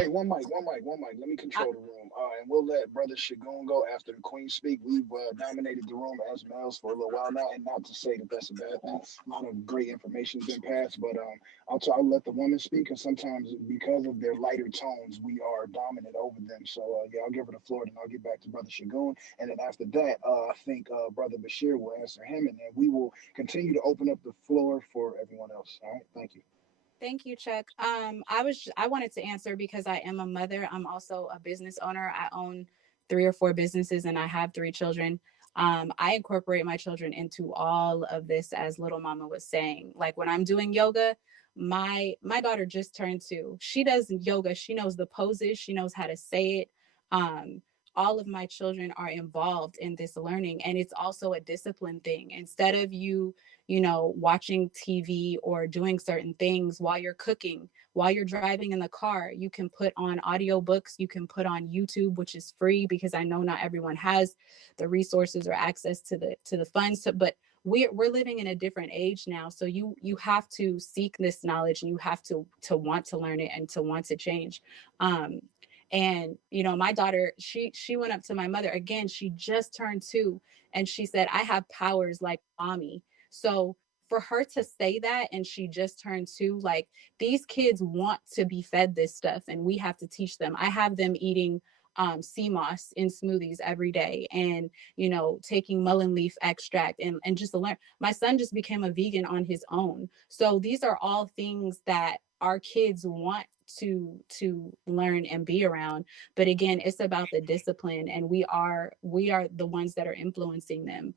One mic. Let me control the room. And we'll let Brother Shagun go after the Queen speak. We've dominated the room as males for a little while now, and not to say that that's a bad thing. A lot of great information has been passed, but I'll let the woman speak, and sometimes because of their lighter tones, we are dominant over them. So I'll give her the floor, and I'll get back to Brother Shagun, and then after that, I think Brother Bashir will answer him, and then we will continue to open up the floor for everyone else. All right, thank you. Thank you, Chuck. I wanted to answer because I am a mother. I'm also a business owner. I own 3 or 4 businesses, and I have 3 children. I incorporate my children into all of this, as Little Mama was saying. Like when I'm doing yoga, my daughter just turned 2. She does yoga. She knows the poses. She knows how to say it. All of my children are involved in this learning, and it's also a discipline thing. Instead of you watching TV or doing certain things while you're cooking, while you're driving in the car, you can put on audiobooks, you can put on YouTube, which is free, because I know not everyone has the resources or access to the funds but we're living in a different age now. So you have to seek this knowledge, and you have to want to learn it and to want to change. And my daughter, she went up to my mother again. She just turned 2, and she said, "I have powers like mommy." So for her to say that, and she just turned 2, like, these kids want to be fed this stuff, and we have to teach them. I have them eating sea moss in smoothies every day, and taking mullein leaf extract, and just to learn. My son just became a vegan on his own. So these are all things that our kids want to learn and be around. But again, it's about the discipline, and we are the ones that are influencing them.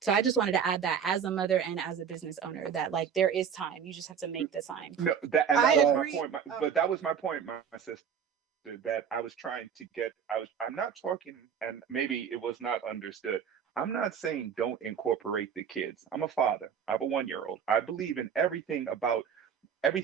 So I just wanted to add that as a mother and as a business owner, that like there is time. You just have to make the time. No, that was my point. But that was my point, my sister, that I was trying to get. I'm not talking, and maybe it was not understood. I'm not saying don't incorporate the kids. I'm a father. I have a 1-year-old. I believe in everything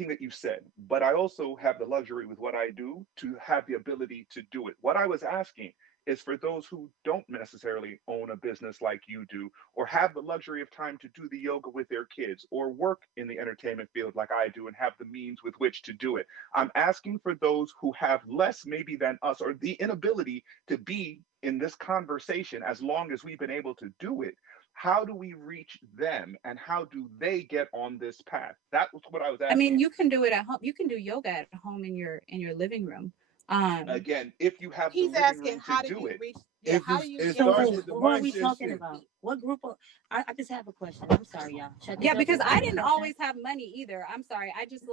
that you said, but I also have the luxury with what I do to have the ability to do it. What I was asking is for those who don't necessarily own a business like you do, or have the luxury of time to do the yoga with their kids, or work in the entertainment field like I do and have the means with which to do it. I'm asking for those who have less maybe than us, or the inability to be in this conversation as long as we've been able to do it. how do we reach them and how do they get on this path? That was what I was asking. I mean, you can do it at home. You can do yoga at home in your living room. Again, if you have He's the living asking, room how to do do you it. reach? Yeah, how do you? So what are we talking about? What group of? I just have a question. I'm sorry, y'all. Yeah, because I didn't always have money either. I'm sorry. I just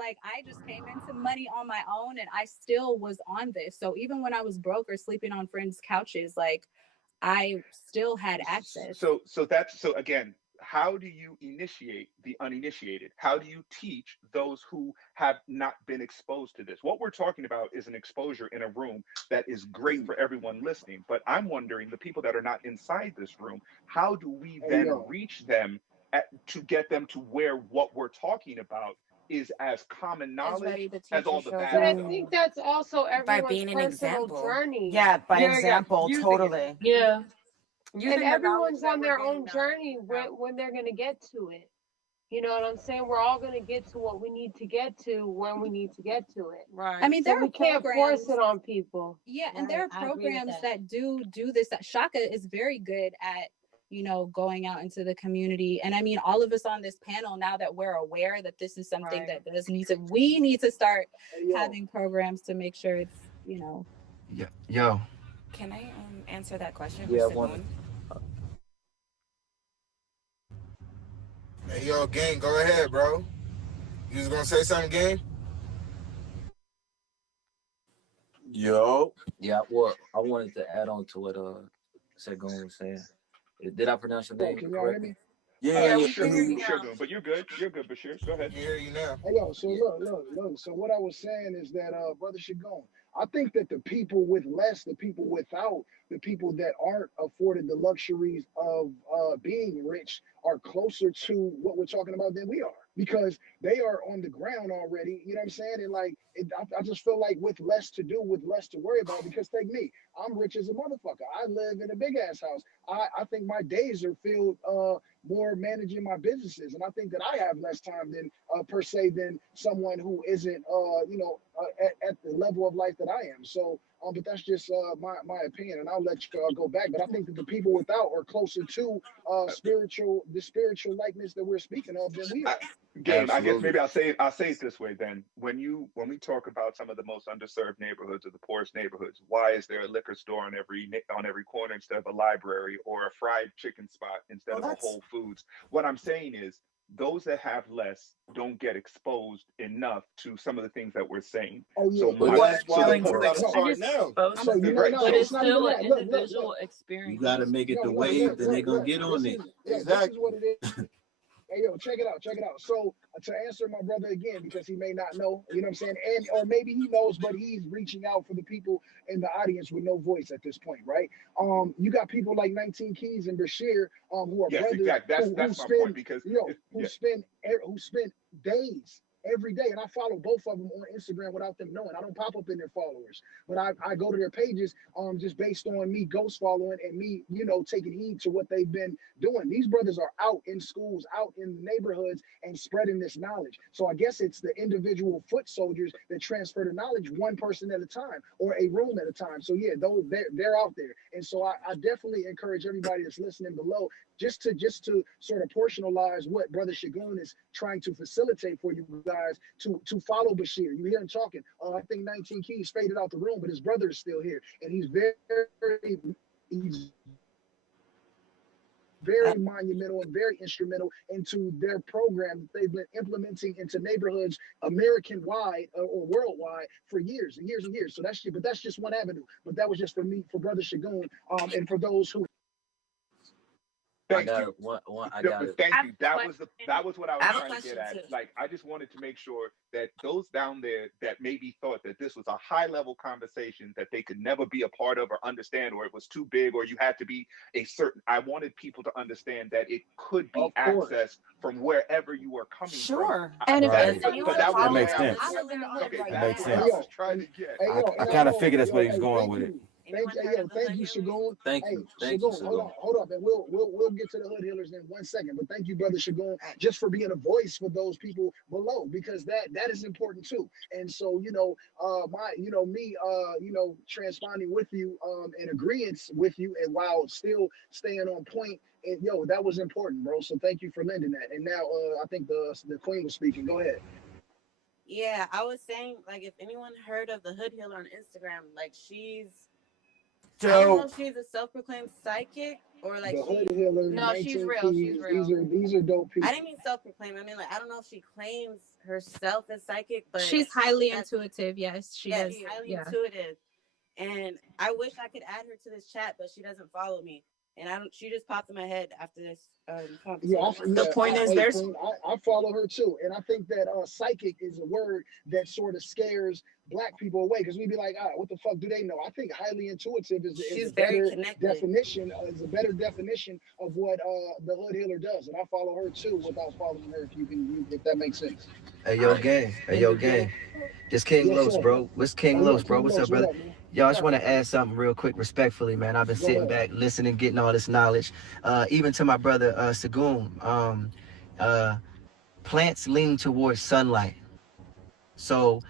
came into money on my own, and I still was on this. So even when I was broke or sleeping on friends' couches, like I still had access. So again, how do you initiate the uninitiated? How do you teach those who have not been exposed to this? What we're talking about is an exposure in a room that is great for everyone listening. But I'm wondering, the people that are not inside this room, how do we then reach them to get them to where what we're talking about is as common knowledge as all the bad But I stuff? think that's also everyone's being an personal example. journey. Yeah, by example, totally. Yeah. And everyone's on their own journey when they're going to get to it. You know what I'm saying? We're all going to get to what we need to get to when we need to get to it. Right. I mean, so there we are can't programs, force it on people. Yeah, and there are programs that do this. Shaka is very good at, going out into the community. And I mean, all of us on this panel, now that we're aware that this is something that we need to start having programs to make sure it's, Yeah, yo. Can I answer that question? Yeah, Hey, yo, gang, go ahead, bro. You was gonna say something, gang? Yo. Yeah, well, I wanted to add on to what Segun was saying. Did I pronounce your name correctly? Yeah, we can hear you Sure, now. but you're good. You're good, Bashir. Go ahead. I hear you now. Hey, yo, so look. So what I was saying is that, Brother Shagun, I think that the people with less, the people without, the people that aren't afforded the luxuries of being rich are closer to what we're talking about than we are, because they are on the ground already. You know what I'm saying? And like, I just feel like with less to do, with less to worry about. Because take me, I'm rich as a motherfucker. I live in a big ass house. I think my days are filled more managing my businesses, and I think that I have less time than per se than someone who isn't at the level of life that I am. So but that's just my opinion, and I'll let you go back. But I think that the people without are closer to the spiritual likeness that we're speaking of than we are. Game. I guess maybe I'll say it this way then. When we talk about some of the most underserved neighborhoods or the poorest neighborhoods, why is there a liquor store on every corner instead of a library, or a fried chicken spot instead of a Whole Foods? What I'm saying is, those that have less don't get exposed enough to some of the things that we're saying. Oh yeah, so that's why they gotta start now. So it's still an individual experience. You gotta make it the wave, then they're gonna get on it. Exactly. This is what it is. Hey, yo, check it out. So to answer my brother again, because he may not know, you know what I'm saying, or maybe he knows, but he's reaching out for the people in the audience with no voice at this point, right? You got people like 19 Keys and Bashir, who are brothers, exactly. That's my point, because who spend days every day, and I follow both of them on Instagram without them knowing. I don't pop up in their followers, but I go to their pages just based on me ghost following and me, taking heed to what they've been doing. These brothers are out in schools, out in neighborhoods, and spreading this knowledge. So I guess it's the individual foot soldiers that transfer the knowledge one person at a time, or a room at a time. So yeah, they're out there, and so I definitely encourage everybody that's listening below just to sort of portionalize what Brother Shagun is trying to facilitate for you guys to follow Bashir. You hear him talking. I think 19 Keys faded out the room, but his brother is still here, and he's very monumental and very instrumental into their program that they've been implementing into neighborhoods American-wide or worldwide for years and years and years. So that's just one avenue. But that was just for me, for Brother Shagun, and for those who. Thank you. Thank you. That was what I was trying to get at. Like, I just wanted to make sure that those down there that maybe thought that this was a high level conversation that they could never be a part of or understand, or it was too big, or you had to be I wanted people to understand that it could be accessed from wherever you were coming from. And that makes sense. That makes sense. I was trying to get. I kind of figured that's where he was going with it. Thank you, Shagun. Thank you, Shagun. Hold up, and we'll get to the hood healers in 1 second. But thank you, Brother Shagun, just for being a voice for those people below, because that is important too. And so, transponding with you, in agreement with you, and while still staying on point yo, that was important, bro. So thank you for lending that. And now, I think the queen was speaking. Go ahead. Yeah, I was saying, like, if anyone heard of the Hood Healer on Instagram, like, I don't know if she's a self-proclaimed psychic or like The Hood she. Healer, No, she's 19 real. She's Keys. real. These are dope I people. didn't mean self-proclaimed. I mean, like, I don't know if she claims herself as psychic, but She's highly intuitive. Yes, she does. she's highly Yeah. intuitive. And I wish I could add her to this chat, but she doesn't follow me. And I don't. She just popped in my head after this Yeah, conversation. the point is, hey, Queen, I follow her too, and I think that psychic is a word that sort of scares black people away because we'd be like, what the fuck do they know? I think highly intuitive is She's a very better connected. definition. Is a better definition of what the Hood Healer does, and I follow her too without following her. If that makes sense. Hey yo, gang. Hey yo, gang. This King Yes, Los, sir. bro. What's King Oh yeah, Los, bro? King What's Los, up, what brother? up, man? Yo, I just want to add something real quick, respectfully, man. I've been Go sitting ahead. back, listening, getting all this knowledge. Even to my brother Sagoon. Plants lean towards sunlight. So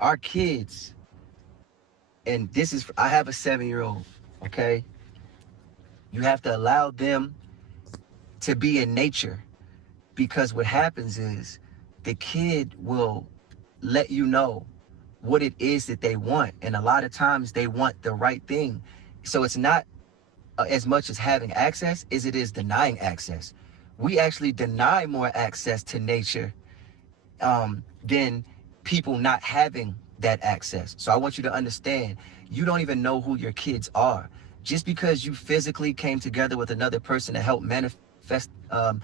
our kids, and this is, I have a 7-year-old, okay? You have to allow them to be in nature because what happens is the kid will let you know what it is that they want. And a lot of times they want the right thing. So it's not as much as having access as it is denying access. We actually deny more access to nature than people not having that access. So I want you to understand, you don't even know who your kids are. Just because you physically came together with another person to help manifest them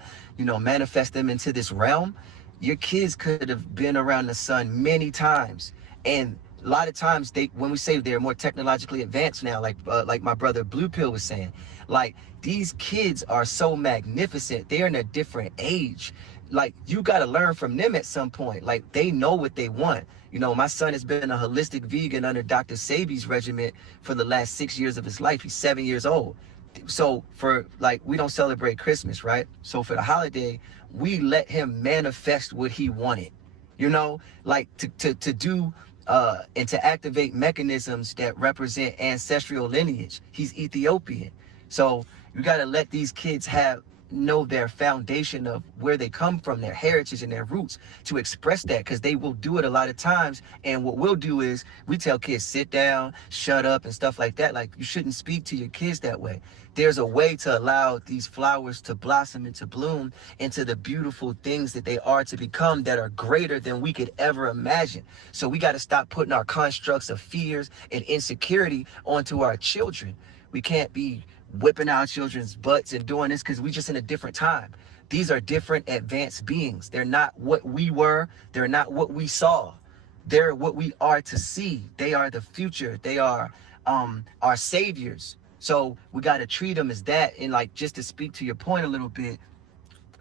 into this realm, your kids could have been around the sun many times. And a lot of times when we say they're more technologically advanced now, like my brother Blue Pill was saying, like these kids are so magnificent. They're in a different age. Like you got to learn from them at some point. Like they know what they want. You know, my son has been a holistic vegan under Dr. Sebi's regimen for the last 6 years of his life. He's 7 years old. So for like, we don't celebrate Christmas, right? So for the holiday, we let him manifest what he wanted, you know, like to do and to activate mechanisms that represent ancestral lineage. He's Ethiopian. So you got to let these kids know their foundation of where they come from, their heritage and their roots, to express that, because they will do it a lot of times. And what we'll do is we tell kids sit down, shut up and stuff like that. Like you shouldn't speak to your kids that way. There's a way to allow these flowers to blossom and to bloom into the beautiful things that they are to become, that are greater than we could ever imagine. So we got to stop putting our constructs of fears and insecurity onto our children. We can't be whipping our children's butts and doing this because we just in a different time. These are different advanced beings. They're not what we were. They're not what we saw. They're what we are to see. They are the future. They are our saviors. So we got to treat them as that. And like, just to speak to your point a little bit,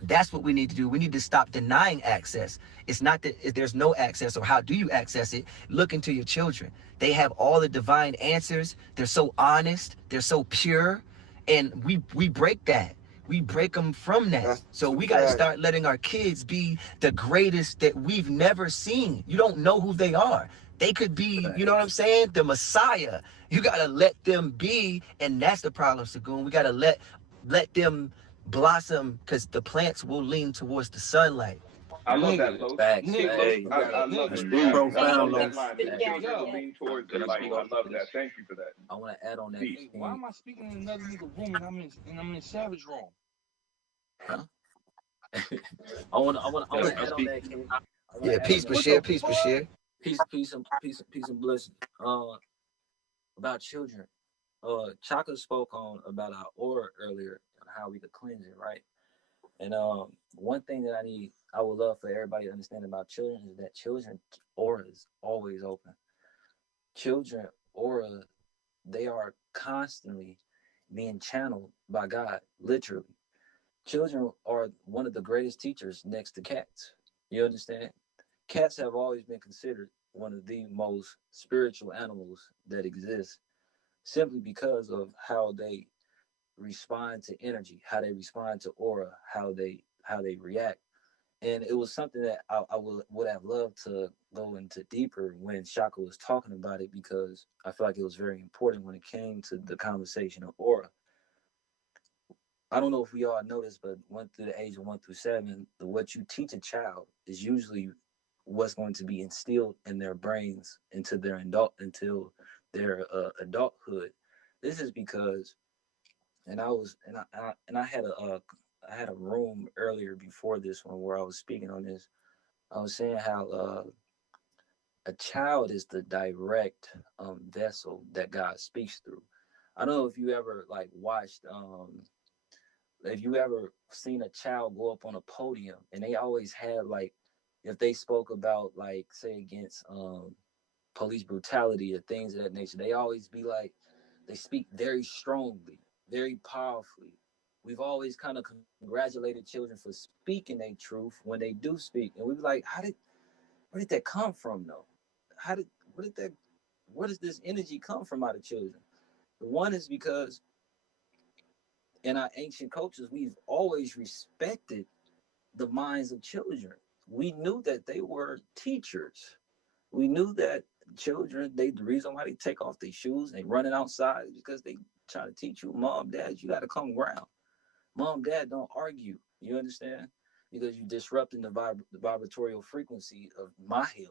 that's what we need to do. We need to stop denying access. It's not that there's no access or how do you access it. Look into your children. They have all the divine answers. They're so honest. They're so pure. And we break that. We break them from that. So we got to start letting our kids be the greatest that we've never seen. You don't know who they are. They could be, you know what I'm saying? The Messiah. You got to let them be. And that's the problem, Sagoon. We got to let them blossom, because the plants will lean towards the sunlight. I love that, Los. Facts. King Los, Hey, I love that's it. deep. I love Profound, that Los. line. The children will lean towards the light. I love that. Thank you for that. I want to add on that. Deep. Hey, why am I speaking in another nigga room and I'm in Savage room? Huh? I want to add on that, King. Yeah, peace, Bashir. Peace, Bashir. Peace and blessing. About children. Chaka spoke on about our aura earlier, how we could cleanse it, right? And one thing that I would love for everybody to understand about children is that children's aura is always open. Children aura, they are constantly being channeled by God, literally. Children are one of the greatest teachers next to cats. You understand? Cats have always been considered one of the most spiritual animals that exist, simply because of how they respond to energy, how they respond to aura, how they react. And it was something that I would have loved to go into deeper when Shaka was talking about it, because I feel like it was very important when it came to the conversation of aura. I don't know if we all know this, but through the age of 1 through 7, what you teach a child is usually what's going to be instilled in their brains until their adulthood. This is because, and I had a room earlier before this one where I was speaking on this. I was saying how a child is the direct vessel that God speaks through. I don't know if you ever like watched if you ever seen a child go up on a podium, and they always had like, if they spoke about, like, say against police brutality or things of that nature, they always be like, they speak very strongly, very powerfully. We've always kind of congratulated children for speaking their truth when they do speak, and we be like, where did that come from though? How did what did that where does this energy come from out of children? The one is because in our ancient cultures, we've always respected the minds of children. We knew that they were teachers. We knew that children, the reason why they take off their shoes and they running outside is because they try to teach you, mom, dad, you got to come ground. Mom, dad, don't argue. You understand? Because you're disrupting the vibratorial frequency of my healing.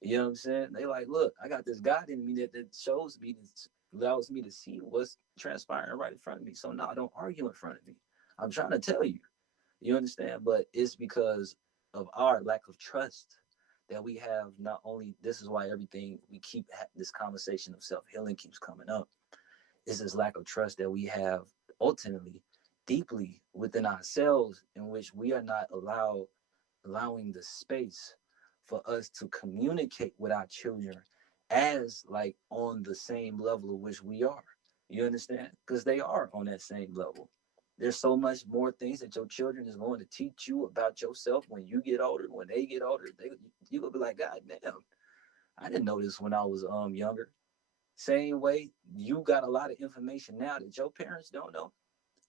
You know what I'm saying? They like, look, I got this God in me that shows me, allows me to see what's transpiring right in front of me. So no, don't argue in front of me. I'm trying to tell you. You understand? But it's because of our lack of trust that we have. Not only, this is why everything we keep this conversation of self-healing keeps coming up, is this lack of trust that we have ultimately deeply within ourselves, in which we are not allowing the space for us to communicate with our children as like on the same level of which we are. You understand? Because they are on that same level. There's so much more things that your children is going to teach you about yourself when you get older. When they get older, you gonna be like, God damn, I didn't know this when I was younger. Same way you got a lot of information now that your parents don't know.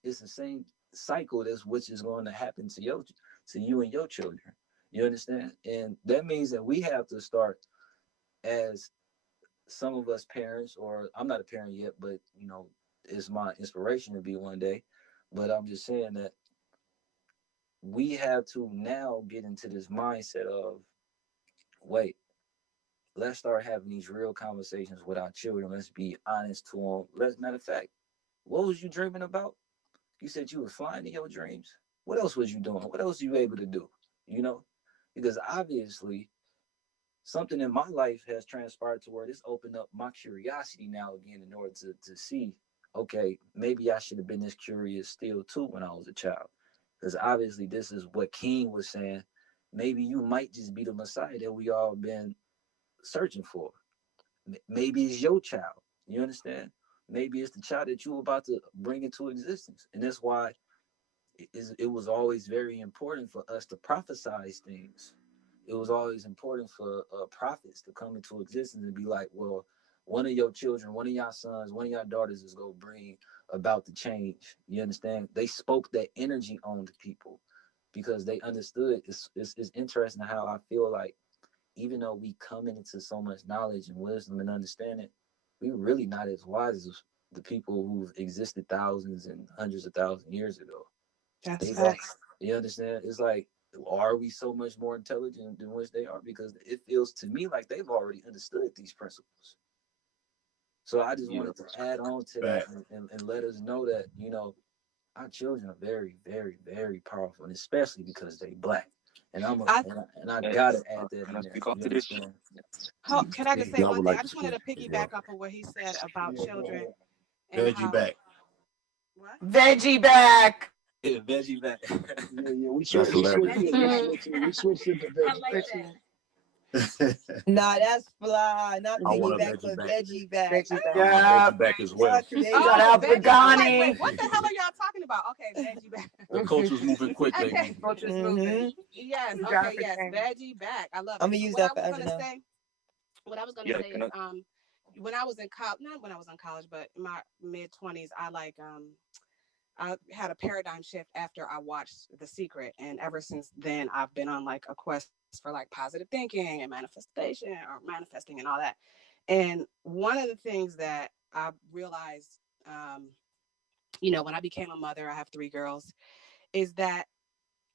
It's the same cycle that's which is going to happen to you and your children. You understand? And that means that we have to start, as some of us parents, or I'm not a parent yet, but it's my inspiration to be one day. But I'm just saying that we have to now get into this mindset of, wait, let's start having these real conversations with our children. Let's be honest to them. Matter of fact, what was you dreaming about? You said you were flying in your dreams. What else was you doing? What else were you able to do? You know, because obviously something in my life has transpired to where this opened up my curiosity now again, in order to see, okay, maybe I should have been this curious still too when I was a child. Because obviously this is what King was saying. Maybe you might just be the Messiah that we all been searching for. Maybe it's your child. You understand? Maybe it's the child that you're about to bring into existence. And that's why it was always very important for us to prophesize things. It was always important for prophets to come into existence and be like, well, one of your children, one of your sons, one of your daughters is going to bring about the change. You understand? They spoke that energy on to people because they understood. It's interesting how I feel like, even though we come into so much knowledge and wisdom and understanding, we really not as wise as the people who've existed thousands and hundreds of thousands of years ago. That's facts. You understand? It's like, are we so much more intelligent than which they are? Because it feels to me like they've already understood these principles. So I just wanted to add on to that and let us know that, our children are very, very, very powerful, and especially because they Black. And I gotta add that in there. You understand? Can I just say one thing? I just wanted to piggyback off of what he said about children and Veggie back. What? Veggie back. Yeah, veggie back. Yeah, we switched it to veggie back. Nah, that's fly. Not piggyback, but veggie back. Yeah, veggie back as well. Shout out veggie. Pagani. Wait, what the hell are y'all talking about? Okay, veggie back. The culture's moving quickly. Okay. Culture's moving. Yes. Okay. Yes. Veggie back. I love it. I'm gonna use that forever now. What I was gonna say is, when I was in college, not when I was in college, but in my mid-20s, I had a paradigm shift after I watched The Secret, and ever since then, I've been on like a quest for like positive thinking and manifestation, or manifesting and all that. And one of the things that I realized when I became a mother, I have 3 girls, is that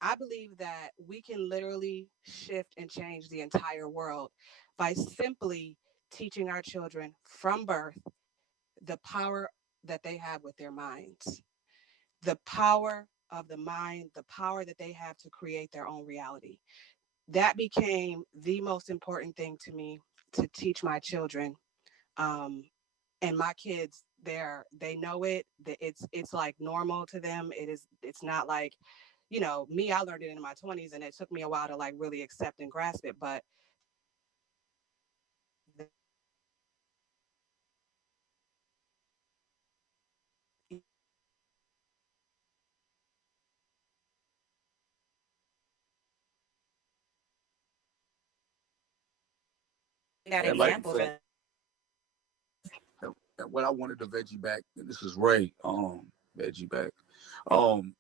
I believe that we can literally shift and change the entire world by simply teaching our children from birth the power that they have with their minds, the power of the mind, the power that they have to create their own reality. That became the most important thing to me to teach my children. Um, and my kids, they know it. It's like normal to them. It's not like, me, I learned it in my 20s and it took me a while to like really accept and grasp it. But got And like you examples. said, and what I wanted to veggie back, and this is Ray, veggie back. Um,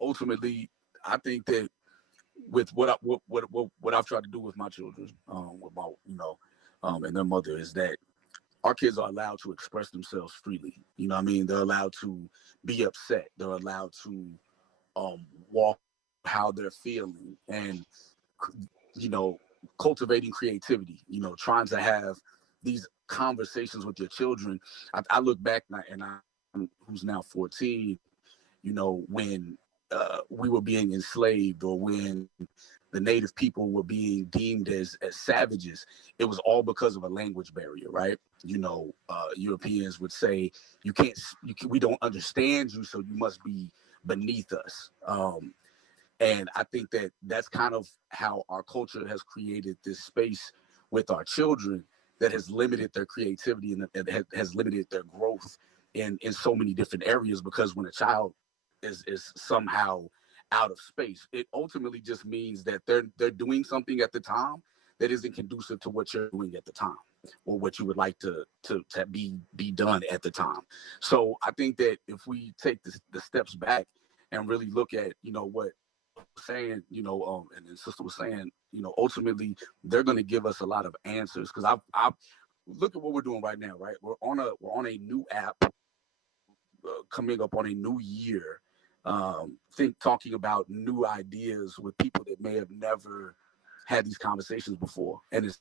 ultimately, I think that with what I've tried to do with my children, with my and their mother is that our kids are allowed to express themselves freely. You know what I mean? They're allowed to be upset. They're allowed to walk how they're feeling and you know cultivating creativity. Trying to have these conversations with your children. I look back and I'm who's now 14. When we were being enslaved or when the native people were being deemed as savages, it was all because of a language barrier, right? Europeans would say, we don't understand you, so you must be beneath us. And I think that that's kind of how our culture has created this space with our children that has limited their creativity and has limited their growth in so many different areas. Because when a child is somehow out of space, it ultimately just means that they're doing something at the time that isn't conducive to what you're doing at the time or what you would like to be done at the time. So I think that if we take the steps back and really look at what saying, and the sister was saying, ultimately they're going to give us a lot of answers. Because I've look at what we're doing right now, right? We're on a new app, coming up on a new year. Talking about new ideas with people that may have never had these conversations before, and it's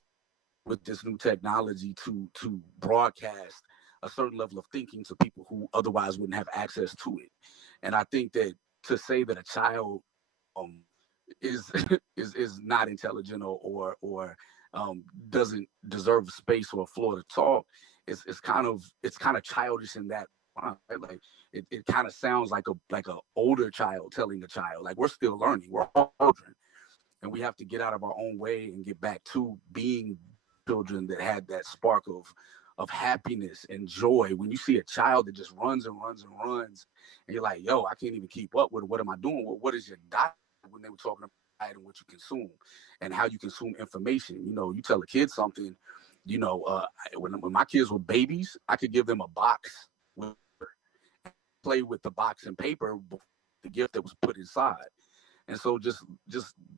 with this new technology to broadcast a certain level of thinking to people who otherwise wouldn't have access to it. And I think that to say that a child um, is is not intelligent or doesn't deserve a space or a floor to talk, it's kind of childish in that, right? Like it kind of sounds like a older child telling a child, like we're still learning, we're all children, and we have to get out of our own way and get back to being children that had that spark of happiness and joy. When you see a child that just runs and runs and runs, and you're like, yo, I can't even keep up with it. What am I doing? What is your diet? When they were talking about diet and what you consume and how you consume information. You tell a kid something, when my kids were babies, I could give them a box with play with the box and paper, the gift that was put inside. And so just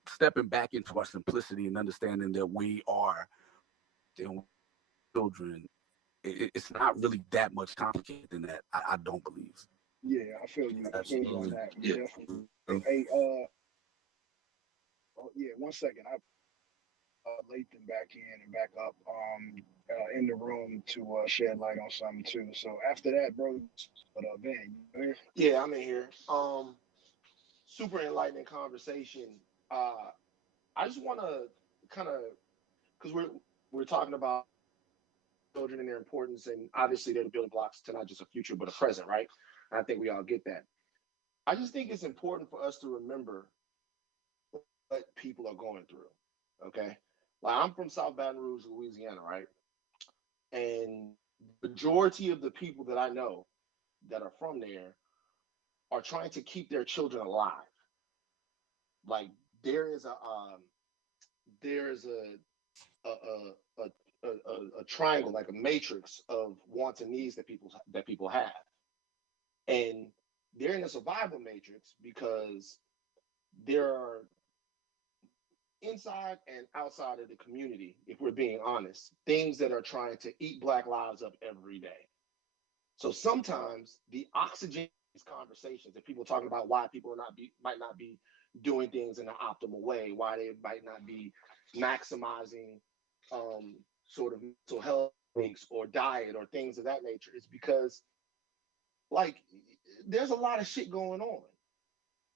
stepping back into our simplicity and understanding that we are children, it's not really that much complicated than that. I don't believe. Yeah, I feel you. I feel you on Absolutely. that. Yeah. Definitely. Hey, oh, yeah, 1 second. I Lathan back in and back up in the room to shed light on something too. So after that, bro, but Van, you here? Yeah, I'm in here. Super enlightening conversation. Uh, I just want to kind of, because we're talking about children and their importance, and obviously they're the building blocks to not just a future but a present, right? And I think we all get that. I just think it's important for us to remember what people are going through. Okay, like I'm from South Baton Rouge, Louisiana, right? And the majority of the people that I know that are from there are trying to keep their children alive. Like there is there is a a, a triangle, like a matrix of wants and needs that people have, and they're in a survival matrix because there are inside and outside of the community, if we're being honest, things that are trying to eat Black lives up every day. So sometimes the oxygen these conversations, if people talking about why people might not be doing things in an optimal way, why they might not be maximizing sort of mental health weeks or diet or things of that nature, is because like there's a lot of shit going on.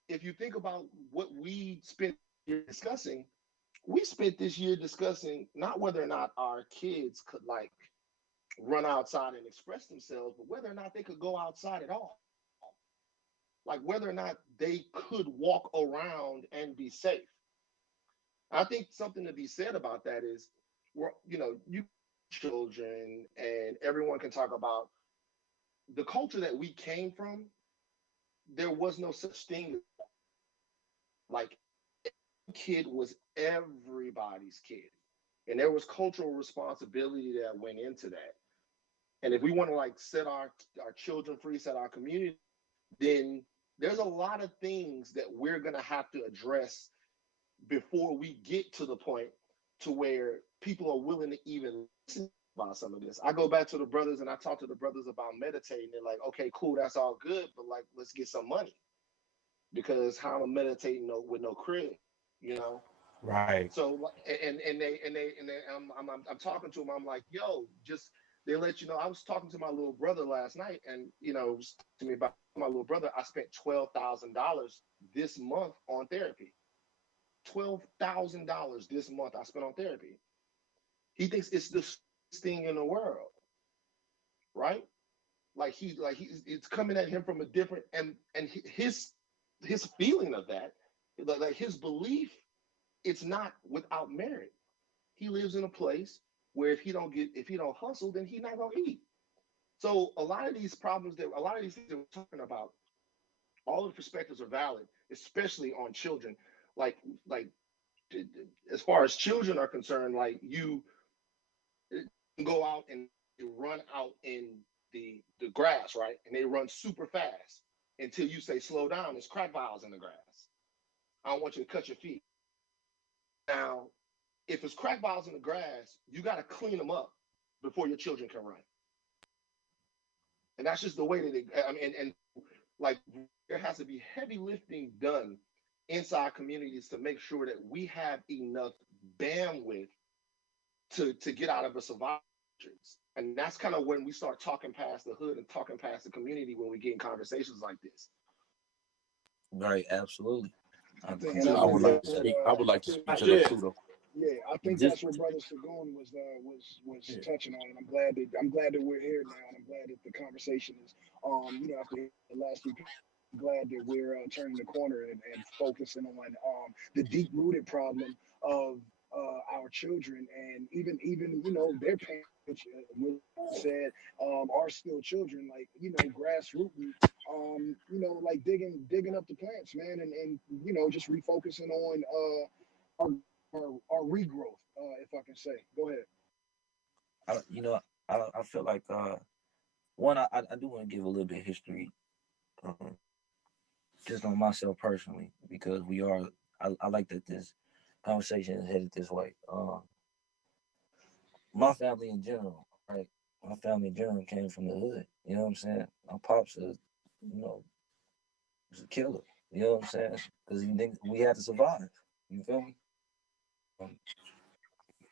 If you think about what we spent discussing, we spent this year discussing not whether or not our kids could like run outside and express themselves, but whether or not they could go outside at all. Like whether or not they could walk around and be safe. I think something to be said about that is, we're, you know, you children and everyone can talk about the culture that we came from. There was no such thing. Like kid was everybody's kid, and there was cultural responsibility that went into that. And if we want to like set our children free, set our community, then there's a lot of things that we're going to have to address before we get to the point to where people are willing to even listen about some of this. I go back to the brothers and I talk to the brothers about meditating. They're like, okay, cool, that's all good, but like, let's get some money, because how am I meditating with no crib, you know? Right. So I'm talking to them. I'm like, yo, just they let you know. I was talking to my little brother last night, and you know, was to me about my little brother. I spent $12,000 this month on therapy. $12,000 this month I spent on therapy. He thinks it's the thing in the world, right? Like it's coming at him from a different and his feeling of that, like his belief, it's not without merit. He lives in a place where if he don't hustle, then he's not gonna eat. So a lot of these problems a lot of these things that we're talking about, all the perspectives are valid, especially on children. Like as far as children are concerned, like you go out and you run out in the grass, right? And they run super fast until you say slow down. There's crack vials in the grass. I don't want you to cut your feet. Now, if it's crack vials in the grass, you got to clean them up before your children can run. And that's just the way that I mean, and like there has to be heavy lifting done inside communities to make sure that we have enough bandwidth to get out of a survival matrix. And that's kind of when we start talking past the hood and talking past the community when we get in conversations like this. Right, absolutely. I would like to speak. I would like to speak to that too, though. Yeah, I think that's what Brother Sagoon was touching on, and I'm glad that we're here now, and I'm glad that the conversation is, you know, after the last week, I'm glad that we're turning the corner and focusing on the deep rooted problem of our children, and even you know their parents, which said are still children, like you know grassroots, you know like digging up the plants, man, and you know just refocusing on our our regrowth, if I can say. Go ahead. I feel like one, I do want to give a little bit of history, um, just on myself personally, because I like that this conversation is headed this way. My family in general, right? My family in general came from the hood. You know what I'm saying? My pops is, you know, was a killer. You know what I'm saying? Because we had to survive. You feel me? Um,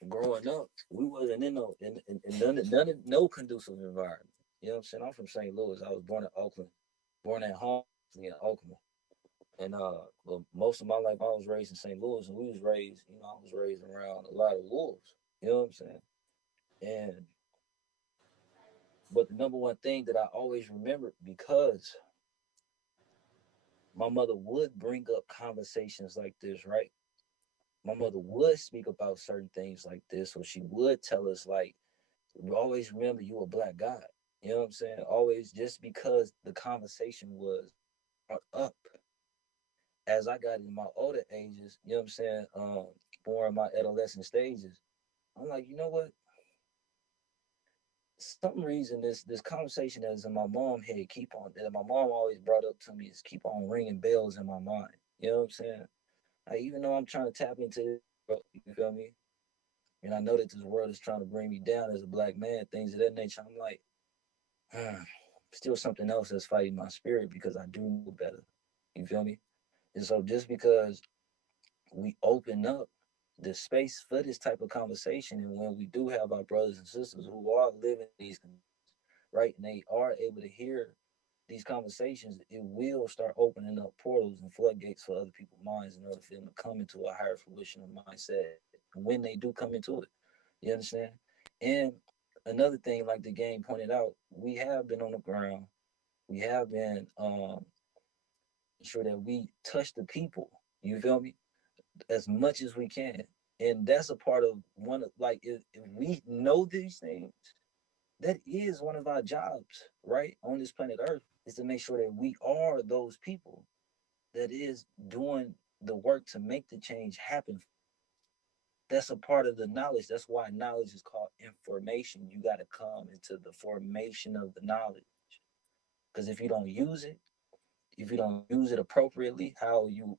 Growing up, we wasn't in no conducive environment. You know what I'm saying? I'm from St. Louis. I was born in Oakland, born at home in Oakland, and well, most of my life I was raised in St. Louis, and I was raised around a lot of wolves. You know what I'm saying? And but the number one thing that I always remembered, because my mother would bring up conversations like this, right? My mother would speak about certain things like this, or she would tell us like, always remember you a black guy. You know what I'm saying? Always, just because the conversation was brought up. As I got in my older ages, you know what I'm saying, more in my adolescent stages, I'm like, you know what? Some reason this conversation that is in my mom head that my mom always brought up to me is keep on ringing bells in my mind. You know what I'm saying? Like, even though I'm trying to tap into it, you feel me? And I know that this world is trying to bring me down as a black man, things of that nature. I'm like, still something else that's fighting my spirit because I do know better. You feel me? And so just because we open up the space for this type of conversation, and when we do have our brothers and sisters who are living these, right, and they are able to hear these conversations, it will start opening up portals and floodgates for other people's minds in order for them to come into a higher fruition of mindset when they do come into it. You understand? And another thing, like the game pointed out, we have been on the ground. We have been sure that we touch the people. You feel me? As much as we can. And that's a part of one of, like, if we know these things, that is one of our jobs, right, on this planet Earth, is to make sure that we are those people that is doing the work to make the change happen. That's a part of the knowledge. That's why knowledge is called information. You got to come into the formation of the knowledge. Because if you don't use it, if you don't use it appropriately, how you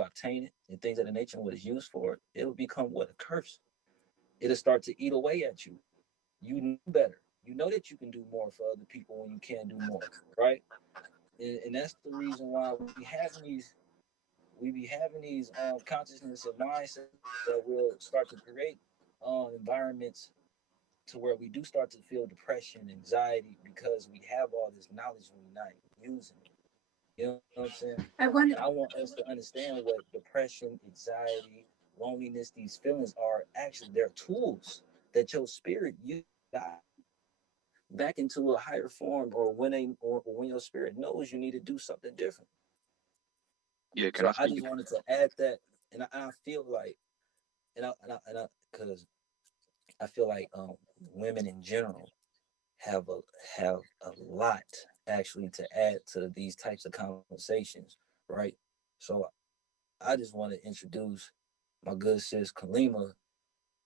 obtain it and things of the nature and what it's used for, it'll become what, a curse. It'll start to eat away at you. You know better. You know that you can do more for other people when you can do more, right? And that's the reason why we be having these consciousness and mindset that will start to create environments to where we do start to feel depression, anxiety, because we have all this knowledge and we're not using it. You know what I'm saying? And I want us to understand what depression, anxiety, loneliness, these feelings are actually, they're tools that your spirit uses back into a higher form, or when your spirit knows you need to do something different. Yeah, can So I I speak? just wanted to add that, and I feel like, because I feel like women in general have a lot actually to add to these types of conversations, right? So I just want to introduce my good sis Kalima.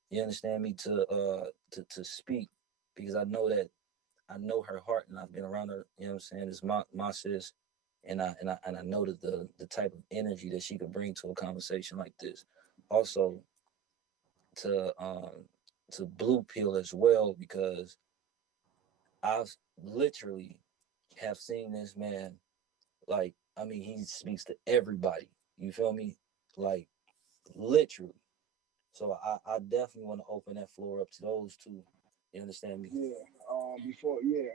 You understand me, to speak, because I know her heart and I've been around her. You know what I'm saying? It's my sis, and I know that the type of energy that she could bring to a conversation like this. Also to Blue Pill as well, because I've literally have seen this man, like, I mean, he speaks to everybody. You feel me? Like, literally. So I definitely want to open that floor up to those two. You understand me? Yeah.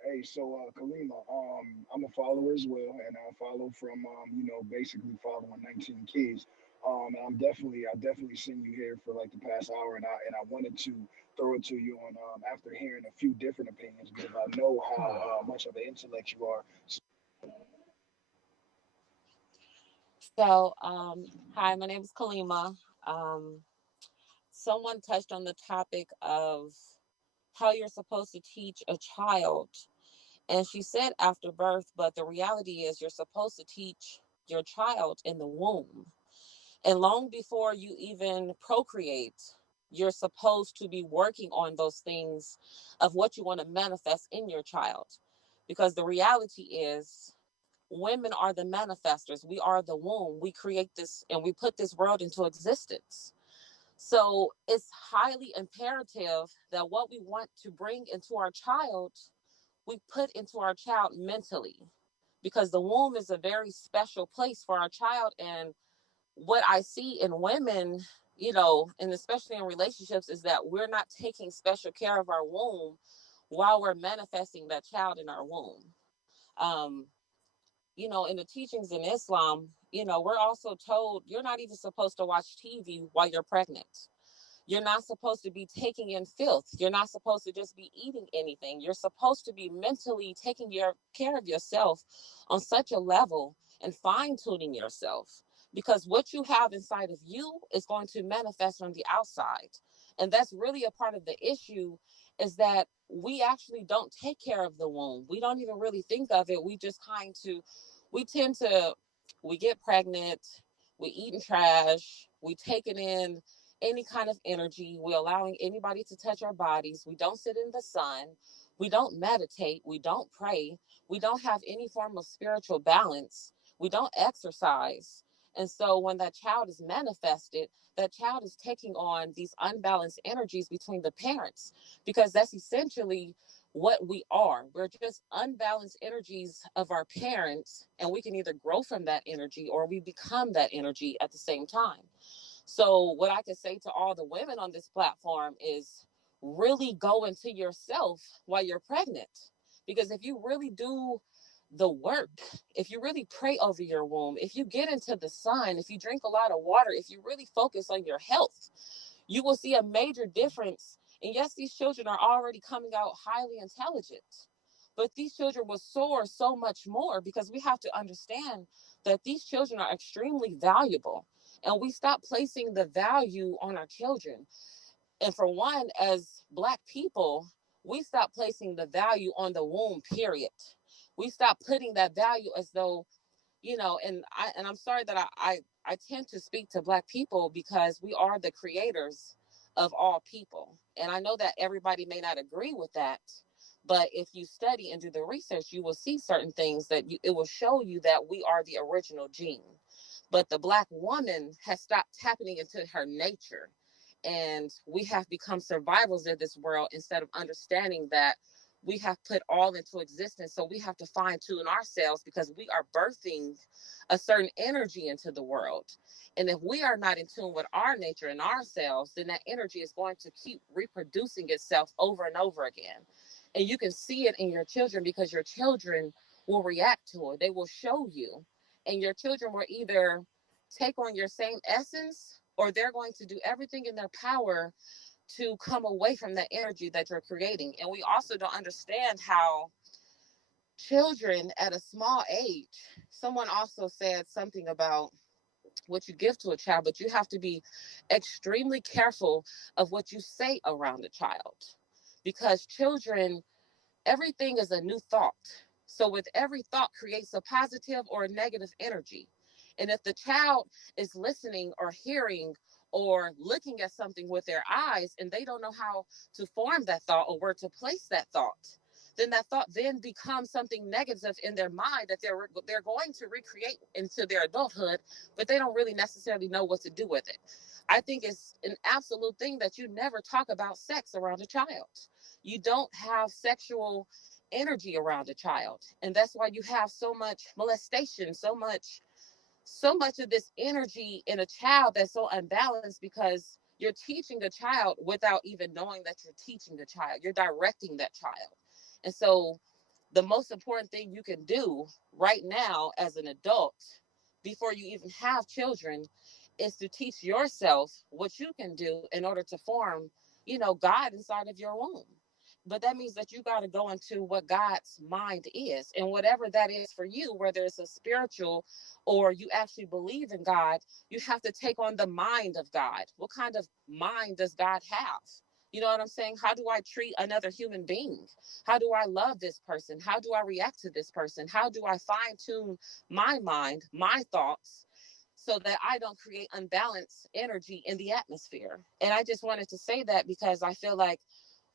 Hey, so Kalima, I'm a follower as well, and I follow from basically following 19 Keys. I definitely seen you here for like the past hour, and I wanted to throw it to you on after hearing a few different opinions because I know how much of an intellect you are. So, hi, my name is Kalima. Um, Someone touched on the topic of how you're supposed to teach a child. And she said after birth, but the reality is you're supposed to teach your child in the womb. And long before you even procreate, you're supposed to be working on those things of what you want to manifest in your child. Because the reality is, women are the manifestors. We are the womb. We create this and we put this world into existence. So it's highly imperative that what we want to bring into our child, we put into our child mentally, because the womb is a very special place for our child. And what I see in women, and especially in relationships, is that we're not taking special care of our womb while we're manifesting that child in our womb. Um, in the teachings in Islam, we're also told you're not even supposed to watch TV while you're pregnant. You're not supposed to be taking in filth. You're not supposed to just be eating anything. You're supposed to be mentally taking care of yourself on such a level and fine tuning yourself, because what you have inside of you is going to manifest on the outside. And that's really a part of the issue, is that we actually don't take care of the womb. We don't even really think of it. We get pregnant, we eating trash, we taking in any kind of energy. We're allowing anybody to touch our bodies. We don't sit in the sun. We don't meditate. We don't pray. We don't have any form of spiritual balance. We don't exercise. And so when that child is manifested, that child is taking on these unbalanced energies between the parents, because that's essentially what we are. We're just unbalanced energies of our parents, and we can either grow from that energy or we become that energy at the same time. So, what I can say to all the women on this platform is really go into yourself while you're pregnant. Because if you really do the work, if you really pray over your womb, if you get into the sun, if you drink a lot of water, if you really focus on your health, you will see a major difference. And yes, these children are already coming out highly intelligent, but these children will soar so much more because we have to understand that these children are extremely valuable. And we stop placing the value on our children. And for one, as Black people, we stop placing the value on the womb, period. We stop putting that value as though, and I'm sorry that I tend to speak to Black people because we are the creators of all people. And I know that everybody may not agree with that, but if you study and do the research, you will see certain things that it will show you that we are the original gene. But the Black woman has stopped tapping into her nature. And we have become survivors of this world instead of understanding that we have put all into existence. So we have to fine tune ourselves because we are birthing a certain energy into the world. And if we are not in tune with our nature and ourselves, then that energy is going to keep reproducing itself over and over again. And you can see it in your children because your children will react to it. They will show you. And your children will either take on your same essence or they're going to do everything in their power to come away from that energy that you're creating. And we also don't understand how children at a small age, someone also said something about what you give to a child, but you have to be extremely careful of what you say around a child because children, everything is a new thought. So with every thought creates a positive or a negative energy. And if the child is listening or hearing or looking at something with their eyes and they don't know how to form that thought or where to place that thought, then that thought then becomes something negative in their mind that they're going to recreate into their adulthood, but they don't really necessarily know what to do with it. I think it's an absolute thing that you never talk about sex around a child. You don't have sexual energy around a child, and that's why you have so much molestation, so much of this energy in a child that's so unbalanced because you're teaching a child without even knowing that you're teaching the child. You're directing that child. And so the most important thing you can do right now as an adult before you even have children is to teach yourself what you can do in order to form, God inside of your womb. But that means that you got to go into what God's mind is. And whatever that is for you, whether it's a spiritual or you actually believe in God, you have to take on the mind of God. What kind of mind does God have? You know what I'm saying? How do I treat another human being? How do I love this person? How do I react to this person? How do I fine tune my mind, my thoughts, so that I don't create unbalanced energy in the atmosphere? And I just wanted to say that because I feel like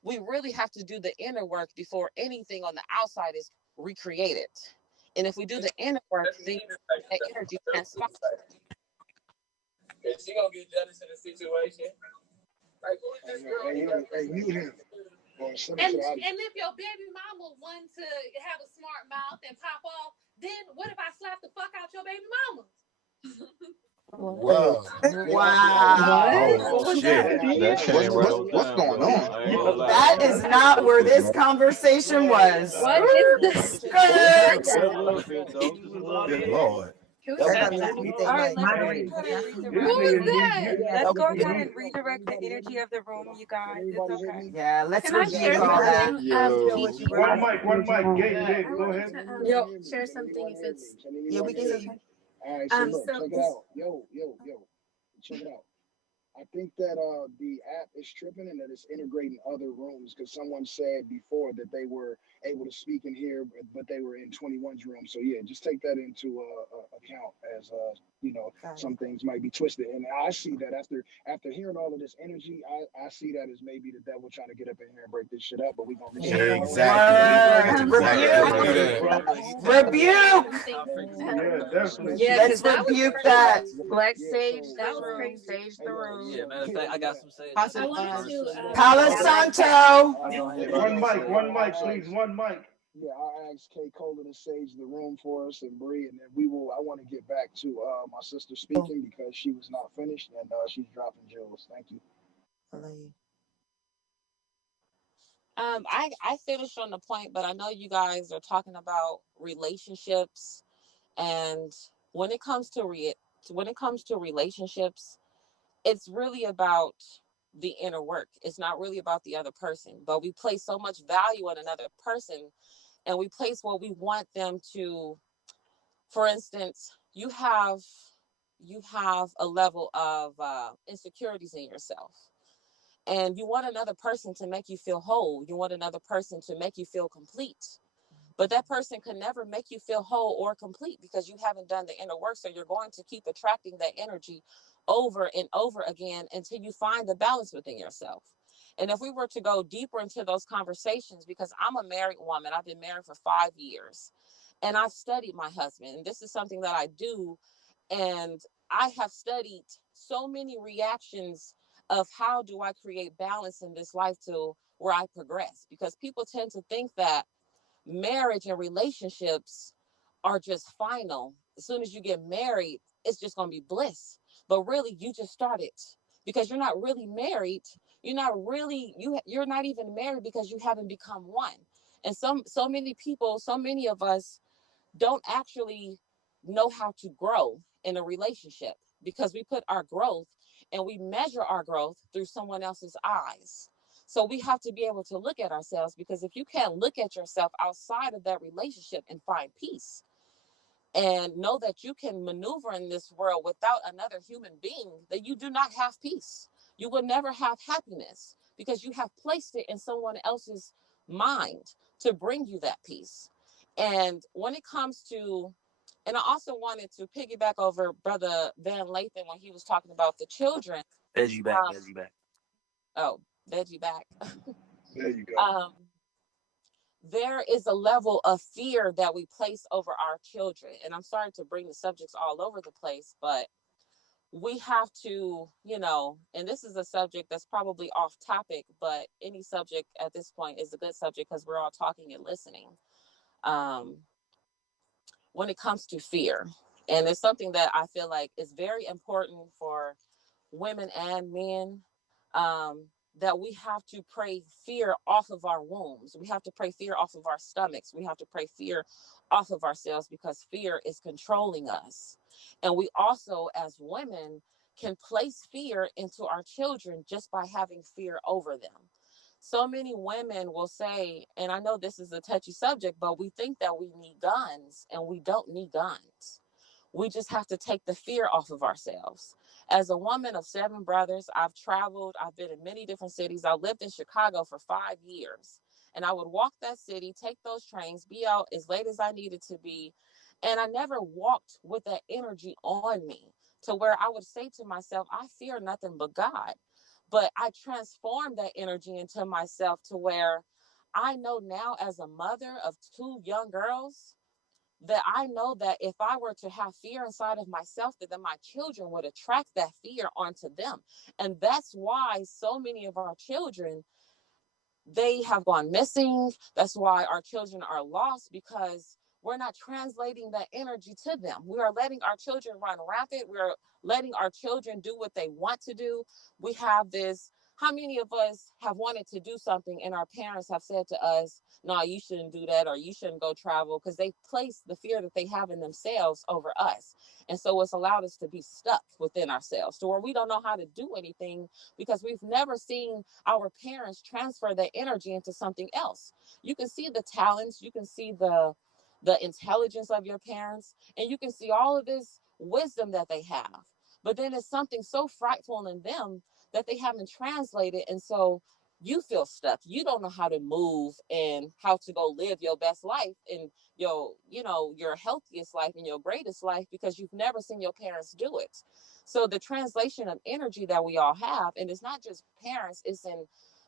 we really have to do the inner work before anything on the outside is recreated. And if we do the inner work, then that energy transpires. Is she gonna get jealous in a situation? Like, who is this girl? Hey, mute him. And if your baby mama wanted to have a smart mouth and pop off, then what if I slap the fuck out your baby mama? Wow. Wow. Oh shit. That came right on What's time, going bro. on? I ain't gonna lie. That is not where this conversation was. What is this? That fit though. Just a little Good bit. Lord. All right, let's go ahead and Who redirect. was that? Let's go ahead and redirect the energy of the room, you guys. It's okay. Yeah, let's Can I share rebuke all that. something? Yo. One mic. Gabe, I go wanted ahead. to Yo, share something if it's Yeah, we can hear you. okay. All right, so look, So check it this out. Yo. Check it out. I think that the app is tripping and that it's integrating other rooms because someone said before that they were able to speak in here, but they were in 21's room. So yeah, just take that into account as some things might be twisted. And I see that after hearing all of this energy, I see that as maybe the devil trying to get up in here and break this shit up, but we're gonna leave it alone. Yeah, definitely. Yeah, because that was that. Let's Yeah, sage so the room. Sage the room. Yeah, matter of fact, I got some say. I wanted to Palo Santo. One mic, please. One mic. yeah, I asked K Cola to sage the room for us and Bree, and then we will. I want to get back to my sister speaking because she was not finished and she's dropping jewels. Thank you. I finished on the point, but I know you guys are talking about relationships, and when it comes to relationships, it's really about the inner work. It's not really about the other person, but we place so much value on another person, and we place what we want them to. For instance, you have a level of insecurities in yourself, and you want another person to make you feel whole. You want another person to make you feel complete. But that person can never make you feel whole or complete because you haven't done the inner work. So you're going to keep attracting that energy over and over again until you find the balance within yourself. And if we were to go deeper into those conversations, because I'm a married woman, I've been married for 5 years, and I've studied my husband. And this is something that I do. And I have studied so many reactions of how do I create balance in this life to where I progress, because people tend to think that marriage and relationships are just final. As soon as you get married, it's just going to be bliss. But really, you just started, because you're not really married. You're not even married because you haven't become one. And so many people, so many of us don't actually know how to grow in a relationship, because we put our growth and we measure our growth through someone else's eyes. So we have to be able to look at ourselves, because if you can't look at yourself outside of that relationship and find peace and know that you can maneuver in this world without another human being, then you do not have peace. You will never have happiness, because you have placed it in someone else's mind to bring you that peace. And when it comes to, and I also wanted to piggyback over Brother Van Lathan when he was talking about the children. Veggie back, veggie back. Oh, veggie back. There you go. There is a level of fear that we place over our children. And I'm sorry to bring the subjects all over the place, but we have to, and this is a subject that's probably off topic, but any subject at this point is a good subject because we're all talking and listening. When it comes to fear, and it's something that I feel like is very important for women and men, that we have to pray fear off of our wombs. We have to pray fear off of our stomachs. We have to pray fear off of ourselves, because fear is controlling us. And we also, as women, can place fear into our children just by having fear over them. So many women will say, and I know this is a touchy subject, but we think that we need guns, and we don't need guns. We just have to take the fear off of ourselves. As a woman of 7 brothers, I've traveled. I've been in many different cities. I lived in Chicago for 5 years. And I would walk that city, take those trains, be out as late as I needed to be. And I never walked with that energy on me to where I would say to myself, I fear nothing but God. But I transformed that energy into myself to where I know now, as a mother of 2 young girls, that I know that if I were to have fear inside of myself, that then my children would attract that fear onto them. And that's why so many of our children, they have gone missing. That's why our children are lost, because we're not translating that energy to them. We are letting our children run rampant. We're letting our children do what they want to do. We have this. How many of us have wanted to do something and our parents have said to us, no, you shouldn't do that, or you shouldn't go travel, because they place the fear that they have in themselves over us. And so it's allowed us to be stuck within ourselves to where we don't know how to do anything, because we've never seen our parents transfer that energy into something else. You can see the talents, you can see the intelligence of your parents, and you can see all of this wisdom that they have. But then it's something so frightful in them that they haven't translated. And so you feel stuck. You don't know how to move and how to go live your best life and your healthiest life and your greatest life because you've never seen your parents do it. So the translation of energy that we all have, and it's not just parents, it's in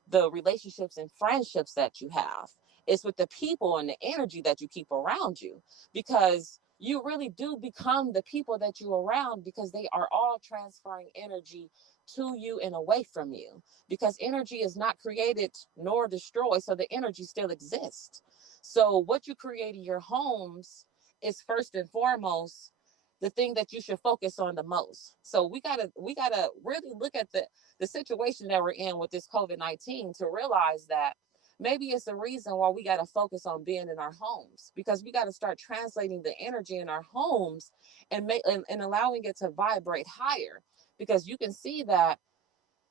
the relationships and friendships that you have. It's with the people and the energy that you keep around you, because you really do become the people that you're around, because they are all transferring energy to you and away from you, because energy is not created nor destroyed, so the energy still exists. So what you create in your homes is first and foremost the thing that you should focus on the most. So we gotta really look at the situation that we're in with this COVID-19 to realize that maybe it's the reason why we got to focus on being in our homes, because we got to start translating the energy in our homes and allowing it to vibrate higher, because you can see that,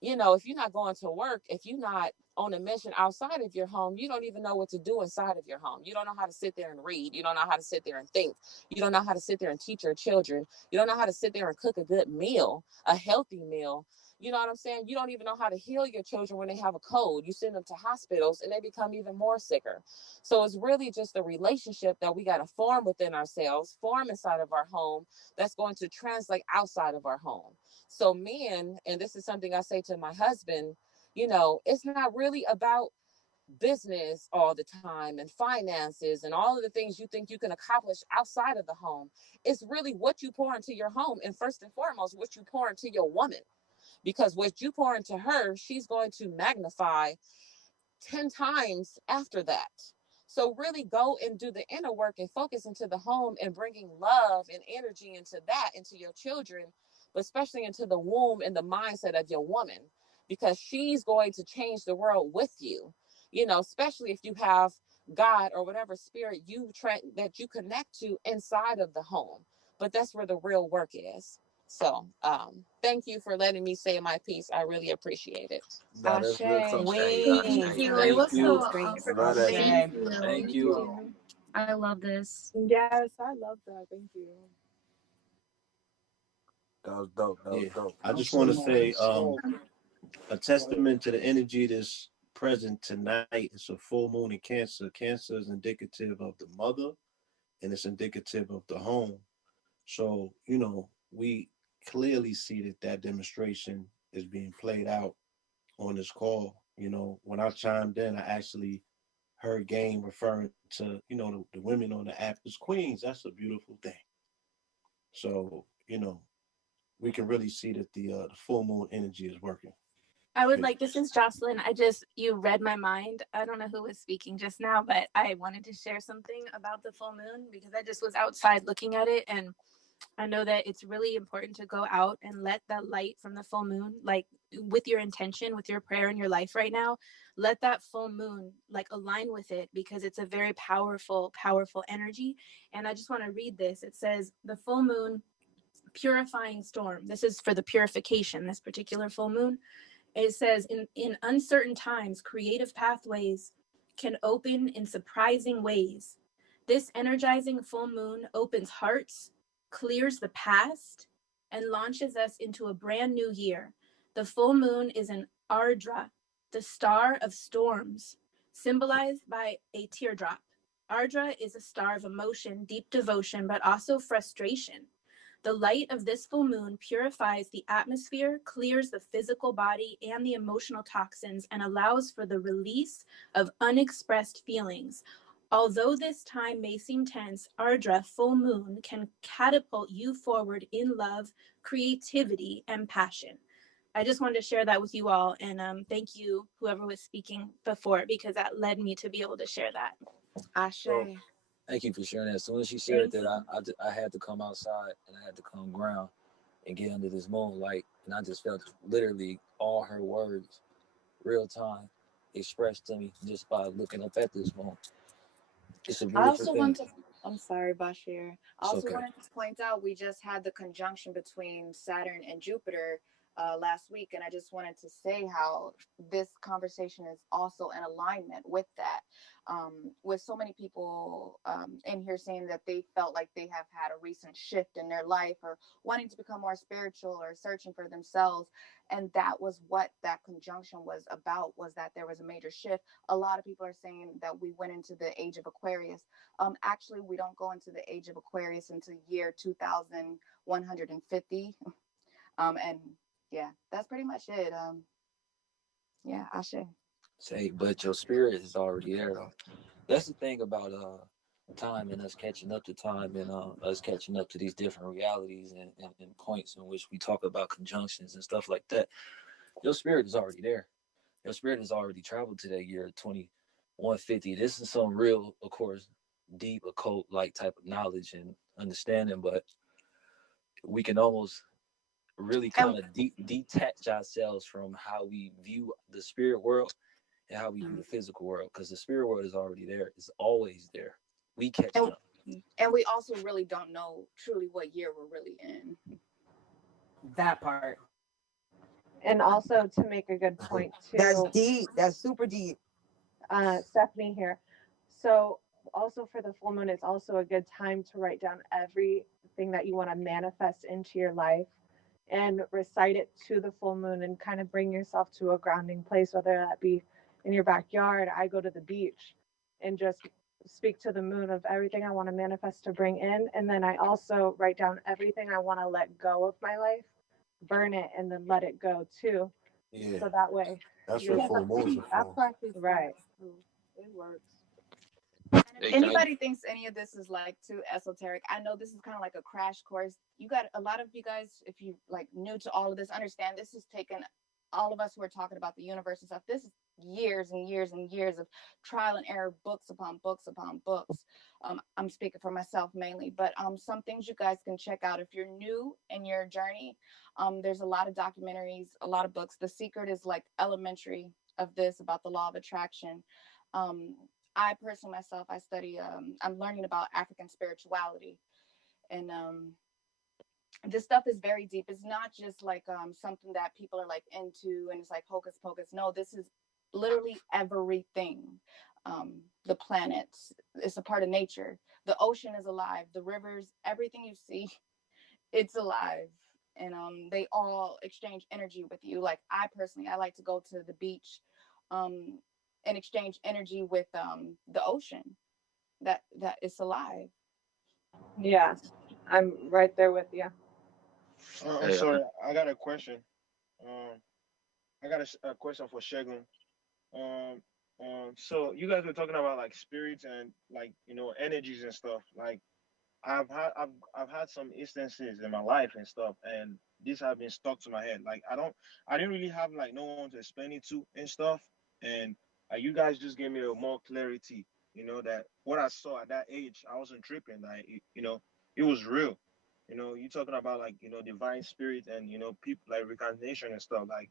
if you're not going to work, if you're not on a mission outside of your home, you don't even know what to do inside of your home. You don't know how to sit there and read. You don't know how to sit there and think. You don't know how to sit there and teach your children. You don't know how to sit there and cook a good meal, a healthy meal. You know what I'm saying? You don't even know how to heal your children when they have a cold. You send them to hospitals and they become even more sicker. So it's really just a relationship that we got to form within ourselves, form inside of our home, that's going to translate outside of our home. So men, and this is something I say to my husband, it's not really about business all the time and finances and all of the things you think you can accomplish outside of the home. It's really what you pour into your home, and first and foremost, what you pour into your woman. Because what you pour into her, she's going to magnify 10 times after that. So really go and do the inner work and focus into the home and bringing love and energy into that, into your children, but especially into the womb and the mindset of your woman, because she's going to change the world with you, especially if you have God or whatever spirit that you connect to inside of the home. But that's where the real work is. So thank you for letting me say my piece. I really appreciate it. Nah, that's real talk. Hey, Thank thank you. you. It was so Love that shit. Thank you. Thank you. I love this. Yes, I love that. Thank you. That was dope. That was Yeah. dope. I just want to say, a testament to the energy that's present tonight. It's a full moon in Cancer. Cancer is indicative of the mother, and it's indicative of the home. So, we clearly see that demonstration is being played out on this call. When I chimed in, I actually heard Game referring to, the women on the app as queens. That's a beautiful thing. So, we can really see that the full moon energy is working. I would like, this is Jocelyn. You read my mind. I don't know who was speaking just now, but I wanted to share something about the full moon because I just was outside looking at it. And I know that it's really important to go out and let that light from the full moon, like with your intention, with your prayer in your life right now, let that full moon like align with it, because it's a very powerful, powerful energy. And I just want to read this. It says, the full moon purifying storm. This is for the purification, this particular full moon. It says, in uncertain times, creative pathways can open in surprising ways. This energizing full moon opens hearts, clears the past, and launches us into a brand new year. The full moon is an Ardra, the star of storms, symbolized by a teardrop. Ardra is a star of emotion, deep devotion, but also frustration. The light of this full moon purifies the atmosphere, clears the physical body and the emotional toxins, and allows for the release of unexpressed feelings. Although this time may seem tense, Ardra full moon can catapult you forward in love, creativity, and passion. I just wanted to share that with you all, and thank you, whoever was speaking before, because that led me to be able to share that. Ashe. Thank you for sharing that. As soon as she shared that, I had to come outside and I had to come ground and get under this moonlight. And I just felt literally all her words, real time, expressed to me just by looking up at this moon. It's a I beautiful also thing. want to, I'm sorry, Bashir. I also wanted to point out we just had the conjunction between Saturn and Jupiter last week, and I just wanted to say how this conversation is also in alignment with that. With so many people in here saying that they felt like they have had a recent shift in their life or wanting to become more spiritual or searching for themselves, and that was what that conjunction was about, was that there was a major shift. A lot of people are saying that we went into the age of Aquarius. Actually, we don't go into the age of Aquarius until year 2150. And yeah, that's pretty much it. Yeah, I should say, but your spirit is already there though. That's the thing about time and us catching up to time and us catching up to these different realities and points in which we talk about conjunctions and stuff like that. Your spirit is already there. Your spirit has already traveled to that year 2150. This is some real, of course, deep occult like type of knowledge and understanding, but we can almost really kind of detach ourselves from how we view the spirit world and how we view the physical world, because the spirit world is already there. It's always there. We catch up. And we also really don't know truly what year we're really in. That part. And also to make a good point too. That's deep. That's super deep. Stephanie here. So also for the full moon, it's also a good time to write down everything that you want to manifest into your life and recite it to the full moon and kind of bring yourself to a grounding place, whether that be in your backyard. I go to the beach and just speak to the moon of everything I want to manifest to bring in. And then I also write down everything I want to let go of my life, burn it, and then let it go too. Yeah. So that way. That's what full moons are I for. practice right. It works. And if anybody thinks any of this is like too esoteric, I know this is kind of like a crash course. You got a lot of you guys, if you like new to all of this, understand this has taken all of us who are talking about the universe and stuff. This is years and years and years of trial and error, books upon books upon books. I'm speaking for myself mainly, but some things you guys can check out if you're new in your journey. There's a lot of documentaries, a lot of books. The Secret is like elementary of this about the law of attraction. I personally myself, I study, I'm learning about African spirituality, and this stuff is very deep. It's not just like something that people are like into and it's like hocus pocus. No, this is literally everything. The planets, it's a part of nature. The ocean is alive. The rivers, everything you see, it's alive. And they all exchange energy with you. Like I personally, I like to go to the beach and exchange energy with the ocean that is alive. Yeah, I'm right there with you. I'm sorry, I got a question. I got a question for Shegun. So you guys were talking about like spirits and like energies and stuff. Like I've had some instances in my life and stuff, and these have been stuck to my head. Like I didn't really have like no one to explain it to and stuff, and you guys just gave me a more clarity. That what I saw at that age, I wasn't tripping. Like it was real. You talking about like divine spirit and people like reincarnation and stuff. Like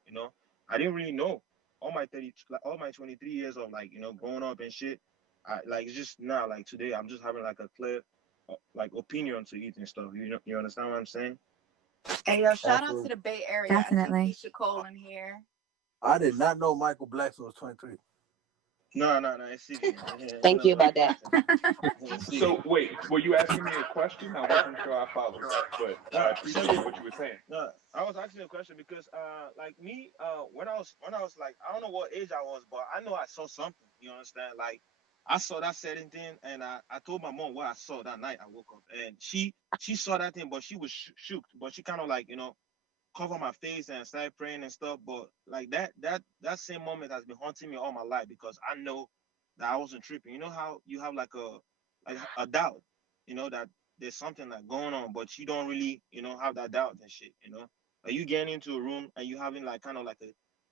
I didn't really know all my 23 years of like growing up and shit. I like it's just now like today I'm just having like a clear like opinion to it and stuff. You understand what I'm saying? Hey yo, shout out to the Bay Area. Definitely. I see Keisha Cole in here. I did not know Michael Blackson was 23. No, it's CG. Thank you about that. So wait, were you asking me a question? I wasn't sure I followed, but I appreciate what you were saying. No, I was asking a question because like me when I was like I don't know what age I was, but I know I saw something. You understand? Like I saw that certain thing, and I told my mom what I saw that night. I woke up and she saw that thing, but she was shook, but she kind of like cover my face and start praying and stuff. But like that same moment has been haunting me all my life because I know that I wasn't tripping. You know how you have like a doubt, that there's something like going on, but you don't really, have that doubt and shit, Like you getting into a room and you having like kind of like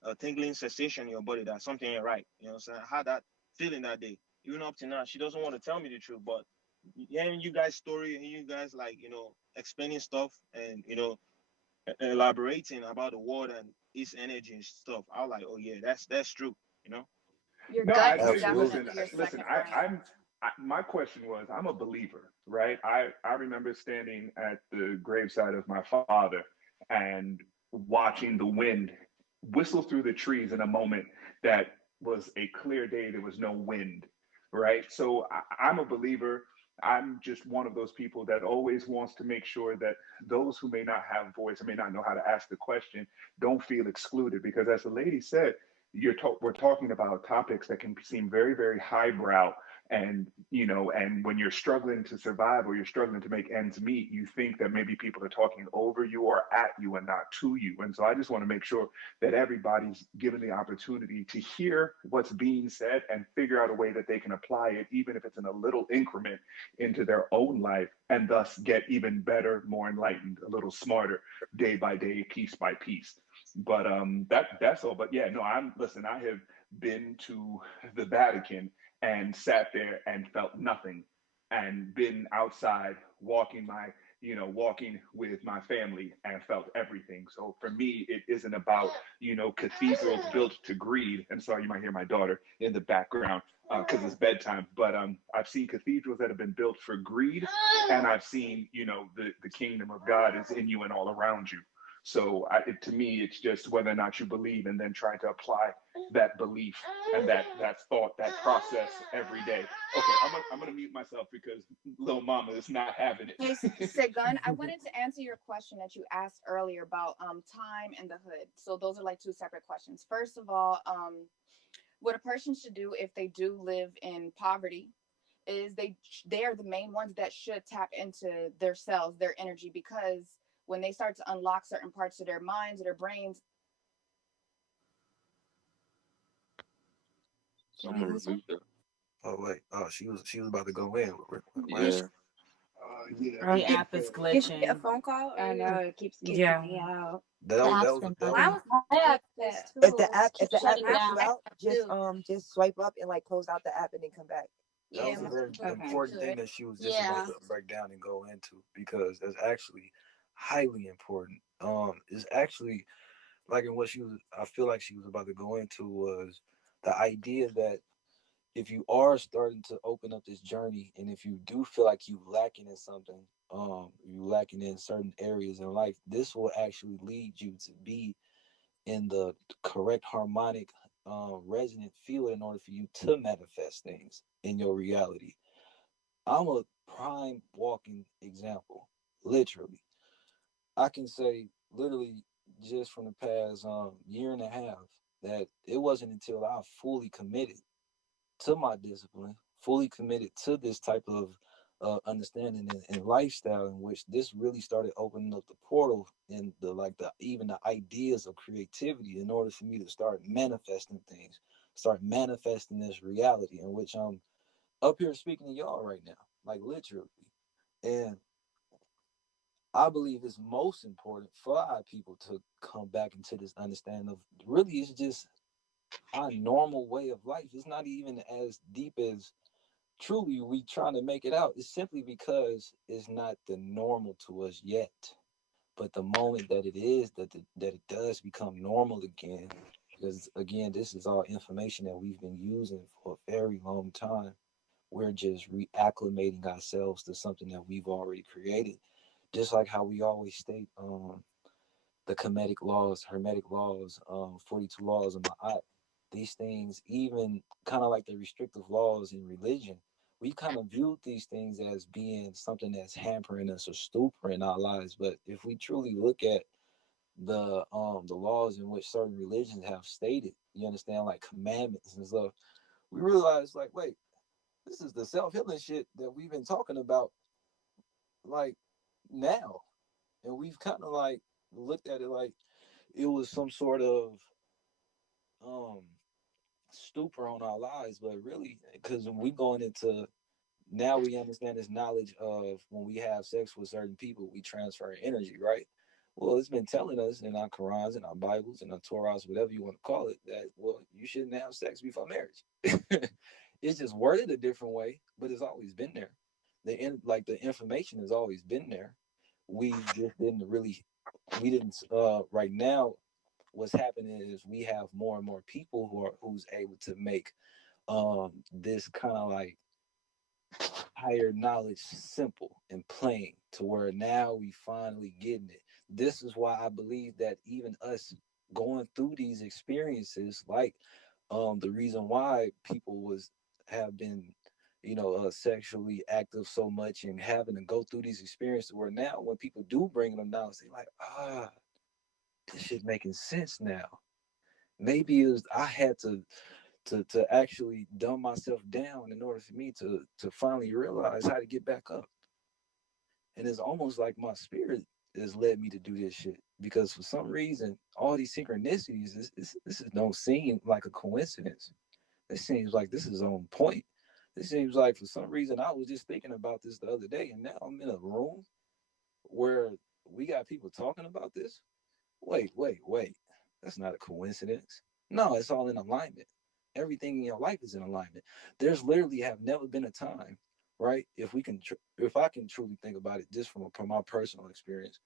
a tingling sensation in your body that something ain't right. You know what I'm saying? I had that feeling that day. Even up to now, she doesn't want to tell me the truth, but hearing you guys' story and you guys like, explaining stuff and, elaborating about the world and its energy and stuff, I was like, oh yeah, that's true, Your No, gut is listen, definitely your listen. second brain. My question was, I'm a believer, right? I remember standing at the graveside of my father, and watching the wind whistle through the trees in a moment that was a clear day. There was no wind, right? So I'm a believer. I'm just one of those people that always wants to make sure that those who may not have voice or may not know how to ask the question don't feel excluded. Because as the lady said, we're talking about topics that can seem very, very highbrow, and and when you're struggling to survive or you're struggling to make ends meet, you think that maybe people are talking over you or at you and not to you. And so I just want to make sure that everybody's given the opportunity to hear what's being said and figure out a way that they can apply it, even if it's in a little increment, into their own life, and thus get even better, more enlightened, a little smarter, day by day, piece by piece. But that's all. But yeah, no, I have been to the Vatican and sat there and felt nothing, and been outside walking with my family and felt everything. So for me, it isn't about cathedrals built to greed. And sorry, you might hear my daughter in the background because it's bedtime. But I've seen cathedrals that have been built for greed, and I've seen the kingdom of God is in you and all around you. So to me, it's just whether or not you believe, and then trying to apply that belief and that thought, that process every day. Okay, I'm gonna mute myself because little mama is not having it. Hey, Segun, I wanted to answer your question that you asked earlier about time in the hood. So those are like two separate questions. First of all, what a person should do if they do live in poverty is they are the main ones that should tap into their cells, their energy, because when they start to unlock certain parts of their minds or their brains. Oh wait, she was about to go in. Yeah. Yeah. The app is Did she get a glitching. phone call? I know it keeps kicking Yeah. me out. That The was app's that was been that bugging. was My app is If too. if Keep the app shutting kicks you down. out, just swipe up and like close out the app and then come back. that Yeah, was a my very Okay. important thing that she was just about yeah. to break down and go into, because that's actually highly important. It's actually like in what I feel like she was about to go into was the idea that if you are starting to open up this journey, and if you do feel like you lacking in something, you lacking in certain areas in life, this will actually lead you to be in the correct harmonic resonant field in order for you to manifest things in your reality. I'm a prime walking example, literally. I can say literally just from the past year and a half that it wasn't until I fully committed to my discipline, fully committed to this type of understanding and lifestyle, in which this really started opening up the portal and the even the ideas of creativity in order for me to start manifesting things, start manifesting this reality in which I'm up here speaking to y'all right now, like literally. And I believe it's most important for our people to come back into this understanding of really it's just our normal way of life. It's not even as deep as truly we trying to make it out. It's simply because it's not the normal to us yet. But the moment that it is, that it does become normal again, because again, this is all information that we've been using for a very long time. We're just reacclimating ourselves to something that we've already created. Just like how we always state the hermetic laws, 42 laws of Ma'at. These things, even kind of like the restrictive laws in religion, we kind of viewed these things as being something that's hampering us or stupor in our lives. But if we truly look at the laws in which certain religions have stated, you understand, like commandments and stuff, we realize like, wait, this is the self-healing shit that we've been talking about like now. And we've kind of like looked at it like it was some sort of um stupor on our lives, but really because we going into now we understand this knowledge of when we have sex with certain people we transfer energy, right? Well, it's been telling us in our Qurans and our Bibles and our Torahs, whatever you want to call it, that well, you shouldn't have sex before marriage. It's just worded a different way, but it's always been there. The information has always been there. We just didn't really we didn't right now what's happening is we have more and more people who's able to make this kind of like higher knowledge simple and plain, to where now we finally getting it. this is why I believe that even us going through these experiences, like the reason why people was have been, sexually active so much and having to go through these experiences, where now when people do bring them down, say like, this shit making sense now. Maybe it was I had to actually dumb myself down in order for me to finally realize how to get back up. And it's almost like my spirit has led me to do this shit, because for some reason all these synchronicities, this don't seem like a coincidence. This seems like this is on point. This seems like for some reason I was just thinking about this the other day, and now I'm in a room where we got people talking about this. Wait. That's not a coincidence. No, it's all in alignment. Everything in your life is in alignment. There's literally have never been a time, right? If I can truly think about it, just from my personal experience,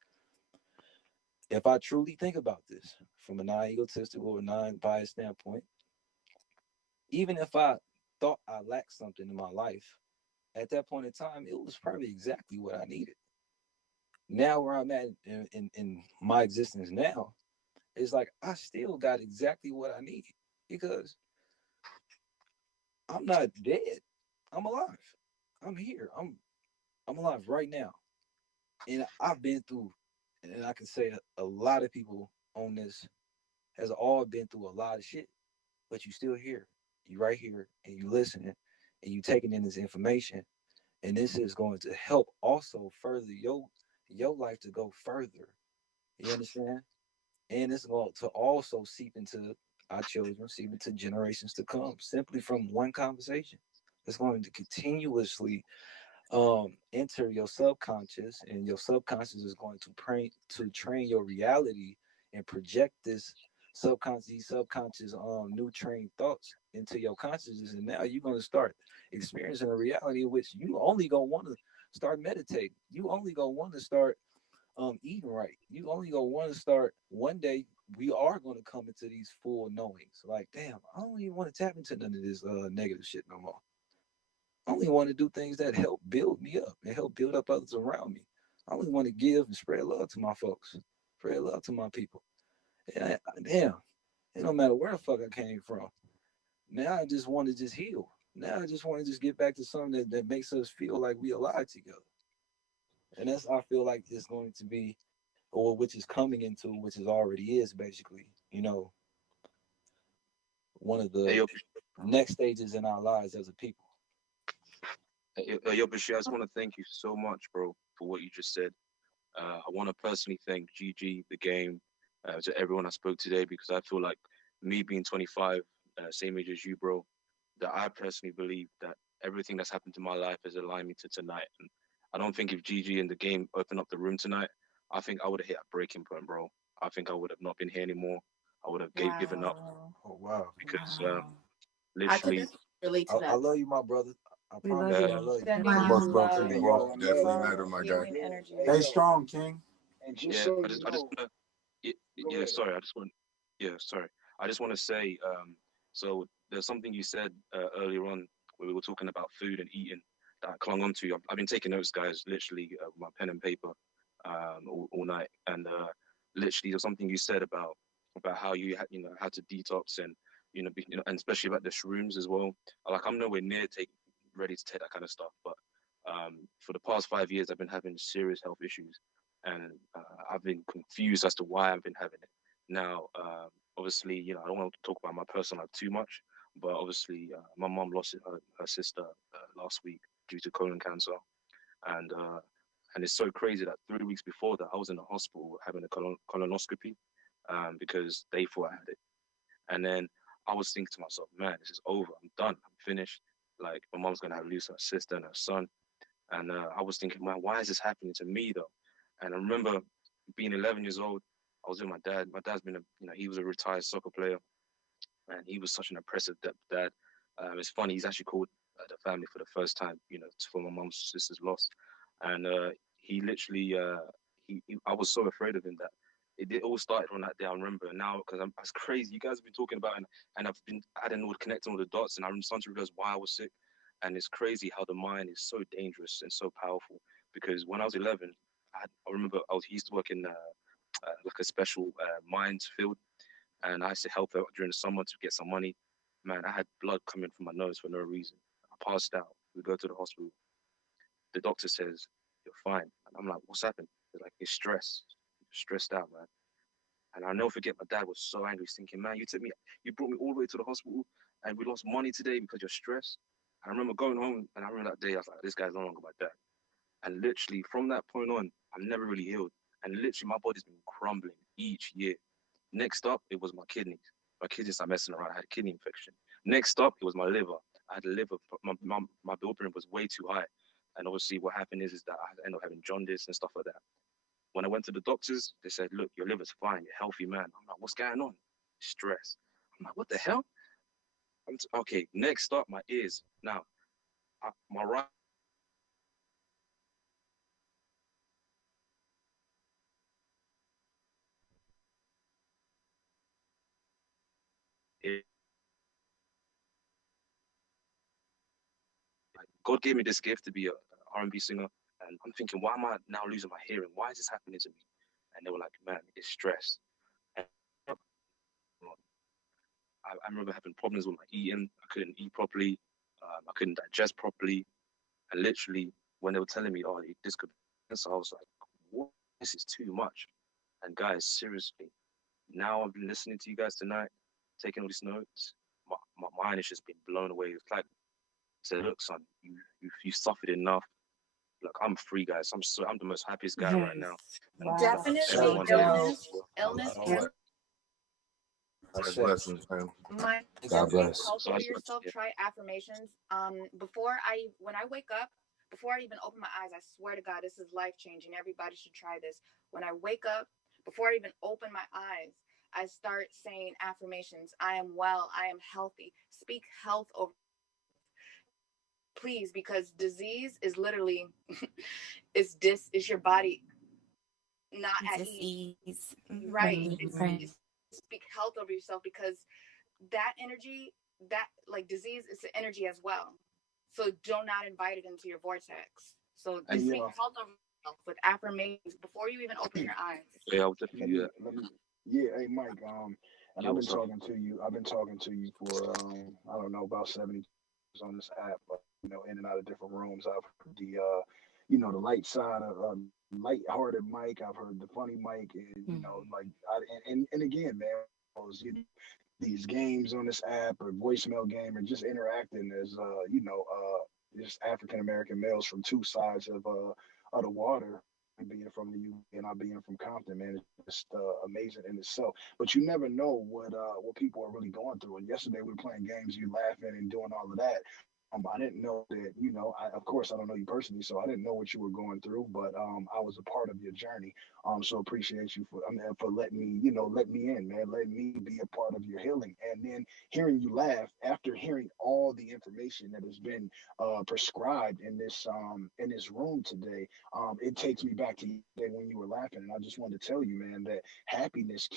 if I truly think about this from a non-egotistical or non-biased standpoint, even if I thought I lacked something in my life, at that point in time, it was probably exactly what I needed. Now, where I'm at in my existence now, it's like I still got exactly what I need, because I'm not dead. I'm alive. I'm here. I'm alive right now. And I've been through, and I can say a lot of people on this has all been through a lot of shit, but you still here. You right here, and you listening, and you taking in this information, and this is going to help also further your life to go further. You understand? And it's going to also seep into our children, seep into generations to come, simply from one conversation. It's going to continuously enter your subconscious, and your subconscious is going to train your reality and project this subconscious new trained thoughts into your consciousness. And now you're going to start experiencing a reality in which you only gonna want to start meditating. You only gonna want to start eating right. You only gonna want to start one day. We are going to come into these full knowings. Like, damn, I don't even want to tap into none of this negative shit no more. I only want to do things that help build me up and help build up others around me. I only want to give and spread love to my folks, spread love to my people. And damn, it don't matter where the fuck I came from. Now I just want to just heal. Now I just want to just get back to something that makes us feel like we alive together. And that's I feel like it's going to be, or which is coming into, which is already is basically, one of Hey, the yo, next stages in our lives as a people. yo, Bashir, I just want to thank you so much, bro, for what you just said. I want to personally thank GG, the game, to everyone I spoke today, because I feel like me being 25, same age as you, bro, that I personally believe that everything that's happened to my life has aligned me to tonight. And I don't think if GG and the game opened up the room tonight, I think I would have hit a breaking point, bro. I think I would have not been here anymore. I would have given up, Oh wow. because I could literally, relate to I that. love you, my brother. I We promise love you, uh, I you. love you. Sending you Much love to love, you, Hey, bro. yo, and Definitely love, matter, my guy. healing energy. hey, Stay yo, strong, King. and just yeah, so I you just know, want to, go yeah, ahead. sorry, I just want, yeah, sorry. I just want to say, so there's something you said earlier on where we were talking about food and eating that I clung on to. I've been taking notes, guys, literally with my pen and paper all night. And literally there's something you said about how you had, had to detox and, and especially about the shrooms as well. Like, I'm nowhere near ready to take that kind of stuff. But for the past 5 years, I've been having serious health issues. And I've been confused as to why I've been having it. Now, obviously, I don't want to talk about my personal life too much, but obviously, my mom lost her sister last week due to colon cancer, and it's so crazy that 3 weeks before that, I was in the hospital having a colonoscopy, because they thought I had it, and then I was thinking to myself, man, this is over. I'm done. I'm finished. Like, my mom's gonna have to lose her sister and her son, and I was thinking, man, why is this happening to me though? And I remember being 11 years old, I was with my dad. My dad's been he was a retired soccer player, and he was such an impressive dad. It's funny, he's actually called the family for the first time, for my mom's sister's loss. And he literally, I was so afraid of him that it all started on that day. I remember now, because that's crazy. You guys have been talking about, and I've been adding all connecting all the dots, and I'm starting to realize why I was sick. And it's crazy how the mind is so dangerous and so powerful. Because when I was 11, I remember he used to work in like a special mines field, and I used to help out during the summer to get some money. Man, I had blood coming from my nose for no reason. I passed out. We go to the hospital. The doctor says, "You're fine." And I'm like, "What's happened?" He's like, "It's stress. You're stressed out, man." And I'll never forget, my dad was so angry. He's thinking, "Man, you brought me all the way to the hospital, and we lost money today because you're stressed." And I remember going home, and I remember that day, I was like, "This guy's no longer my dad." And literally from that point on, I'm never really healed. And literally my body's been crumbling each year. Next up, it was my kidneys. My kidneys are messing around. I had a kidney infection. Next up, it was my liver. I had a liver. My bilirubin was way too high. And obviously what happened is that I ended up having jaundice and stuff like that. When I went to the doctors, they said, "Look, your liver's fine. You're a healthy man." I'm like, "What's going on?" Stress. I'm like, "What the hell?" Okay, next up, my ears. Now, my right ear. God gave me this gift to be a R&B singer, and I'm thinking, why am I now losing my hearing? Why is this happening to me? And they were like, "Man, it's stress." And I remember having problems with my eating. I couldn't eat properly. I couldn't digest properly. And literally, when they were telling me, "Oh, this could be cancer," I was like, "What? This is too much." And guys, seriously, now I've been listening to you guys tonight, taking all these notes. My mind has just been blown away. It's like, say, "Look, son, you suffered enough. Look, I'm free, guys. I'm the most happiest guy right now." And Wow. I'm Definitely everyone here. illness can Blessings, man. just God be bless. helpful to yourself. Try affirmations. When I wake up, before I even open my eyes, I swear to God, this is life changing. Everybody should try this. When I wake up, before I even open my eyes, I start saying affirmations. I am well. I am healthy. Speak health over, please, because disease is literally is your body not at ease. Right. It's speak health over yourself, because that energy, that like disease, is an energy as well. So do not invite it into your vortex. So just speak health over yourself with affirmations before you even open your eyes. Yeah, I'll definitely do that. Yeah, hey Mike, and I've been talking to you. I've been talking to you for I don't know, about 70 years on this app, in and out of different rooms. I've heard the light side of light-hearted Mike. I've heard the funny Mike, and and again, man, these games on this app or voicemail game or just interacting as just African American males from two sides of the water, being from the UK and I being from Compton, man, it's just amazing in itself. But you never know what people are really going through. And yesterday we were playing games, you laughing and doing all of that. I didn't know that, of course, I don't know you personally, so I didn't know what you were going through, but I was a part of your journey. So appreciate you for letting me, let me in, man, let me be a part of your healing. And then hearing you laugh after hearing all the information that has been prescribed in this room today, it takes me back to the day when you were laughing. And I just wanted to tell you, man, that happiness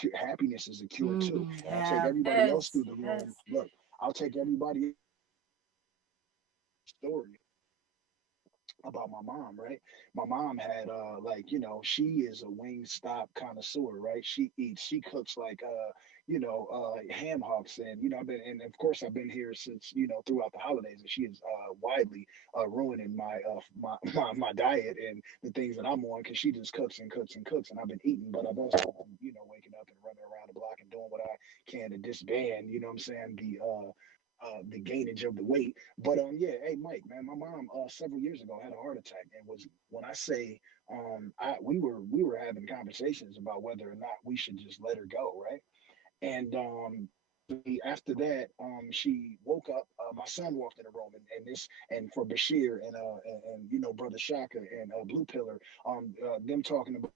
is a cure too. And I'll take everybody else through the room. Look, I'll take everybody story about my mom, right? My mom had she is a Wingstop connoisseur, right? She cooks like ham hocks, and I've been here since throughout the holidays, and she is widely ruining my diet and the things that I'm on, because she just cooks and cooks and cooks, and I've been eating, but I've also been waking up and running around the block and doing what I can to disband, what I'm saying, the gainage of the weight. But yeah, hey Mike, man, my mom several years ago had a heart attack, and was when I say we were having conversations about whether or not we should just let her go, right? And after that, she woke up. My son walked in the room, and for Bashir and brother Shaka and Blue Pillar, them talking about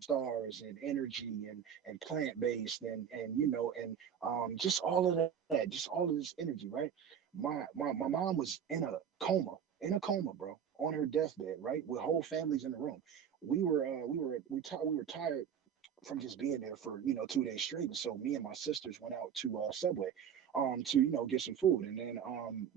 stars and energy and plant based and just all of that, just all of this energy, right? My mom was in a coma, bro, on her deathbed, right, with whole families in the room. We were tired from just being there for 2 days straight. And so me and my sisters went out to Subway to get some food. And then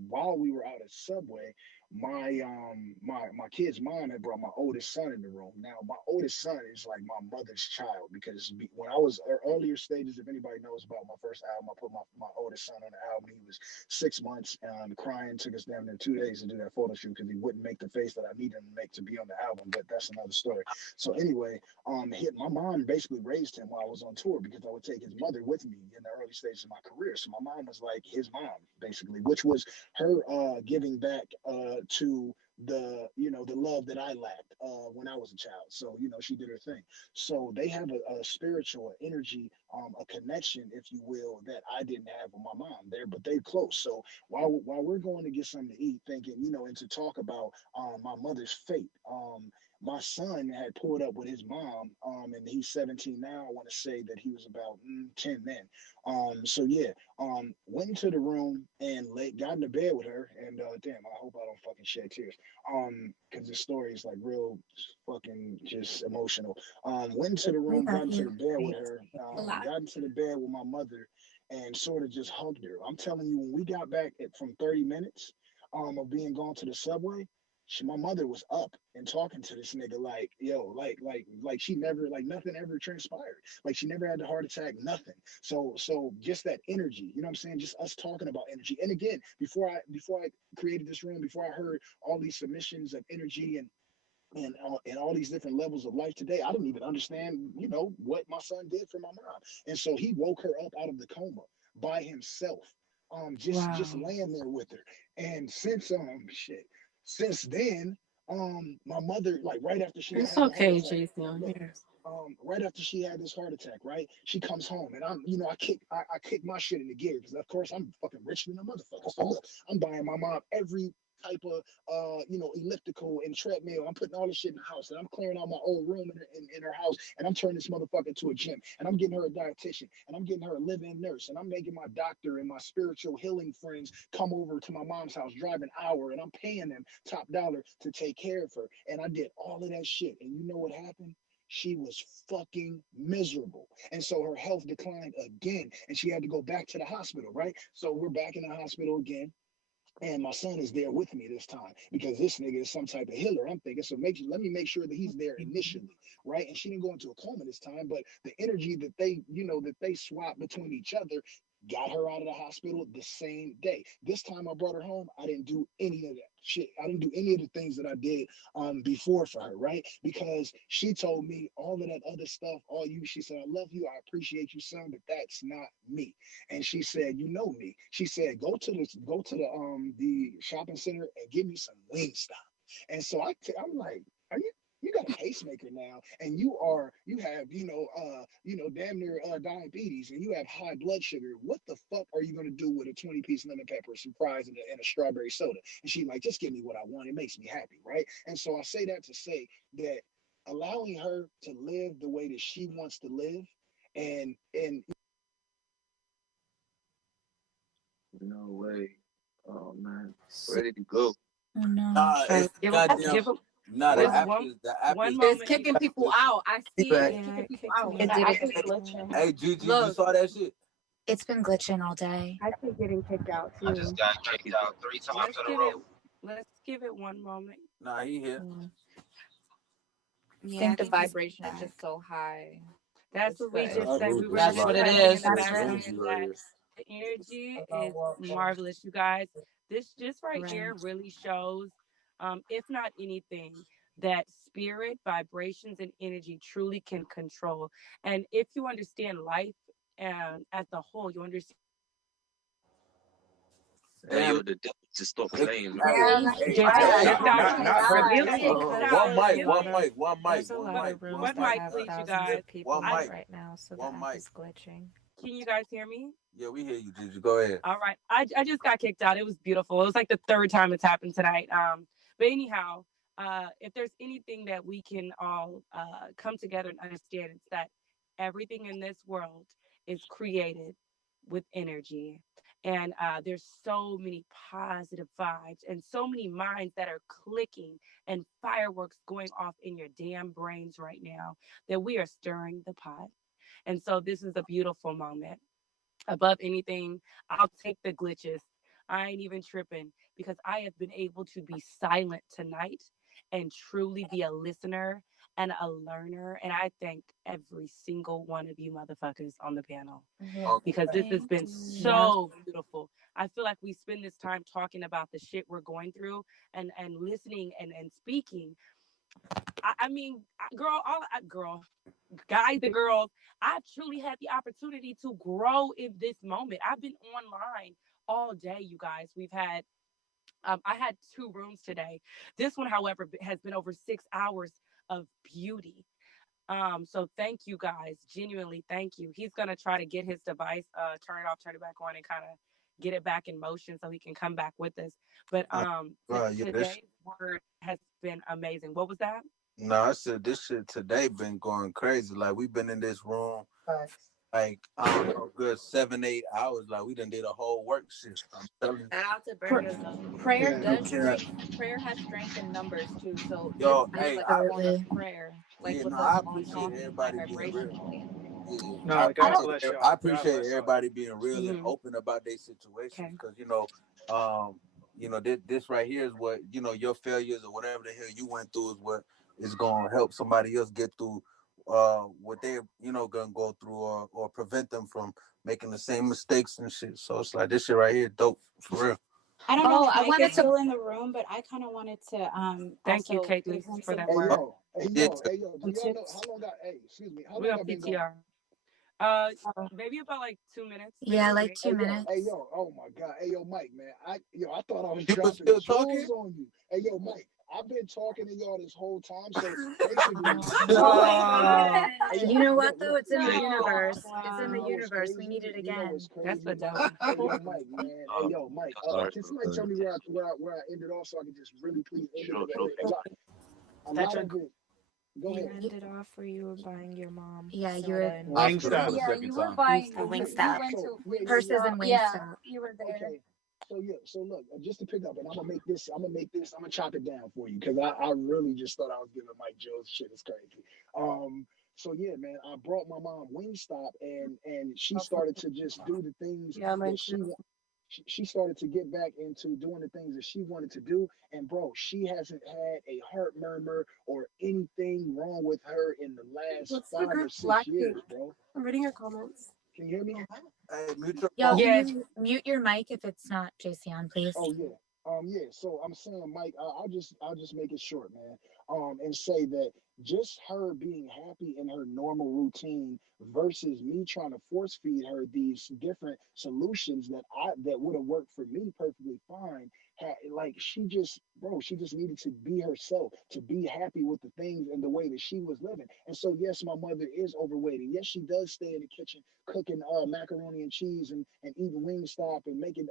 while we were out at Subway, my kid's mom had brought my oldest son in the room. Now my oldest son is like my mother's child because when I was earlier stages, if anybody knows about my first album, I put my oldest son on the album. He was 6 months crying. Took us down there 2 days to do that photo shoot because he wouldn't make the face that I needed him to make to be on the album. But that's another story. So anyway, my mom basically raised him while I was on tour because I would take his mother with me in the early stages of my career. So my mom was like his mom basically, which was her giving back to the love that I lacked when I was a child. So she did her thing. So they have a spiritual energy, a connection, if you will, that I didn't have with my mom there, but they close. So while we're going to get something to eat, thinking and to talk about my mother's fate. My son had pulled up with his mom, and he's 17 now. I want to say that he was about 10 then. So yeah, went into the room and got into bed with her. And damn, I hope I don't fucking shed tears. Because the story is like real fucking just emotional. Went into the room, got into the bed with her, got into the bed with my mother, and sort of just hugged her. I'm telling you, when we got back from 30 minutes of being gone to the subway, my mother was up and talking to this nigga like, yo, like she never, like nothing ever transpired. Like she never had the heart attack, nothing. So just that energy, you know what I'm saying? Just us talking about energy. And again, before I created this room, before I heard all these submissions of energy and all these different levels of life today, I didn't even understand, what my son did for my mom. And so he woke her up out of the coma by himself, just laying there with her. And since then, my mother, like right after she It's had the heart okay, attack, Jason. I'm look, here. right after she had this heart attack, right? She comes home and I kick my shit into gear because of course I'm fucking richer than a motherfucker. So look, I'm buying my mom every type of elliptical and treadmill. I'm putting all this shit in the house and I'm clearing out my old room in her house and I'm turning this motherfucker into a gym and I'm getting her a dietitian and I'm getting her a live-in nurse and I'm making my doctor and my spiritual healing friends come over to my mom's house, drive an hour, and I'm paying them top dollar to take care of her. And I did all of that shit. And you know what happened? She was fucking miserable. And so her health declined again. And she had to go back to the hospital, right? So we're back in the hospital again. And my son is there with me this time because this nigga is some type of healer. I'm thinking, so let me make sure that he's there initially, right? And she didn't go into a coma this time, but the energy that they swap between each other got her out of the hospital the same day. This time I brought her home. I didn't do any of that shit. I didn't do any of the things that I did before for her, right? Because she told me all of that other stuff, she said, I love you, I appreciate you, son, but that's not me. And she said, you know me. She said, go to the shopping center and give me some Wingstop. And so I'm like, are you got a pacemaker now, and you have damn near diabetes, and you have high blood sugar. What the fuck are you gonna do with a 20-piece lemon pepper, some fries, and a strawberry soda? And she's like, just give me what I want. It makes me happy, right? And so I say that to say that allowing her to live the way that she wants to live, and No way. Oh man, where did he go? Oh no. Nah, it's Give goddamn. him Nah, one, the app one is It's moment. kicking people glitching. out. I see it. It's Yeah, kicking it people kicked out. me It out. did. I It's can been glitching. Hey, Gigi, you look. saw that shit? It's been glitching all day. I keep getting kicked out I just too. got kicked out 3 times Let's in a give it. row. Let's give it one moment. Nah, he here. Yeah, I Think the think he's vibration is back. just so high. That's It's what the we just That's said. real We were That's just what it saying is. in the This background energy right that here. the energy is marvelous, you guys. This just right Right. here really shows, if not anything, that spirit, vibrations, and energy truly can control. And if you understand life as the whole, you understand. Hey, Damn. yo, the devil to stop It, playing, man. hey, Yeah, hey, Just, I hey, just have stop. noticed not that. her. Reveal I it. think because Stop. One there's a mic, Reveal lot it. of one mic, there's a one lot mic, of rooms one One that mic, mic, have please, you thousands guys. of people one in I it mic, right now, so the one app mic. is glitching. can you guys hear me? Yeah, we hear you, Gigi. Go ahead. All right. I just got kicked out. It was beautiful. It was like the third time it's happened tonight. But anyhow, if there's anything that we can all come together and understand, it's that everything in this world is created with energy. And there's so many positive vibes and so many minds that are clicking and fireworks going off in your damn brains right now that we are stirring the pot. And so this is a beautiful moment. Above anything, I'll take the glitches. I ain't even tripping because I have been able to be silent tonight and truly be a listener and a learner. And I thank every single one of you motherfuckers on the panel because this has been so beautiful. I feel like we spend this time talking about the shit we're going through and listening and speaking. I mean, girl, guys and girls, I've truly had the opportunity to grow in this moment. I've been online all day, you guys. We've had I had 2 rooms today. This one, however, has been over 6 hours of beauty. So thank you guys. Genuinely, thank you. He's gonna try to get his device, turn it off, turn it back on, and kind of get it back in motion so he can come back with us. But today's word has been amazing. What was that? No, I said this shit today been going crazy. Like we've been in this room like I don't know, good 7-8 hours. Like we done did a whole work shift. I'm telling you. Shout out to Burgers though. Prayer does strength. Prayer has strength in numbers too. So Yo, this is hey, like a form of prayer, like with us I all appreciate talking everybody being real. vibrationally. Yeah, No, God bless y'all. I appreciate everybody being real and open about their situations because this right here is what your failures or whatever the hell you went through is what is gonna help somebody else get through what they're gonna go through or prevent them from making the same mistakes and shit. So it's like this shit right here, dope for real. I don't know if Mike is still in the room, but I kind of wanted to thank you, Kate, for that word. Hey yo, do y'all know how long excuse me, how long I've been going? Maybe about like 2 minutes. Yeah, like 2 minutes. Hey yo, oh my God. Hey yo, Mike, man. I thought I was You dropping still jewels on you. Hey yo, Mike, I've been talking to y'all this whole time. So basically, you know what though? It's in the universe. It's in the universe. We need it again. That's the dope. Hey yo, Mike, man. Hey yo, Mike. Can somebody tell me where I ended off so I can just really please end it? A lot of it. Go ahead. You ended off where you were buying your mom. Yeah, you were Wingstop. Yeah, you were buying Wingstop. Purses and Wingstop. Yeah, you were there. Okay. So look, just to pick up, and I'm gonna chop it down for you because I really just thought I was giving Mike Joe's shit is crazy. So yeah, man, I brought my mom Wingstop, and she started to just do the things that she started to get back into doing the things that she wanted to do. And bro, she hasn't had a heart murmur or anything wrong with her in the last 5 or 6 years, bro. I'm reading your comments. Can you hear me? Hey, Yo, can you mute your mic if it's not JC on, please? Oh yeah. Yeah. So I'm saying, Mike, I'll just make it short, man. And say that just her being happy in her normal routine versus me trying to force feed her these different solutions that would have worked for me perfectly fine. She just needed to be herself, to be happy with the things and the way that she was living. And so yes, my mother is overweight, and yes, she does stay in the kitchen cooking macaroni and cheese and eating Wingstop and making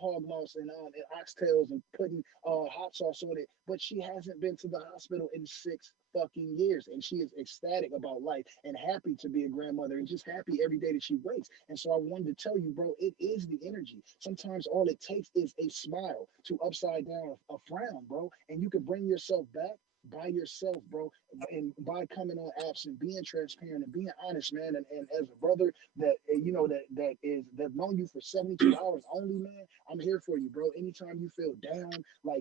hog loss and oxtails and putting hot sauce on it. But she hasn't been to the hospital in 6 fucking years, and she is ecstatic about life and happy to be a grandmother and just happy every day that she wakes. And so I wanted to tell you, bro, it is the energy. Sometimes all it takes is a smile to upside down a frown, bro, and you can bring yourself back by yourself, bro, and by coming on apps and being transparent and being honest, man. And as a brother that that known you for 72 hours only, man, I'm here for you, bro. Anytime you feel down, I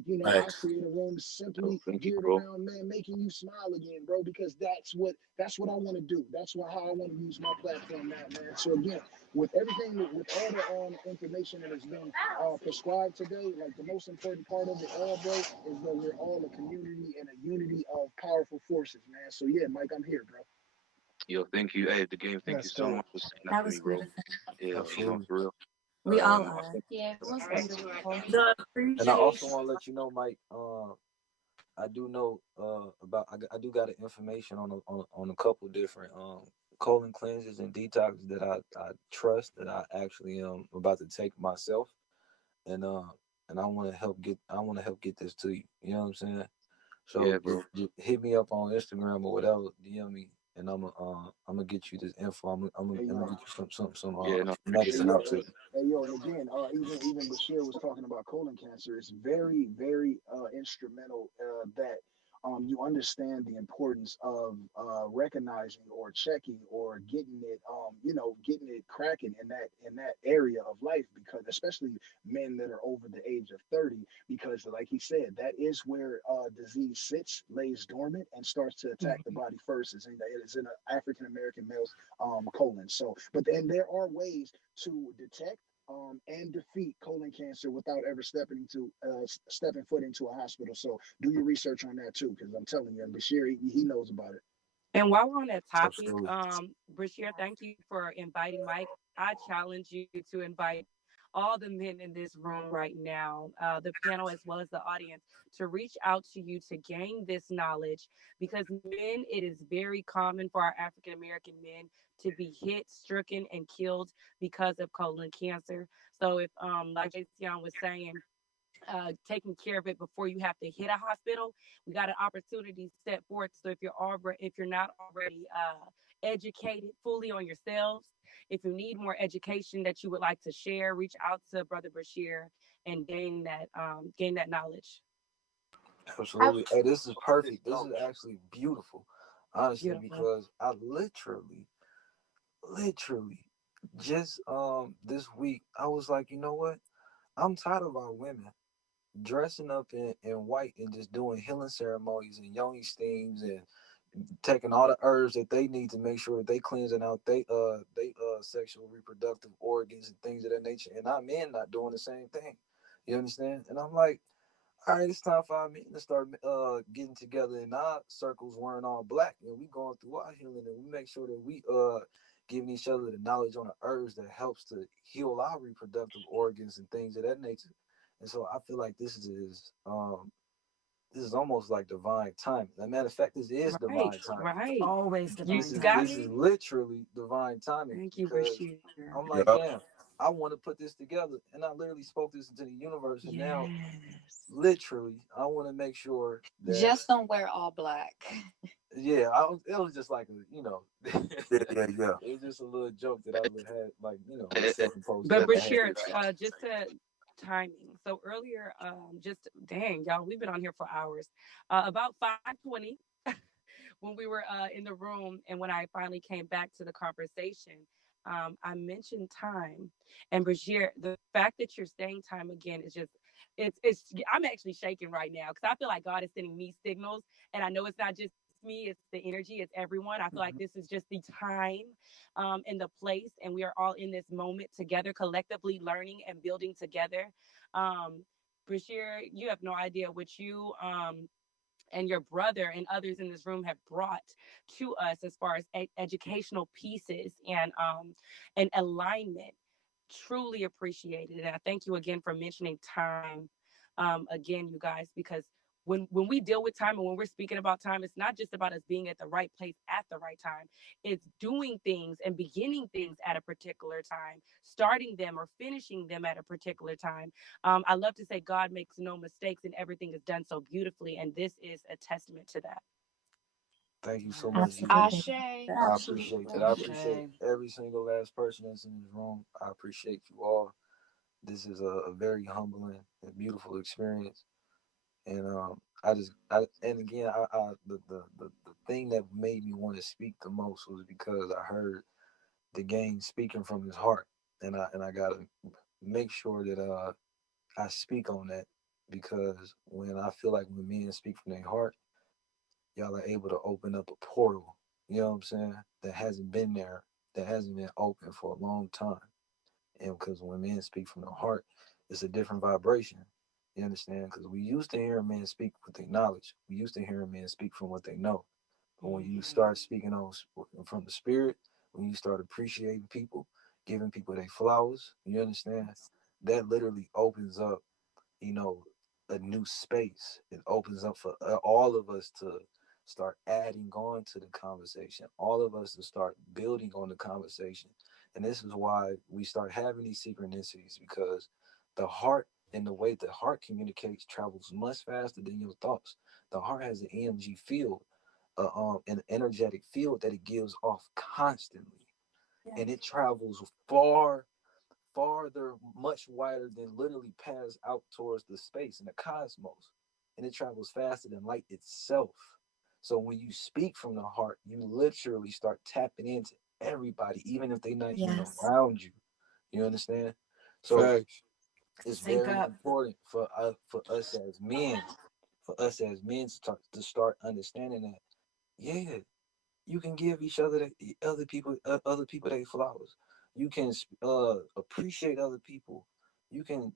create a room simply geared around, man, making you smile again, bro, because that's what I want to do. That's how I want to use my platform now, man. So again, with everything, with all the information that has been prescribed today, like the most important part of it all, bro, is that we're all a community and a unity of powerful forces, man. So yeah, Mike, I'm here, bro. Yo, thank you. Hey, the game, thank you so much for saying that to me, bro. Yeah, for real. We all are. Yeah, it was wonderful. And I also want to let you know, Mike. I do know I do got information on a couple different colon cleanses and detoxes that I trust that I actually am about to take myself, and I want to help get this to you. You know what I'm saying? So yeah, bro. Just hit me up on Instagram or whatever, DM me, and I'm gonna get you this info. I'm gonna get you some medicine out to you. Hey yo, and again, even Bashir was talking about colon cancer. It's very, very instrumental that you understand the importance of recognizing or checking or getting it, getting it cracking in that area of life, because especially men that are over the age of 30, because like he said, that is where disease sits, lays dormant, and starts to attack the body first. It is in an African American male's colon. So, but then there are ways to detect and defeat colon cancer without ever stepping foot into a hospital. So do your research on that too, because I'm telling you, and Bashir, he knows about it. And while we're on that topic, Absolutely. Brashear, thank you for inviting Mike. I challenge you to invite all the men in this room right now, the panel as well as the audience, to reach out to you to gain this knowledge, because men, it is very common for our African American men to be hit, stricken, and killed because of colon cancer. So if, like Jason was saying, taking care of it before you have to hit a hospital. We got an opportunity set forth. So if you're not already educated fully on yourselves, if you need more education that you would like to share, reach out to Brother Bashir and gain that knowledge. Absolutely. Hey, this is perfect. This is actually beautiful, honestly, because I literally just this week I was like, you know what? I'm tired of our women dressing up in white and just doing healing ceremonies and yoni steams and taking all the herbs that they need to make sure that they cleansing out they sexual reproductive organs and things of that nature, and our men not doing the same thing. You understand? And I'm like, all right, it's time for our men to start getting together in our circles wearing all black, and we going through our healing, and we make sure that we giving each other the knowledge on the herbs that helps to heal our reproductive organs and things of that nature. And so I feel like this is almost like divine timing. As a matter of fact, this is divine timing. Right. Always divine This is literally divine timing. Thank you, because Bashir. I'm like, damn, I want to put this together, and I literally spoke this into the universe, and now, literally, I want to make sure that just don't wear all black. Yeah, it was just like yeah. It was just a little joke that I had, like, self-imposed. But Bashir, just to timing. So earlier, just dang, y'all, we've been on here for hours. About 5:20, when we were in the room, and when I finally came back to the conversation, I mentioned time. And Bashir, the fact that you're saying time again is just, it's. I'm actually shaking right now because I feel like God is sending me signals, and I know it's not just me, it's the energy, it's everyone. I feel like this is just the time and the place, and we are all in this moment together, collectively learning and building together. um Bashir, you have no idea what you and your brother and others in this room have brought to us as far as educational pieces and alignment. Truly appreciated it. And I thank you again for mentioning time, again, you guys, because when we deal with time and when we're speaking about time, it's not just about us being at the right place at the right time. It's doing things and beginning things at a particular time, starting them or finishing them at a particular time. I love to say God makes no mistakes and everything is done so beautifully, and this is a testament to that. Thank you so much. Ashe. I appreciate that. I appreciate every single last person that's in this room. I appreciate you all. This is a very humbling and beautiful experience. And and again, the thing that made me want to speak the most was because I heard the game speaking from his heart, and I gotta make sure that I speak on that, because when I feel like when men speak from their heart, y'all are able to open up a portal. You know what I'm saying? That hasn't been there, that hasn't been open for a long time. And because when men speak from the heart, it's a different vibration. You understand? Because we used to hear men speak with their knowledge. We used to hear men speak from what they know. But when you start speaking on from the spirit, when you start appreciating people, giving people their flowers, you understand? That literally opens up, you know, a new space. It opens up for all of us to start adding on to the conversation, all of us to start building on the conversation. And this is why we start having these synchronicities, because the heart and the way the heart communicates travels much faster than your thoughts. The heart has an EMG field, an energetic field that it gives off constantly, and it travels farther, much wider than literally pass out towards the space in the cosmos. and it travels faster than light itself. So when you speak from the heart, you literally start tapping into everybody, even if they're not even around you. You understand? So Facts. it's Sync very up. important for us as men, to start understanding that, yeah, you can give each other other people their flowers. You can appreciate other people. You can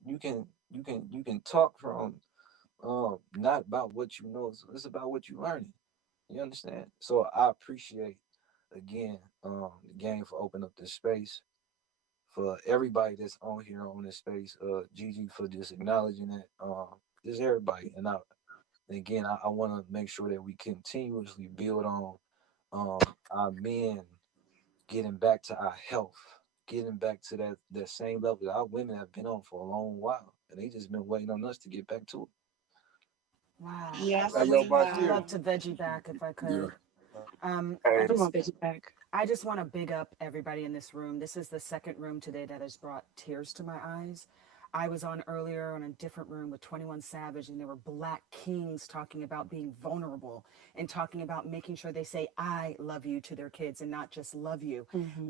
talk from not about what you know, it's about what you're learning. You understand? So I appreciate again the game for opening up this space for everybody that's on here on this space. Gigi for just acknowledging that. Just everybody, and again, I want to make sure that we continuously build on our men getting back to our health, getting back to that same level that our women have been on for a long while, and they just been waiting on us to get back to it. Wow. Yes, Hey, yo, we Boss I'd here. love to veggie back if I could. Hey, come on, veggie back. I just want to big up everybody in this room. This is the second room today that has brought tears to my eyes. I was on earlier on a different room with 21 Savage, and there were black kings talking about being vulnerable and talking about making sure they say, I love you to their kids and not just love you.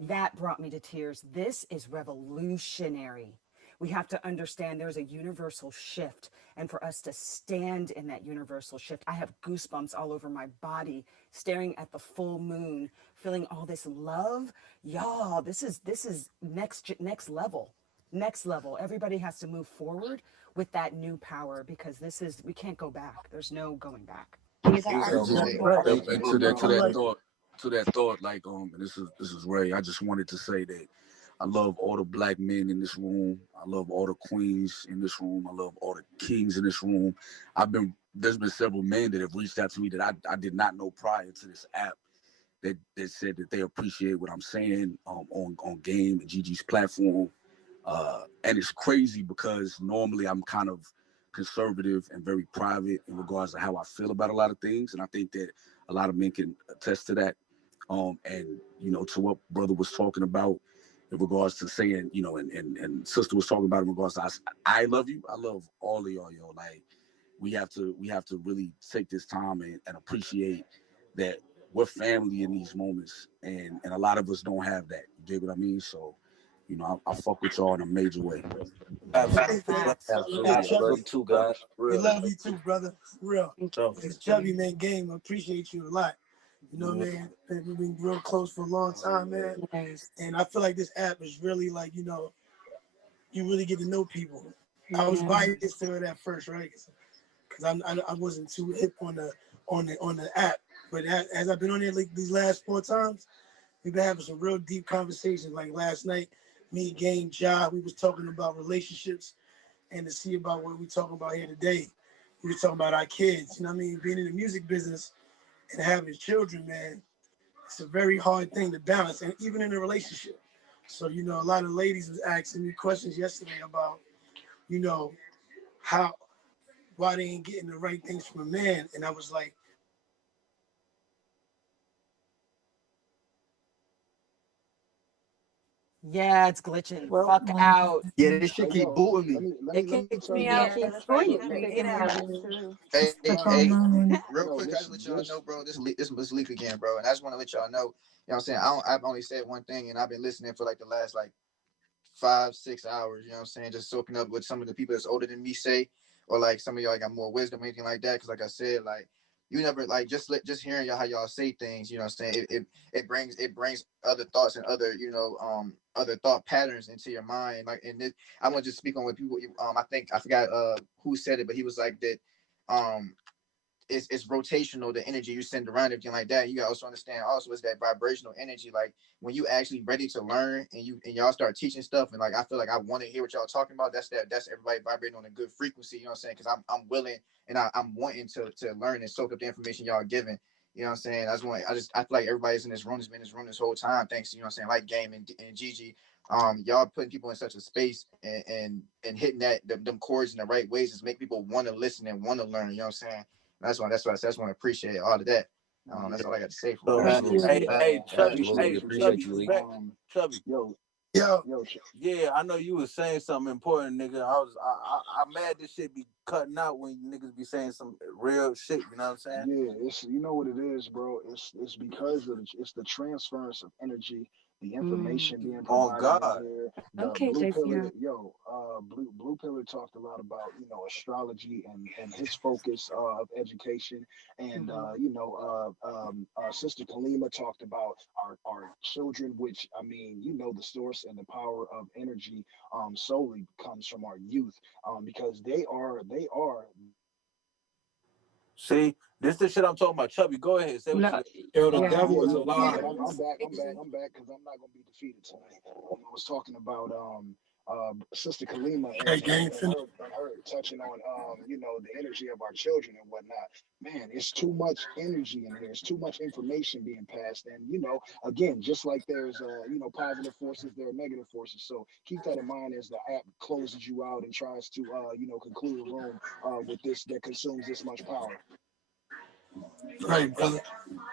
That brought me to tears. This is revolutionary. We have to understand there's a universal shift, and for us to stand in that universal shift, I have goosebumps all over my body staring at the full moon, feeling all this love. Y'all, this is next level. Next level. Everybody has to move forward with that new power, because we can't go back. There's no going back. these are our And two to that thought, like and this is Ray. I just wanted to say that I love all the black men in this room. I love all the queens in this room. I love all the kings in this room. There's been several men that have reached out to me that I did not know prior to this app that said that they appreciate what I'm saying on Game and Gigi's platform. And it's crazy because normally I'm kind of conservative and very private in regards to how I feel about a lot of things. And I think that a lot of men can attest to that. And, to what brother was talking about in regards to saying, and sister was talking about in regards to I love you. I love all of y'all, yo. Like we have to really take this time and appreciate that we're family in these moments. And a lot of us don't have that. You dig what I mean? So, I fuck with y'all in a major way. Absolutely. Absolutely. I love you too, God. We love you too, brother. For real. So, It's Chubby, man. Game. I appreciate you a lot. You know, man. We've been real close for a long time, man. And I feel like this app is really like, you really get to know people. I was biased to it at first, right? Because I wasn't too hip on the app. But as I've been on there like these last 4 times, we've been having some real deep conversations. Like last night, me, Game, Ja, we was talking about relationships, and to see about what we talking about here today. We were talking about our kids, you know what I mean? Being in the music business and having children, man, it's a very hard thing to balance, and even in a relationship. So, a lot of ladies was asking me questions yesterday about, why they ain't getting the right things from a man. And I was like, Yeah, it's glitching. Well, Fuck out. yeah, this shit keep booting me. It kicked me yeah, out. it Keeps looks like booting it's me. kicking Get me out out. too. Hey, real No, quick, I just listen, let y'all know, bro. This was Leak again, bro, and I just want to let y'all know. You know what I'm saying? I've only said one thing, and I've been listening for like the last 5-6 hours. You know what I'm saying? Just soaking up what some of the people that's older than me say, or like some of y'all got more wisdom, anything like that. Because like I said, like you never like just hearing y'all how y'all say things. You know what I'm saying? It brings other thoughts and other other thought patterns into your mind. Like I want to just speak on what people. I think I forgot who said it, but he was like that. It's rotational, the energy you send around, everything like that. You gotta also understand also it's that vibrational energy. Like when you actually ready to learn and y'all start teaching stuff, and like I feel like I want to hear what y'all talking about. That's everybody vibrating on a good frequency. You know what I'm saying? Because I'm willing and I'm wanting to learn and soak up the information y'all are giving. You know what I'm saying? I feel like everybody's in this room has been in this room this whole time. Thanks, you know what I'm saying? Like Game and Gigi. Y'all putting people in such a space and hitting them chords in the right ways is make people want to listen and want to learn. You know what I'm saying? That's why I just want to appreciate all of that. That's all I got to say for so real. hey, Chubby, Absolutely. hey, Appreciate Chubby, you, Lee. Chubby, yo, Yo, Yeah, I know you was saying something important, nigga. I'm mad this shit be cutting out when niggas be saying some real shit. You know what I'm saying? yeah, it's you know what it is, bro. It's because of it's the transference of energy, the information being Oh provided in God. here. The Okay, blue JC. pillar, blue pillar talked a lot about astrology and his focus of education, and Sister Kalima talked about our children, which I mean, the source and the power of energy solely comes from our youth, because they are. See, this the shit I'm talking about. Chubby, go ahead. Say what No, you Yo, the yeah. devil is No, alive. but I'm back. I'm back because I'm not gonna be defeated tonight. I was talking about Sister Kalima Hey, and gang, her touching on the energy of our children and whatnot. Man, it's too much energy in here. It's too much information being passed, and again, just like there's positive forces, there are negative forces. So keep that in mind as the app closes you out and tries to conclude a room with this that consumes this much power. right, brother.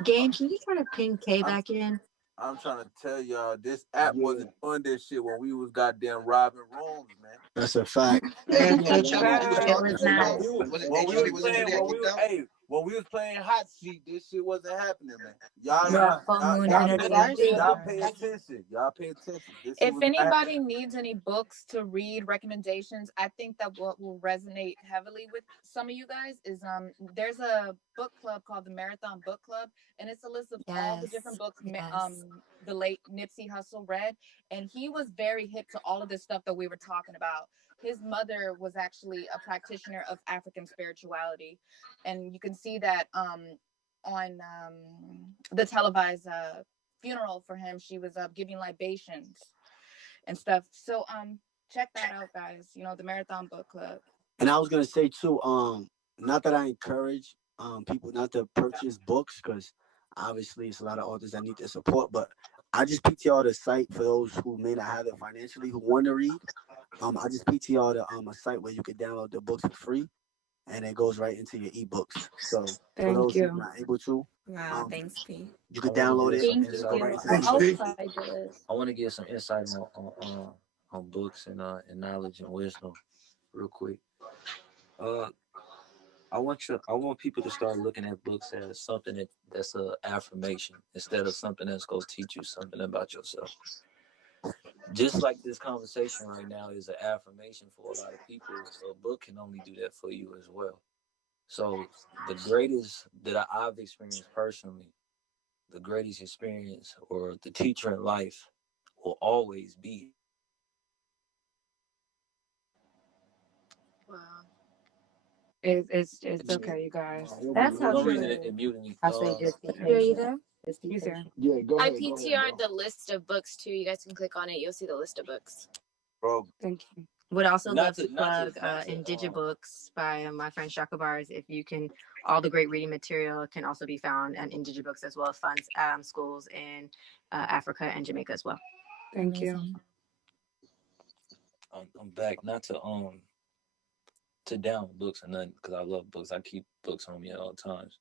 Game, can you try to ping K I'm, back in? I'm trying to tell y'all, this app Yeah. wasn't doing this shit when we was goddamn robbing rooms, man. That's a fact. Hey, Chubby, Nah, you was It talking was to us not. about was it? When Hey, we Chubby, was was it you playing, that kicked out? when we was playing hot seat, this shit wasn't happening, man. Y'all, That full moon y'all energy. pay attention. Y'all pay attention. This shit If was not happening. anybody needs any books to read, recommendations, I think that what will resonate heavily with some of you guys is there's a book club called the Marathon Book Club, and it's a list of all the different books the late Nipsey Hussle read, and he was very hip to all of this stuff that we were talking about. His mother was actually a practitioner of African spirituality, and you can see that on the televised funeral for him. She was giving libations and stuff. So check that out, guys. The Marathon Book Club. And I was gonna say too, not that I encourage people not to purchase books, because obviously it's a lot of authors that need their support, but I just PTR the site for those who may not have it financially who want to read. I just PTR a site where you can download the books for free, and it goes right into your ebooks. So for those who are not able to, Wow, thanks, P. you could download it and it'll go right into the ebooks. I want to give some insight on books and knowledge and wisdom, real quick. I want people to start looking at books as something that's a affirmation instead of something that's going to teach you something about yourself. Just like this conversation right now is an affirmation for a lot of people, a book can only do that for you as well. So the greatest that I've experienced personally, the greatest experience or the teacher in life will always be. Wow. It's okay, you guys. That's how No true reason it it is. muted me. I say just be patient. Are you there? Just be He's there. patient. Yeah, go I ahead. PTR'd the list of books too. You guys can click on it. You'll see the list of books. Bro, thank you. Would also Not love to- to not to- plug not to, Indigibooks by my friend Shaka Bars. If you can, all the great reading material can also be found at Indigibooks, as well as funds schools in Africa and Jamaica as well. Thank you. I'm back. Not to down books or nothing, because I love books. I keep books on me at all times.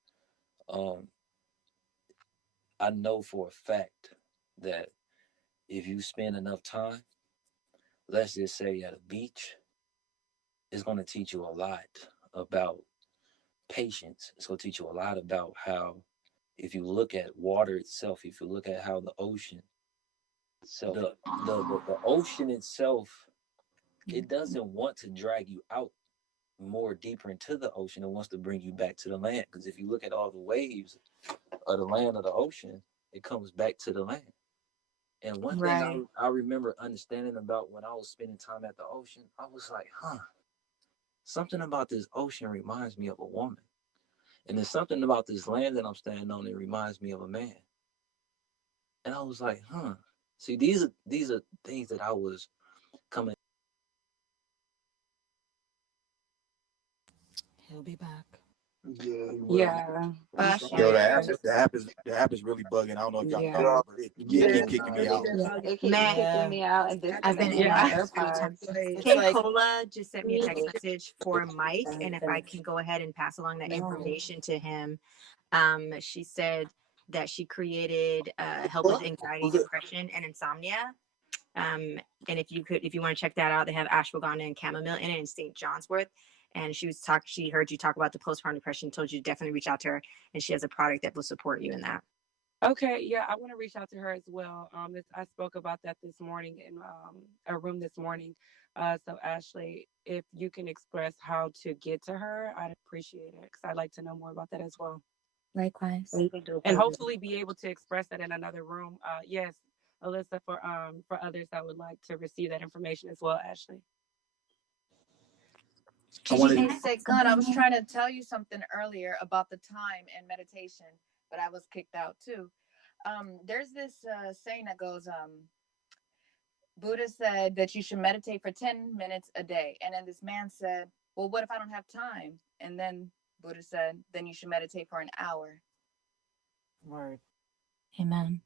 I know for a fact that if you spend enough time, let's just say at a beach, it's going to teach you a lot about patience. It's going to teach you a lot about how, if you look at water itself, if you look at how the ocean itself, the ocean itself, it doesn't want to drag you out more deeper into the ocean. It wants to bring you back to the land. Because if you look at all the waves of the land of the ocean, it comes back to the land. And one thing I remember understanding about when I was spending time at the ocean, I was like, something about this ocean reminds me of a woman. And there's something about this land that I'm standing on that reminds me of a man. And I was like, see, these are things that I was coming. He'll be back. Yeah. Yo, the app is really bugging. I don't know if y'all know, but it keep kicking me out. It keeps kicking me out, and I've been in and out a few times. Kay Cola just sent me a text message for Mike, and if I can go ahead and pass along that information to him. She said that she created help with anxiety, depression, and insomnia. And if you want to check that out, they have ashwagandha and chamomile in it in St. John's Wort. And she heard you talk about the postpartum depression, told you to definitely reach out to her, and she has a product that will support you in that. Okay, yeah, I want to reach out to her as well. I spoke about that this morning in a room this morning. So Ashley, if you can express how to get to her, I'd appreciate it because I'd like to know more about that as well. Likewise. And hopefully be able to express that in another room. Yes, Alyssa, for others that would like to receive that information as well, Ashley. Hey, Gun, I was trying to tell you something earlier about the time and meditation, but I was kicked out too. There's this saying that goes, Buddha said that you should meditate for 10 minutes a day. And then this man said, well, what if I don't have time? And then Buddha said, then you should meditate for an hour. Word. Amen.